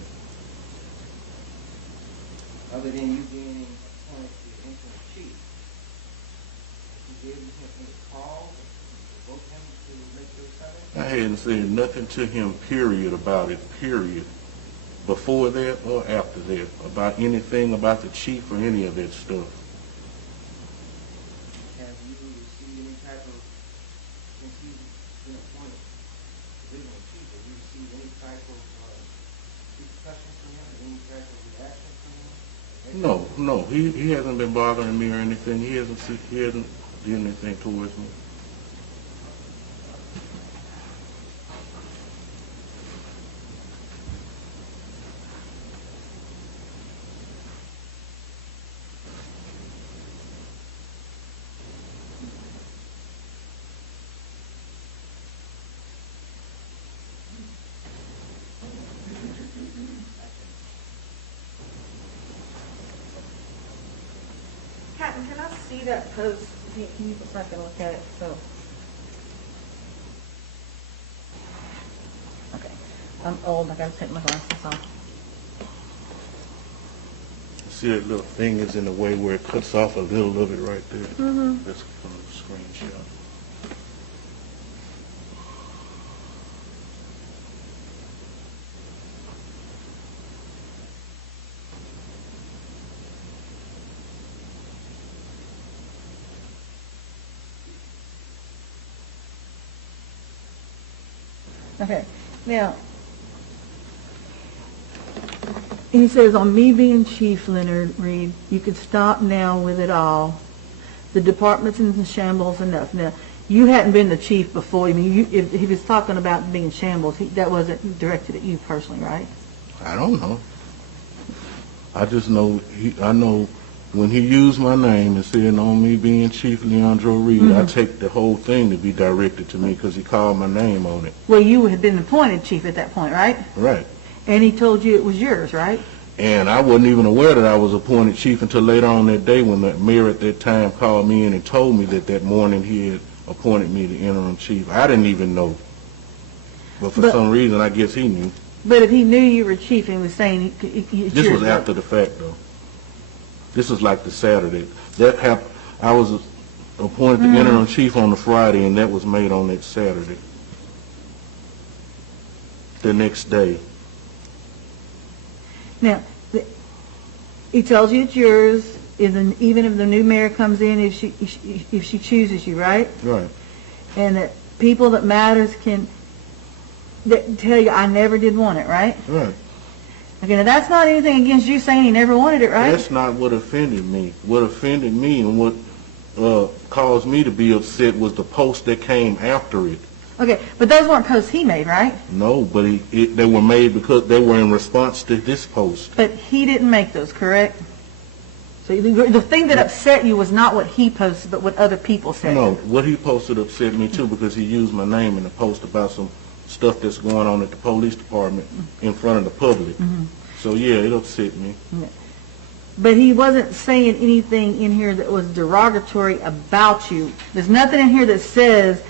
Other than you being appointed to the interim chief, you gave him any call to provoke him to make your assignment? I hadn't said nothing to him, period, about it, period, before that or after that, about anything about the chief or any of that stuff. Have you received any type of, since he's been appointed divisional chief, have you received any type of repercussions from him, any type of reaction from him? No, he hasn't been bothering me or anything. He hasn't done anything towards me. Captain, can I see that post? Can you go back and look at it? So, okay. I'm old. I gotta take my glasses off. See that little thing is in the way where it cuts off a little of it right there. Mm-hmm. That's from the screenshot. Okay. Now, he says, on me being chief, Leonard Reed, you could stop now with it all. The department's in shambles enough. Now, you hadn't been the chief before. I mean, if he was talking about being shambles, that wasn't directed at you personally, right? I don't know. I just know, I know when he used my name and said on me being Chief Leandro Reed, I take the whole thing to be directed to me because he called my name on it. Well, you had been appointed chief at that point, right? Right. And he told you it was yours, right? And I wasn't even aware that I was appointed chief until later on that day when the mayor at that time called me in and told me that morning he had appointed me the interim chief. I didn't even know. But for some reason, I guess he knew. But if he knew you were chief and was saying this was after the fact, though. This was like the Saturday. That happened. I was appointed the interim chief on the Friday, and that was made on that Saturday. The next day. Now, he tells you it's yours, even if the new mayor comes in, if she chooses you, right? Right. And that people that matters can tell you, I never did want it, right? Right. Okay, now that's not anything against you saying he never wanted it, right? That's not what offended me. What offended me and what caused me to be upset was the post that came after it. Okay, but those weren't posts he made, right? No, but they were made because they were in response to this post. But he didn't make those, correct? So the thing that upset you was not what he posted, but what other people said. No, what he posted upset me too because he used my name in the post about some stuff that's going on at the police department in front of the public. So yeah, it upset me. Yeah. But he wasn't saying anything in here that was derogatory about you. There's nothing in here that says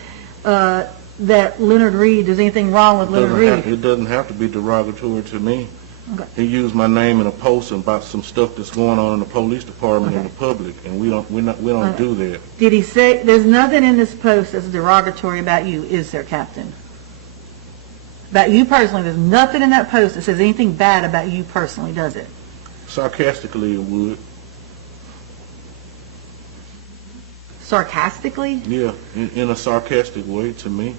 that Leonard Reed, there's anything wrong with Leonard Reed. It doesn't have to be derogatory to me. Okay. He used my name in a post about some stuff that's going on in the police department in the public, and we don't do that. Did he say there's nothing in this post that's derogatory about you? Is there, Captain? About you personally, there's nothing in that post that says anything bad about you personally, does it? Sarcastically, it would. Sarcastically? Yeah, in a sarcastic way to me.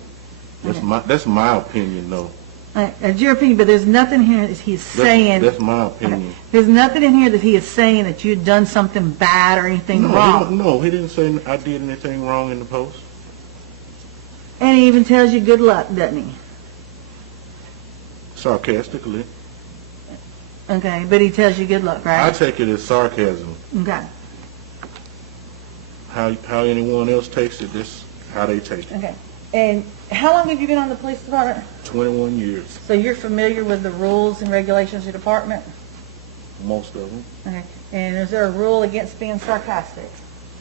That's my opinion, though. That's your opinion, but there's nothing here that he's saying. That's my opinion. There's nothing in here that he is saying that you've done something bad or anything wrong. No, he didn't say I did anything wrong in the post. And he even tells you good luck, doesn't he? Sarcastically. Okay, but he tells you good luck, right? I take it as sarcasm. Okay. How anyone else takes it, that's how they take it. Okay. And how long have you been on the police department? 21 years, So you're familiar with the rules and regulations of the department? most of them. Okay. And is there a rule against being sarcastic?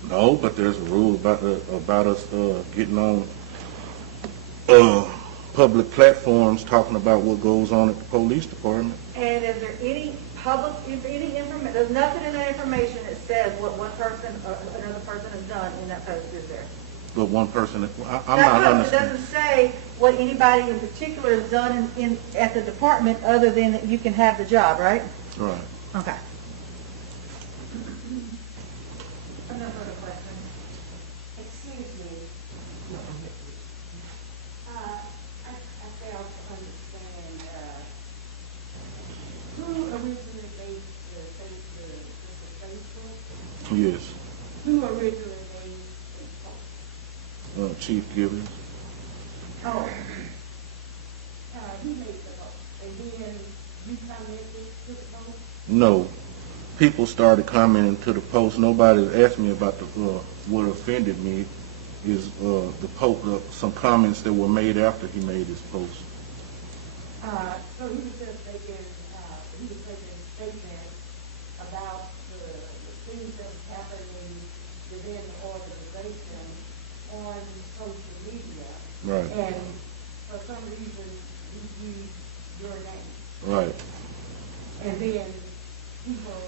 No, but there's a rule about us getting on public platforms talking about what goes on at the police department. And is there any information, there's nothing in that information that says what one person or another person has done in that post, is there? But one person, I'm That not post, it understanding. doesn't say what anybody in particular has done at the department other than that you can have the job, right? Right. Okay. No further questions. Excuse me. I fail to understand, who originally made the Facebook? Yes. Who originally made Facebook? Chief Gibbons. Oh. He made the post, and then you commented to the post? No. People started commenting to the post. Nobody asked me about what offended me is some comments that were made after he made his post. So he was just making statements about the things that was happening within the organization on social media. Right. And for some reason, he used your name. Right. And then people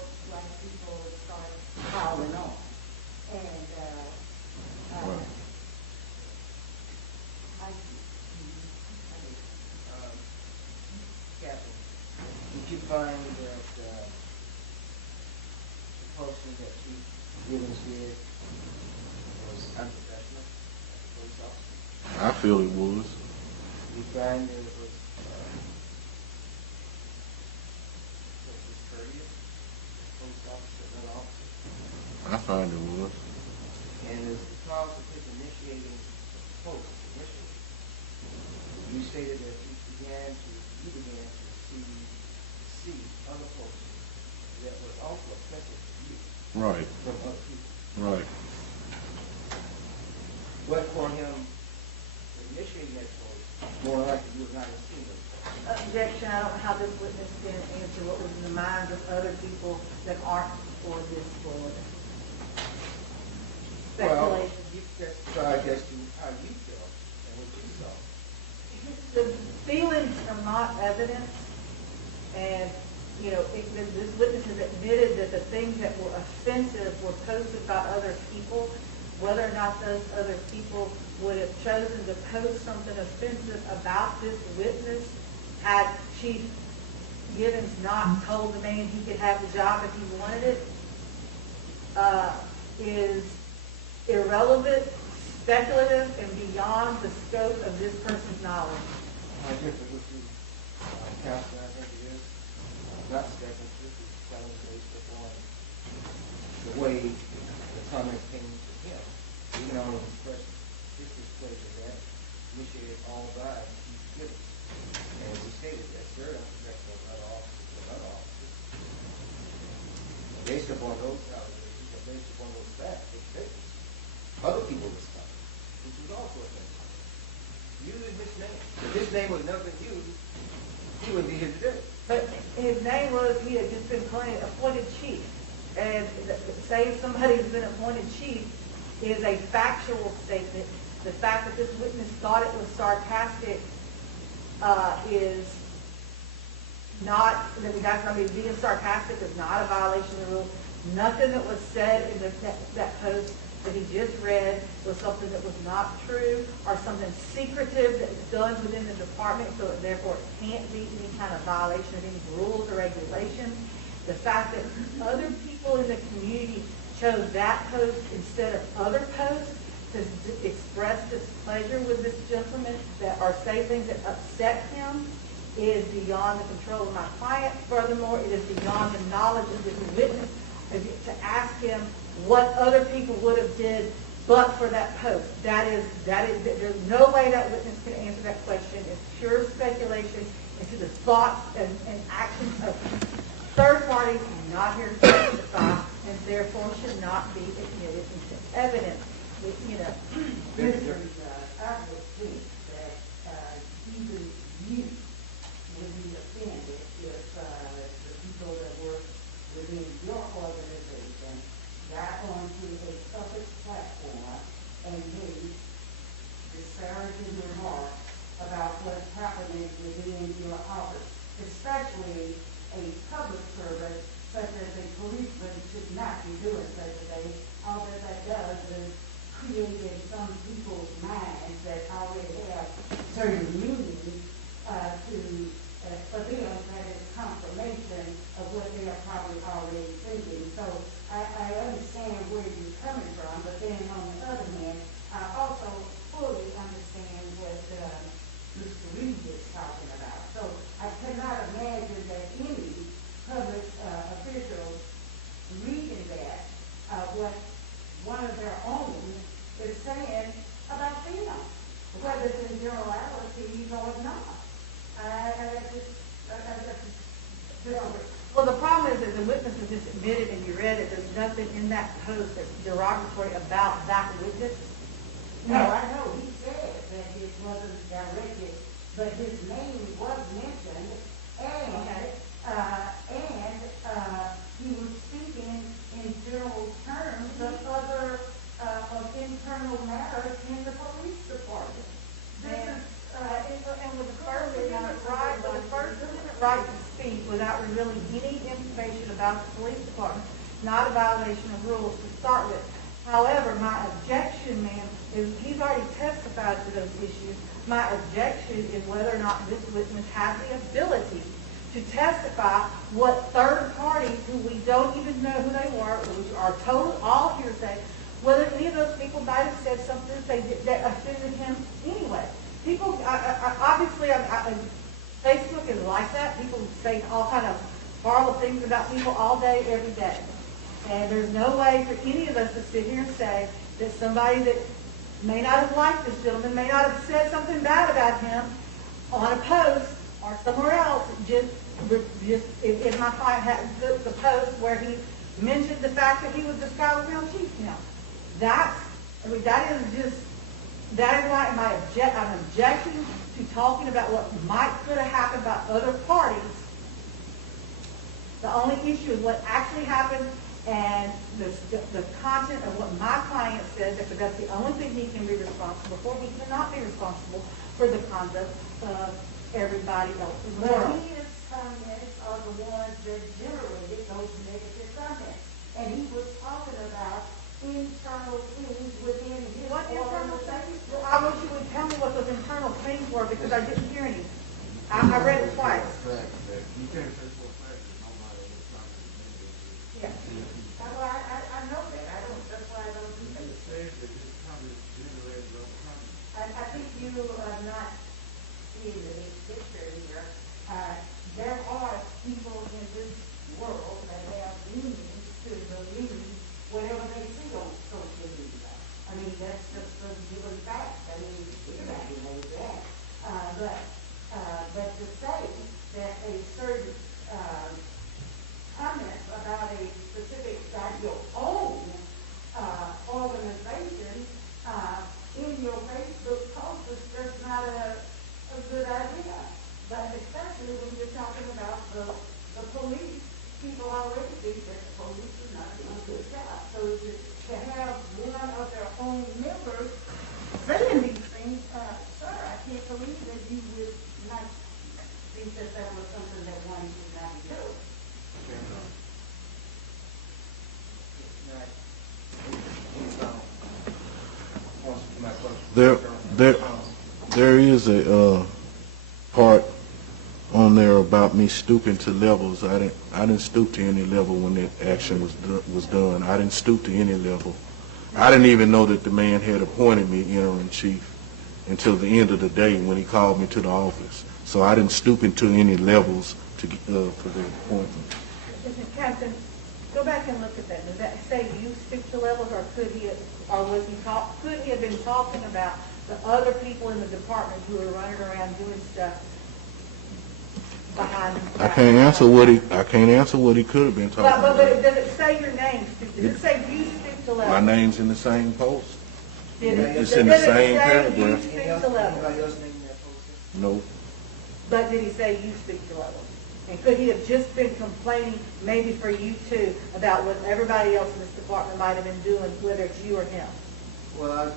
start piling on. And, Right. Captain, did you find that the posting that Chief Gibbons did was unprofessional as a police officer? I feel it was. You find that it was courteous as a police officer, not officer? I find it was. And as the cause of his initiating the post initially, you stated that you began to see other postings that were also offensive to you. Right. From other people. Right. But for him initiating that post, more likely you would not have seen those posts. Objection, I don't know how this witness can answer what was in the minds of other people that aren't for this board. Speculation. So I guess how you feel and what you saw. The feelings are not evidence, and, this witness has admitted that the things that were offensive were posted by other people. Whether or not those other people would have chosen to post something offensive about this witness had Chief Gibbons not told the man he could have the job if he wanted it, is irrelevant, speculative, and beyond the scope of this person's knowledge. I differ with you, Counselor. I think it is not speculative. It's telling based upon the way the comment came to him. Even though he expressed his displeasure that initiated all by Chief Gibbons. And as he stated, that's very unprofessional of other officers and other officers. Based upon those allegations and based upon those facts, other people responded, which was also offensive. Using his name. If his name was nothing used, he wouldn't be here today. But his name was, he had just been appointed chief. And saying somebody's been appointed chief is a factual statement. The fact that this witness thought it was sarcastic is not, being sarcastic is not a violation of the rule. Nothing that was said in that post that he just read was something that was not true or something secretive that's done within the department, so therefore it can't be any kind of violation of any rules or regulations. The fact that other people in the community chose that post instead of other posts to express displeasure with this gentleman or say things that upset him is beyond the control of my client. Furthermore, it is beyond the knowledge of this witness to ask him what other people would have did but for that post. There's no way that witness can answer that question. It's pure speculation into the thoughts and actions of third parties not here to testify and therefore should not be admitted into evidence. I would think that even you would be offended if the people that work within your organization got onto a public platform and made disparaging remarks about what's happening within your office, especially a public servant such as a policeman should not be doing such a thing. All that does is create in some people's minds that already have certain meanings for them that is confirmation of what they are probably already thinking. So I understand where you're coming from, but then on the other hand, I also fully understand what Mr. Reed is talking about. So I cannot imagine that any public official reading that, what one of their own is saying about them, whether it's in generalities or not. Well, the problem is that the witness has just admitted, and you read it, there's nothing in that post that's derogatory about that witness. No, I know. He said that it wasn't directed, but his name was mentioned, and he was speaking in general terms of other internal matters in the police department. And with the First Amendment right to speak without revealing any information about the police department, not a violation of rules to start with. However, my objection, ma'am, is he's already testified to those issues. My objection is whether or not this witness has the ability to testify what third parties who we don't even know who they were, which are total all hearsay, whether any of those people might have said something that offended him anyway. People, obviously, Facebook is like that. People say all kind of horrible things about people all day, every day. And there's no way for any of us to sit here and say that somebody that may not have liked this gentleman, may not have said something bad about him on a post or somewhere else, just if my client had the post where he mentioned the fact that he was the Scottsdale chief now. That is why I'm objecting to talking about what could have happened by other parties. The only issue is what actually happened and the content of what my client said, because that's the only thing he can be responsible for. He cannot be responsible for the conduct of everybody else in the world. But his comments are the ones that generated those negative comments. And he was talking about internal things within his organization. Well, I wish you would tell me what those internal things were, because I didn't hear any. I read it twice. You can't say for a fact that nobody was trying to do this. Yeah. I know that. That's why I don't do that. It says that this comment generated those comments. I think you are not seeing the big picture here. There are people in this world that have means to believe whatever they see on social media. I mean, that's just a given fact. I mean, everybody knows that. But to say that a certain comment about a specific, your own organization in your Facebook post is just not a good idea. But especially when you're talking about the police, people already think that the police is not doing a good job. So to have one of their own members saying these things, sir, I can't believe that you would not think that that was something that one should not do. He's There is a part on there about me stooping to levels. I didn't stoop to any level when that action was done. I didn't stoop to any level. I didn't even know that the man had appointed me interim chief until the end of the day when he called me to the office. So I didn't stoop into any levels for the appointment. Mr. Captain, go back and look at that. Does that say you stooped to levels, or could he have been talking about the other people in the department who were running around doing stuff behind his back? I can't answer what he could have been talking about. But does it say your name? Does it say you stooped to levels? My name's in the same post. It's in the same paragraph. paragraph. You stooped to levels. No. But did he say you stooped to levels? And could he have just been complaining, maybe for you too, about what everybody else in this department might have been doing, whether it's you or him? Well,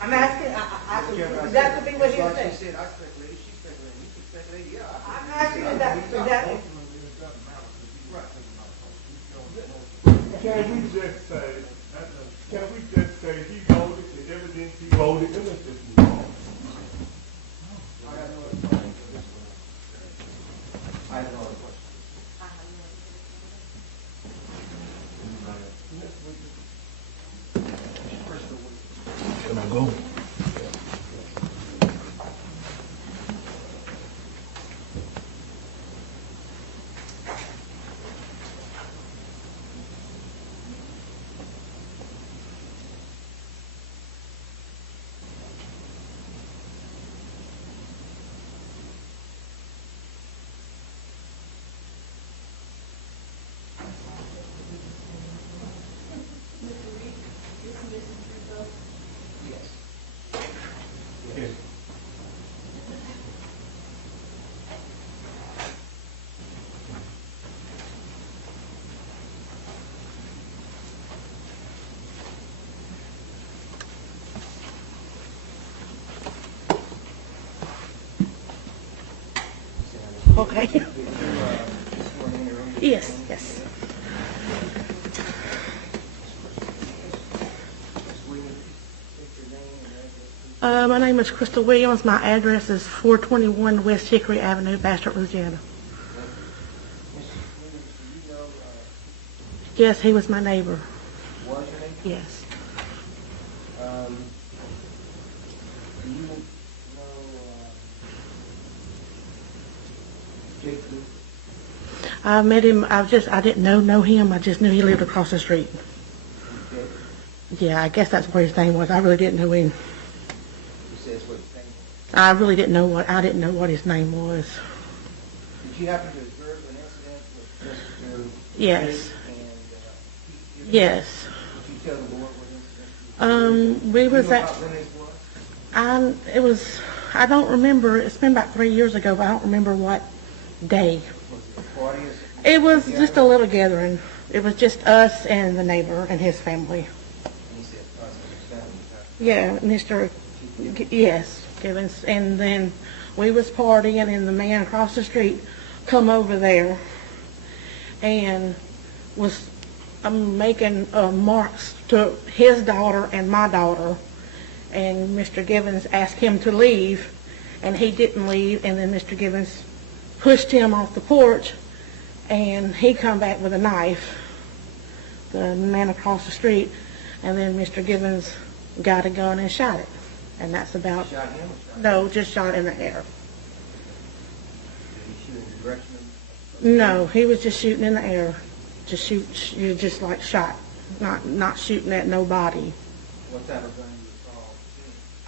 I'm asking, that could be what he like said. she said, I speculated, she speculated, you speculated, yeah. I'm asking if that. Can we just say he voted, the evidence he voted, and let's just move on? I have no other question. Can I go? Okay. Yes, yes. My name is Crystal Williams. My address is 421 West Hickory Avenue, Bastrop, Louisiana. Yes, he was my neighbor. Was your name? Yes. Do you know Jake Blue? I met him, I didn't know him. I just knew he lived across the street. Okay. Yeah, I guess that's what his name was. I really didn't know him. You said it's what his name was. I didn't know what his name was. Did you happen to observe an incident with Mr. Yes. Jake and Yes. Did you tell the board what incident? We was Do you know at, about when it was? I don't remember, it's been about 3 years ago, but I don't remember what day. Was it a party or something? It was just a little gathering. It was just us and the neighbor and his family. And he said, us and his family. Yeah, yes, Givens. And then we was partying and the man across the street come over there and was making marks to his daughter and my daughter. And Mr. Givens asked him to leave, and he didn't leave. And then Mr. Givens pushed him off the porch, and he come back with a knife, the man across the street. And then Mr. Givens got a gun and shot it. And that's about... Shot him or shot No, just shot in the air. Did he shoot in the direction of? No, he was just shooting in the air. Just like shot, not shooting at nobody. What type of gun you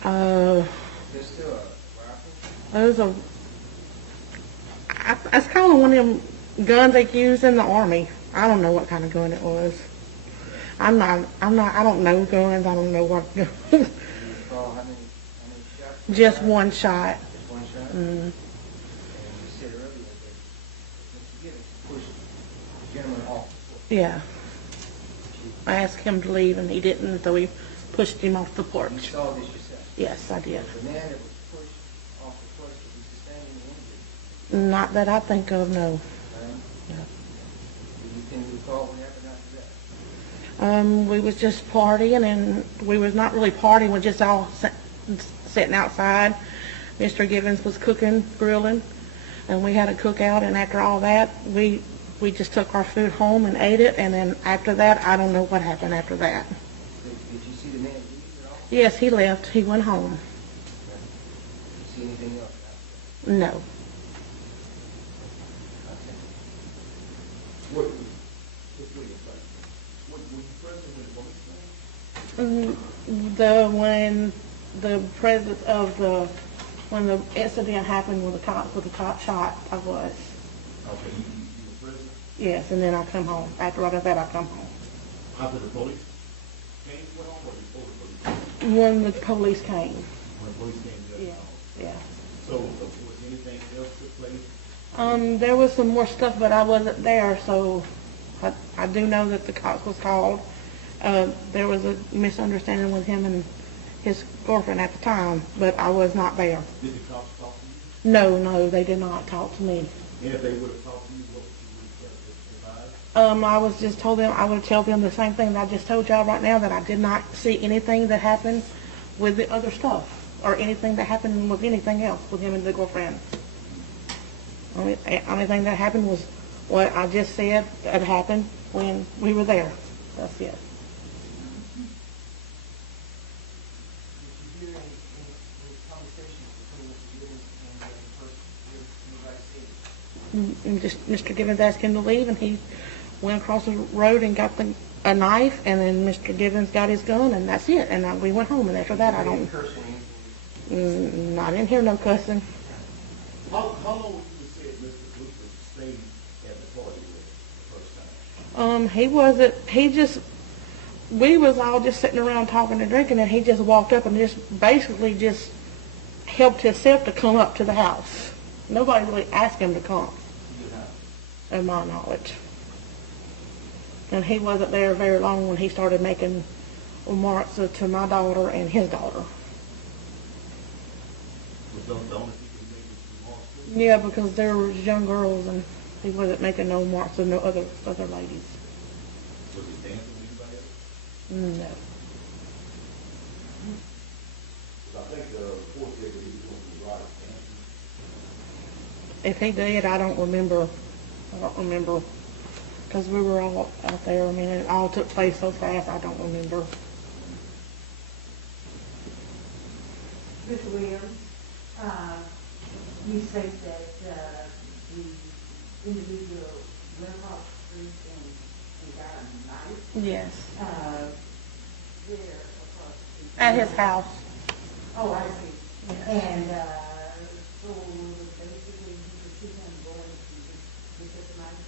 recall? Pistol or rifle? It was it's kind of one of them guns they use in the Army. I don't know what kind of gun it was. I don't know guns. I don't know what gun. Do you recall how many shots? Just one shot. Just one shot? Mm. And you said earlier that Mr. Gibbons pushed the gentleman off the porch. Yeah. I asked him to leave, and he didn't, so we pushed him off the porch. You saw this yourself? Yes, I did. The man that was pushed off the porch, was he sustained any injury? Not that I think of, no. No? No. Can you recall what happened after that? We was just partying, and we was not really partying, we just all sitting outside. Mr. Givens was cooking, grilling, and we had a cookout, and after all that, we just took our food home and ate it, and then after that, I don't know what happened after that. Did you see the man leave at all? Yes, he left. He went home. Did you see anything else? No. What were you saying? Were you present when the police came? When the presence of when the incident happened with the cop shot, I was. Okay, you were present? Yes, and then I come home. After all of that, I come home. After the police came, went on, or before the police came? When the police came. When the police came, Yeah, yeah. So, was anything else took place? There was some more stuff, but I wasn't there, so I do know that the cops was called. There was a misunderstanding with him and his girlfriend at the time, but I was not there. Did the cops talk to you? No, they did not talk to me. And if they would have talked to you, what would you have advised? I was just told them, I would tell them the same thing that I just told y'all right now, that I did not see anything that happened with the other stuff, or anything that happened with anything else with him and the girlfriend. Only thing that happened was what I just said that happened when we were there. That's it. Did you hear any conversations between Mr. Gibbons and the person? And just Mr. Gibbons asked him to leave, and he went across the road and got a knife, and then Mr. Gibbons got his gun, and that's it. And we went home, and after that, I don't. I didn't hear no cussing. How long would you say Mr. Blueford stayed at the party the first time? He wasn't. We was all just sitting around talking and drinking, and he just walked up and just basically just helped himself to come up to the house. Nobody really asked him to come, in my knowledge. And he wasn't there very long when he started making remarks to my daughter and his daughter. Was those the only people making remarks to? Yeah, because there were young girls, and he wasn't making no remarks to no other ladies. Was he dancing with anybody else? No. I think the report said that he was doing some erotic dancing. If he did, I don't remember. Because we were all out there. I mean, it all took place so fast, I don't remember. Mr. Williams, you state that the individual went across the street and got a knife. Yes. Where across the street? At his house. Oh, I see. Yes. And so basically you could see him going with this knife?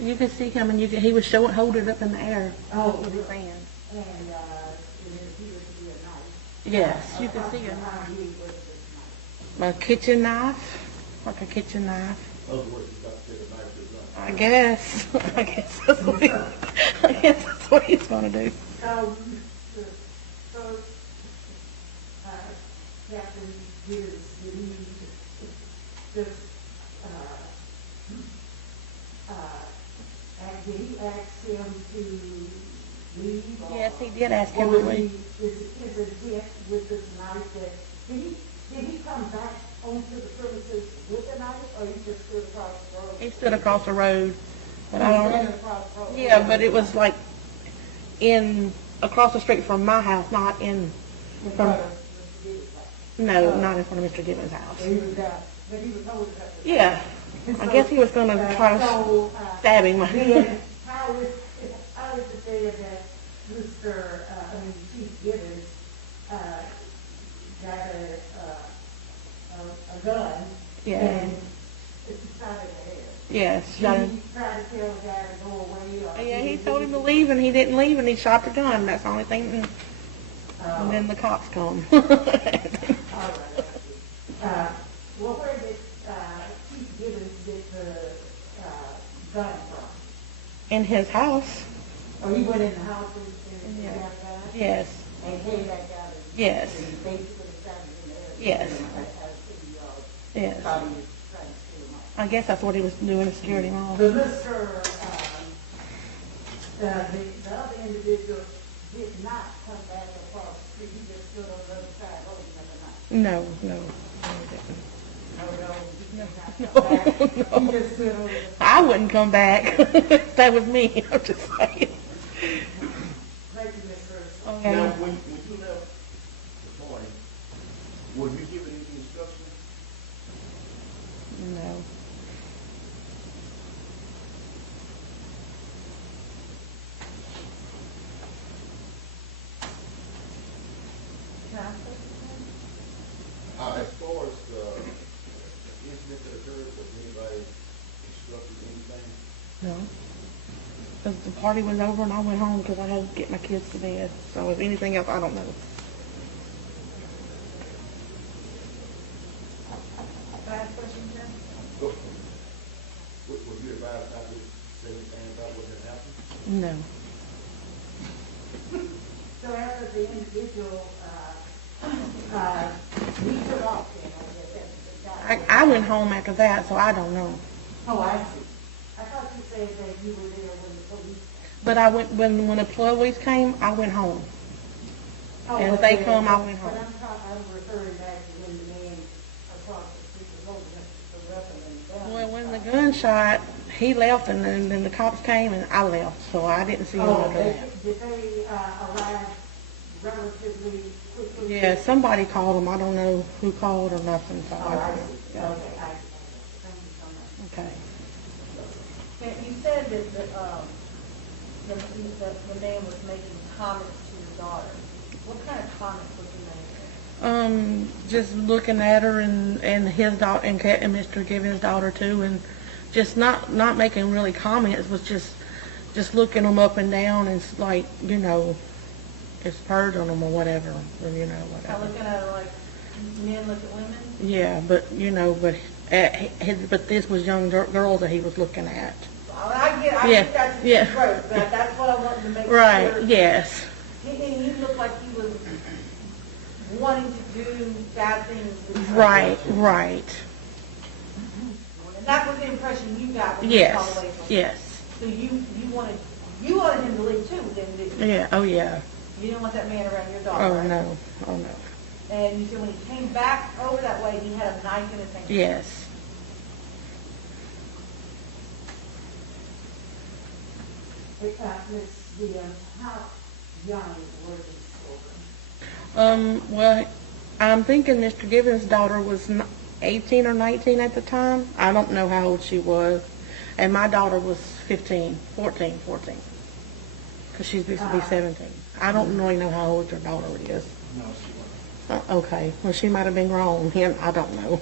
You could see him, and he was holding it up in the air with his hand. And it appeared to be a knife. Yes, you could see it. A kitchen knife, like a kitchen knife. In other words, he's got to take a knife to his gun. I guess that's what he's going to do. So, Captain Gibbons, did he just, did he ask him to leave? Yes, he did ask him to leave. His intent with this knife that, did he come back onto the premises with a knife, or he just stood across the road? He stood across the road. But He was standing across the road. Yeah, but it was like across the street from my house, not in front from. of Mr. Gibbons' house. No, not in front of Mr. Gibbons' house. But he was holding up the Yeah, I guess he was going to try to stab him. Then, how is it said that Chief Gibbons got a gun Yeah. and it's shot in the air? Yes. Did he try to tell the guy to go away? Or Yeah, he told him to leave, and he didn't leave, and he shot the gun. That's the only thing. And then the cops come. All right. Well, where did Chief Gibbons get the gun from? In his house. Oh, he went in the house and got a gun? Yes. And came back out and Yes. and basically shot him in the air? Yes. Yes. Thought he was trying to steal him off. I guess that's what he was doing, to secure him off. So Mr. The other individual did not come back across the street. He just stood on the other side holding up a knife. No, no. I wouldn't come back. If that was me. I'm just saying. Okay. Now, when you left the party, were you given any instructions? No. As far as the incident that occurred, was anybody instructed anything? No. Because the party was over and I went home because I had to get my kids to bed. So if anything else, I don't know. Last question, Jim? Were you advised not to say anything about what had happened? No. So after the individual, we took off then, I went home after that, so I don't know. Oh, I see. I thought you said that you were there when the police came. But I went when the police came, I went home. And if they come, I went home. But I'm referring back to when the man across the street was holding up the weapon and Well, when the gunshot, he left and then the cops came and I left, so I didn't see him after that. Did they arrive relatively quickly? Yeah, somebody called him. I don't know who called or nothing. So Oh, I see. yeah. Okay, I see. Thank you so much. Okay. And you said that the man was making comments to your daughter. What kind of comments was he making? Just looking at her and his daughter and Mr. Gibbons' daughter too, and just not making really comments, was just looking them up and down and like, you know, it's purging them or whatever, or, you know, Kind whatever. of looking at her like men look at women? Yeah, but you know, but this was young girls that he was looking at. I get that's yeah. gross, but that's what I wanted to make sure. Right. Yes. He looked like he was wanting to do bad things. with her. Right. Right. And that was the impression you got when Yes. you saw the way from Yes. So you wanted him to leave too, then didn't you? Yeah. Oh yeah. You didn't want that man around your daughter, Oh right? no. Oh no. And you said when he came back over that way, he had a knife in his hand. Yes. Ms. Williams, how young were these children? Well, I'm thinking Mr. Gibbons' daughter was 18 or 19 at the time. I don't know how old she was. And my daughter was 14, because she's supposed to be 17. I don't really know how old your daughter is. No, she wasn't. Okay, well, she might have been grown. I don't know.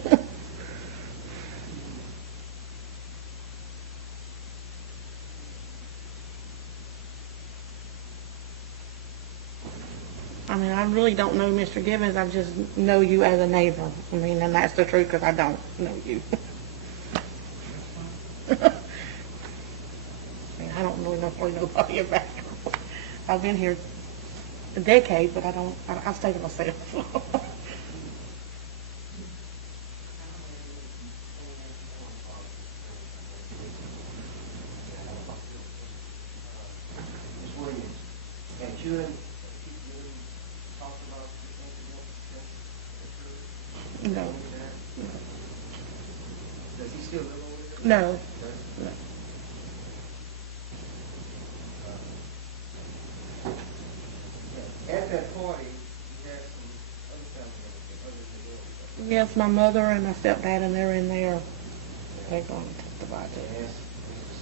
I mean, I really don't know Mr. Gibbons. I just know you as a neighbor. I mean, and that's the truth because I don't know you. I mean, I don't really know nobody about her. I've been here a decade, but I've stayed to myself. Ms. Williams, and you and talked about this incident that occurred? No. Does he still live over there? No. Does he? No. At that party, you had some other family members other than yours. Yes, my mother and my stepdad, and they're in there. They're going to testify to it. Yes,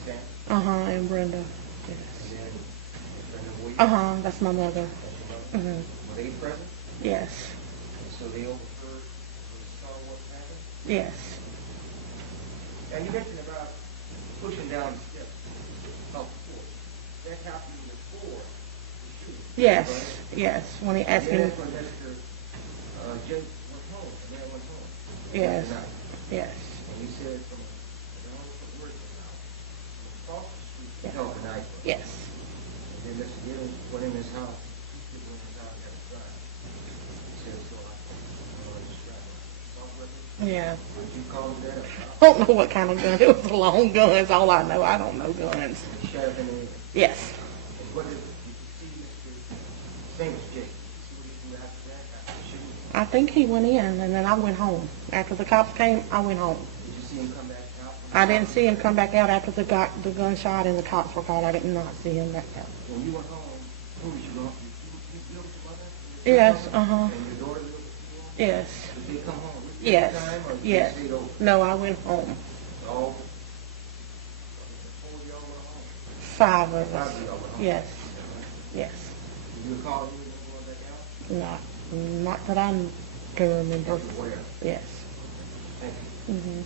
Mr. Stanton, And Brenda. and Yes. then Brenda Williams. That's my mother. That's your mother? Mhm. Were they present? Yes. And so they overheard or saw what happened? Yes. And you mentioned about pushing down the steps of the porch. That happened before the shooting. Yes. Right? Yes. When he asked And me. that's when Mr. Jake went home, the man went home. Yes. That night. Yes. And he said from, I don't want to put words in his mouth, from across the street, Yeah. no, the night. Yes. And then Mr. Gibbons went in his house, two people in his house had a gun. He said, so I want to strap him. Off record? Yeah. Would you call it that? I don't know what kind of gun. It was a long gun. That's all I know. I don't know guns. He shot him in the head. Yes. And what did you see Mr. Famous Jake? Did you see what he do after that, after the shooting? I think he went in, and then I went home. After the cops came, I went home. Did you see him come back out? I didn't see him come back out after the gunshot and the cops were called. I did not see him back out. When you went home, who was you going? You lived with your mother? Yes, uh-huh. And your daughter lived with you? Yes. Did they come home with you at Yes. the time, or did Yes. they stay over? No, I went home. All four of y'all went home? 5 of Five us. of y'all went home? Yes. Yes. Do you recall you going back out? Not that I can remember. Where? Yes. Thank you. Mm-hmm.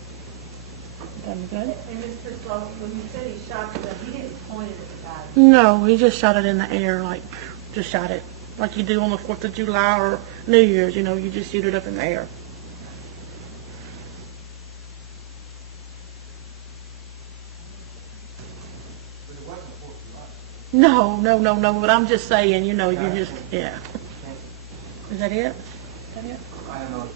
Done good? And Mr. Sloan, when you said he shot them, he didn't point it at the guy. No, he just shot it in the air, just shot it like you do on the 4th of July or New Year's, you just shoot it up in the air. But it wasn't a 4th of July. No, but I'm just saying, you just, yeah. Is that it? Is that it? I don't know.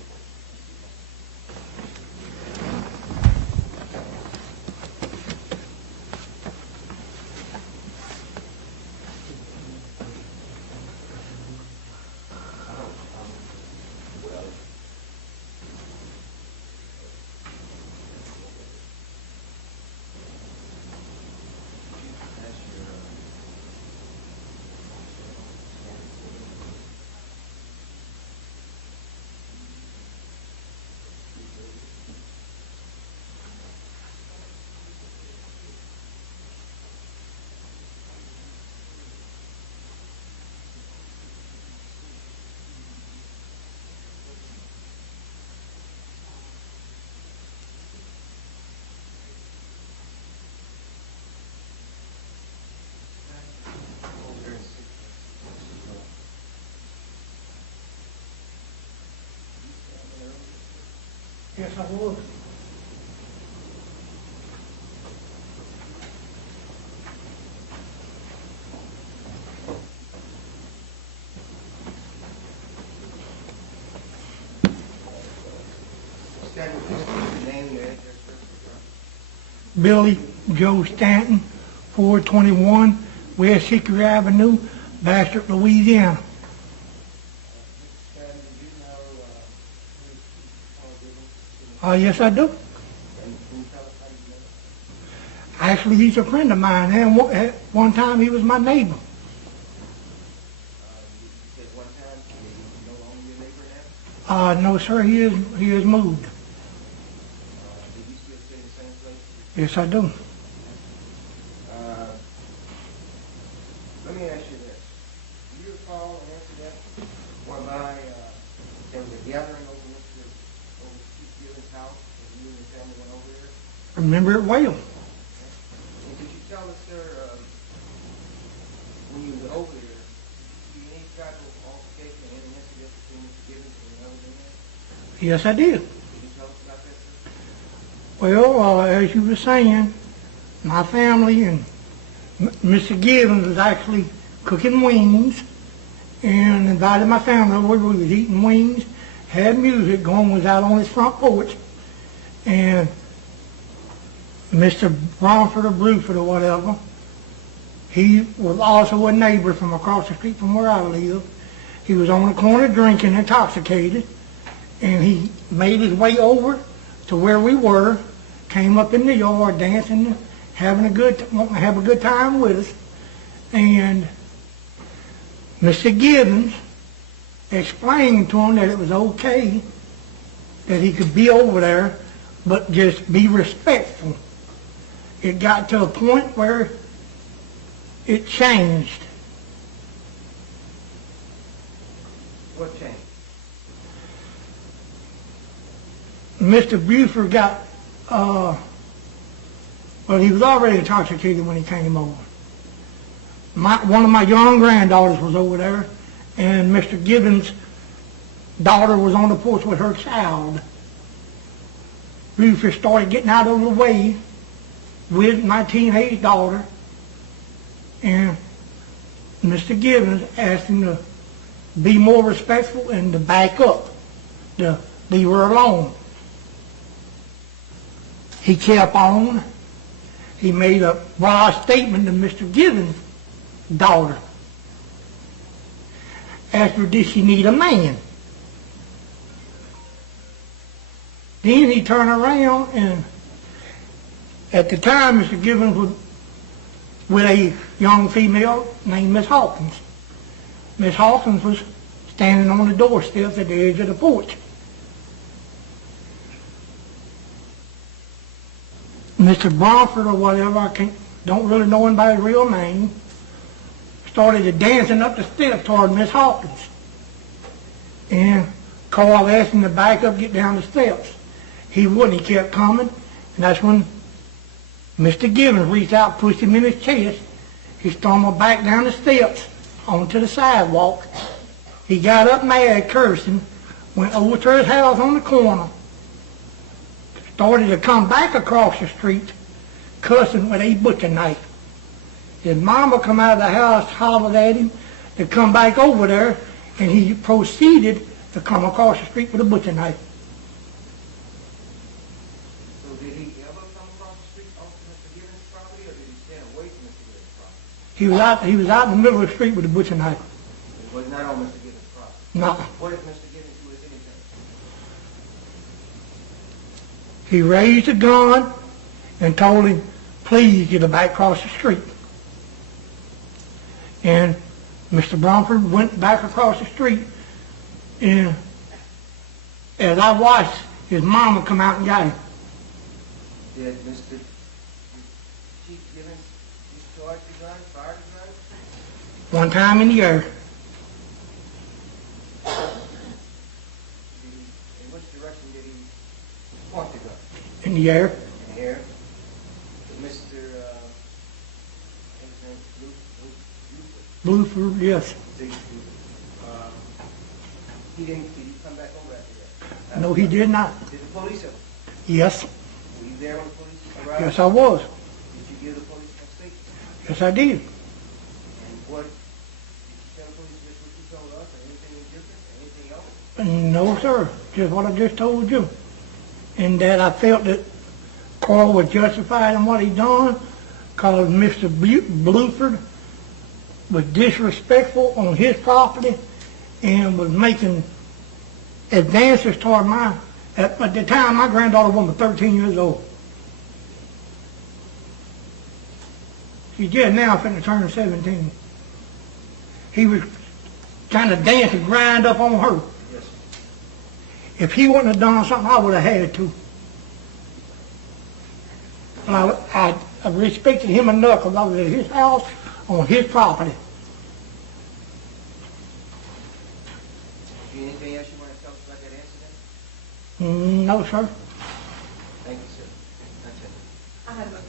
Yes, I would. Billy Joe Stanton, 421 West Hickory Avenue, Bastrop, Louisiana. Yes, I do. Actually, he's a friend of mine, and at one time he was my neighbor. No, sir, he is moved. Yes, I do. Let me ask you this. Do you recall an incident whereby there was a gathering over Chief Givens' house and you and your family went over there? Remember it well. And could you tell us, sir, when you were over there, did you see any type of altercation or any incident between Mr. Givens and another man? Yes, I did. Could you tell us about that, sir? Well, as you were saying, my family and Mr. Givens was actually cooking wings and invited my family over. We was eating wings, had music going, was out on his front porch. And Mr. Bromford or Bruford or whatever, he was also a neighbor from across the street from where I live. He was on the corner drinking, intoxicated, and he made his way over to where we were, came up in the yard dancing, wanting to have a good time with us. And Mr. Gibbons explained to him that it was okay, that he could be over there, but just be respectful. It got to a point where it changed. What changed? Mr. Buford got, well, he was already intoxicated when he came over. One of my young granddaughters was over there, and Mr. Gibbons' daughter was on the porch with her child. Buford started getting out of the way with my teenage daughter, and Mr. Gibbons asked him to be more respectful and to back up, to leave her alone. He kept on. He made a raw statement to Mr. Gibbons' daughter. Asked her, did she need a man? Then he turned around, and at the time, Mr. Gibbons was with a young female named Miss Hawkins. Miss Hawkins was standing on the doorstep at the edge of the porch. Mr. Bromford or whatever, don't really know him by his real name, started dancing up the steps toward Miss Hawkins. And Carl asked him to back up, get down the steps. He wouldn't, he kept coming, and that's when Mr. Gibbons reached out, pushed him in his chest. He stormed back down the steps onto the sidewalk. He got up mad, cursing, went over to his house on the corner, started to come back across the street, cussing with a butcher knife. His mama come out of the house, hollered at him to come back over there, and he proceeded to come across the street with a butcher knife. So did he ever come across the street onto Mr. Gibbons' property, or did he stand away from Mr. Gibbons' property? He was out in the middle of the street with a butcher knife. He was not on Mr. Gibbons' property? No. What did Mr. Gibbons do, if anything? He raised a gun and told him, please get back across the street. And Mr. Bromford went back across the street, and as I watched, his mama come out and got him. Did Mr. Chief Gibbons discharge the gun, fire the gun? One time in the air. In which direction did he point the gun? In the air. In the air? Did Mr. Blueford, yes. Did he come back over after that? No, he did not. Did the police ever? Yes. Were you there when the police arrived? Yes, I was. Did you give the police a statement? Yes, I did. And what, did you tell the police just what you told us, or anything different, anything else? No, sir. Just what I just told you. And that I felt that Carl was justified in what he done, because Mr. Blueford was disrespectful on his property and was making advances toward mine. At the time, my granddaughter was 13 years old. She's just now finna turn 17. He was trying to dance and grind up on her. Yes. If he wouldn't have done something, I would have had to. But I respected him enough because I was at his house on his property. Anything else you want to tell us about that incident? No, sir. Thank you, sir. That's it. I have a question.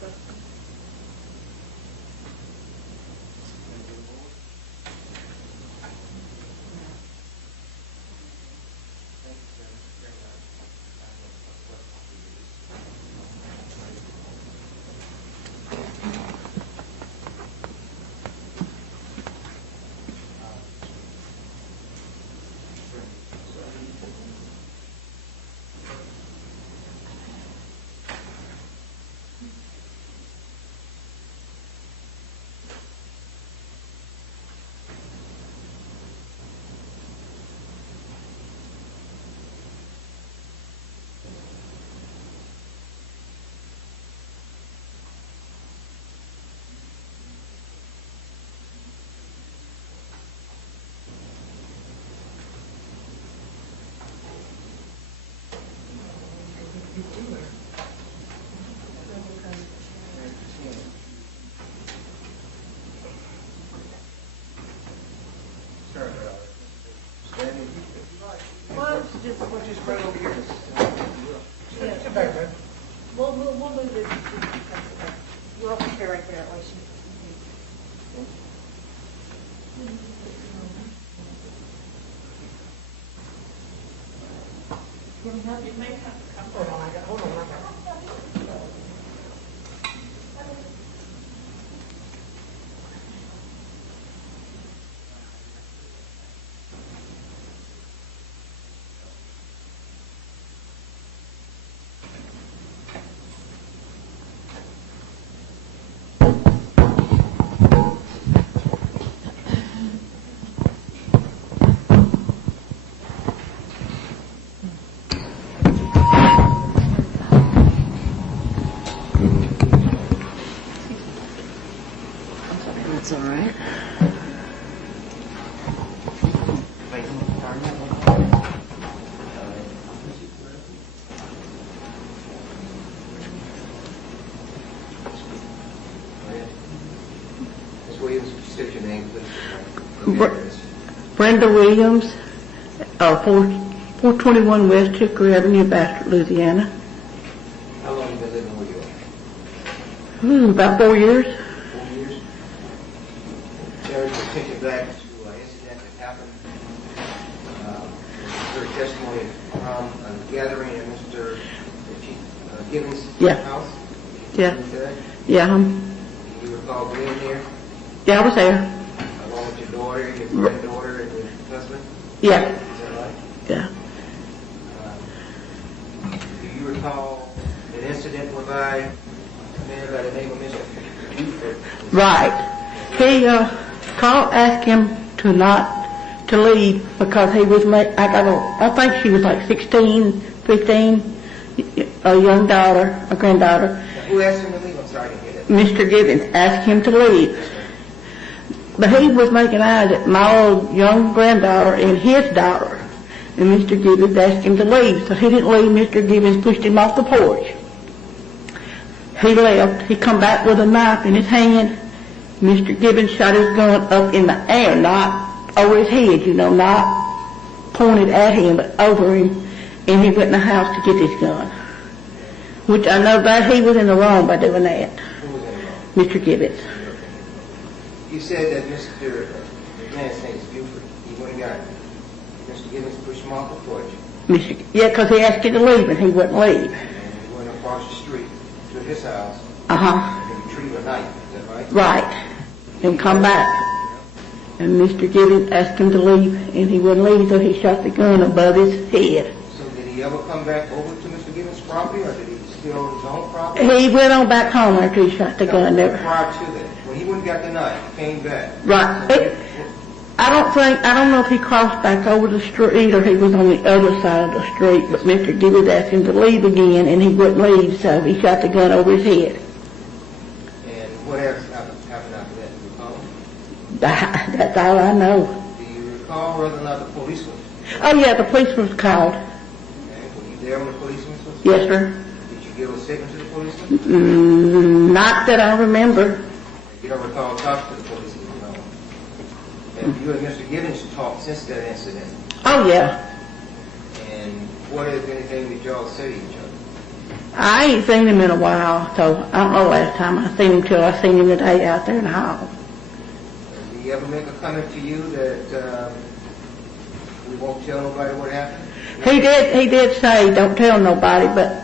Just right over here. Yeah. Sit back, man. We'll move this. You're up here right there, Alicia. You may have to come. Hold on, That's all right. Ms. Williams, would you state your name, please? Brenda Williams, 421 West Hickory Avenue, Bastrop, Louisiana. How long have you been living where you are? About 4 years. 4 years? Terry, to take you back to an incident that happened, your testimony from a gathering at Mr. Gibbons' house? Yeah. Was that? Yeah. You recall being there? Yeah, I was there. Along with your daughter, your granddaughter, and your husband? Yeah. Is that right? Yeah. Do you recall an incident whereby a man by the name of Mr. Buford? Right. He called, asked him to leave because he was, I think she was like 16, 15, a young daughter, a granddaughter. Who asked him to leave? I'm sorry to hear that. Mr. Gibbons asked him to leave. But he was making eyes at my old young granddaughter and his daughter. And Mr. Gibbons asked him to leave. So he didn't leave. Mr. Gibbons pushed him off the porch. He left. He come back with a knife in his hand. Mr. Gibbons shot his gun up in the air, not over his head, not pointed at him, but over him. And he went in the house to get his gun. Which I know that he was in the wrong by doing that. Who was in the wrong? Mr. Gibbons. You said that Mr. the man's name is Buford. He went and got Mr. Gibbons to push him off the porch. Yeah, because he asked him to leave and he wouldn't leave. And he went across the street to his house. Uh-huh. And retrieved a knife. Is that right? Right. And come back. And Mr. Gibbons asked him to leave and he wouldn't leave, so he shot the gun above his head. So did he ever come back over to Mr. Gibbons' property, or did he steal his own property? He went on back home after he shot the gun there. Prior to that, when he went and got the knife, he came back. Right. I don't know if he crossed back over the street or he was on the other side of the street, but Mr. Gibbons asked him to leave again and he wouldn't leave, so he shot the gun over his head. And what else happened after that? Do you recall? That's all I know. Do you recall whether or not the police was? Oh yeah, the police was called. Okay. Were you there when the policeman was? Yes, sir. Did you give a statement to the policeman? Not that I remember. You don't recall talking to the policeman, no? Have you and Mr. Gibbons talked since that incident? Oh yeah. And what, if anything, did y'all say to each other? I ain't seen him in a while, so I don't know last time I seen him till I seen him today out there in the hall. Did he ever make a comment to you that we won't tell nobody what happened? He did say, don't tell nobody, but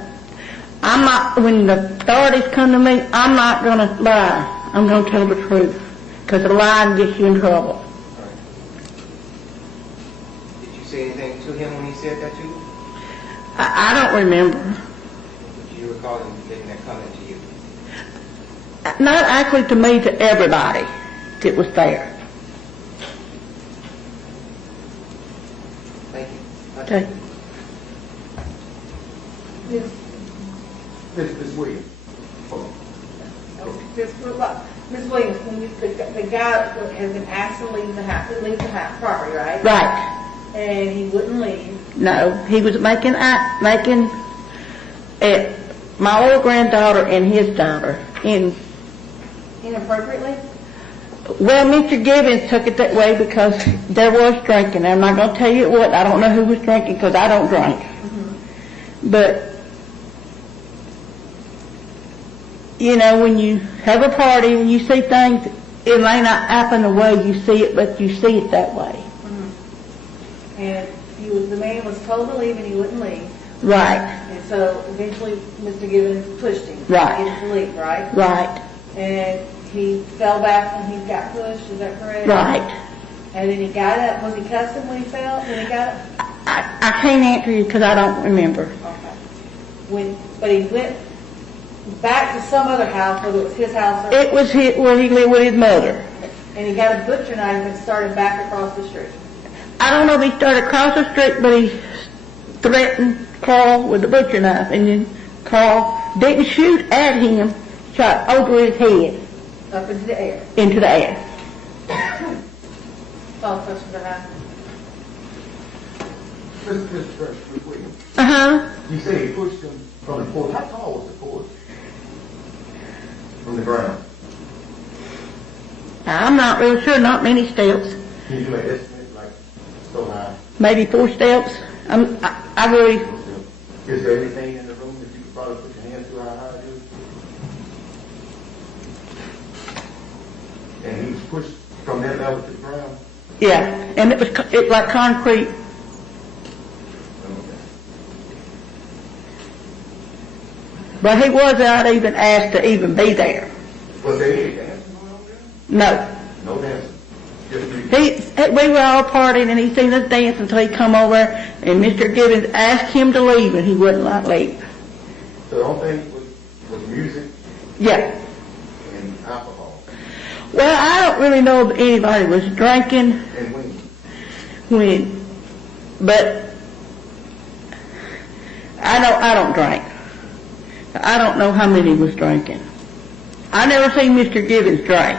I'm not, when the authorities come to me, I'm not going to lie. I'm going to tell the truth, because the lying gets you in trouble. Right. Did you say anything to him when he said that to you? I don't remember. Do you recall him making that comment to you? Not actually to me, to everybody that was there. Thank you. Okay. Ms. Williams. Ms. Williams, when the guy has been asked to leave the house, property, right? Right. And he wouldn't leave. No, he was making my old granddaughter and his daughter Inappropriately? Well, Mr. Gibbons took it that way because there was drinking. I'm not going to tell you what. I don't know who was drinking because I don't drink. Mm-hmm. But, you know, when you have a party and you see things, it may not happen the way you see it, but you see it that way. Mm-hmm. And the man was told to leave and he wouldn't leave. Right. And so eventually Mr. Gibbons pushed him. Right. To get him to leave, right? Right. And he fell back when he got pushed, is that correct? Right. And then he got up. Was he cussing when he fell? When he got up? I can't answer you because I don't remember. Okay. But he went back to some other house, whether it was his house or... It was where he lived with his mother. And he got a butcher knife and started back across the street. I don't know if he started across the street, but he threatened Carl with the butcher knife, and then Carl didn't shoot at him, shot over his head. Up into the air. into the air. All question behind. Mr. Burns, real quick. Uh-huh. You say he pushed him from the porch. How tall was the porch? From the ground. I'm not real sure, not many steps, Can you do an estimate, like, so high? maybe 4 steps. I really, Is there anything in the room that you could probably put your hands to how high it is? And he was pushed from that level to the ground? yeah, and it's like concrete. But he wasn't even asked to even be there. Was there any dancing going on there? No. No dancing? Just We were all partying and he seen us dance until he come over and Mr. Gibbons asked him to leave and he wouldn't like leave. So the only thing was music Yeah. and alcohol. Well, I don't really know if anybody was drinking And when? but I don't drink. I don't know how many was drinking. I never seen Mr. Gibbons drink.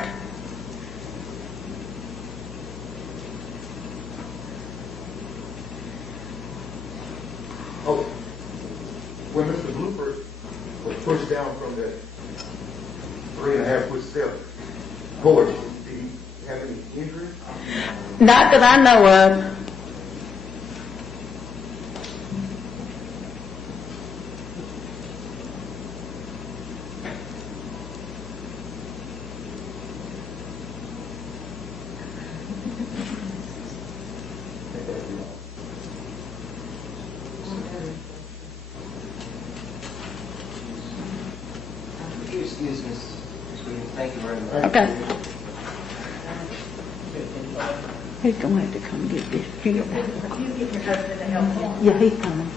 Oh, when Mr. Blooper was pushed down from the 3.5-foot step porch, did he have any injuries? Not that I know of. Excuse me, thank you very much. Okay. He's gonna have to come get this. You get your husband to help you. Yeah, he's coming.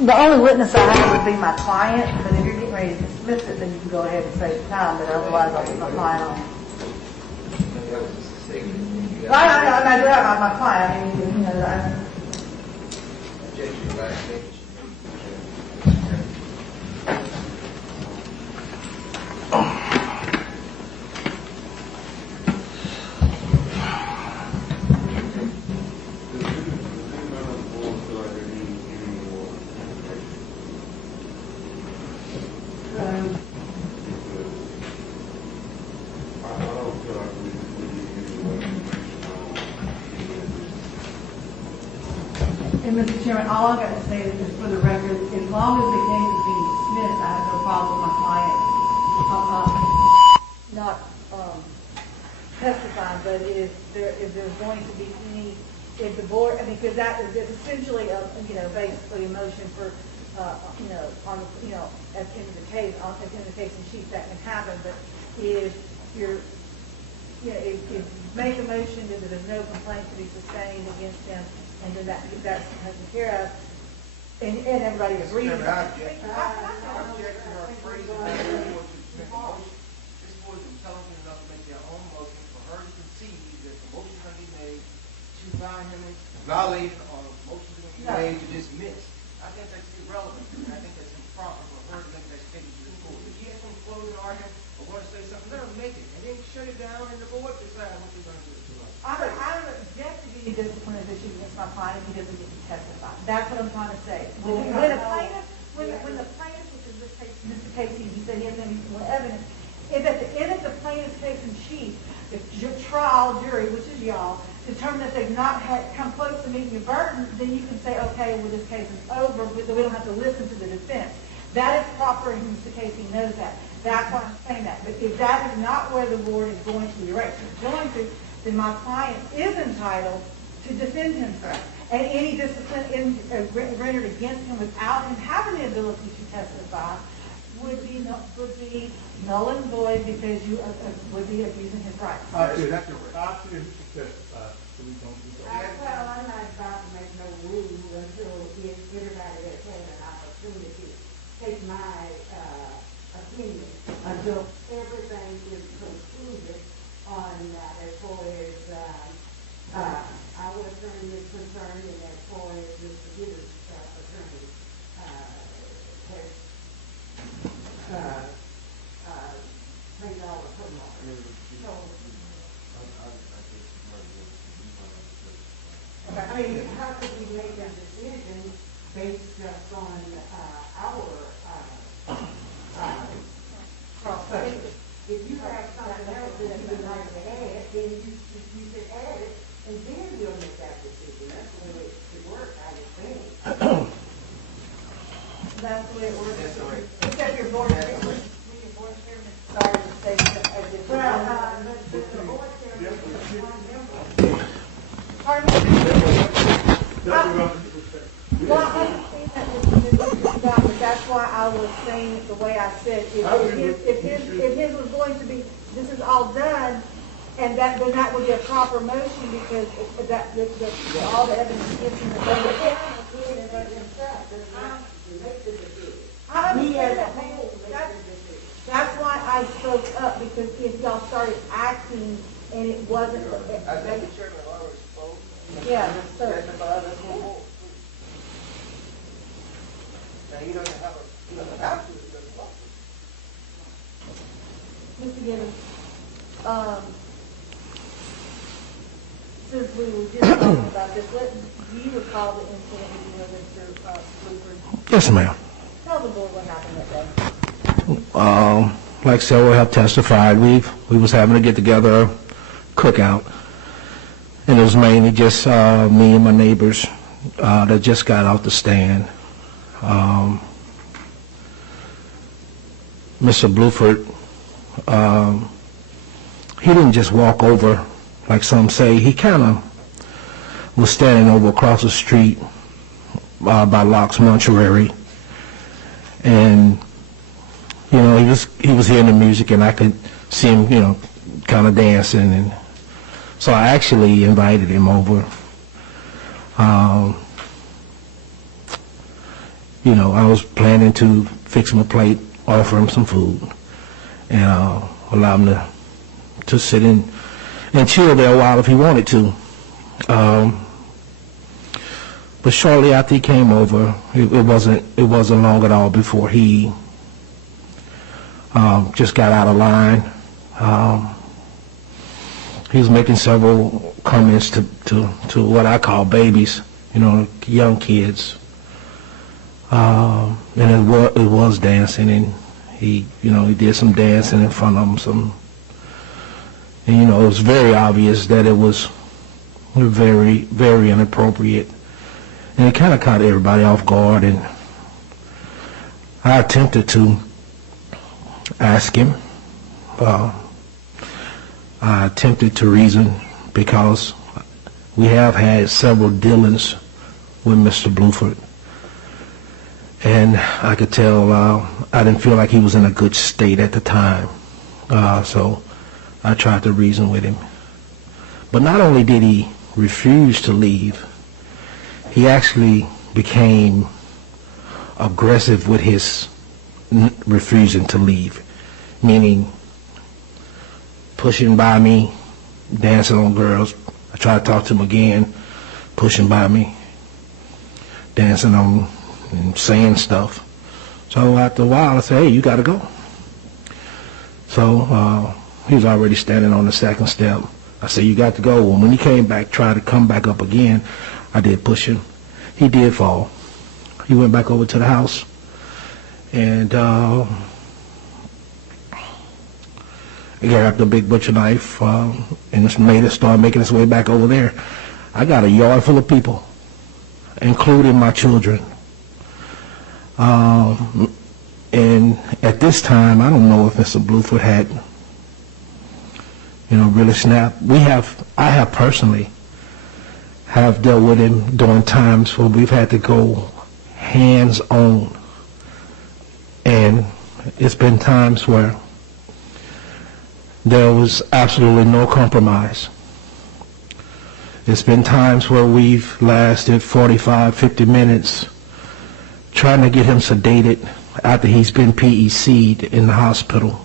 The only witness I have would be my client, but if you're getting ready to dismiss it, then you can go ahead and save time, but otherwise I'll put my client on. I do have my client, I mean, you know, And Mr. Chairman, all I've got to say is for the record, as long as the case is being dismissed, I have no problem with my client not testifying, but if there's going to be any, if the board, I mean, because that is essentially basically a motion for, on, at the end of the case, at the end of the case in chief, that can happen, but if you're, if you make a motion that there's no complaint to be sustained against them, and then that's taken care of, and everybody agrees. I object to her phrasing. This board is intelligent enough to make their own motion for her to concede that the motion can be made to find him in violation or the motion can be made to dismiss. I think that's irrelevant, and I think that's improper for her to make that statement to the board. If she has some closing argument or want to say something, let her make it, and then shut it down, and the board decide what they're going to do. I don't object to any disciplinary issues against my client if he doesn't get to testify. That's what I'm trying to say. When the plaintiff, which is this case, Mr. Casey, he said he has any evidence, if at the end of the plaintiff's case in chief, the trial jury, which is y'all, determine that they've not come close to meeting your burden, then you can say, okay, well, this case is over, so we don't have to listen to the defense. That is proper, and Mr. Casey knows that. That's why I'm saying that. But if that is not where the board is going to direct you going to, then my client is entitled to defend himself. And any discipline rendered against him without him having the ability to testify would be null and void because you would be abusing his rights. After he testified, so we don't do that. Well, I'm not about to make no rule until everybody has had an opportunity to take my opinion, until everything is concluded on as far as our attorney is concerned and as far as Mr. Gibbons' attorney has made all the footmarks. So, I mean, how could we make that decision based just on our cross-section? If you have something else that you would like to add, then you should add it, and then we'll make that decision. That's the way it should work, I would think. That's the way it works. Except your board chairman started to say that I did. Well, the board chairman is one member. Pardon me? Well, I understand that, Mr. Down, but that's why I was saying it the way I said. If his was going to be, this is all done, and then that would be a proper motion because all the evidence gives him the benefit. I understand that. That's why I spoke up, because if y'all started acting and it wasn't. I think the chairman already spoke. Yeah, so. And he doesn't have to. Mr. Gibbons, since we were just talking about this, do you recall the incident with Mr. Blueford? Yes, ma'am. Tell the board what happened that day. Like several have testified, we was having a get-together cookout, and it was mainly just me and my neighbors that just got out the stand. Mr. Blueford, he didn't just walk over like some say. He kind of was standing over across the street by Locke's Mortuary, and he was hearing the music, and I could see him kind of dancing, and so I actually invited him over. I was planning to fix him a plate, offer him some food, and allow him to sit in and chill there a while if he wanted to. But shortly after he came over, it wasn't long at all before he just got out of line. He was making several comments to what I call babies, young kids. And it was dancing, and he did some dancing in front of them. And it was very obvious that it was very, very inappropriate, and it kind of caught everybody off guard. And I attempted to ask him. I attempted to reason, because we have had several dealings with Mr. Blueford, and I could tell I didn't feel like he was in a good state at the time. So I tried to reason with him. But not only did he refuse to leave, he actually became aggressive with his refusing to leave, meaning pushing by me, dancing on girls. I tried to talk to him again, pushing by me, dancing on and saying stuff. So after a while, I said, hey, you got to go. So he was already standing on the second step. I said, you got to go. And when he came back, tried to come back up again, I did push him. He did fall. He went back over to the house, and he grabbed a big butcher knife and started making his way back over there. I got a yard full of people, including my children. And at this time, I don't know if Mr. Blueford had, really snapped. I have personally have dealt with him during times where we've had to go hands-on. And it's been times where there was absolutely no compromise. It's been times where we've lasted 45, 50 minutes trying to get him sedated after he's been PEC'd in the hospital.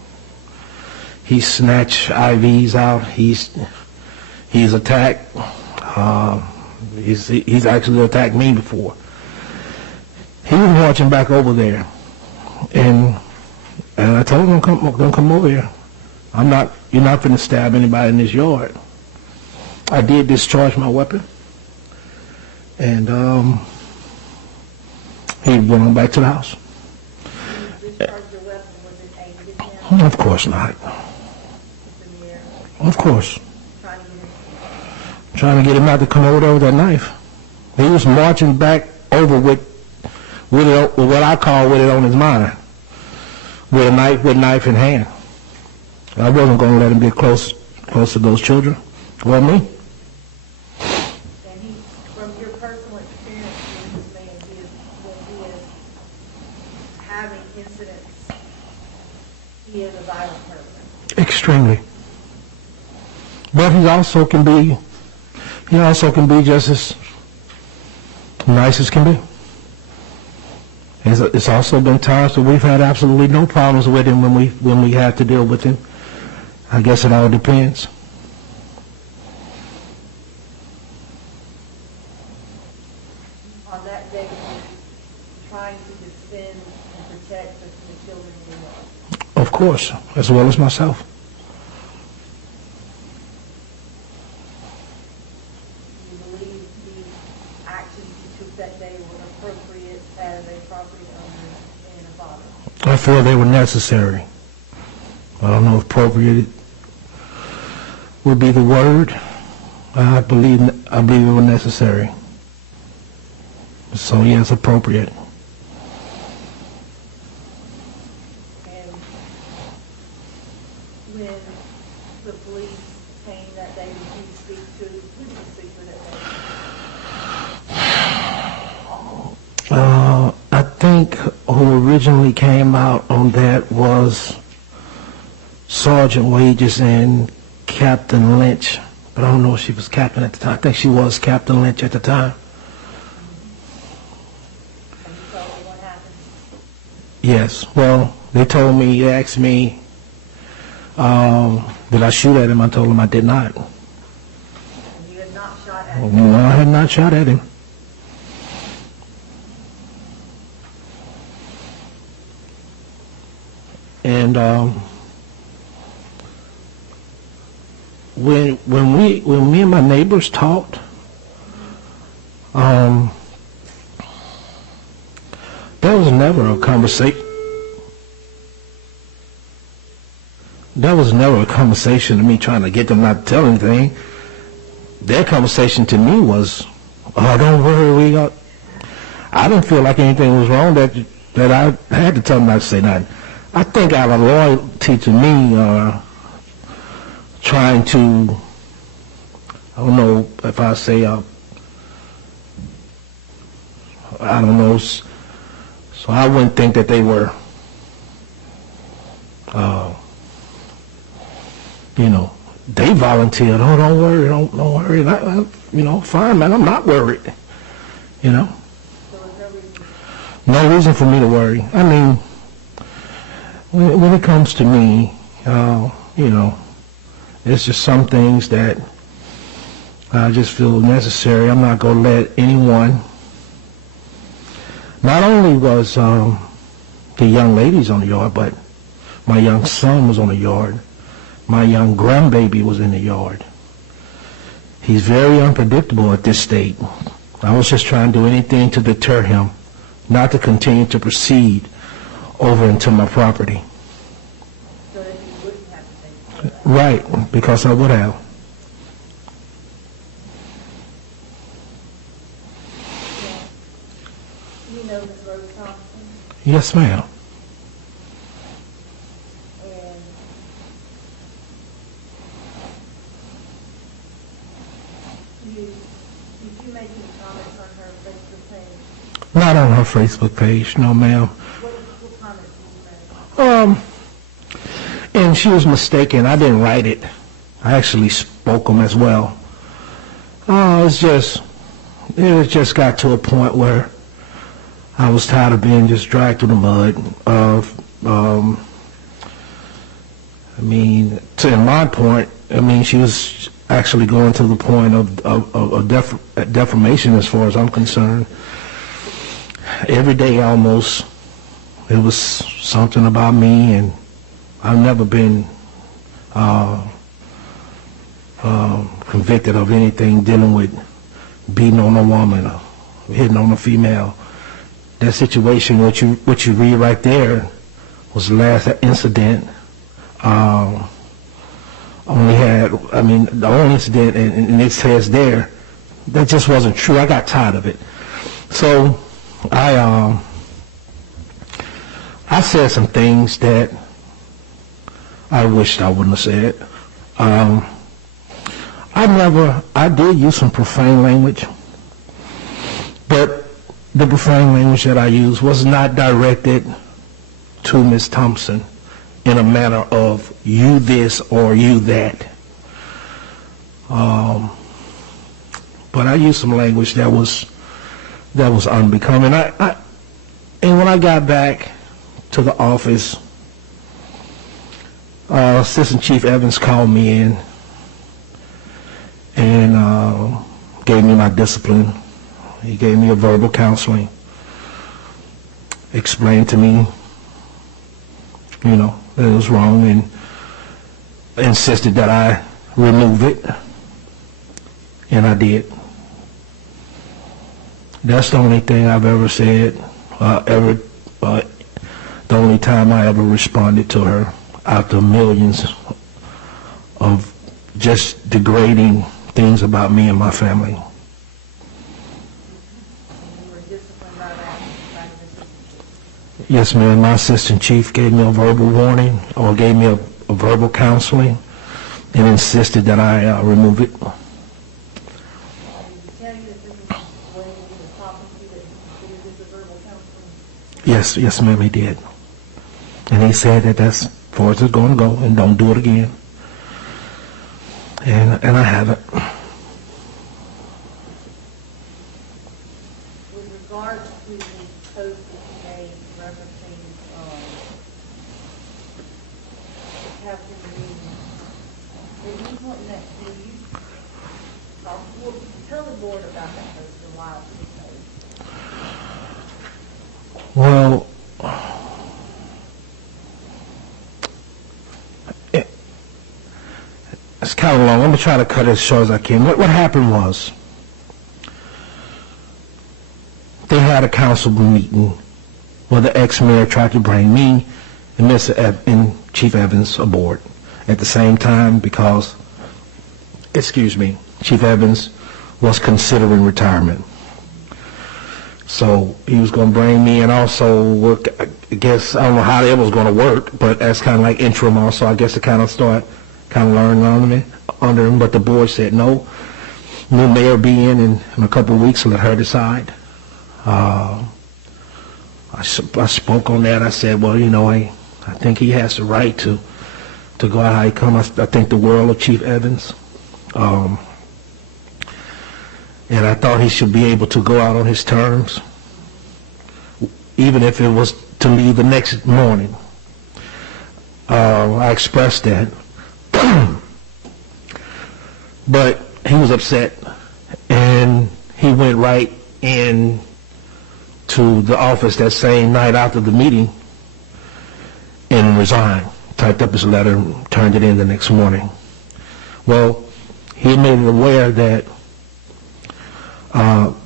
He's snatched IVs out. He's attacked. He's actually attacked me before. He was marching back over there, and I told him, "Don't come over here. You're not going to stab anybody in this yard." I did discharge my weapon, and he went on back to the house. You discharged your weapon, was it aimed at him? Of course not. Of course. Trying to get him not to come over there with that knife. He was marching back over with what I call with it on his mind, with a knife in hand. I wasn't going to let him get close to those children or me. And from your personal experience with this man, when he is having incidents, he is a violent person. Extremely. But he also can be just as nice as can be. It's also been times that we've had absolutely no problems with him when we had to deal with him. I guess it all depends. On that day, trying to defend and protect the children in the yard. Of course, as well as myself. Do you believe the actions you took that day were appropriate as a property owner and a father? I feel they were necessary. I don't know if appropriate would be the word. I believe they were necessary. So yes, appropriate. And when the police came that day, who did you speak to that day? I think who originally came out on that was Sergeant Wages and Captain Lynch, but I don't know if she was captain at the time. I think she was Captain Lynch at the time. And you told me what happened? Yes. Well, they asked me, did I shoot at him? I told them I did not. And you had not shot at him? No, I had not shot at him. And when me and my neighbors talked, there was never a conversation. That was never a conversation of me trying to get them not to tell anything. Their conversation to me was, "Oh, don't worry, I didn't feel like anything was wrong that I had to tell them not to say nothing." I think out of loyalty to me, trying to, I don't know if I say, I don't know, so I wouldn't think that they were, they volunteered. "Oh, don't worry, don't worry. Fine, man, I'm not worried. So was no reason? No reason for me to worry. I mean, when it comes to me, it's just some things that I just feel necessary. I'm not going to let anyone. Not only was the young ladies on the yard, but my young son was on the yard. My young grandbaby was in the yard. He's very unpredictable at this state. I was just trying to do anything to deter him, not to continue to proceed over into my property. So that you wouldn't have to think. Right, because I would have. You know Ms. Rose Thompson? Yes, ma'am. make any comments on her Facebook page? Not on her Facebook page, no ma'am. What comments did you make? And she was mistaken. I didn't write it. I actually spoke them as well. It just got to a point where I was tired of being just dragged through the mud. To my point, she was actually going to the point of defamation as far as I'm concerned. Every day almost, it was something about me, and I've never been convicted of anything dealing with beating on a woman or hitting on a female. That situation, what you read right there, was the last incident. The only incident, and it says there, that just wasn't true. I got tired of it. So I said some things that I wished I wouldn't have said. I did use some profane language, but the profane language that I used was not directed to Ms. Thompson in a manner of you this or you that. But I used some language that was unbecoming. And when I got back to the office, Assistant Chief Evans called me in and gave me my discipline. He gave me a verbal counseling, explained to me, that it was wrong, and insisted that I remove it, and I did. That's the only thing I've ever said, the only time I ever responded to her after millions of just degrading things about me and my family. You were disciplined by that, by the assistant chief? Yes, ma'am. My assistant chief gave me a verbal warning, or gave me a verbal counseling, and insisted that I remove it. Did he tell you that this is when he was talking to you, that he considered this a verbal counseling? Yes, ma'am, he did. And he said that that's as far as it's going to go, and don't do it again. And I haven't. With regard to the post that you made referencing Captain Reed, did you want that, tell the board about that post and why it was made? Well, it's kind of long. Let me try to cut it as short as I can. What happened was, they had a council meeting where the ex-mayor tried to bring me and Chief Evans aboard at the same time because, Chief Evans was considering retirement. So he was going to bring me and also work, I guess, I don't know how it was going to work, but that's kind of like interim also, I guess, to kind of start learning under him. But the board said no. New mayor be in a couple of weeks, let her decide. I spoke on that. I said, well, I think he has the right to go out how he come. I think the world of Chief Evans. And I thought he should be able to go out on his terms, even if it was to leave the next morning. I expressed that. But he was upset, and he went right in to the office that same night after the meeting and resigned, typed up his letter, and turned it in the next morning. Well, he made it aware that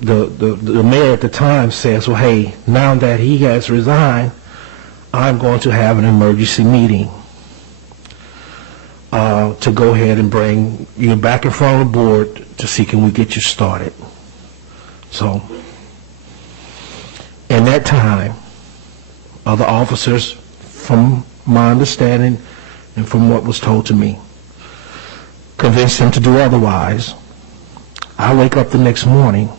the mayor at the time says, well, hey, now that he has resigned, I'm going to have an emergency meeting to go ahead and bring you back in front of the board to see can we get you started. So, in that time, other officers, from my understanding and from what was told to me, convinced him to do otherwise. I wake up the next morning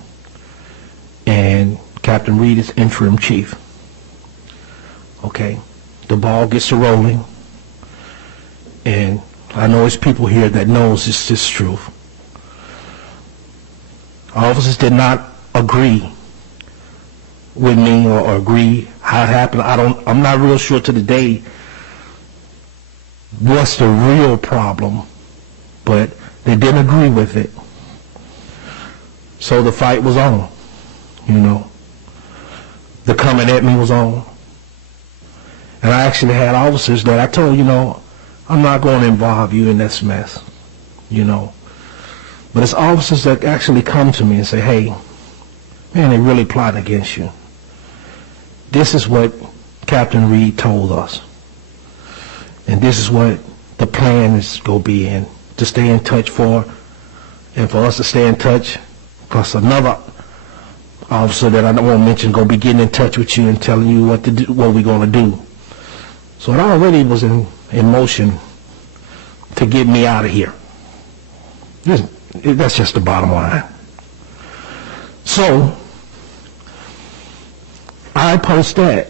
and Captain Reed is interim chief. Okay, the ball gets to rolling, and I know there's people here that knows this is truth. Officers did not agree with me or agree how it happened. I'm not real sure to the day what's the real problem, but they didn't agree with it. So the fight was on, you know. The coming at me was on. And I actually had officers that I told, you know, I'm not going to involve you in this mess, you know. But it's officers that actually come to me and say, hey, man, they really plot against you. This is what Captain Reed told us. And this is what the plan is going to be, and to stay in touch for, and for us to stay in touch, plus another officer that I don't want to mention going to be getting in touch with you and telling you what to do, what we're going to do. So it already was in motion to get me out of here. That's just the bottom line. So I post that.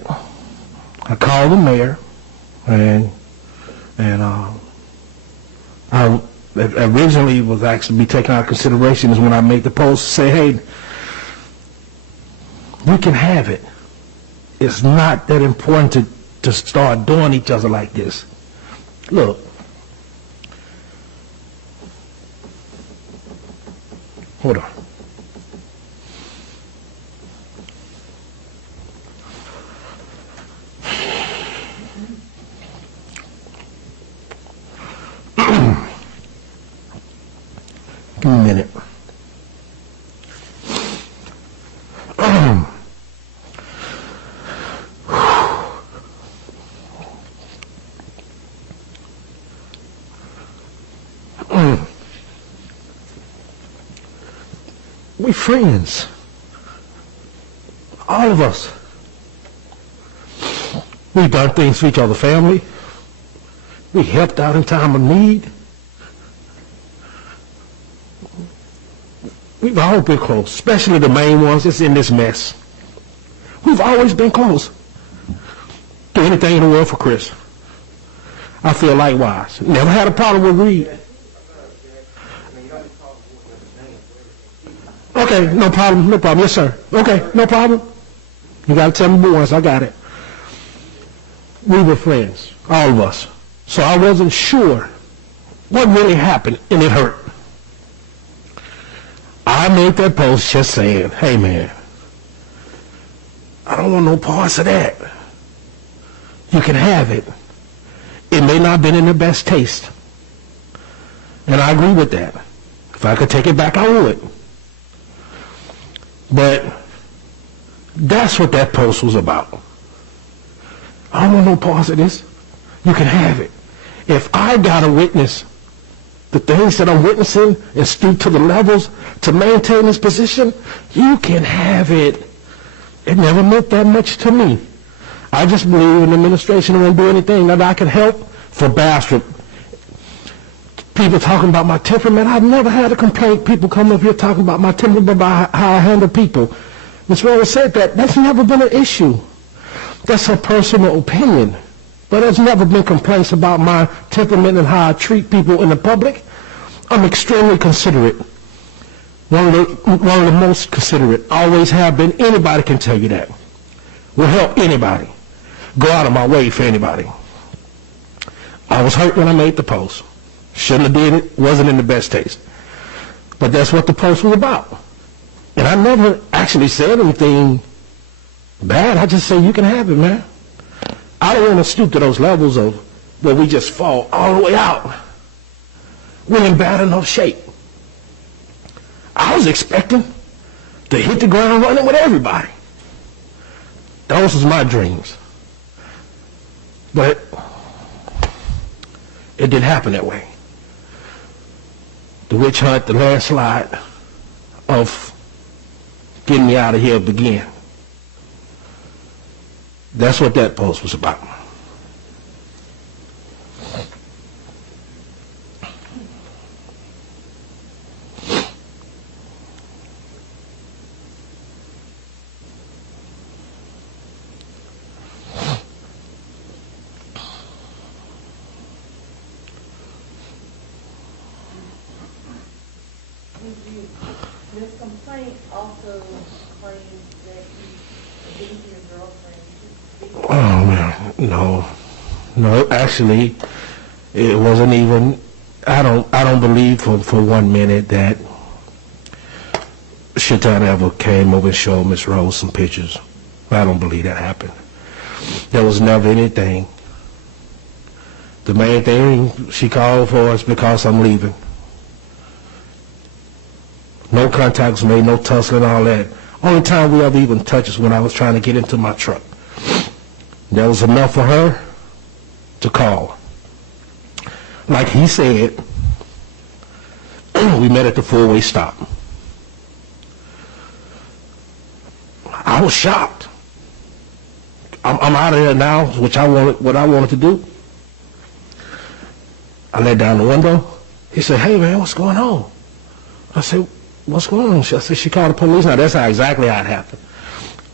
I called the mayor, and I originally was actually be taken out of consideration is when I made the post to say, hey, we can have it. It's not that important to start doing each other like this. Look, hold on. Give me a minute. We friends. All of us. We've done things for each other's family. We helped out in time of need. We've always been close, especially the main ones that's in this mess. We've always been close. Do anything in the world for Chris. I feel likewise. Never had a problem with Reed. Okay, no problem, no problem. Yes, sir. Okay, no problem. You got to tell me more once. I got it. We were friends, all of us. So I wasn't sure what really happened, and it hurt. I made that post just saying, hey, man, I don't want no parts of that. You can have it. It may not have been in the best taste. And I agree with that. If I could take it back, I would. But that's what that post was about. I don't want no parts of this. You can have it. If I got to witness the things that I'm witnessing and stoop to the levels to maintain this position, you can have it. It never meant that much to me. I just believe an administration won't do anything that I can help for Bastrop. People talking about my temperament. I've never had a complaint. People come up here talking about my temperament, about how I handle people. Ms. Rose said that. That's never been an issue. That's her personal opinion. But there's never been complaints about my temperament and how I treat people in the public. I'm extremely considerate. One of the most considerate. Always have been. Anybody can tell you that. Will help anybody. Go out of my way for anybody. I was hurt when I made the post. Shouldn't have did it. Wasn't in the best taste. But that's what the post was about. And I never actually said anything bad. I just say you can have it, man. I don't want to stoop to those levels of where we just fall all the way out. We're in bad enough shape. I was expecting to hit the ground running with everybody. Those was my dreams. But it didn't happen that way. The witch hunt, the landslide of getting me out of here began. That's what that post was about. this complaint also claims that he beat your girlfriend. Oh, man, no. No, actually, it wasn't even, I don't believe for 1 minute that Shaitan ever came over and showed Miss Rose some pictures. I don't believe that happened. There was never anything. The main thing she called for is because I'm leaving. No contacts made, no tussling, all that. Only time we ever even touched is when I was trying to get into my truck. That was enough for her to call. Like he said, we met at the four-way stop. I was shocked. I'm out of there now, what I wanted to do. I let down the window. He said, "Hey man, what's going on?" I said, "What's going on?" I said, "She called the police." Now that's exactly how it happened.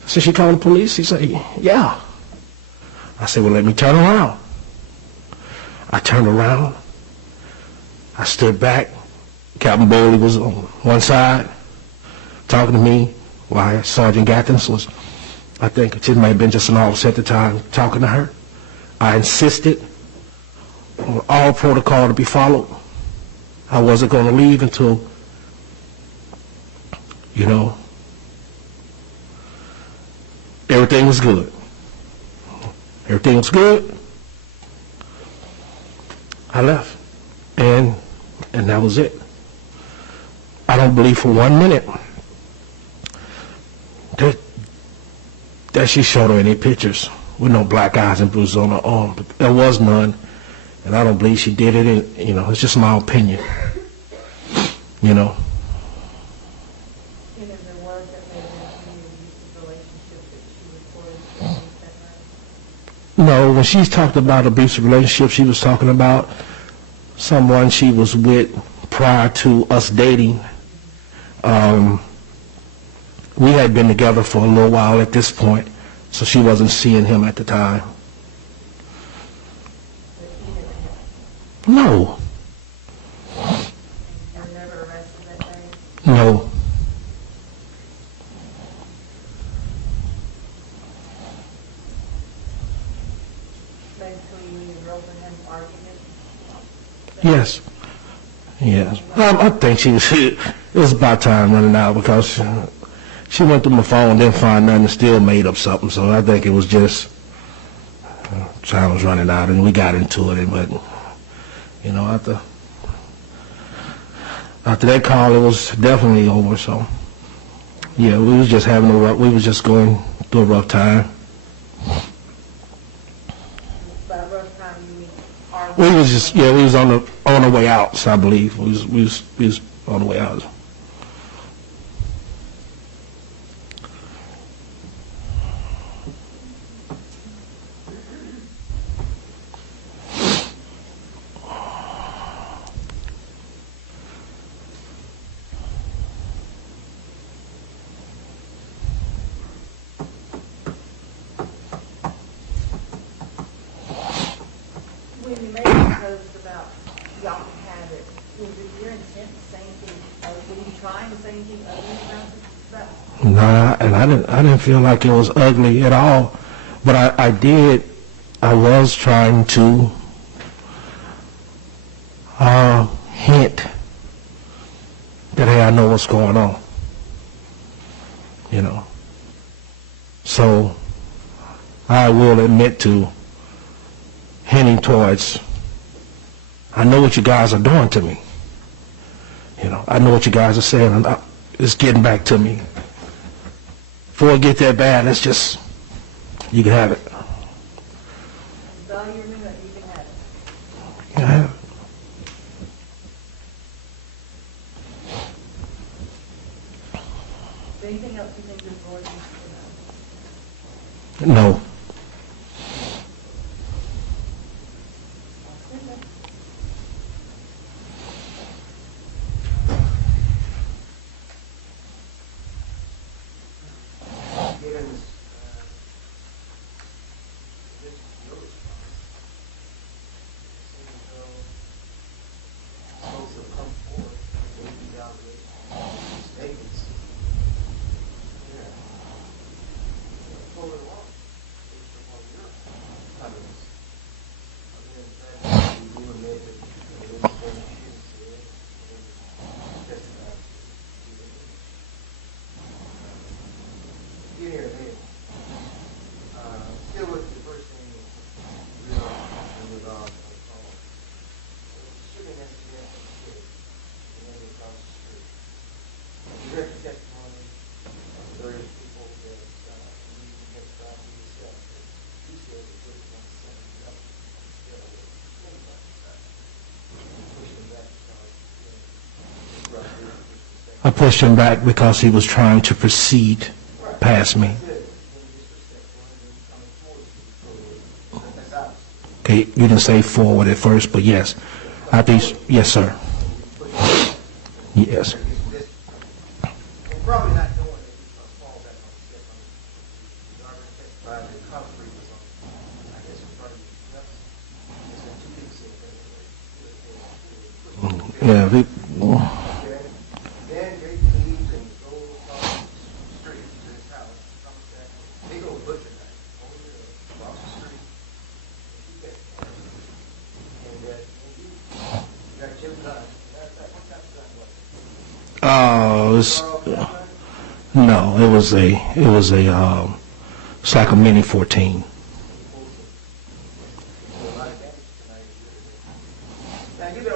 I said, "She called the police?" He said, "Yeah." I said, "Well, let me turn around." I turned around. I stood back. Captain Bowley was on one side talking to me while Sergeant Gatkins was, I think it might have been just an officer at the time, talking to her. I insisted on all protocol to be followed. I wasn't going to leave until, everything was good. Everything was good. I left. And that was it. I don't believe for 1 minute that she showed her any pictures with no black eyes and bruises on her arm. But there was none. And I don't believe she did it. And, it's just my opinion. And if there was, that may have been an abusive relationship that she reported that night? No, when she talked about abusive relationship, she was talking about someone she was with prior to us dating. We had been together for a little while at this point, so she wasn't seeing him at the time. No. You were never arrested that day? No. Basically, you and your girlfriend had an argument? Yes. Yes. I think it was about time running out because she went through my phone, didn't find nothing, and still made up something. So I think it was just time was running out, and we got into it. But after that call, it was definitely over. So yeah, we was just we was just going through a rough time. By rough time, you mean argument? We was on the way out. So I believe we was on the way out. When you made the post about y'all can have it, was it your intent to say anything, were you trying to say anything ugly about it? Nah, and I didn't feel like it was ugly at all, but I was trying to hint that, hey, I know what's going on, so I will admit to hinting towards, I know what you guys are doing to me, I know what you guys are saying, it's getting back to me. Before it get that bad, let's just, you can have it. Value me that you can have it. You can have it. Is there anything else you think this board needs to know? No. Given this, this is your response, seeing how folks have come forward with these allegations, these statements, I pushed him back because he was trying to proceed past me. Okay, you didn't say forward at first, but yes. I think, yes, sir. Yes. Probably not knowing that he was going to fall back on the step on the argument testified that concrete was on, I guess, in front of you. That's what 2 weeks ago. Yeah, Then they leave and go across the street to his house. Comes back. They go butcher knife over there, across the street. And you got Jim Dunn. What type of gun was it? No, it was a, it's like a Mini 14.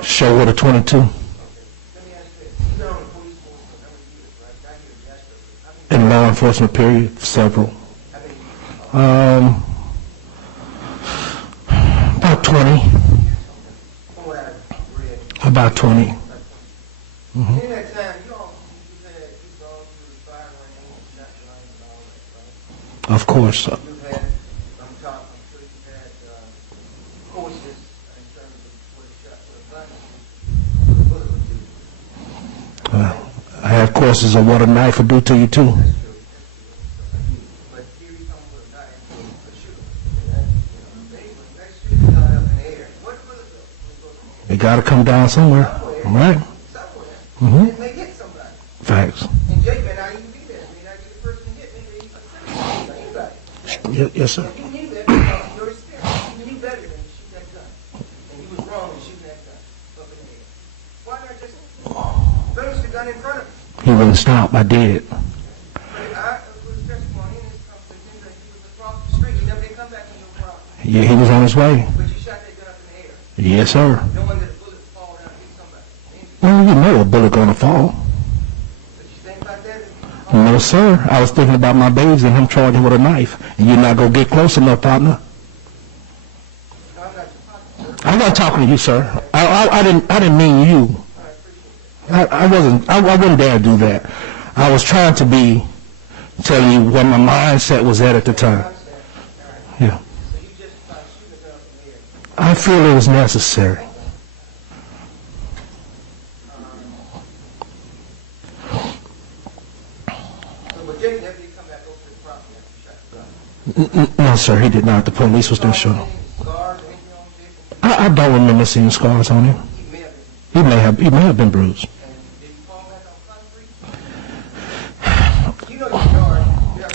Show with a 22. In law enforcement period, several. About 20. About 20. Mm-hmm. Of course. I have courses of what a knife will do to you too. It got to come down somewhere, right? Mm-hmm. Facts. Yes, sir. You knew that because your experience. You knew better than to shoot that gun. And you was wrong in shooting that gun up in the air. Why not just finish the gun in front of you? He wouldn't stop. I did. But I was testimony in this conversation that he was across the street. He never did come back in your property. Yeah, he was on his way. But you shot that gun up in the air. Yes, sir. Knowing that a bullet would fall down and hit somebody. Well, you know a bullet gonna fall. But you think about that? No, sir. I was thinking about my babies and him charging with a knife. And you're not going to get close enough, partner. I'm not talking to you, sir. I didn't mean you. I wouldn't dare do that. I was trying to tell you what my mindset was at the time. Yeah. I feel it was necessary. No, sir, he did not. The police was there showing. I don't remember seeing scars on him. He may have been bruised.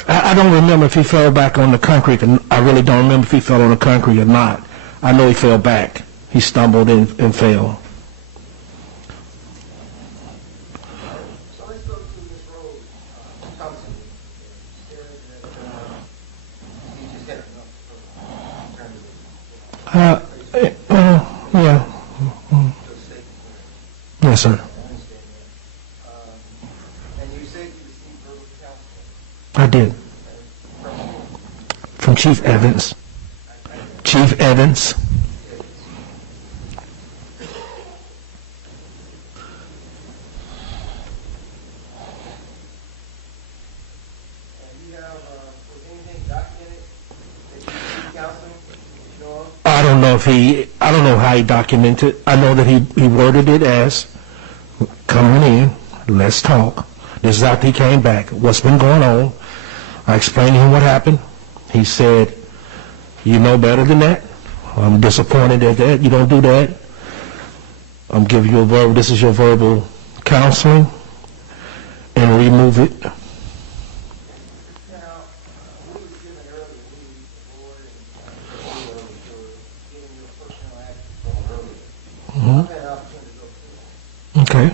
I don't remember if he fell back on the concrete. I really don't remember if he fell on the concrete or not. I know he fell back. He stumbled and fell. Yeah. Yes, sir. I did. From Chief Evans. Chief Evans. I don't know how he documented. I know that he worded it as coming in, let's talk. This is after he came back. What's been going on? I explained to him what happened. He said, you know better than that. I'm disappointed at that. You don't do that. I'm giving you a verbal, this is your verbal counseling, and remove it. Mm-hmm. Okay.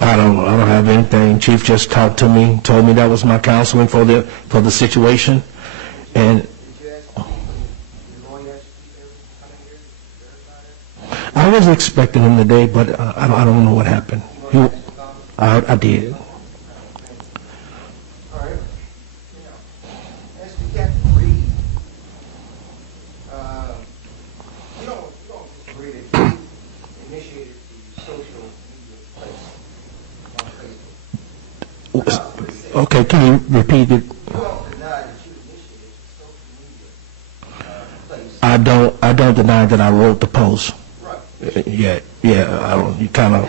I don't have anything. Chief just talked to me, told me that was my counseling for the situation, and I was expecting him today, but I don't know what happened. I did. All right. Okay, can you repeat it? You don't deny that you initiated the social media place. I don't deny that I wrote the post. Right. Yeah, I don't, you kind of,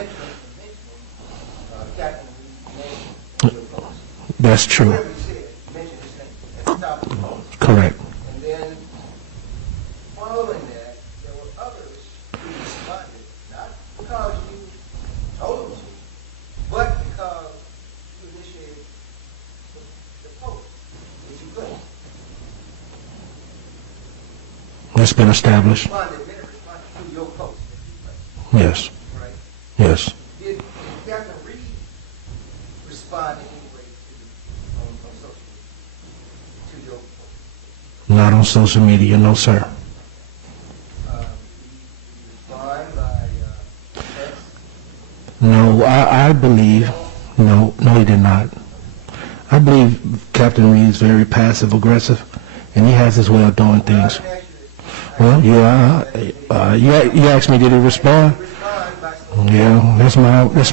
Captain Reed's name in your post. that's true. Whatever you said, you mentioned his name at the top of the post. Correct. And then, following that, there were others who responded, not because you told them to, but because you initiated the post, which you couldn't. That's been established. Many responded to your post that you placed, Yes, right? yes. Did Captain Reed respond in any way on social media to your post? Not on social media, no, sir. Did he respond by text? No, I believe, no, he did not. I believe Captain Reed is very passive aggressive, and he has his way of doing things. Well, you asked me, did he respond? Yeah, that's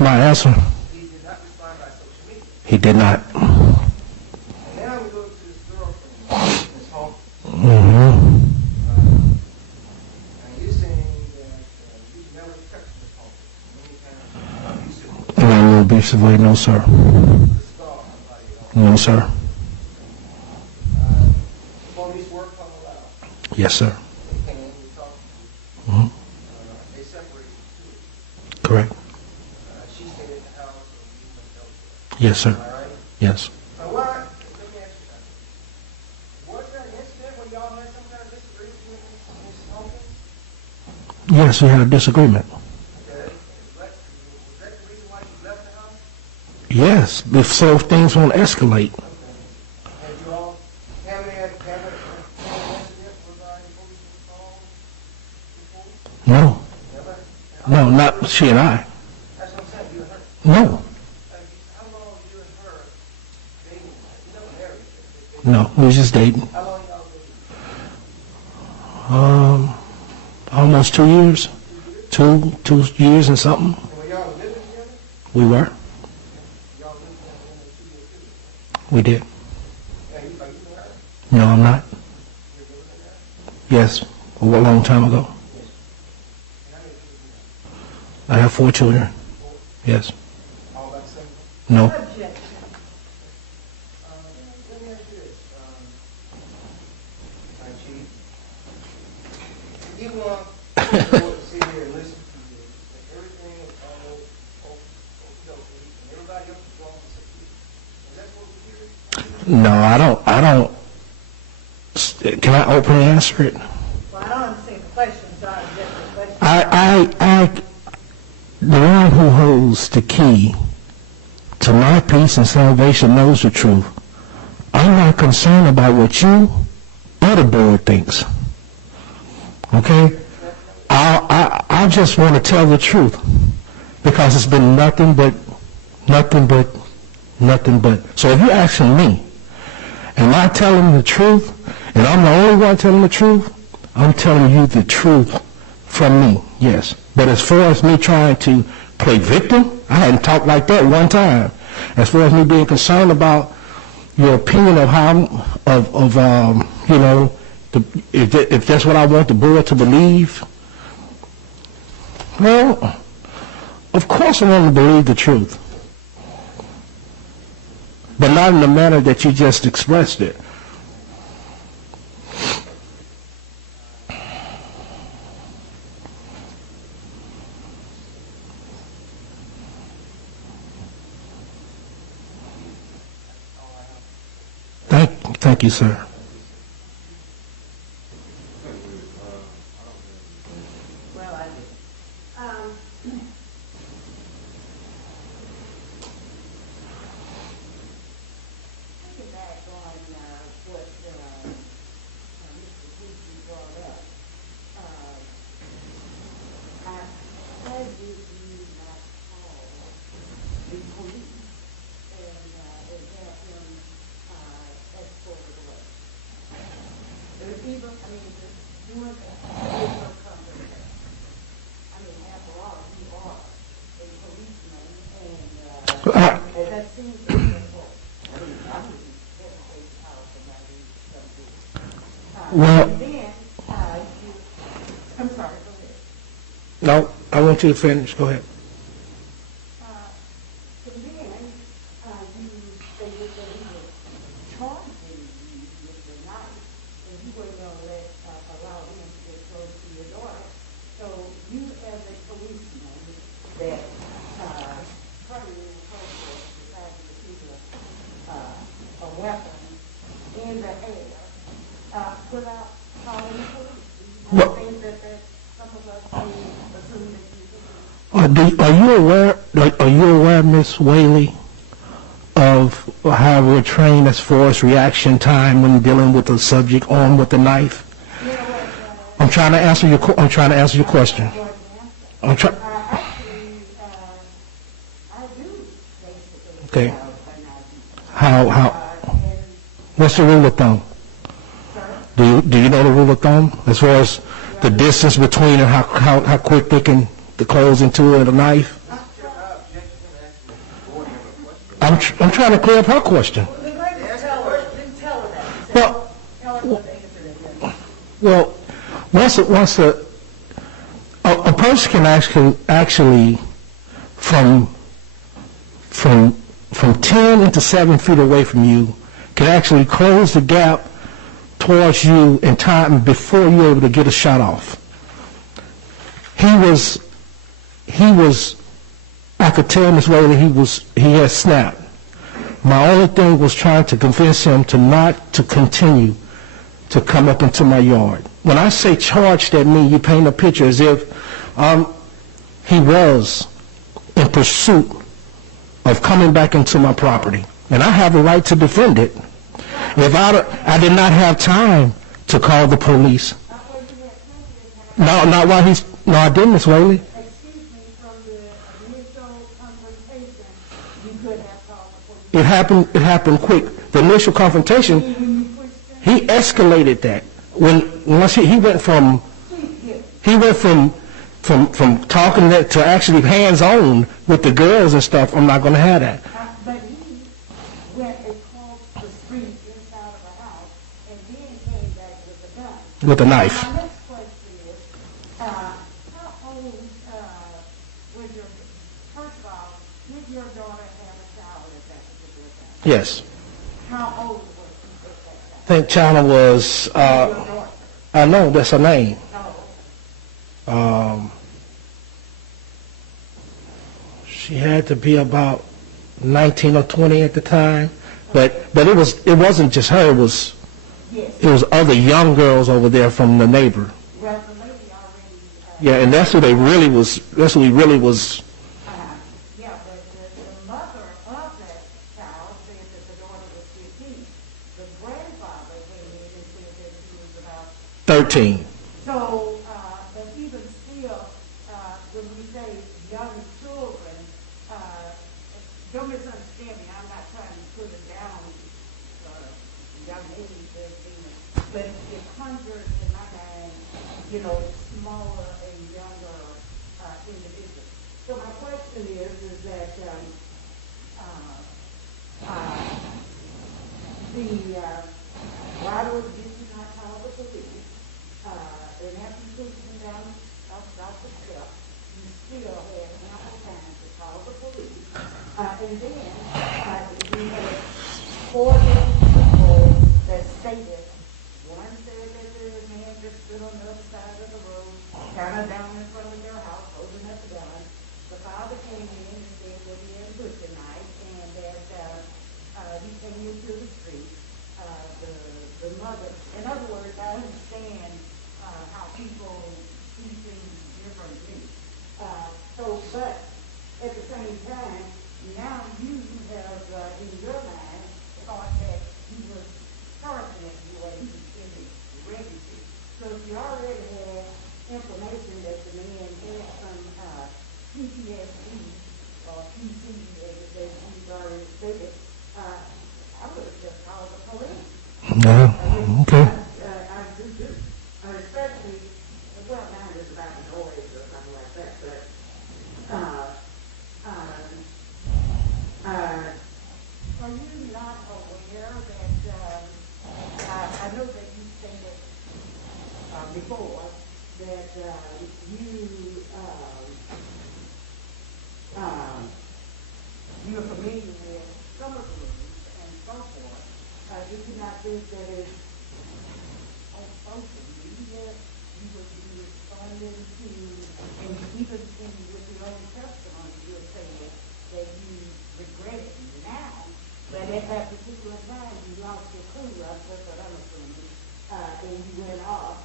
my answer. He did not respond by social media. He did not. And now we go to his girlfriend, Ms. Holmes. Mm-hmm. And you're saying that you never touched Ms. Holmes in any kind of abusive In an abusive way, no, sir. No, sir. Police were called out. Yes, sir. They came, we talked to you. Mm-hmm. They separated you. Correct. She stayed in the house and you went elsewhere. Yes, sir. All right? Yes. So what, let me ask you something. Was there an incident where y'all had some kind of disagreement with Ms. Holmes? Yes, we had a disagreement. Okay. Was that the reason why you left the house? Yes, so things won't escalate. Have you all, have an incident regarding police calls before? No. Never? No, not she and I. That's what I'm saying, you and her. No. How long you and her dating? You never married each other. No, we was just dating. How long y'all dating? Almost 2 years. 2 years and something. And were y'all living together? We were. Y'all lived together in the 2 years too? We did. Are you married? No, I'm not. You're living there? Yes, a long time ago. And how many kids I have 4 children. Yes. all about the same? No. Let me ask you this, Chief. You want to sit here and listen to you, and everything is all okey-dokey, and everybody else is wrong except you. Is that what we're hearing? No, I don't. Can I openly answer it? Well, I don't understand the question, so I object to the question. The one who holds the key to my peace and salvation knows the truth. I'm not concerned about what you or the board thinks. Okay? I just want to tell the truth because it's been nothing but. So if you're asking me, am I telling the truth, and I'm the only one telling the truth, I'm telling you the truth from me, yes. But as far as me trying to play victim, I hadn't talked like that one time. As far as me being concerned about your opinion of how, if that's what I want the board to believe, well, of course I want to believe the truth. But not in the manner that you just expressed it. Thank you, sir. Well, I do. Thinking back on what Mr. Casey brought up, how did you not call the police and have him escorted away? Even, I mean, doing that, there's no comfort. I mean, after all, you are a policeman, and that seems to be important. Well- And then, I'm sorry, go ahead. No, I want you to finish. Go ahead. And then, you stated that he was targeting you with the knife, and you weren't going to allow him to get close to your daughter. So you, as a policeman, that probably in the process decided to use a weapon in the air without calling the police. Do you think that some of us may assume that Are you aware, Miss Whaley, of how we're trained as far as reaction time when dealing with a subject armed with a knife? I'm trying to answer your question. Okay. How? What's the rule of thumb? Do you know the rule of thumb as far as the distance between and how quick they can close into it, a knife? I'm trying to clear up her question. Well, once a person can actually from 10 into 7 feet away from you can actually close the gap towards you in time before you're able to get a shot off. He was, I could tell Ms. Whaley he had snapped. My only thing was trying to convince him not to continue to come up into my yard. When I say charge, that means you paint a picture as if he was in pursuit of coming back into my property. And I have a right to defend it. If I did not have time to call the police. No, not while he's, no, I didn't, Ms. Whaley. It happened quick. The initial confrontation, he escalated that. Once he went from talking to actually hands-on with the girls and stuff. I'm not going to have that. But he went across the street inside of the house and then came back with a gun. With a knife. My next question is, how old was your, first of all, did your daughter have a child at that particular time? Yes. How old was she at that time? I think China was, I know, that's her name. She had to be about 19 or 20 at the time, but it wasn't just her. It was other young girls over there from the neighbor. Well, the lady already. Yeah, and that's who they really was. That's who he really was. Yeah, but the mother of that child said that the daughter was 15. The grandfather came in and said that she was about 13. So, but even still, when we say young children, don't misunderstand me, I'm not trying to put it down, young ladies as being, but it conjures in my mind, smaller and younger individuals. So my question is that why did you not call the police? And after you took him down off the steps, you still had ample time to call the police. And then we had 4 different people that stated, one said that the man just stood on the other side of the road, kind of down in front of their house, holding up a gun. The father came in and said that he had a butcher knife and that he came into the street. The mother, in other words, I understand how people see things differently. But at the same time, now you have in your mind thought that he was targeting you when he was in the registry. So if you already had information that the man had some PTSD or PC, as you've already stated, I would have just called the police. Okay. I do too. Especially, well, mine is about noise or something like that, but are you not aware that, I know that you stated before, that you are familiar with some of the rules and so forth. Do you not think that it's on social media you would be responding to, and even with your own testimony, you're saying that you regret it now, but at that particular time you lost your cool, that's what I'm assuming, and you went off,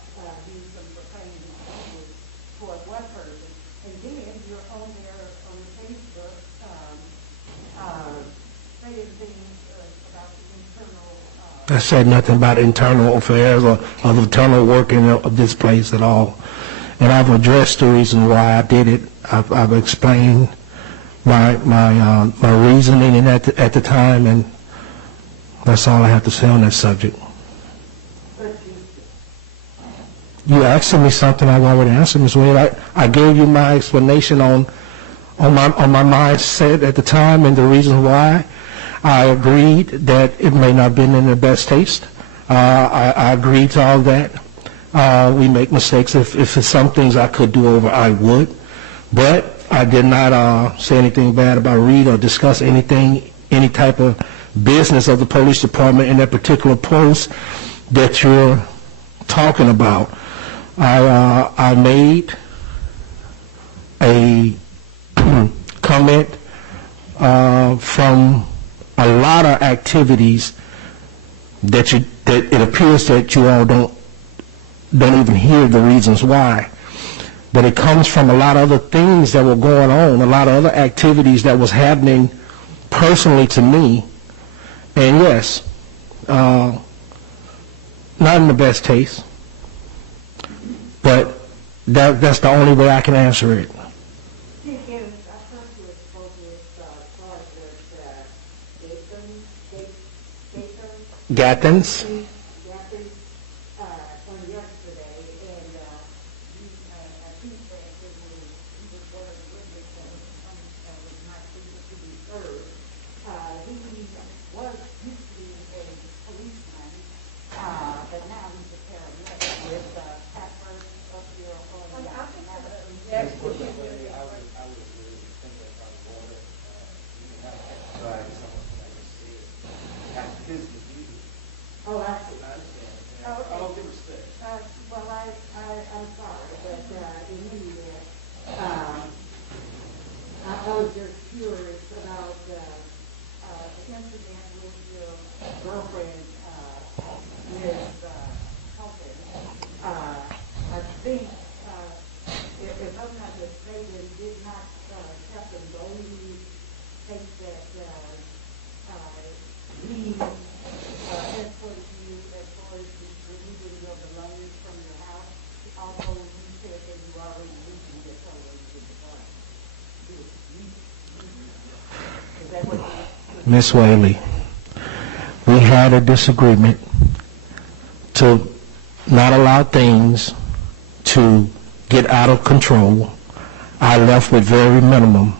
used some profane language toward one person, and then you're on there on Facebook, saying things about the internal. I said nothing about internal affairs or the internal working of this place at all. And I've addressed the reason why I did it. I've explained my reasoning at the time, and that's all I have to say on that subject. You asking me something I've already answered, Ms. Wade. I gave you my explanation on my mindset at the time and the reason why. I agreed that it may not have been in the best taste. I agreed to all that. We make mistakes. If there's some things I could do over, I would. But I did not say anything bad about Reed or discuss anything, any type of business of the police department in that particular post that you're talking about. I made a comment from a lot of activities that it appears that you all don't even hear the reasons why. But it comes from a lot of other things that were going on, a lot of other activities that was happening personally to me. And yes, not in the best taste, but that's the only way I can answer it. Gattens. On yesterday, and I think that he was one of the witnesses that was not able to be heard. He was used to be a policeman, but now he's a paramedic with Catbird up here on the Yes, I was thinking about the border. You can have to try someone like you said. Have his disease. Oh, I see. I understand. Oh, okay. All due respect. Well, I'm sorry, but in any event, I was just curious about the incident with your girlfriend, Ms. Hawkins. I think, if I'm not mistaken, did not Captain Goldie think that he escorted you as far as removing your belongings from your house, although you said that you already leaving your clothes in the car? Is that what you... Miss Whaley, we had a disagreement to not allow things to get out of control. I left with very minimum.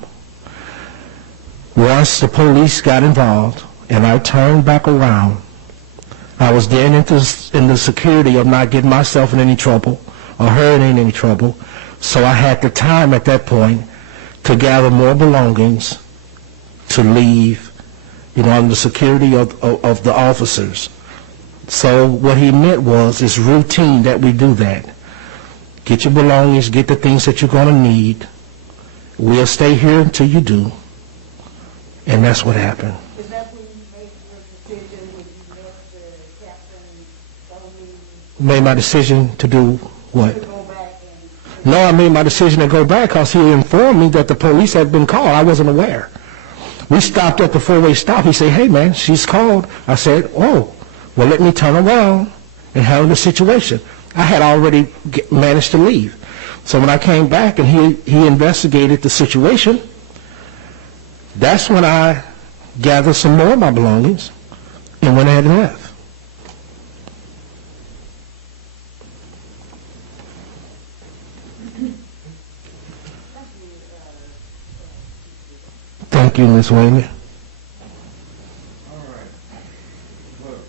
Once the police got involved and I turned back around, I was then in the security of not getting myself in any trouble or her in any trouble. So I had the time at that point to gather more belongings to leave, under the security of the officers. So what he meant was, it's routine that we do that. Get your belongings, get the things that you're going to need. We'll stay here until you do. And that's what happened. Is that when you made your decision, when you met the Captain Goldie? Made my decision to do what? To go back and... No, I made my decision to go back because he informed me that the police had been called. I wasn't aware. We stopped at the four-way stop. He said, hey, man, she's called. I said, oh, well, let me turn around and handle the situation. I had already managed to leave. So when I came back and he investigated the situation, that's when I gathered some more of my belongings and went ahead and left. Thank you, Ms. Whaley. All right. Look,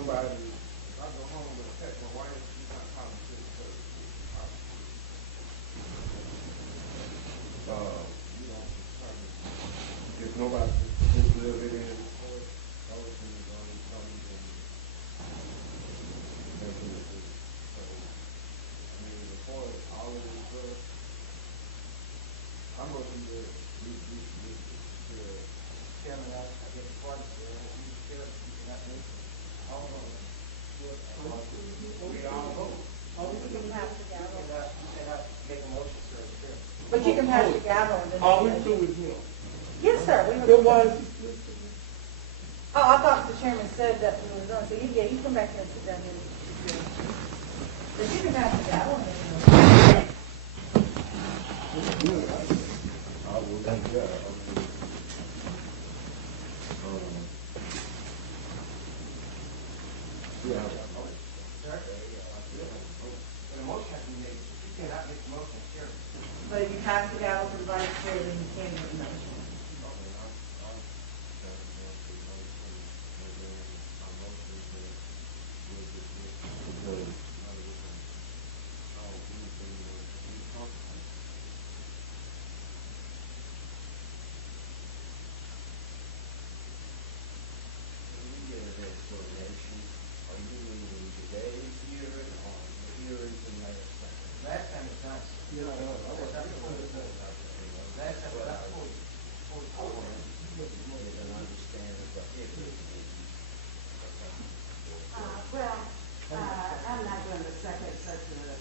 somebody, if I go home and attack my wife, she's not calling the city service. You know, if nobody just live it in, those things don't even making it. So, I mean, as far as all of this stuff, I'm looking at the chairman, I guess, part of the sheriff, you cannot make it. All of them. We all vote. You can pass the gavel. You cannot make a motion, sir. But you can pass the gavel. and then- All we do is him. Yes, sir. We Then why were. is he Oh, I thought the chairman said that we were done. So you come back here and sit down here. But you can pass the gavel. and then- I will thank you. Yeah. The motion has been made. You cannot make the motion, Chairman. But if you pass the gavel to the vice chair, then you can make the motion. Last time it's not. Last time it's not. Well, I'm not going to second such a motion.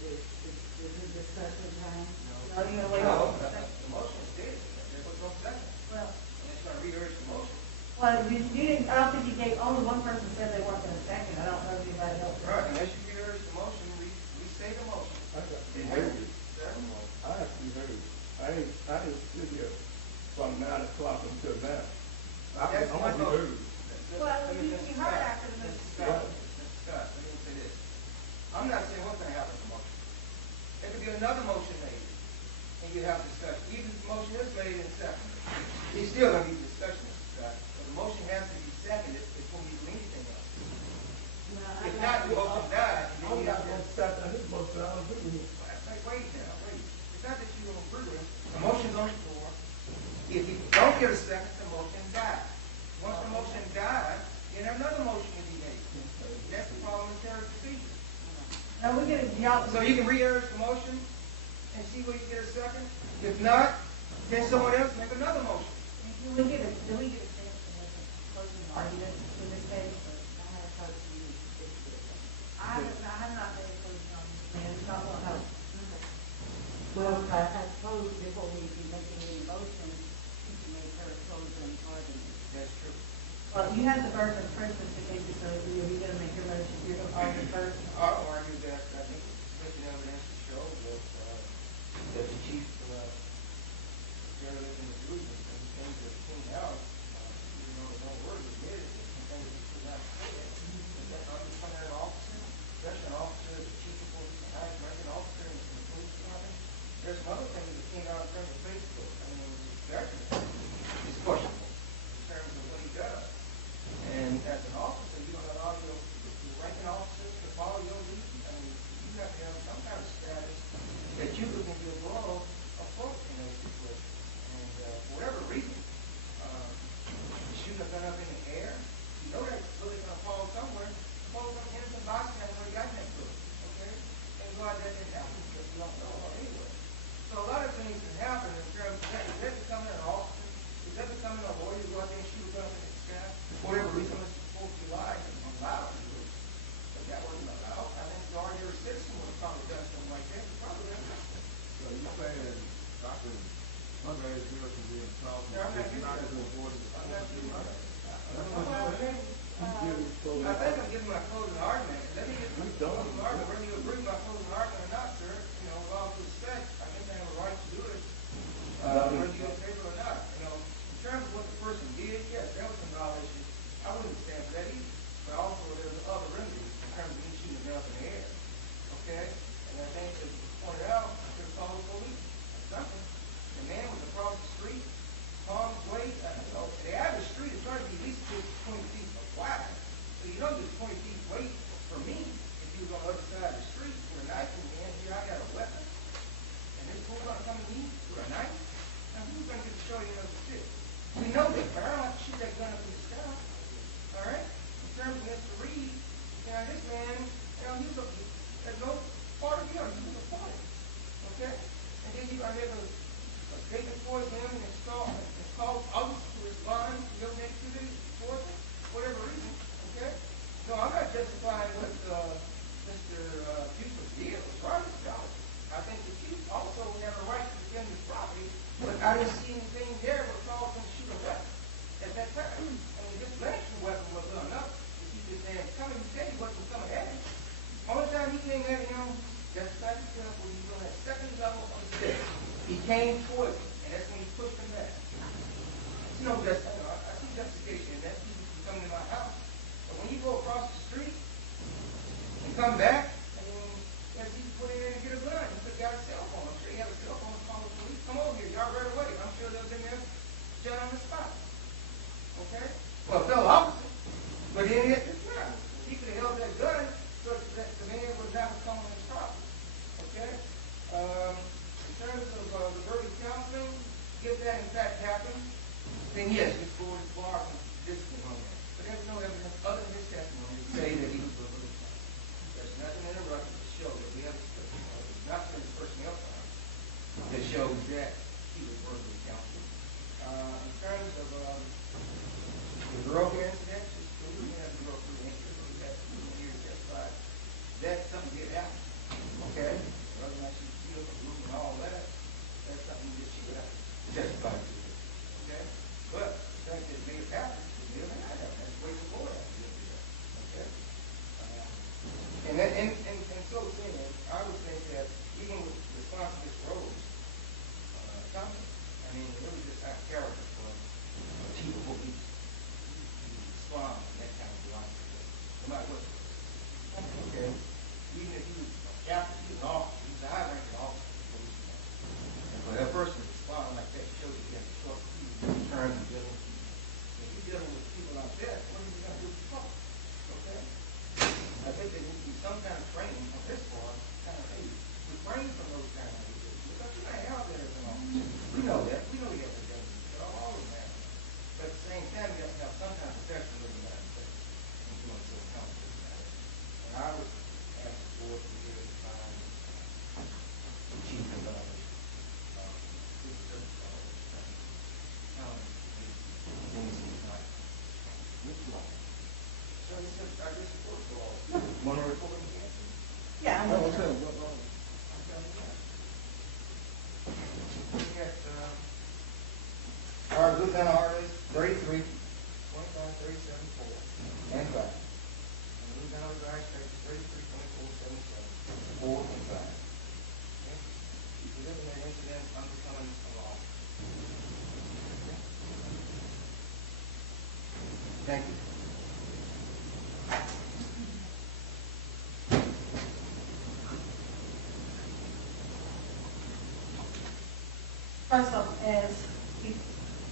Is it discussion time? No, you're gonna wait. No, the motion is dead. There was no second. Well, And it's going to rehearse the motion. well, you didn't, I don't think you gave, only one person said they weren't gonna second. I don't know if anybody else. Right, unless you rehearse the motion, we say the motion. I have to be heard. I didn't sit here from 9 o'clock until now. I That's want to be one heard. Well, you heard after the Mr. Scott, let me say this. I'm not saying what's going to happen to the motion. There could be another motion made, and you have discussion. Even if the motion is made and seconded, it's still going to be discussion, Mr. Scott. But the motion has to be seconded before we do anything else. If not, the motion dies. I'm not going to stop on this motion. I don't agree with you. Wait now, wait. It's not that you don't agree with it. The motion's on the floor. If you don't get a second, the motion dies. Once the motion dies, then another motion can be made. That's the parliamentary procedure. No, we get it, y'all. So you can rehearse the motion and see where you get a second. If not, then someone else make another motion. Do we get a chance to make a closing argument in this case? I have heard you. I have not made a closing argument, and it's not one of. Well, I suppose before we be making any motions, you can make her closing argument. That's true. Well, you have the burden of proof, Mr. Casey, so you're going to make your motion. You're going to argue first. I'll argue that I think making evidence to show that the chief journalist in the group and things that came out, even though no word was made, some things that could not say it. That's under an officer, especially an officer, the chief of police, the highest ranking officer in the police department. There's some other things that came out in terms of Facebook. I mean, it's questionable in terms of what he does. And as an officer, you don't allow your ranking officers to follow your lead. I mean, you have to have some kind of status that you can be above approach in those situations. And for whatever reason, you shouldn't have done up in the air. You know that bullet's going to fall somewhere. Suppose some innocent bystander would have gotten that bullet. Okay? Thank God that didn't happen because you don't know anyway. So a lot of things can happen in terms of that. Is that becoming an officer? Is that becoming a lawyer who go out there and shoot a gun in the sky? For whatever reason, it's supposed to be lied and allowed to do it. But that wasn't allowed. I think the ordinary citizen would have probably done something like that. Probably done. So you're saying Dr. Underage girls can be in trouble? No, I'm not It's giving not that. as important as I'm not giving that. I I think I'm giving my closing argument. Let me get my closing argument. Whether you agree with my closing argument or not, sir, you know, with all due respect, I think I have a right to do it. Whether you're in favor or not. You know, in terms of what the person did, yes, that was a violation. I wouldn't stand for that either. But also, there's other remedies in terms of me shooting a gun in the air. Okay? And I think, as you pointed out, I could have called the police or something. The man was across the street, palms way, chief, I have a statement for him and it's called others to respond to your activity towards it, for whatever reason, okay? No, I'm not justifying what Mr. Buford did with private dollars. I think the chief also have a right to defend his property, but I didn't see anything there that caused him to shoot a weapon at that time. I mean, this last weapon was enough to keep his hand coming. He said he wasn't coming at him. Only time he came at him, just like himself, when he was on that second level of the stairs. He came towards him, and that's when he pushed him back. You know, I see justification in that. People can come into my house. But when you go across the street and come back, I mean, there's people put in there to get a gun. He got a cell phone. I'm sure he had a cell phone to call the police. Come over here. Y'all right away. I'm sure they'll been there shut on the spot. Okay? Well, fellow officer, but in it, it's not. He could have held that gun so that the man would not have come on his property. Okay? In terms of the verbal counseling, if that in fact happened, then yes, this board is far from discipline on that. But there's no evidence other than his testimony to say that he was verbally counseled. There's nothing in the record to show that we have a not in his personnel file that shows that he was verbally counseled. In terms of the girl incident, we have the girl incident, we have 2 years testified. That's something that happened. Okay? Whether or not she was sealed or moved and all that, that's something that she would have testified to. Okay? But the fact that it may have happened, it may have not happened. That's the way the board has to do that. Okay? And so saying, I would think that even with the response to Ms. Rose, Thompson, I mean, it really just out of character for people who respond to that kind of philosophy, no matter what. Okay? Even if he was a captain, he was an officer, he was a high-ranking officer. And for that person to respond like that shows that he has a short fuse in terms of dealing with people. If you're dealing with people like that, what are you going to do with talk? Okay? I think there needs to be some kind of training on this part, kind of, hey, refrain from those kind of ideas. Because you might have that as an officer. We know that. We know you have to do that. All of that. But at the same time, you have to have some kind of professionalism out of it. And you want to feel comfortable about it. And I would ask the board to give it time to chief about it. Want to report again? Yeah, I'm Look going to. at our Lieutenant Artist 33, 25, 37, 4, and 5. And Lieutenant Artist 33, 24, 77, 4, and 5. Okay? If you live in that incident, I'm becoming a law. Okay? Thank you. First off, as you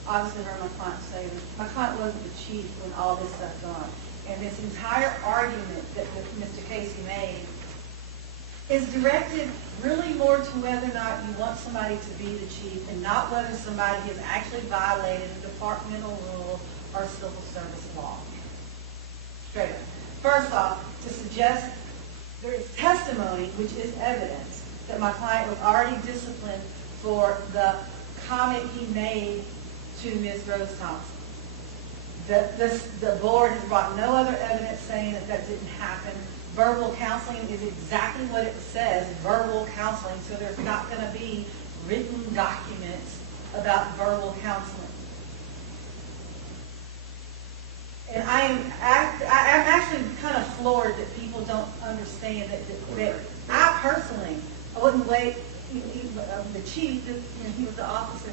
obviously heard my client say, that my client wasn't the chief when all this stuff done. And this entire argument that Mr. Casey made is directed really more to whether or not you want somebody to be the chief and not whether somebody has actually violated a departmental rule or civil service law. Straight up. First off, to suggest there is testimony, which is evidence, that my client was already disciplined for the comment he made to Ms. Rose Thompson. The board has brought no other evidence saying that that didn't happen. Verbal counseling is exactly what it says, verbal counseling, so there's not going to be written documents about verbal counseling. And I'm actually kind of floored that people don't understand that I personally, I wouldn't wait, the chief, he was the officer,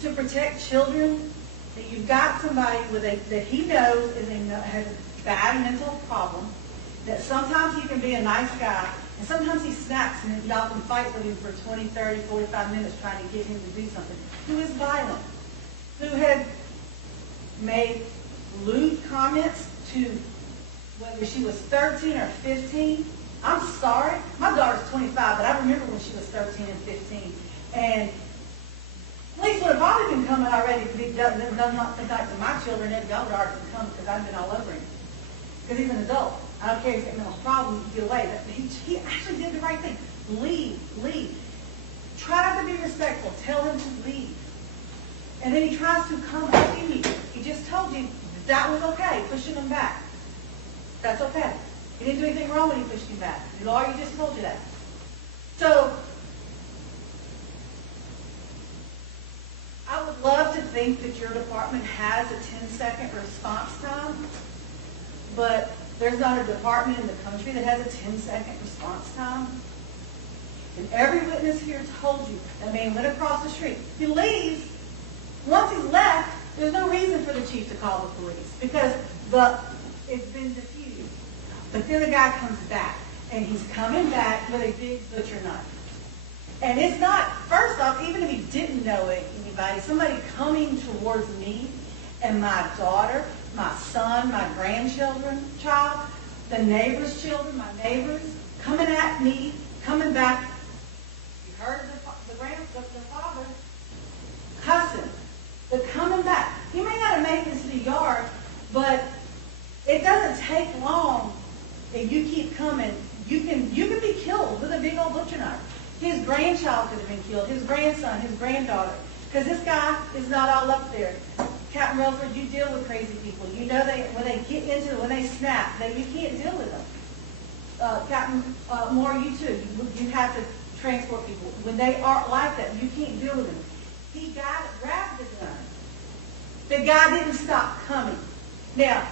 to protect children, that you've got somebody that he knows has a bad mental problem, that sometimes he can be a nice guy, and sometimes he snaps and y'all can fight with him for 20, 30, 45 minutes trying to get him to do something, who is violent, who had made lewd comments to whether she was 13 or 15. I'm sorry, my daughter's 25, but I remember when she was 13 and 15. And police would have probably been coming already because he does not think to my children, and y'all would already come because I've been all over him. Because he's an adult. I don't care if he's got a mental problem, get away. He actually did the right thing. Leave. Try to be disrespectful, tell him to leave. And then he tries to come to you. He just told you that was okay, pushing him back. That's okay. He didn't do anything wrong when he pushed him back. The lawyer just told you that. So, I would love to think that your department has a 10-second response time, but there's not a department in the country that has a 10-second response time. And every witness here told you that man went across the street. He leaves. Once he's left, there's no reason for the chief to call the police because it's been diffused. But then the guy comes back, and he's coming back with a big butcher knife. And it's not, first off, even if he didn't know anybody, somebody coming towards me and my daughter, my son, my grandchildren, the neighbor's children, my neighbors, coming at me, coming back. You heard the father cussing, but coming back. He may not have made it to the yard, but it doesn't take long if you keep coming. You can be killed with a big old butcher knife. His grandchild could have been killed, his grandson, his granddaughter, because this guy is not all up there. Captain Relford, you deal with crazy people. You know when they get into it, when they snap, you can't deal with them. Captain Moore, you too. You have to transport people. When they aren't like that, you can't deal with them. He grabbed the gun. The guy didn't stop coming. Now,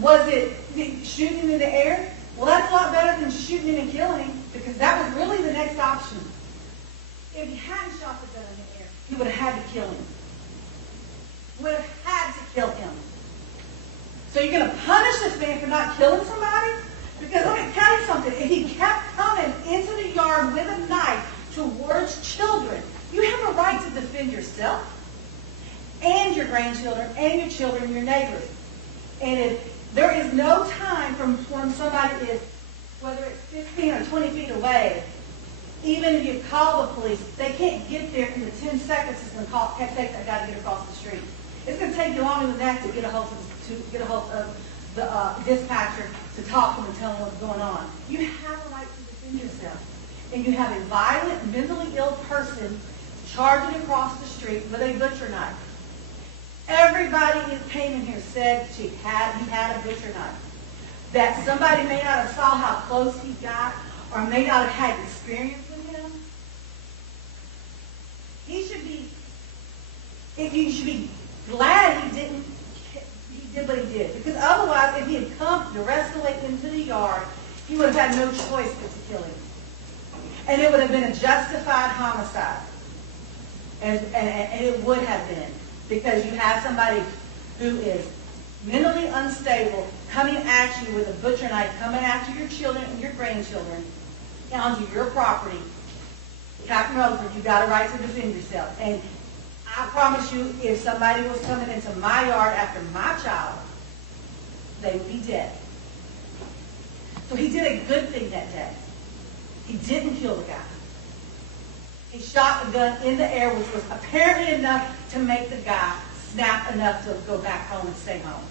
was it shooting him in the air? Well, that's a lot better than shooting him and killing him, because that was really the next option. If he hadn't shot the gun in the air, he would have had to kill him. Would have had to kill him. So you're going to punish this man for not killing somebody? Because let me tell you something. If he kept coming into the yard with a knife towards children, you have a right to defend yourself and your grandchildren and your children and your neighbors. And if there is no time from when somebody is, whether it's 15 or 20 feet away, even if you call the police, they can't get there in the 10 seconds it's going to take that guy to get across the street. It's going to take you longer than that to get a hold of the dispatcher to talk to him and tell him what's going on. You have a right to defend yourself. And you have a violent, mentally ill person charging across the street with a butcher knife. Everybody who came in here said he had a butcher knife. That somebody may not have saw how close he got or may not have had experience with him. You should be glad he did what he did. Because otherwise, if he had come the rest of the way into the yard, he would have had no choice but to kill him. And it would have been a justified homicide. And it would have been. Because you have somebody who is mentally unstable coming at you with a butcher knife, coming after your children and your grandchildren onto your property. Captain Rutherford, you've got a right to defend yourself. And I promise you, if somebody was coming into my yard after my child, they would be dead. So he did a good thing that day. He didn't kill the guy. He shot the gun in the air, which was apparently enough to make the guy snap enough to go back home and stay home.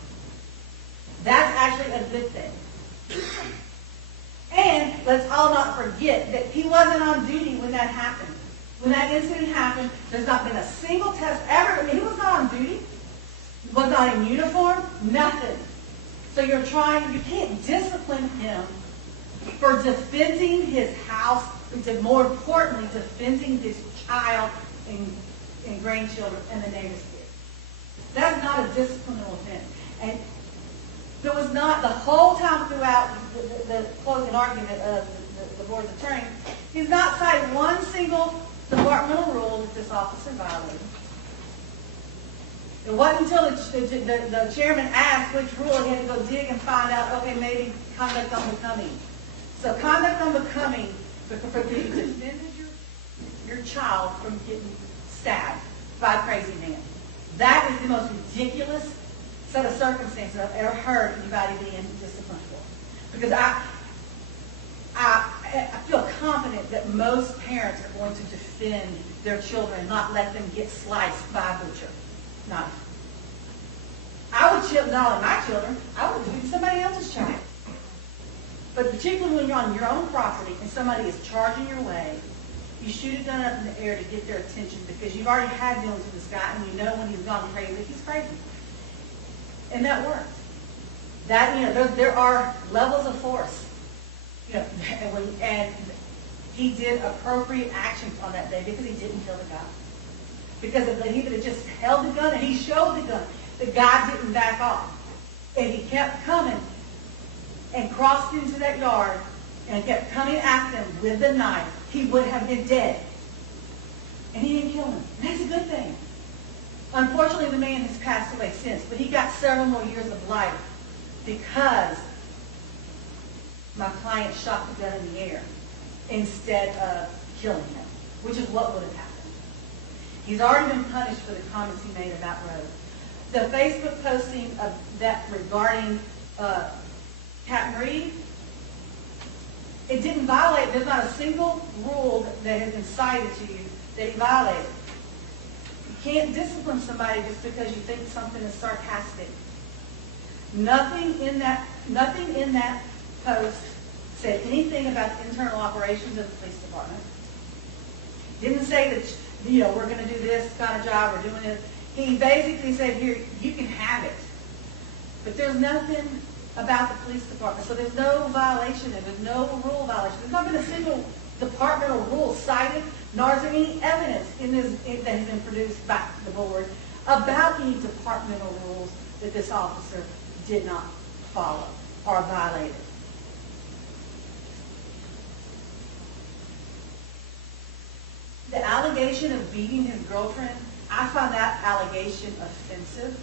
That's actually a good thing. And let's all not forget that he wasn't on duty when that happened. When that incident happened, there's not been a single test ever. I mean, he was not on duty. He was not in uniform. Nothing. So you can't discipline him for defending his house, and more importantly, defending his child and grandchildren and the neighbor's kids. That's not a disciplinary offense. And there was not, the whole time throughout the closing argument of the board's attorney, he's not cited one single departmental rule that this officer violated. It wasn't until the chairman asked which rule he had to go dig and find out, okay, maybe conduct unbecoming. So conduct unbecoming for you to defend your child from getting stabbed by a crazy man. That is the most ridiculous set of circumstances I've ever heard anybody being disciplined for. Because I feel confident that most parents are going to defend their children, not let them get sliced by a butcher knife. I would not only my children, I would do somebody else's child. But particularly when you're on your own property and somebody is charging your way, you shoot a gun up in the air to get their attention because you've already had dealings with this guy and you know when he's gone crazy, he's crazy. And that works. That, you know, there are levels of force. You know, and he did appropriate actions on that day because he didn't kill the guy. Because if he would have just held the gun and he showed the gun, the guy didn't back off. And he kept coming and crossed into that yard and kept coming at them with the knife, he would have been dead. And he didn't kill him. And that's a good thing. Unfortunately, the man has passed away since, but he got several more years of life because my client shot the gun in the air instead of killing him, which is what would have happened. He's already been punished for the comments he made about Rose. The Facebook posting of that regarding Captain Reed, it didn't violate, there's not a single rule that has been cited to you that he violated. You can't discipline somebody just because you think something is sarcastic. Nothing in that post said anything about the internal operations of the police department. Didn't say that, you know, we're going to do this kind of job, we're doing it. He basically said, here, you can have it. But there's nothing about the police department. So there's no violation there. There's no rule violation. There's not been a single departmental rule cited, nor is there any evidence in this that has been produced back to the board about any departmental rules that this officer did not follow or violated. The allegation of beating his girlfriend, I find that allegation offensive.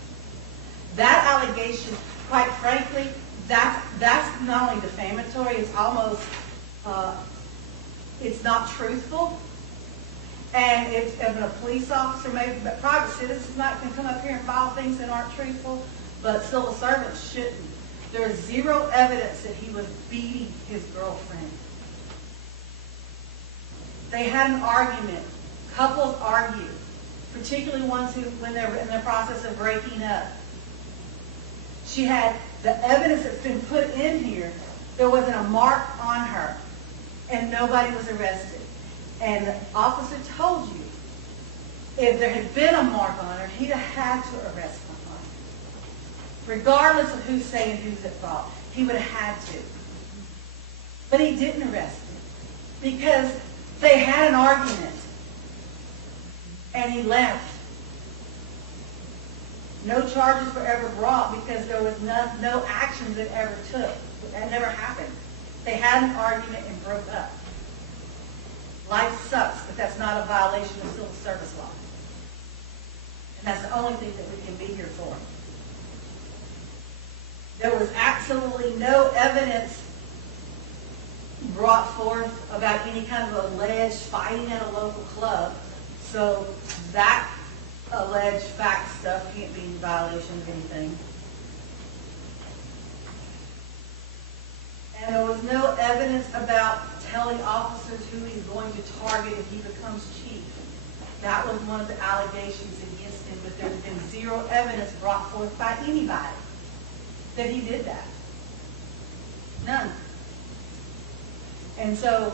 That allegation, quite frankly, that's not only defamatory, it's almost, it's not truthful. And if a police officer, maybe private citizens might can come up here and file things that aren't truthful, but civil servants shouldn't. There's zero evidence that he was beating his girlfriend. They had an argument. Couples argue, particularly ones who, when they're in the process of breaking up. She had the evidence that's been put in here. There wasn't a mark on her, and nobody was arrested. And the officer told you, if there had been a mark on her, he'd have had to arrest my client. Regardless of who's saying who's at fault, he would have had to. But he didn't arrest him because they had an argument, and he left. No charges were ever brought because there was no actions that ever took. That never happened. They had an argument and broke up. Life sucks, but that's not a violation of civil service law. And that's the only thing that we can be here for. There was absolutely no evidence brought forth about any kind of alleged fighting at a local club. So that alleged fact stuff can't be in violation of anything. And there was no evidence about telling officers who he's going to target if he becomes chief. That was one of the allegations against him, but there's been zero evidence brought forth by anybody that he did that. None. And so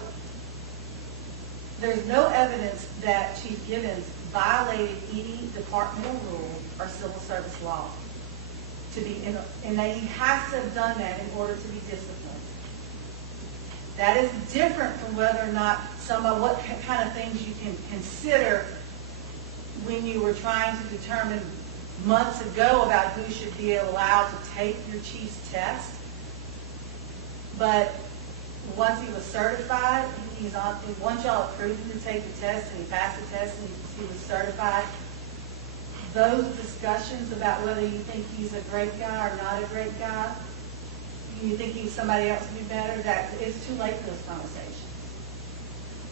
there's no evidence that Chief Gibbons violated any departmental rule or civil service law to be in, and that he has to have done that in order to be disciplined. That is different from whether or not what kind of things you can consider when you were trying to determine months ago about who should be allowed to take your chief's test. But once he was certified, once y'all approved him to take the test and he passed the test and he was certified, those discussions about whether you think he's a great guy or not a great guy, you think he's somebody else would be better, that it's too late for those conversations.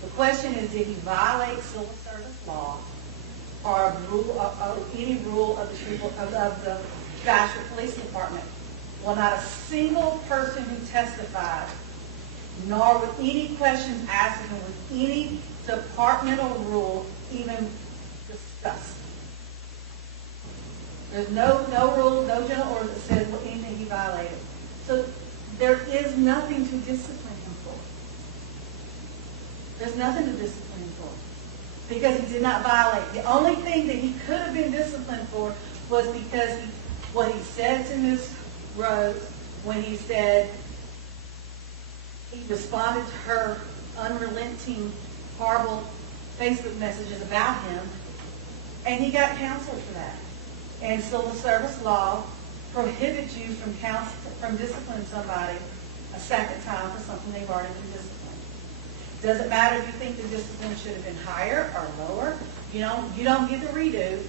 The question is, did he violate civil service law or any rule of the Bastrop Police Department? Well, not a single person who testified, nor with any questions asked of him, with any departmental rule even discussed. There's no rule, no general order that says anything he violated. So there is nothing to discipline him for. There's nothing to discipline him for. Because he did not violate. The only thing that he could have been disciplined for was because what he said to Ms. Rose when he said he responded to her unrelenting, horrible Facebook messages about him, and he got counseled for that. And civil service law prohibits you from disciplining somebody a second time for something they've already been disciplined. Doesn't matter if you think the discipline should have been higher or lower. You don't get the redo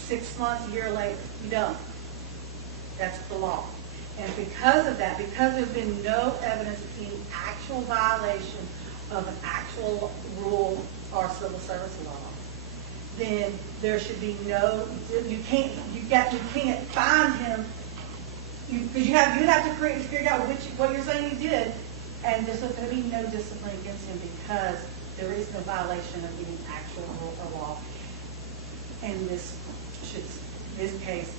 6 months, a year later. You don't. That's the law. And because of that, because there's been no evidence of any actual violation of an actual rule or civil service law, then there should be no. You can't find him because you have to figure out what you're saying he did. And there's going to be no discipline against him because there is no violation of any actual rule or law. And this case,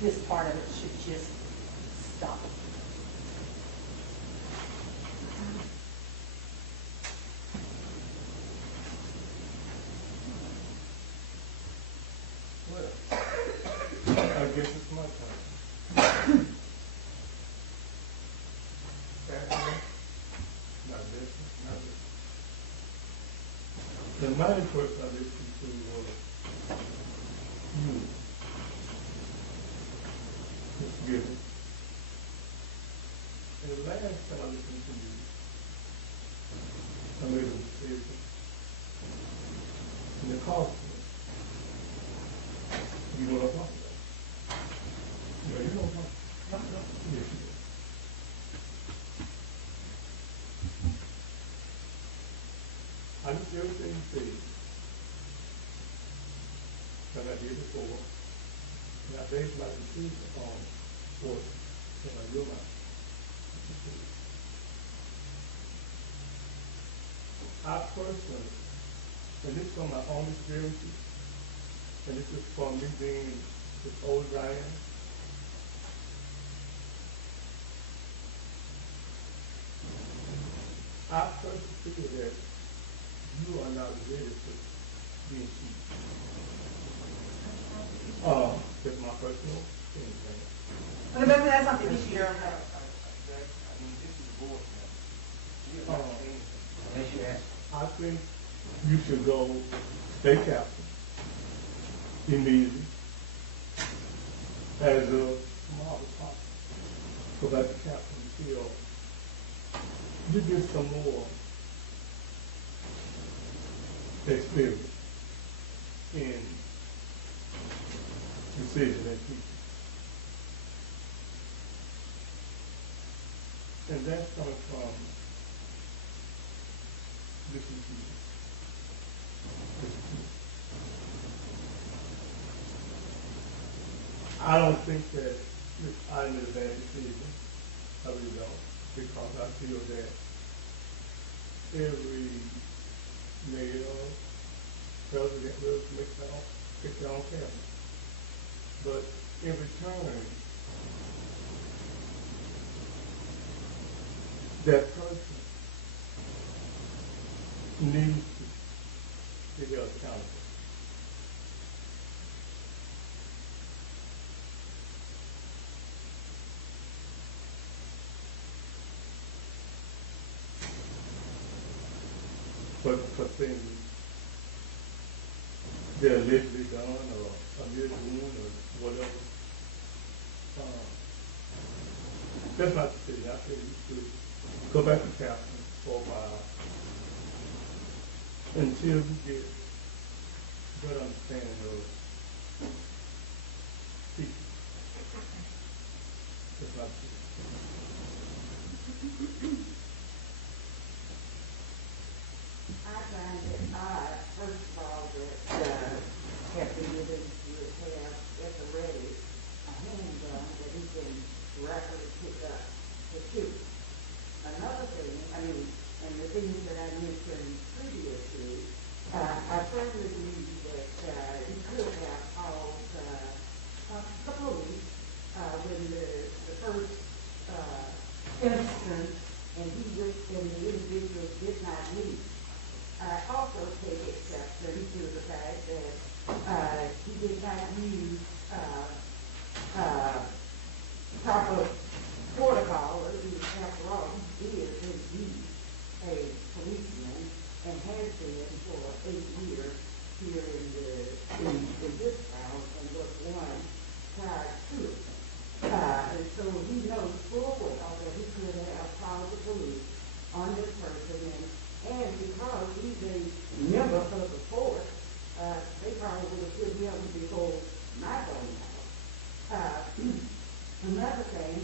this part of it should just stop. Well, I guess it's my time. The main person I listened to was you, Mr. Gibbons. And the last time I listened to you, I made a decision. And it cost me. You know what I'm talking about? No, you know what I'm talking about? Yes, you do. I just do everything you say, like I did before, and I base my decision on what I realize. I personally, and this is from my own experiences, and this is from me being as old as I am, I personally feel that you are not ready to be in chief. That's my personal opinion. Remember, that's not the issue. I think you should go state captain immediately as a small as possible. Go back to captain until you get some more experience in decision making. And that's coming from this is you. I don't think that I made a bad decision. I really don't, because I feel that every mayor, president will make their own cabinet. But in return, that person needs to be held accountable. For things they're allegedly done or are doing or whatever. That's not the city. I think you should go back to captain for a while until you get a good understanding of people. That's not the city. I find it odd, first of all, that Captain Gibbons would have at the ready a handgun that he can rapidly pick up to shoot. Another thing, and the things that I mentioned previously, I firmly believe that he could have called the police when the first also take exception to the fact that he did not use proper protocol. After all, he is indeed a policeman and has been for 8 years here in this town and was one prior to it. And so he knows full well that he could have called the police on this person, and because he's a member of the force, they probably would have put him before my going out. Another thing,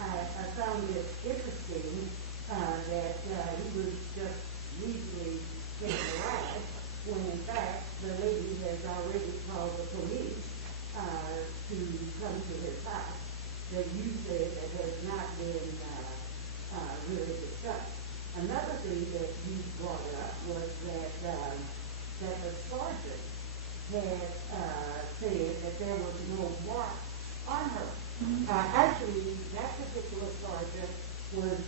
I found it interesting that he was just recently taken a ride when in fact the lady has already called the police to come to his house. That you said that has not been really discussed. Another thing that you brought up was that the sergeant had said that there was no mark on her. Actually, that particular sergeant was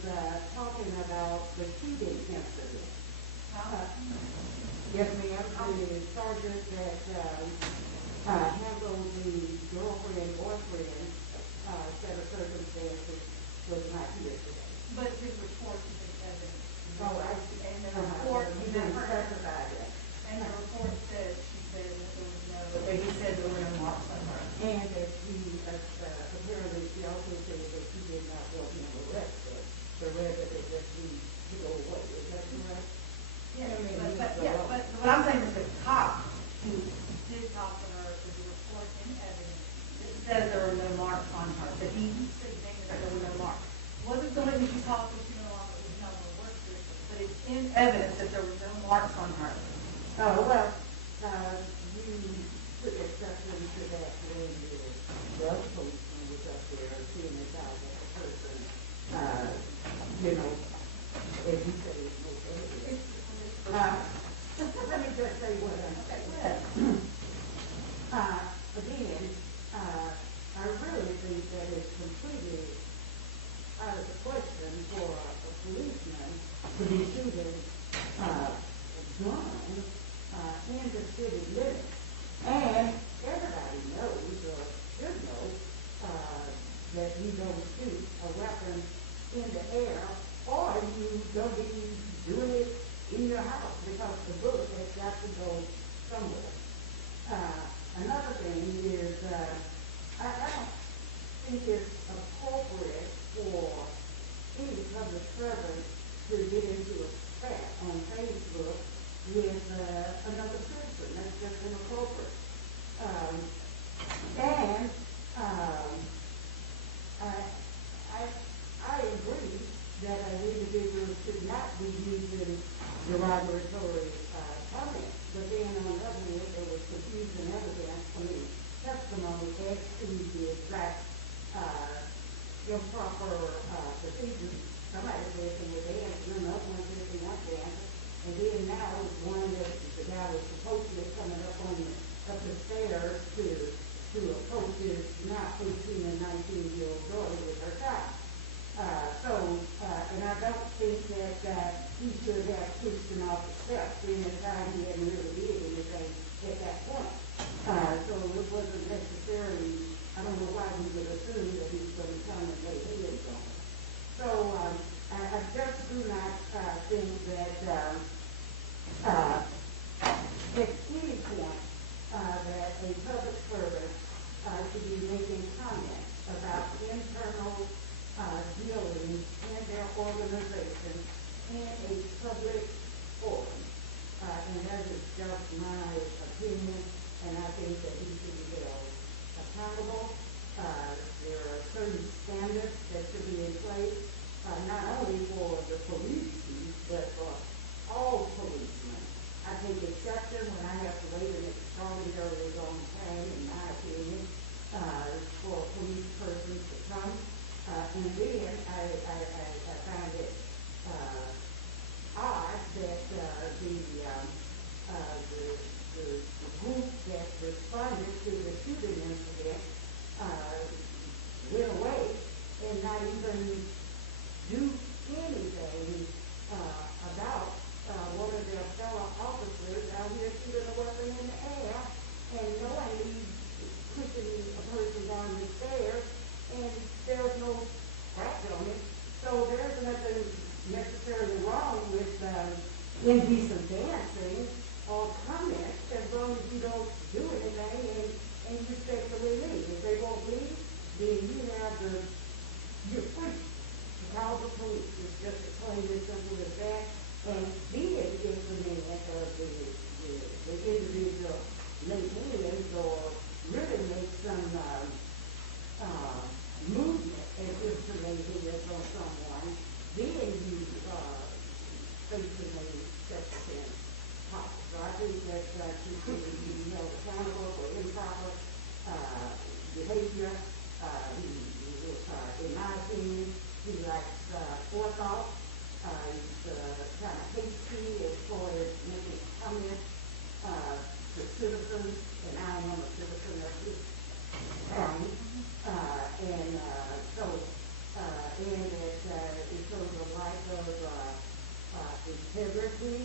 talking about the shooting incident. Yes, ma'am. The sergeant that handled the girlfriend-boyfriend set of circumstances was not here today. But his report is evidence. Oh, I see. And the report, you didn't specify that. and the report said she said that there was no, that he said there were no marks on her. And that she, apparently she also said that she did not want him arrested, but rather that just need to go away. Is that correct? Yes, but what I'm saying is the cop who did talk to her, there's a report in evidence that says there were no marks on her, that he said that there were no marks. It wasn't somebody who she talked to, she no longer was not going to work with, but it's in evidence that there were no marks on her. Oh, well, you took exception to that when the other policeman was up there seeing it out that the person, as you said, it was no evidence. Let me just say what I'm saying. Again, I really think that it's completely out of the question for a policeman to be shooting a gun in the city limits. And everybody knows, or should know, that you don't shoot a weapon in the air, or you don't be doing it in your house, because the bullet has got to go somewhere. Another thing is, I don't think it's appropriate for any public servant to get into a spat on Facebook with another citizen. That's just inappropriate. And I agree that an individual should not be using derogatory comments, but then on the other hand, there was confusing evidence, testimony as to the exact improper procedures. Somebody said to me, they had done up one thing, they want to answer, and then now one that the guy was supposedly coming up the stairs to approach his now 18 and 19-year-old daughter with her child. And I don't think that he should have pushed him off the steps during the time he hadn't really did anything at that point. So it wasn't necessarily, I don't know why we would assume that he was going to come and lay hands on him. So I just do not think that at any point that a public servant should be making comments about internal dealings in their organization in a public forum. And that is just my opinion, and I think that he should be held accountable. There are certain standards that should be in place, not only for the police chief, but for all policemen. I take exception when I have to wait an extraordinarily long time, in my opinion, for a police person to come. And then I find it odd that the group that responded to the shooting incident went away and not even do anything about one of their fellow dancing or comment as long as you don't do anything and you respectfully leave. If they won't leave, then you're free to call the police. It's just as plain and simple as that. And then implement the individual make hands or really make some movement as if to lay hands on someone, then you basically set the offense proper. So I think that you should be held accountable for improper behavior. He was, in my opinion, he lacks forethought. He's kind of hasty as far as making comments to citizens, and I am a citizen of this county. And that it shows a lack of integrity,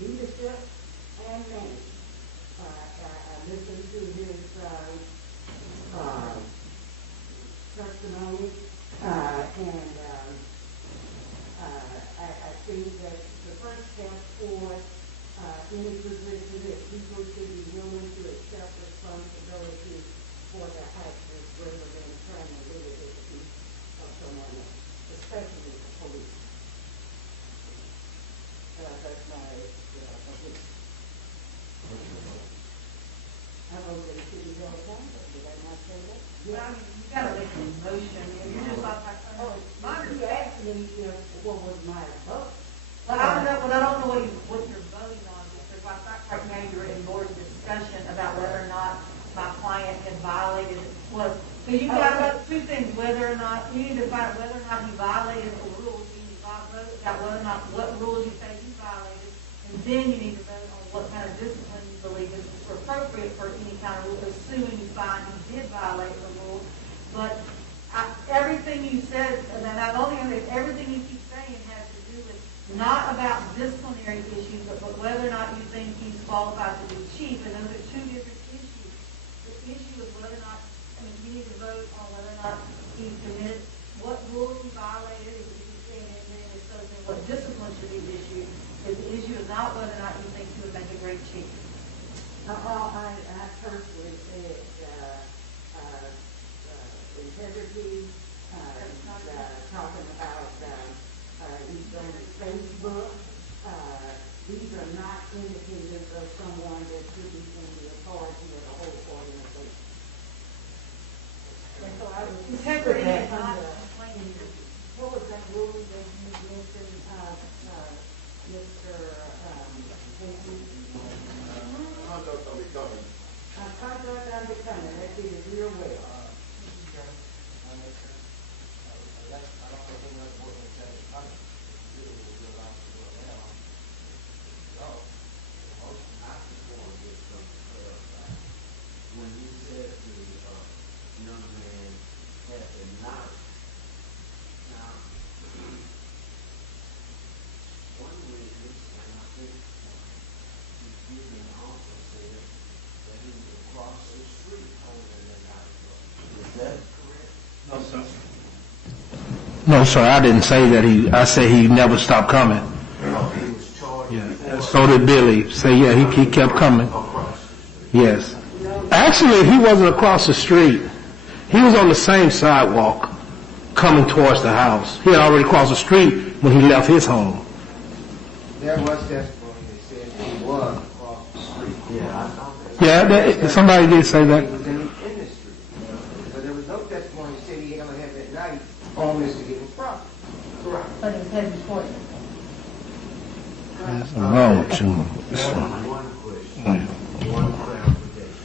leadership, and management. I listened to his testimony, and I think that the first step for any position is people should be willing to accept responsibility for their actions rather than trying to live at the feet of someone else, especially the police. That's my opinion. I hope that it should be held accountable. Did I not say that? Well, I mean, you gotta make an emotion, and you're just like, You asked me what was my vote. But I don't know what you're voting on, because I thought right now you're in board discussion about whether or not my client had violated was. So you've got two things, whether or not, you need to find whether or not he violated the rules, you need to vote about whether or not, what rules you say he violated, and then you need to vote on what kind of discipline you believe is appropriate for any kind of rule, assuming you find he did violate the rule. But everything you said, and I've only heard it, everything you keep saying has to do with not about disciplinary issues, but whether or not you think he's qualified to be chief, and those are two different issues. The issue is whether or not, I mean, you need to vote on whether or not he's committed, what rules he violated, and then it says what discipline should be issued. The issue is not whether or not you think he would make a great chief. I personally said integrity, talking about he's on Facebook. These are not indicators of someone that should be in the authority of the whole organization. And so I was Integrity is not complaining. what was that rule that you mentioned, Mr. Casey? Conduct unbecoming. Conduct unbecoming, that did it real well. When you said the young man had acknowledged, now, one witness, and I think you also said that he was across the street holding the knife. Is that correct? No, sir. No, sir, I didn't say that. I said he never stopped coming. No, he was charged. Yeah. So did Billy. Say, yeah, he kept coming. Yes. Actually, he wasn't across the street. He was on the same sidewalk coming towards the house. He had already crossed the street when he left his home. There was testimony that said that he was across the street. Yeah, I thought that. Yeah, somebody did say that. He was in the street. But there was no testimony that said he ever had that knife on Mr. Gibbons' property. Correct. But it said before you. That's wrong with you. One question, one clarification,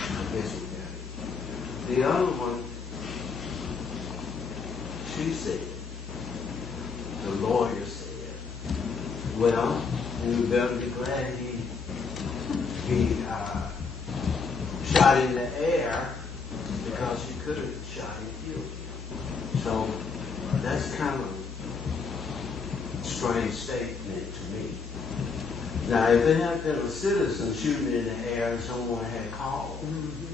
I guess we got it. The other one, she said, the lawyer said, well, you better be glad he shot in the air because he could have shot him guilty. So that's kind of a strange statement to me. Now, if it had been a citizen shooting in the air and someone had called,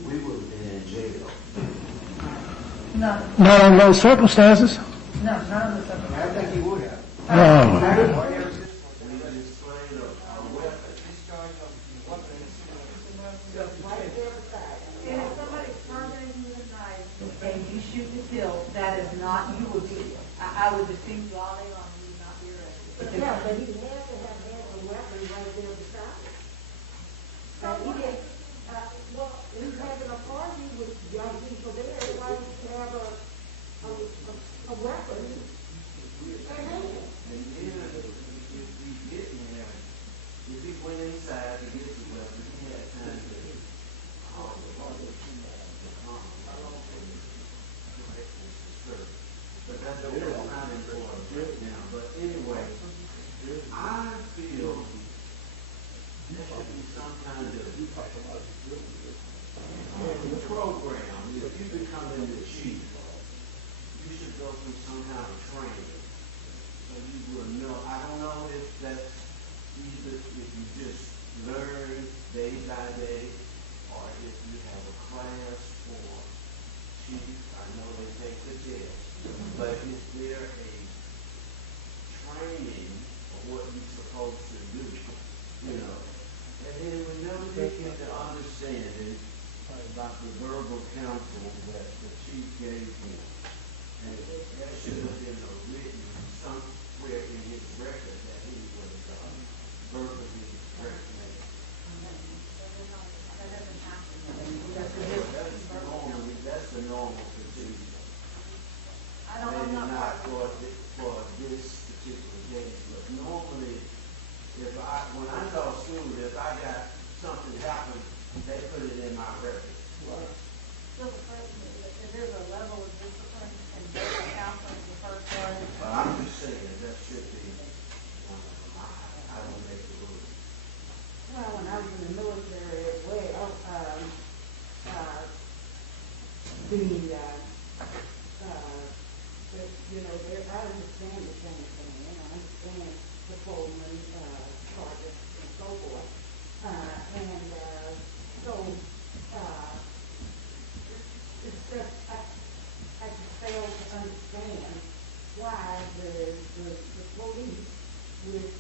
we would have been in jail. No, Not under those circumstances. no, none of the stuff. I think he would have. No. Will you explain seems odd on you not be arrested. Yeah, but he had to have had a weapon right there beside him. So he did, well, he's having a party with young people there, why would he have a weapon in hand? And then if he didn't have, if he went inside to get the weapon, he had time to call the police. But that's not important now. But anyway, I feel there should be some kind of program. If you become the chief, you should go through some kind of training. So you will know. I don't know if that's either if you just learn day by day, or if you have a class for chief. I know they take the test, but is there a training of what you're supposed to do? You know, and then we never get into understanding about the verbal counsel that the chief gave him. And that should have been a written somewhere in his record that he was verbally recommended. That's the normal procedure. Maybe not for this particular case, but normally, when I go to school, if I got something happen, they put it in my record. So the question is there's a level of discipline and counseling the first one? But I'm just saying that should be one of them. I don't make the rules. Well, when I was in the military as well, I understand the kind of thing, and I understand the Coleman project and so forth. It's just, I just fail to understand why the police would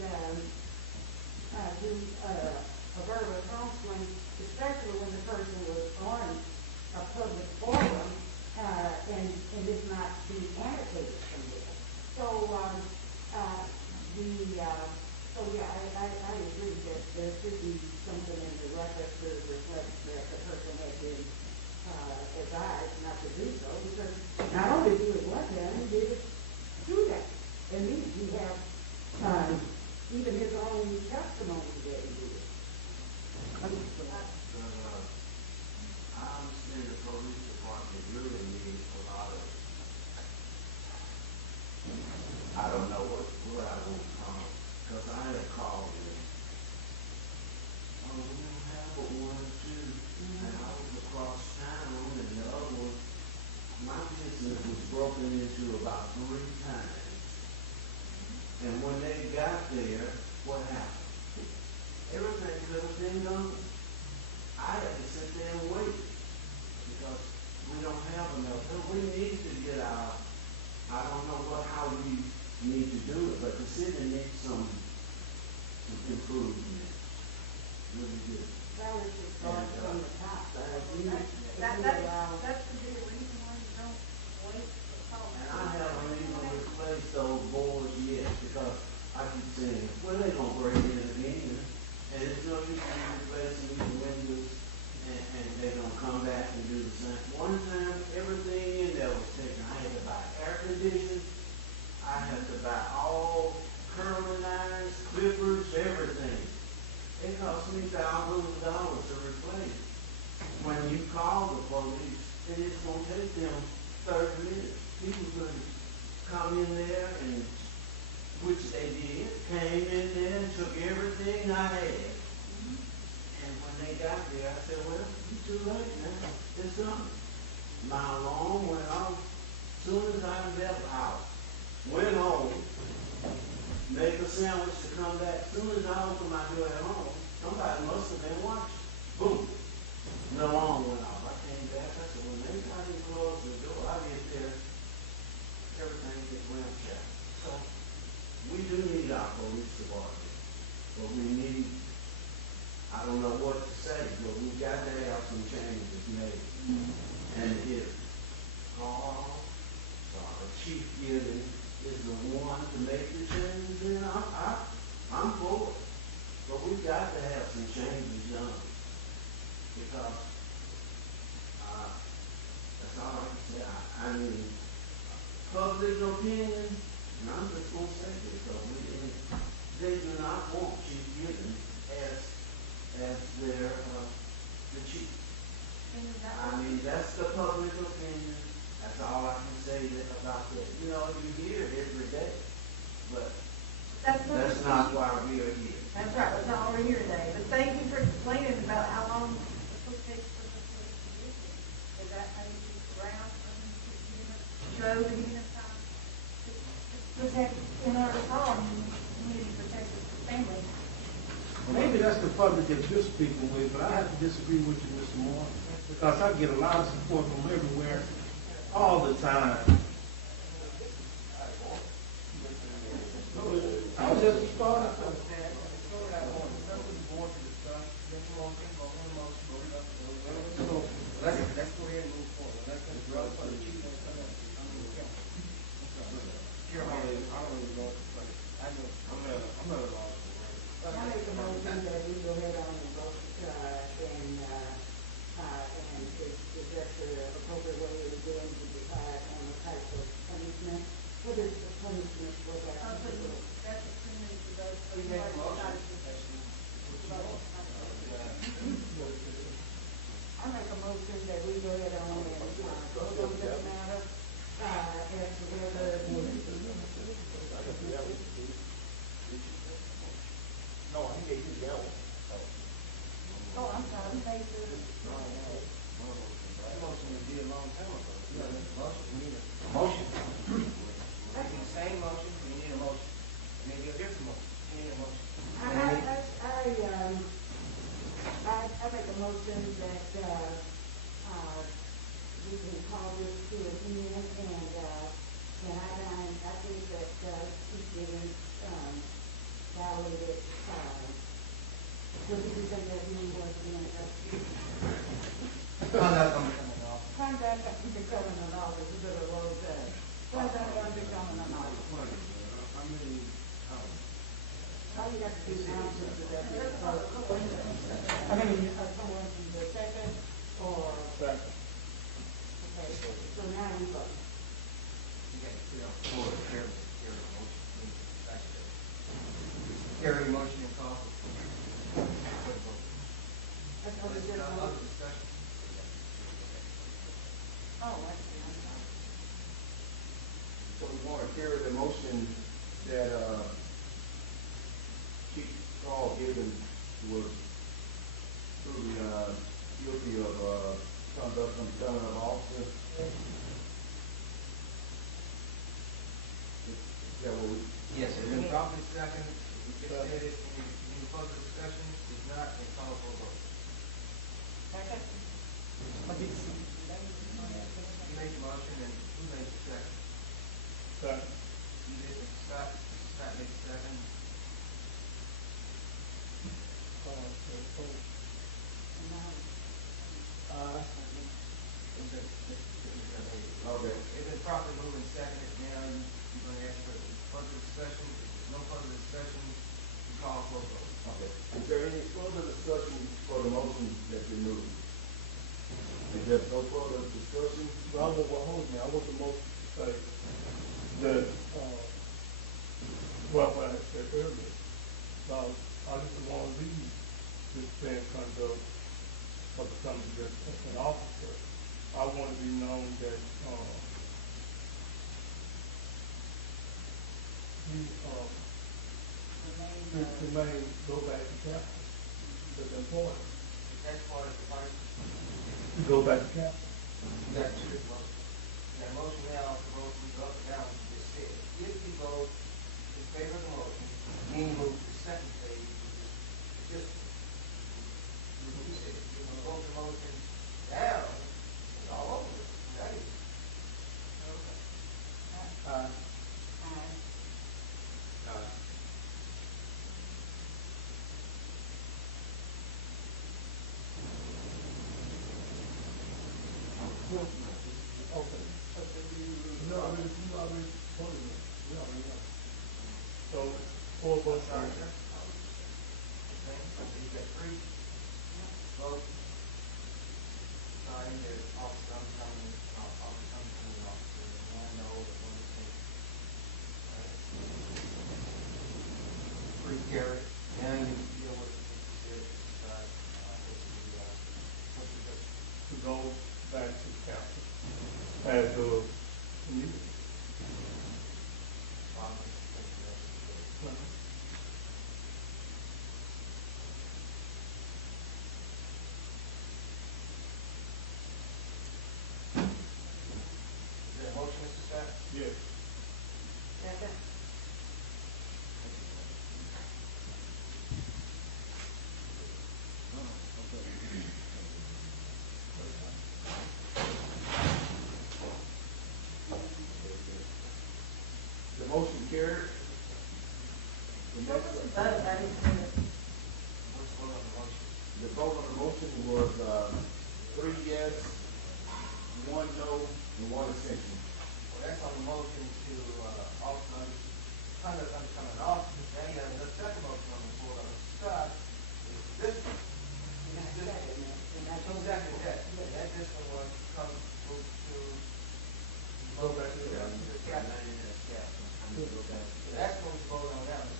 do a verbal counseling, especially when the person was on a public forum, and this not be annotated from there. I agree that there should be something in the record to reflect that the person had been advised not to do so, because not only did it one time, he did it two times. And we have even his own testimony that he did it. I understand the police department really needs a lot of, I don't know what I want to call it, because I had called him. Oh, we don't have but one or two. And I was across town, and the other one, my business was broken into about 3 times. And when they got there, what happened? Everything could have been done. I had to sit there and wait because we don't have enough. We need to get our, I don't know how we need to do it, but the city needs some improvement. Really good. That was just started from the top. That's the big reason why you don't wait to call. And I haven't even replaced those boards yet because I keep saying, well, they're going to break in again. And it's no use in replacing these windows and they're going to come back and do the same. One time, everything in there was taken. I had to buy air conditioning. I had to buy all curling irons, clippers, everything. It cost me thousands of dollars to replace. When you call the police, and it's going to take them 30 minutes. People could come in there, and which they did, came in there and took everything I had. And when they got there, I said, well, it's too late now. It's done. My alarm went off. As soon as I left out, went home, make a sandwich to come back. As soon as I opened my door at home, somebody must have been watching. Boom. The alarm went off. I came back. I said, when they got to close the door, I get there, everything gets ramshacked. So we do need our police department. But we need, I don't know what to say, but we've got to have some changes made. And if Carl or Chief Givens is the one to have some changes done because that's all I can say. I mean, public opinion, and I'm just gonna say this, because they do not want Chief Gibbons as their the chief. I mean, that's the public opinion. That's all I can say about that. You know, you hear it every day, but that's not why we are here. That's right, that's not why we're here today. But thank you for explaining about how long it took for the police to get here. Is that how you ground for them to get in, show the unit time? Protect, in our song, community protected family. Maybe that's the public that you're speaking with, but I have to disagree with you, Mr. Moore, because I get a lot of support from everywhere, all the time. I was just starting. Let's go ahead and move forward. Let's go for the chief. I'm not allowed. I make a motion that we go ahead on and vote, and if that's the appropriate way of doing, we decide on the type of punishment. What is the punishment for that? That's a community to vote. We make a motion. I make a motion that we go ahead on and vote on this matter, as to whether. No, I gave you the other. Oh, I'm sorry, we made the. Motion we did a long time ago. You know, motion, we need a motion. That's the same motion, we need a motion. Maybe a different motion, we need a motion. I make a motion that, we can call this to an end, and I think that, Chief Gibbons, violated, what did you say that he was doing? Conduct on becoming an officer. Conduct on becoming an officer, you better roll that. Conduct on becoming an officer. All you got to do now is do that. I mean, someone from the second or? Second. Okay, so now we vote. Carry motion and call. That's what it is. Other discussion. Oh, I see, I'm sorry. So we want to carry the motion that, Chief Carl Gibbons was truly, guilty of, conduct on becoming an officer. Is that what we? Yes, sir. Then properly second, we just said it, any further discussion, if not, then call for a vote. Second? You made the motion, and who made the second? Second. You did, Scott made the second. Okay. It's been properly moved and seconded, now you're going to ask for further discussion, if there's no further discussion, you call for a vote. Okay. Is there any further discussion for the motion that you moved? If there's no further discussion? Well, hold me, I want the motion to say that, what I said earlier, I just want to leave this plan conduct of becoming just an officer. I want to be known that, he may go back to captain. That's important. That's part of the fight. To go back to captain. You got two motions. That motion now, the vote we go up and down, you just said, if you vote in favor of the motion, then you move to the second phase, which is just, you said, you're going to vote the motion down, it's all over. That is. Aye. So, four votes. Sorry, sir. as of Is there a motion, Mr. Scott? yes. Second. The motion carried. The next, the vote on the motion was, 3 yes, 1 no, and 1 abstention. Well, that's on the motion to, alternate, kind of, off, and the second motion on the floor, Scott, is this, exactly that, that this one was come to, Go back to the captain. That's when we vote on that one.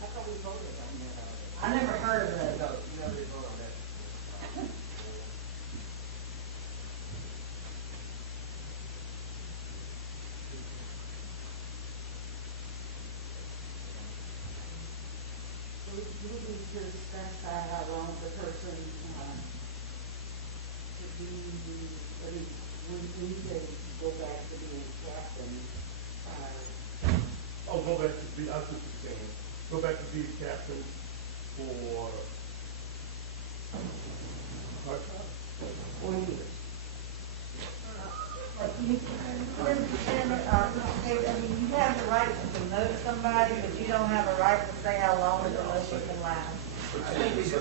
I thought we voted on that already. I never heard of that. No, you never did vote on that. We need to specify how long the person, to be, I mean, we need to go back to being captain, Oh, go back to be, I see what you're saying. Go back to be captain for part-time. 4 years. Mr. Chairman, I mean, you have the right to demote somebody, but you don't have a right to say how long the demotion can last. I think we do.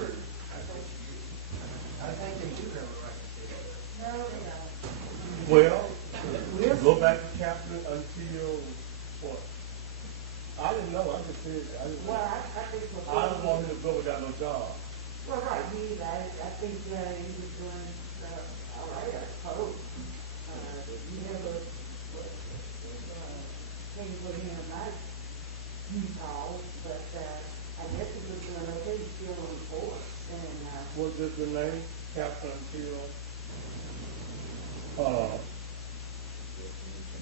I think they do have a right to say that. No, they don't. Well, go back to captain until what? I didn't know, I just said, I didn't know. Well, I think. I don't want him to go without no job. Well, right, I think, he was doing, all right, I suppose. You never, came for him tonight, called, but, I guess he was doing okay, he's still on force, and, What's the name? Captain until,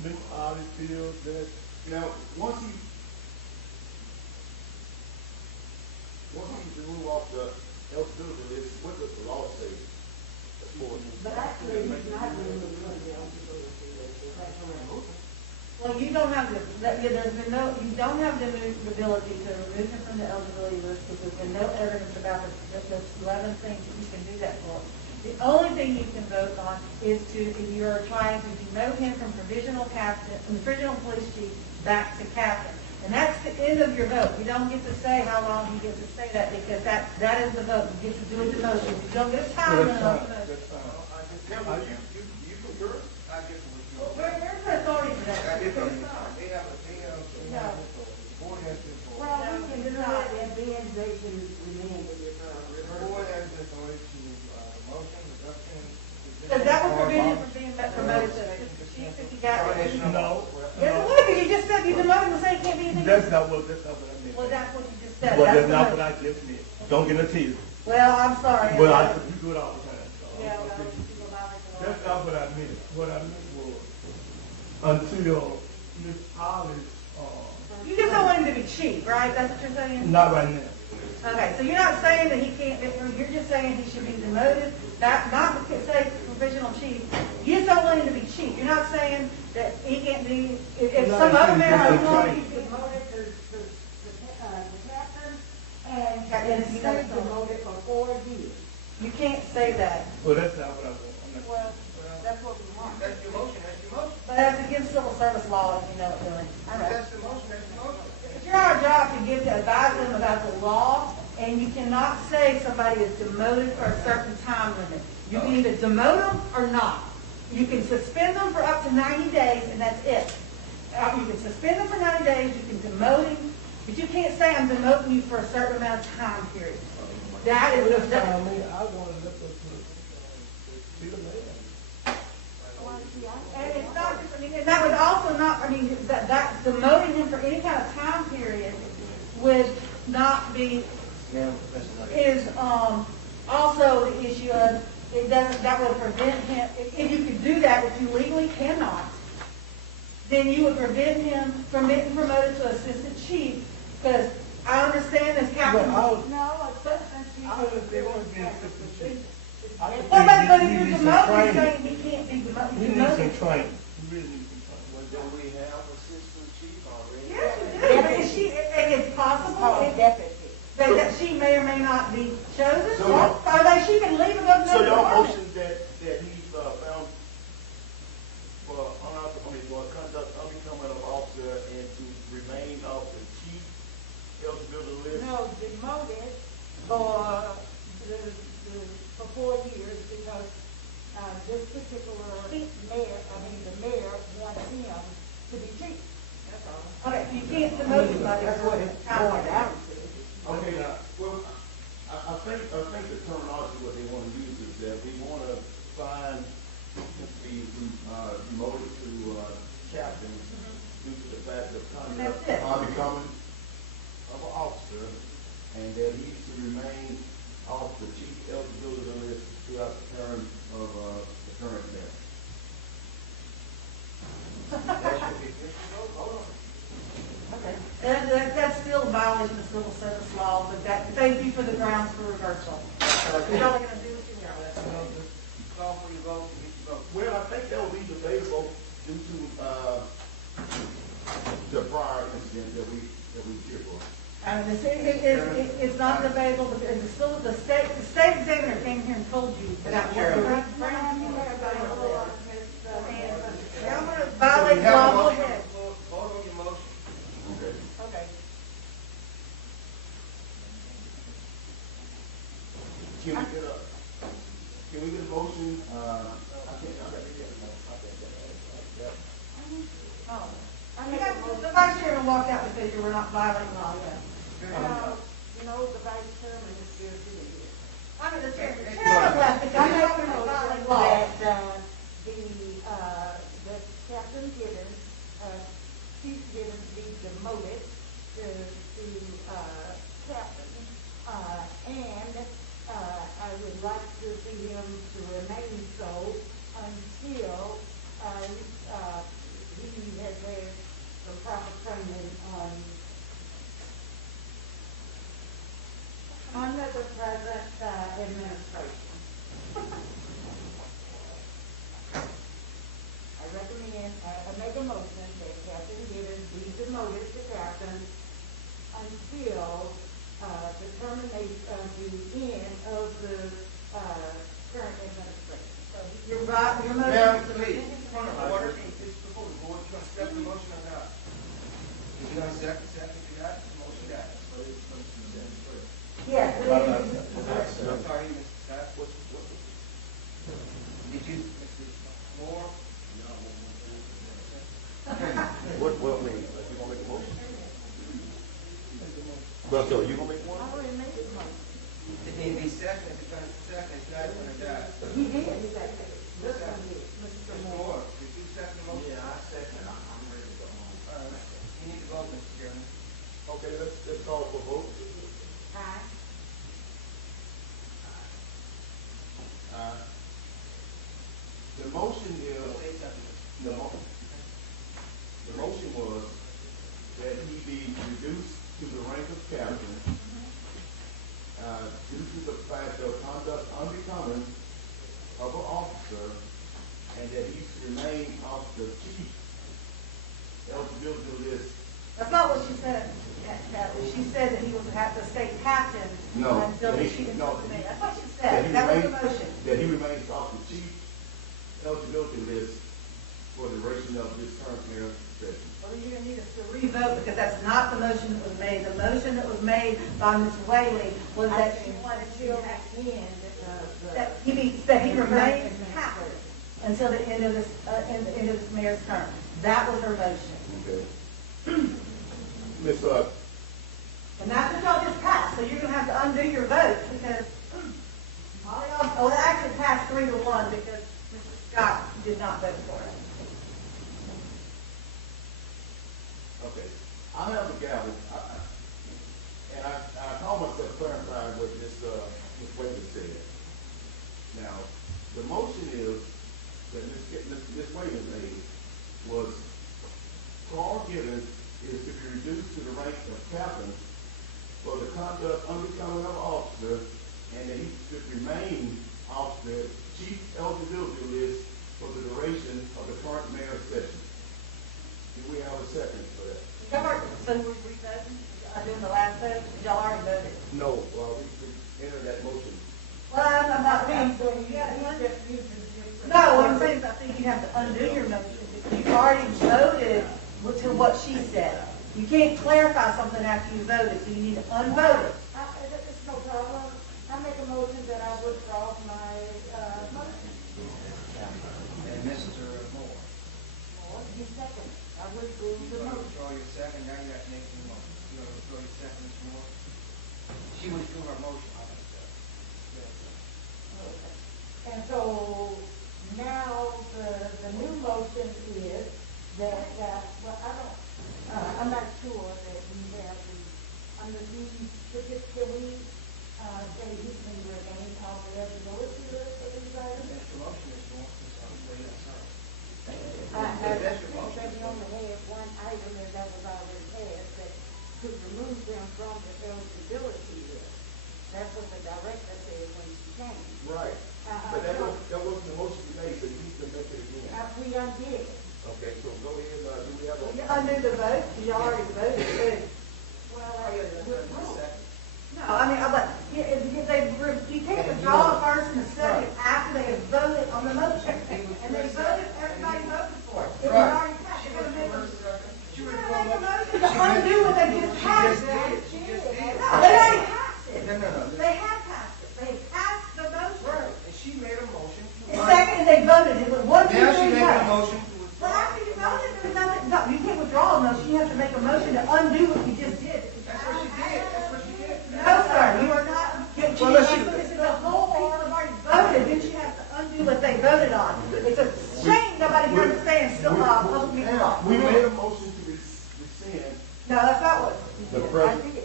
Miss Ollie feels that, Now, once he remove off the eligibility list, what does the law say? As far as- but actually, he's not really going to be able to go to the, that's what Well, you don't have the, there's been no, you don't have the ability to remove him from the eligibility list because there's been no evidence about the 11 things that you can do that for. The only thing you can vote on is to, if you're trying to demote him from provisional captain, from provisional police chief back to captain. And that's the end of your vote. You don't get to say how long you get to say that because that is the vote. You get to do a demotion. You don't get a time limit on demotion. You concur? I guess it was your. Where's the authority for that? They have, the board has this. Well, we can do that, and then they can remand it if, The board has the authority to, motion, reduction. Because that was prevented from being promoted to chief if you got. no. Yes, it would, because you just said you demoted and say it can't be anything. That's not what I meant. Well, that's what you just said. Well, that's the not motion. what I just meant. Don't get no tears. Well, I'm sorry. Well, you do it all the time. So Yeah, I'm well, gonna- people violate the law. That's not what I meant. What I meant was until Miss Ollie's, You just don't want him to be chief, right? That's what you're saying? not right now. Okay, so you're not saying that he can't, you're just saying he should be demoted, not to say provisional chief. You just don't want him to be chief. You're not saying that he can't be, if No, some other man it's who wants right. to be demoted to captain, and Captain, stay you know, demoted for 4 years. You can't say that. Well, that's not what I want. I'm not- Well, that's what we want. That's your motion, that's your motion. But that's against civil service law, if you know it, Billy. All right. That's the motion, that's your motion. It's your job to advise them about the law, and you cannot say somebody is demoted for a certain time limit. You can either demote them or not. You can suspend them for up to 90 days, and that's it. You can suspend them for 90 days, you can demote him, but you can't say I'm demoting you for a certain amount of time period. That is, Well, that's what I mean. I want to let them be the man. and it's not just, I mean, and that would also not, I mean, that demoting him for any kind of time period would not be, Also, the issue of, that would prevent him, if you could do that, which you legally cannot, then you would prevent him from being promoted to assistant chief, because I understand as captain. Well, No, assistant chief. I would they want to be assistant chief. I think Well, but if he you're needs some demoted, training. saying he can't be He needs demoted. some training. He really needs some training. Well, don't we have assistant chief already? Yes, you do, but is she, and it's possible that she may or may not be chosen, So or that she can leave and go to So another y'all department. motion that he found for for conduct unbecoming of officer and to remain off the chief eligibility list? No, demoted for for 4 years because this particular mayor, the mayor wants him to be chief. That's all. Okay, you can't demote somebody. That's what it's poured out. Okay, well, I think the terminology what they want to use is that we want to find the demoted to captain due to the fact of conduct unbecoming of an officer, and that he should remain off the chief eligibility list throughout the term of the current mayor. Okay, that's still a violation of civil service law, but thank you for the grounds for reversal. You're only gonna do what you want. Call for your vote and get your vote. Well, I think that would be debatable due to the prior incident that we did for. And it's not debatable, because the state examiner came here and told you that what the grounds for it. And I'm gonna violate the law, go ahead. Vote on your motion. Okay. Okay. Can we get a motion, The vice chairman walked out and said you were not violating law, yes. The vice chairman is still sitting here. I mean, the chairman left, because I'm not going to violate law. That the Captain Gibbons, Chief Gibbons be demoted to captain. And I would like to see him to remain so until he has had some proper training under the present administration. I make a motion that Captain Gibbons be demoted to captain until the termination of the end of the current administration. So your motion. Ma'am, please, point of order. It's before the board. You want to accept the motion or not? If you don't accept it, not, the motion dies. Yes. I'm sorry, Mr. Scott. Did you, Mr. Moore? No. what, you gonna make a motion? Well, so you gonna make one? I already made the motion. It needs to be seconded because the second is not going to die. He did second. This one did, Mr. Mr. Moore. Moore, did you second the motion? Yeah, I second. I'm ready to go home. All right. You need to vote, Mr. Chairman. Okay, let's call for a vote. Aye. The motion is, the motion was that he be reduced to the rank of captain, due to the fact of conduct unbecoming of an officer, and that he should remain off the chief eligibility list. That's not what she said, Kathy. She said that he was the state captain No, until that she he- was no, made. That's what she That said. he That was the remains- motion. That he remains off the chief eligibility list for the duration of this current mayor's session. Well, you're going to need us to revote, because that's not the motion that was made. The motion that was made by Ms. Whaley was that she wanted to that he remains captain until the end of this mayor's term. That was her motion. Okay. Ms. And that's what y'all just passed, so you're going to have to undo your vote, because all y'all, well, it actually passed 3-1 because Mr. Scott did not vote for it. Okay, I have the gavel, and I call myself clarifying what Ms. Ms. Wayland said. Now, the motion is, that Ms. Wayland made, was Carl Gibbons is to be reduced to the rank of captain for the conduct unbecoming of an officer, and that he should remain officer, chief eligibility list for the duration of the current mayor's session. Do we have a second for that? So we're voting, doing the last vote, y'all already voted. No, we entered that motion. Well, I'm not being, no, what I'm saying is I think you have to undo your motion, because you already voted to what she said. You can't clarify something after you voted, so you need to unvote it. It's no problem. I make a motion that I withdraw my, motion. And Mr. Moore. Or you second. I withdrew the motion. Withdraw your second, now you have to make the motion. You want to withdraw your second, Mr. Moore? She withdrew her motion. And so now the new motion is that, well, I'm not sure that we have the, under these, can we, say he can remain on the eligibility list for these items? That's your motion, Mr. Moore. I think we only had one item and that was already passed, that to remove them from the eligibility list. That's what the director said when she came. Right. But that wasn't the motion you made, so you can make it again. We undid it. Okay, so go ahead, do we have a? You undo the vote, you already voted. No, I mean, but you can't withdraw a first and a second after they have voted on the motion. And they voted, everybody voted for it. It was already passed. You're gonna make a motion to undo what they just passed. No, they already passed it. No. They have passed it. They passed the motion. And she made a motion. And second, and they voted. It was 1, 2, 3, Now she made a vote. motion to Well, after you voted, there's nothing, no, you can't withdraw a motion. You have to make a motion to undo what you just did. That's what she did. That's what she did. No, sir, you are not. This is the whole people have already voted, then you have to undo what they voted on. It's a shame nobody here understands still, public meeting law. We made a motion to rescind. No, that's not what The you did. president. I did.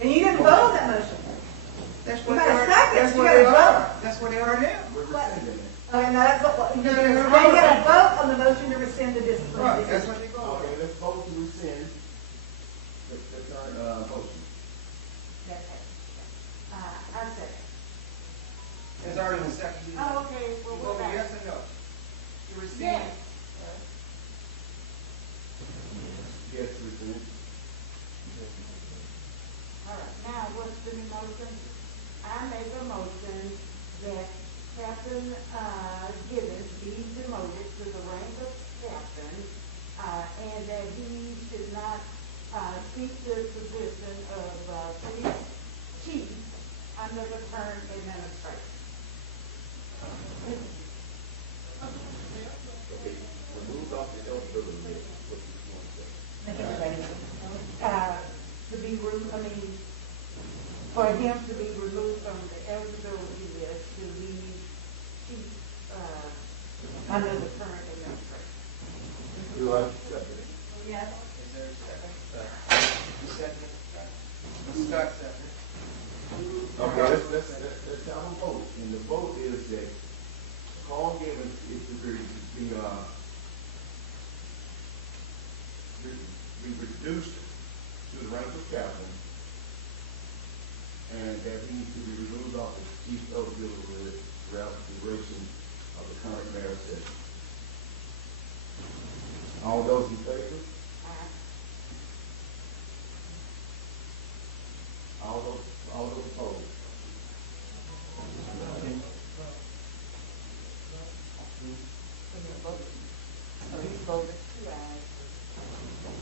And you didn't vote on that motion. That's You what got they a are. second, That's you what got they a are. vote. That's what they are now. We're rescinding it. Okay, now that's what, you got to vote on the motion to rescind the discipline. Right, that's what they go. Okay, let's vote to rescind the current, motion. I second. It's already been seconded. Oh, okay, well, You we're vote back. yes or no? You rescind? Yes. Yes, rescind. All right, now what's the new motion? I make a motion that Captain, Gibbons be demoted to the rank of captain, and that he should not, seek the position of, police chief under the current administration. Okay, removed off the eligibility list, what do you want to say? To be, for him to be removed from the eligibility list to be chief, under the current administration. Do I accept it? Yes. Is there a second? You second? Mr. Scott second. Okay, let's have a vote, and the vote is that Carl Gibbons is to be reduced to the rank of captain, and that he needs to be removed off the chief eligibility list throughout the duration of the current mayor's session. All those in favor? All those opposed?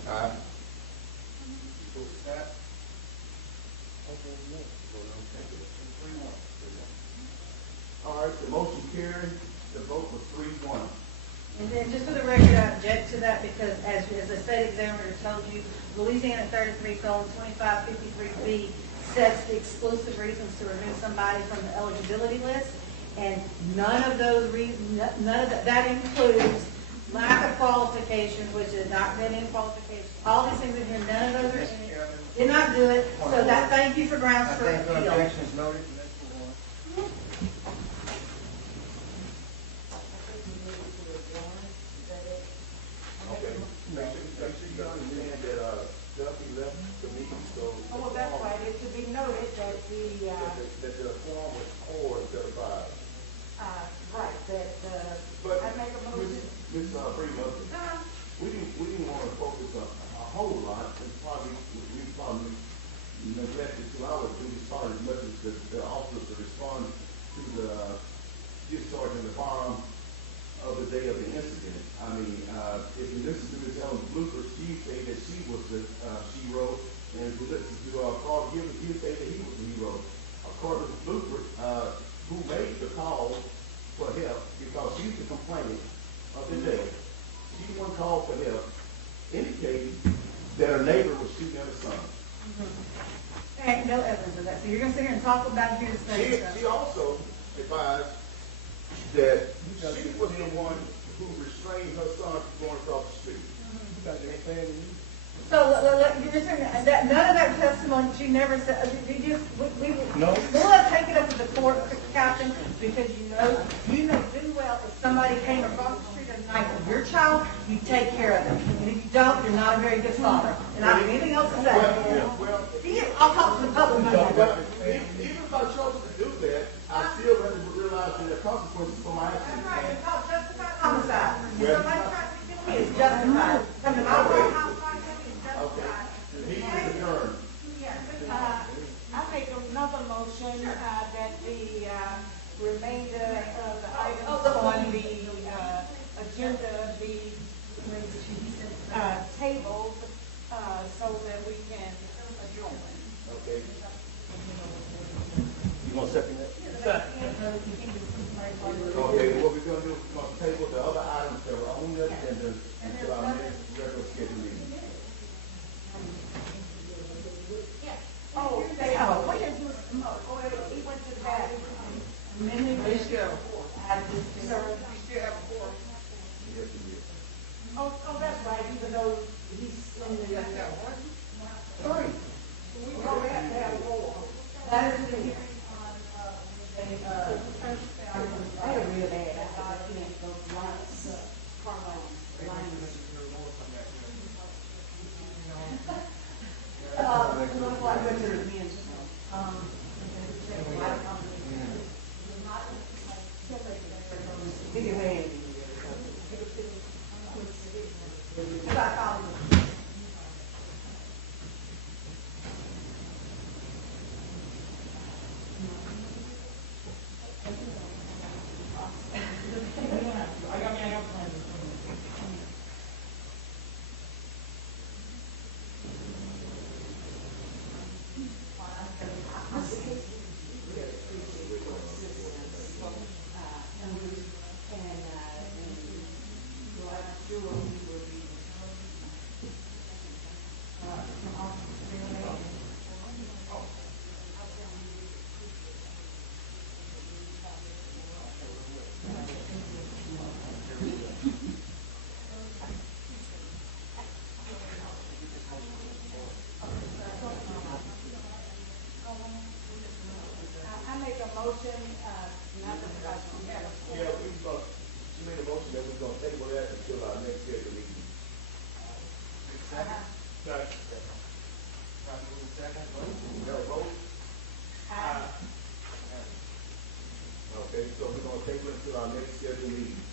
Aye. Scott? All right, the motion carried, the vote was 3-1. And then just for the record, I object to that because as the state examiner told you, Louisiana 33:2553B sets the exclusive reasons to remove somebody from the eligibility list. And none of those reasons, that includes lack of qualifications, which is not been in qualifications. All these things in here, none of those are in it. Did not do it. So that, thank you for grounds for I think the appeal. objection is noted. you understand that, Duffy left the meeting, so. Oh, well, that's right, it should be noted that That the form was 4 instead of 5. right, that, But, I make a motion. Ms. Freeman, we didn't want to focus a whole lot, and we probably neglected to our duty part as much as the officers to respond to the discharge in the farm of the day of the incident. I mean, if you listen to Ms. Ellen Blooper, she said that she was the hero, and if you listen to Carl Gibbons, he said that he was the hero. According to Blooper, who made the call for help, because she's the complainant of the day. She one call for help, indicating that her neighbor was shooting at her son. Ain't no evidence of that, so you're gonna sit here and talk about hearsay stuff. She also advised that she was the one who restrained her son from going across the street. So, you're just saying that none of that testimony, she never said, No. We'll have to take it up to the court, Captain, because you know good well if somebody came across the street at night with your child, you take care of them. And if you don't, you're not a very good father. And I don't have anything else to say. I'll talk to the public about that. Even if I chose to do that, I still have to realize that there are consequences for my actions. That's right, it's called justified homicide. If somebody tries to kill me, it's justified. Come to my house, Okay. He is adjourned. I make another motion that the remainder of the items on the agenda be tabled so that we can adjourn. Okay. You want to second that? Okay, what we're going to do is we're going to table the other items that are on the agenda until our next regular scheduled meeting. He went to the bathroom. We still have a four. We still have a four. Yes, we did. Oh, that's right, even though he's in the, three. We already have to have four. That is the hearing on, I real bad, I thought I can't go lots, look like Richard mentioned, Big hand. Motion, not that Yeah, she made a motion that we're going to table that until our next scheduled meeting. Second. You have a vote? Okay, so we're going to table it until our next scheduled meeting.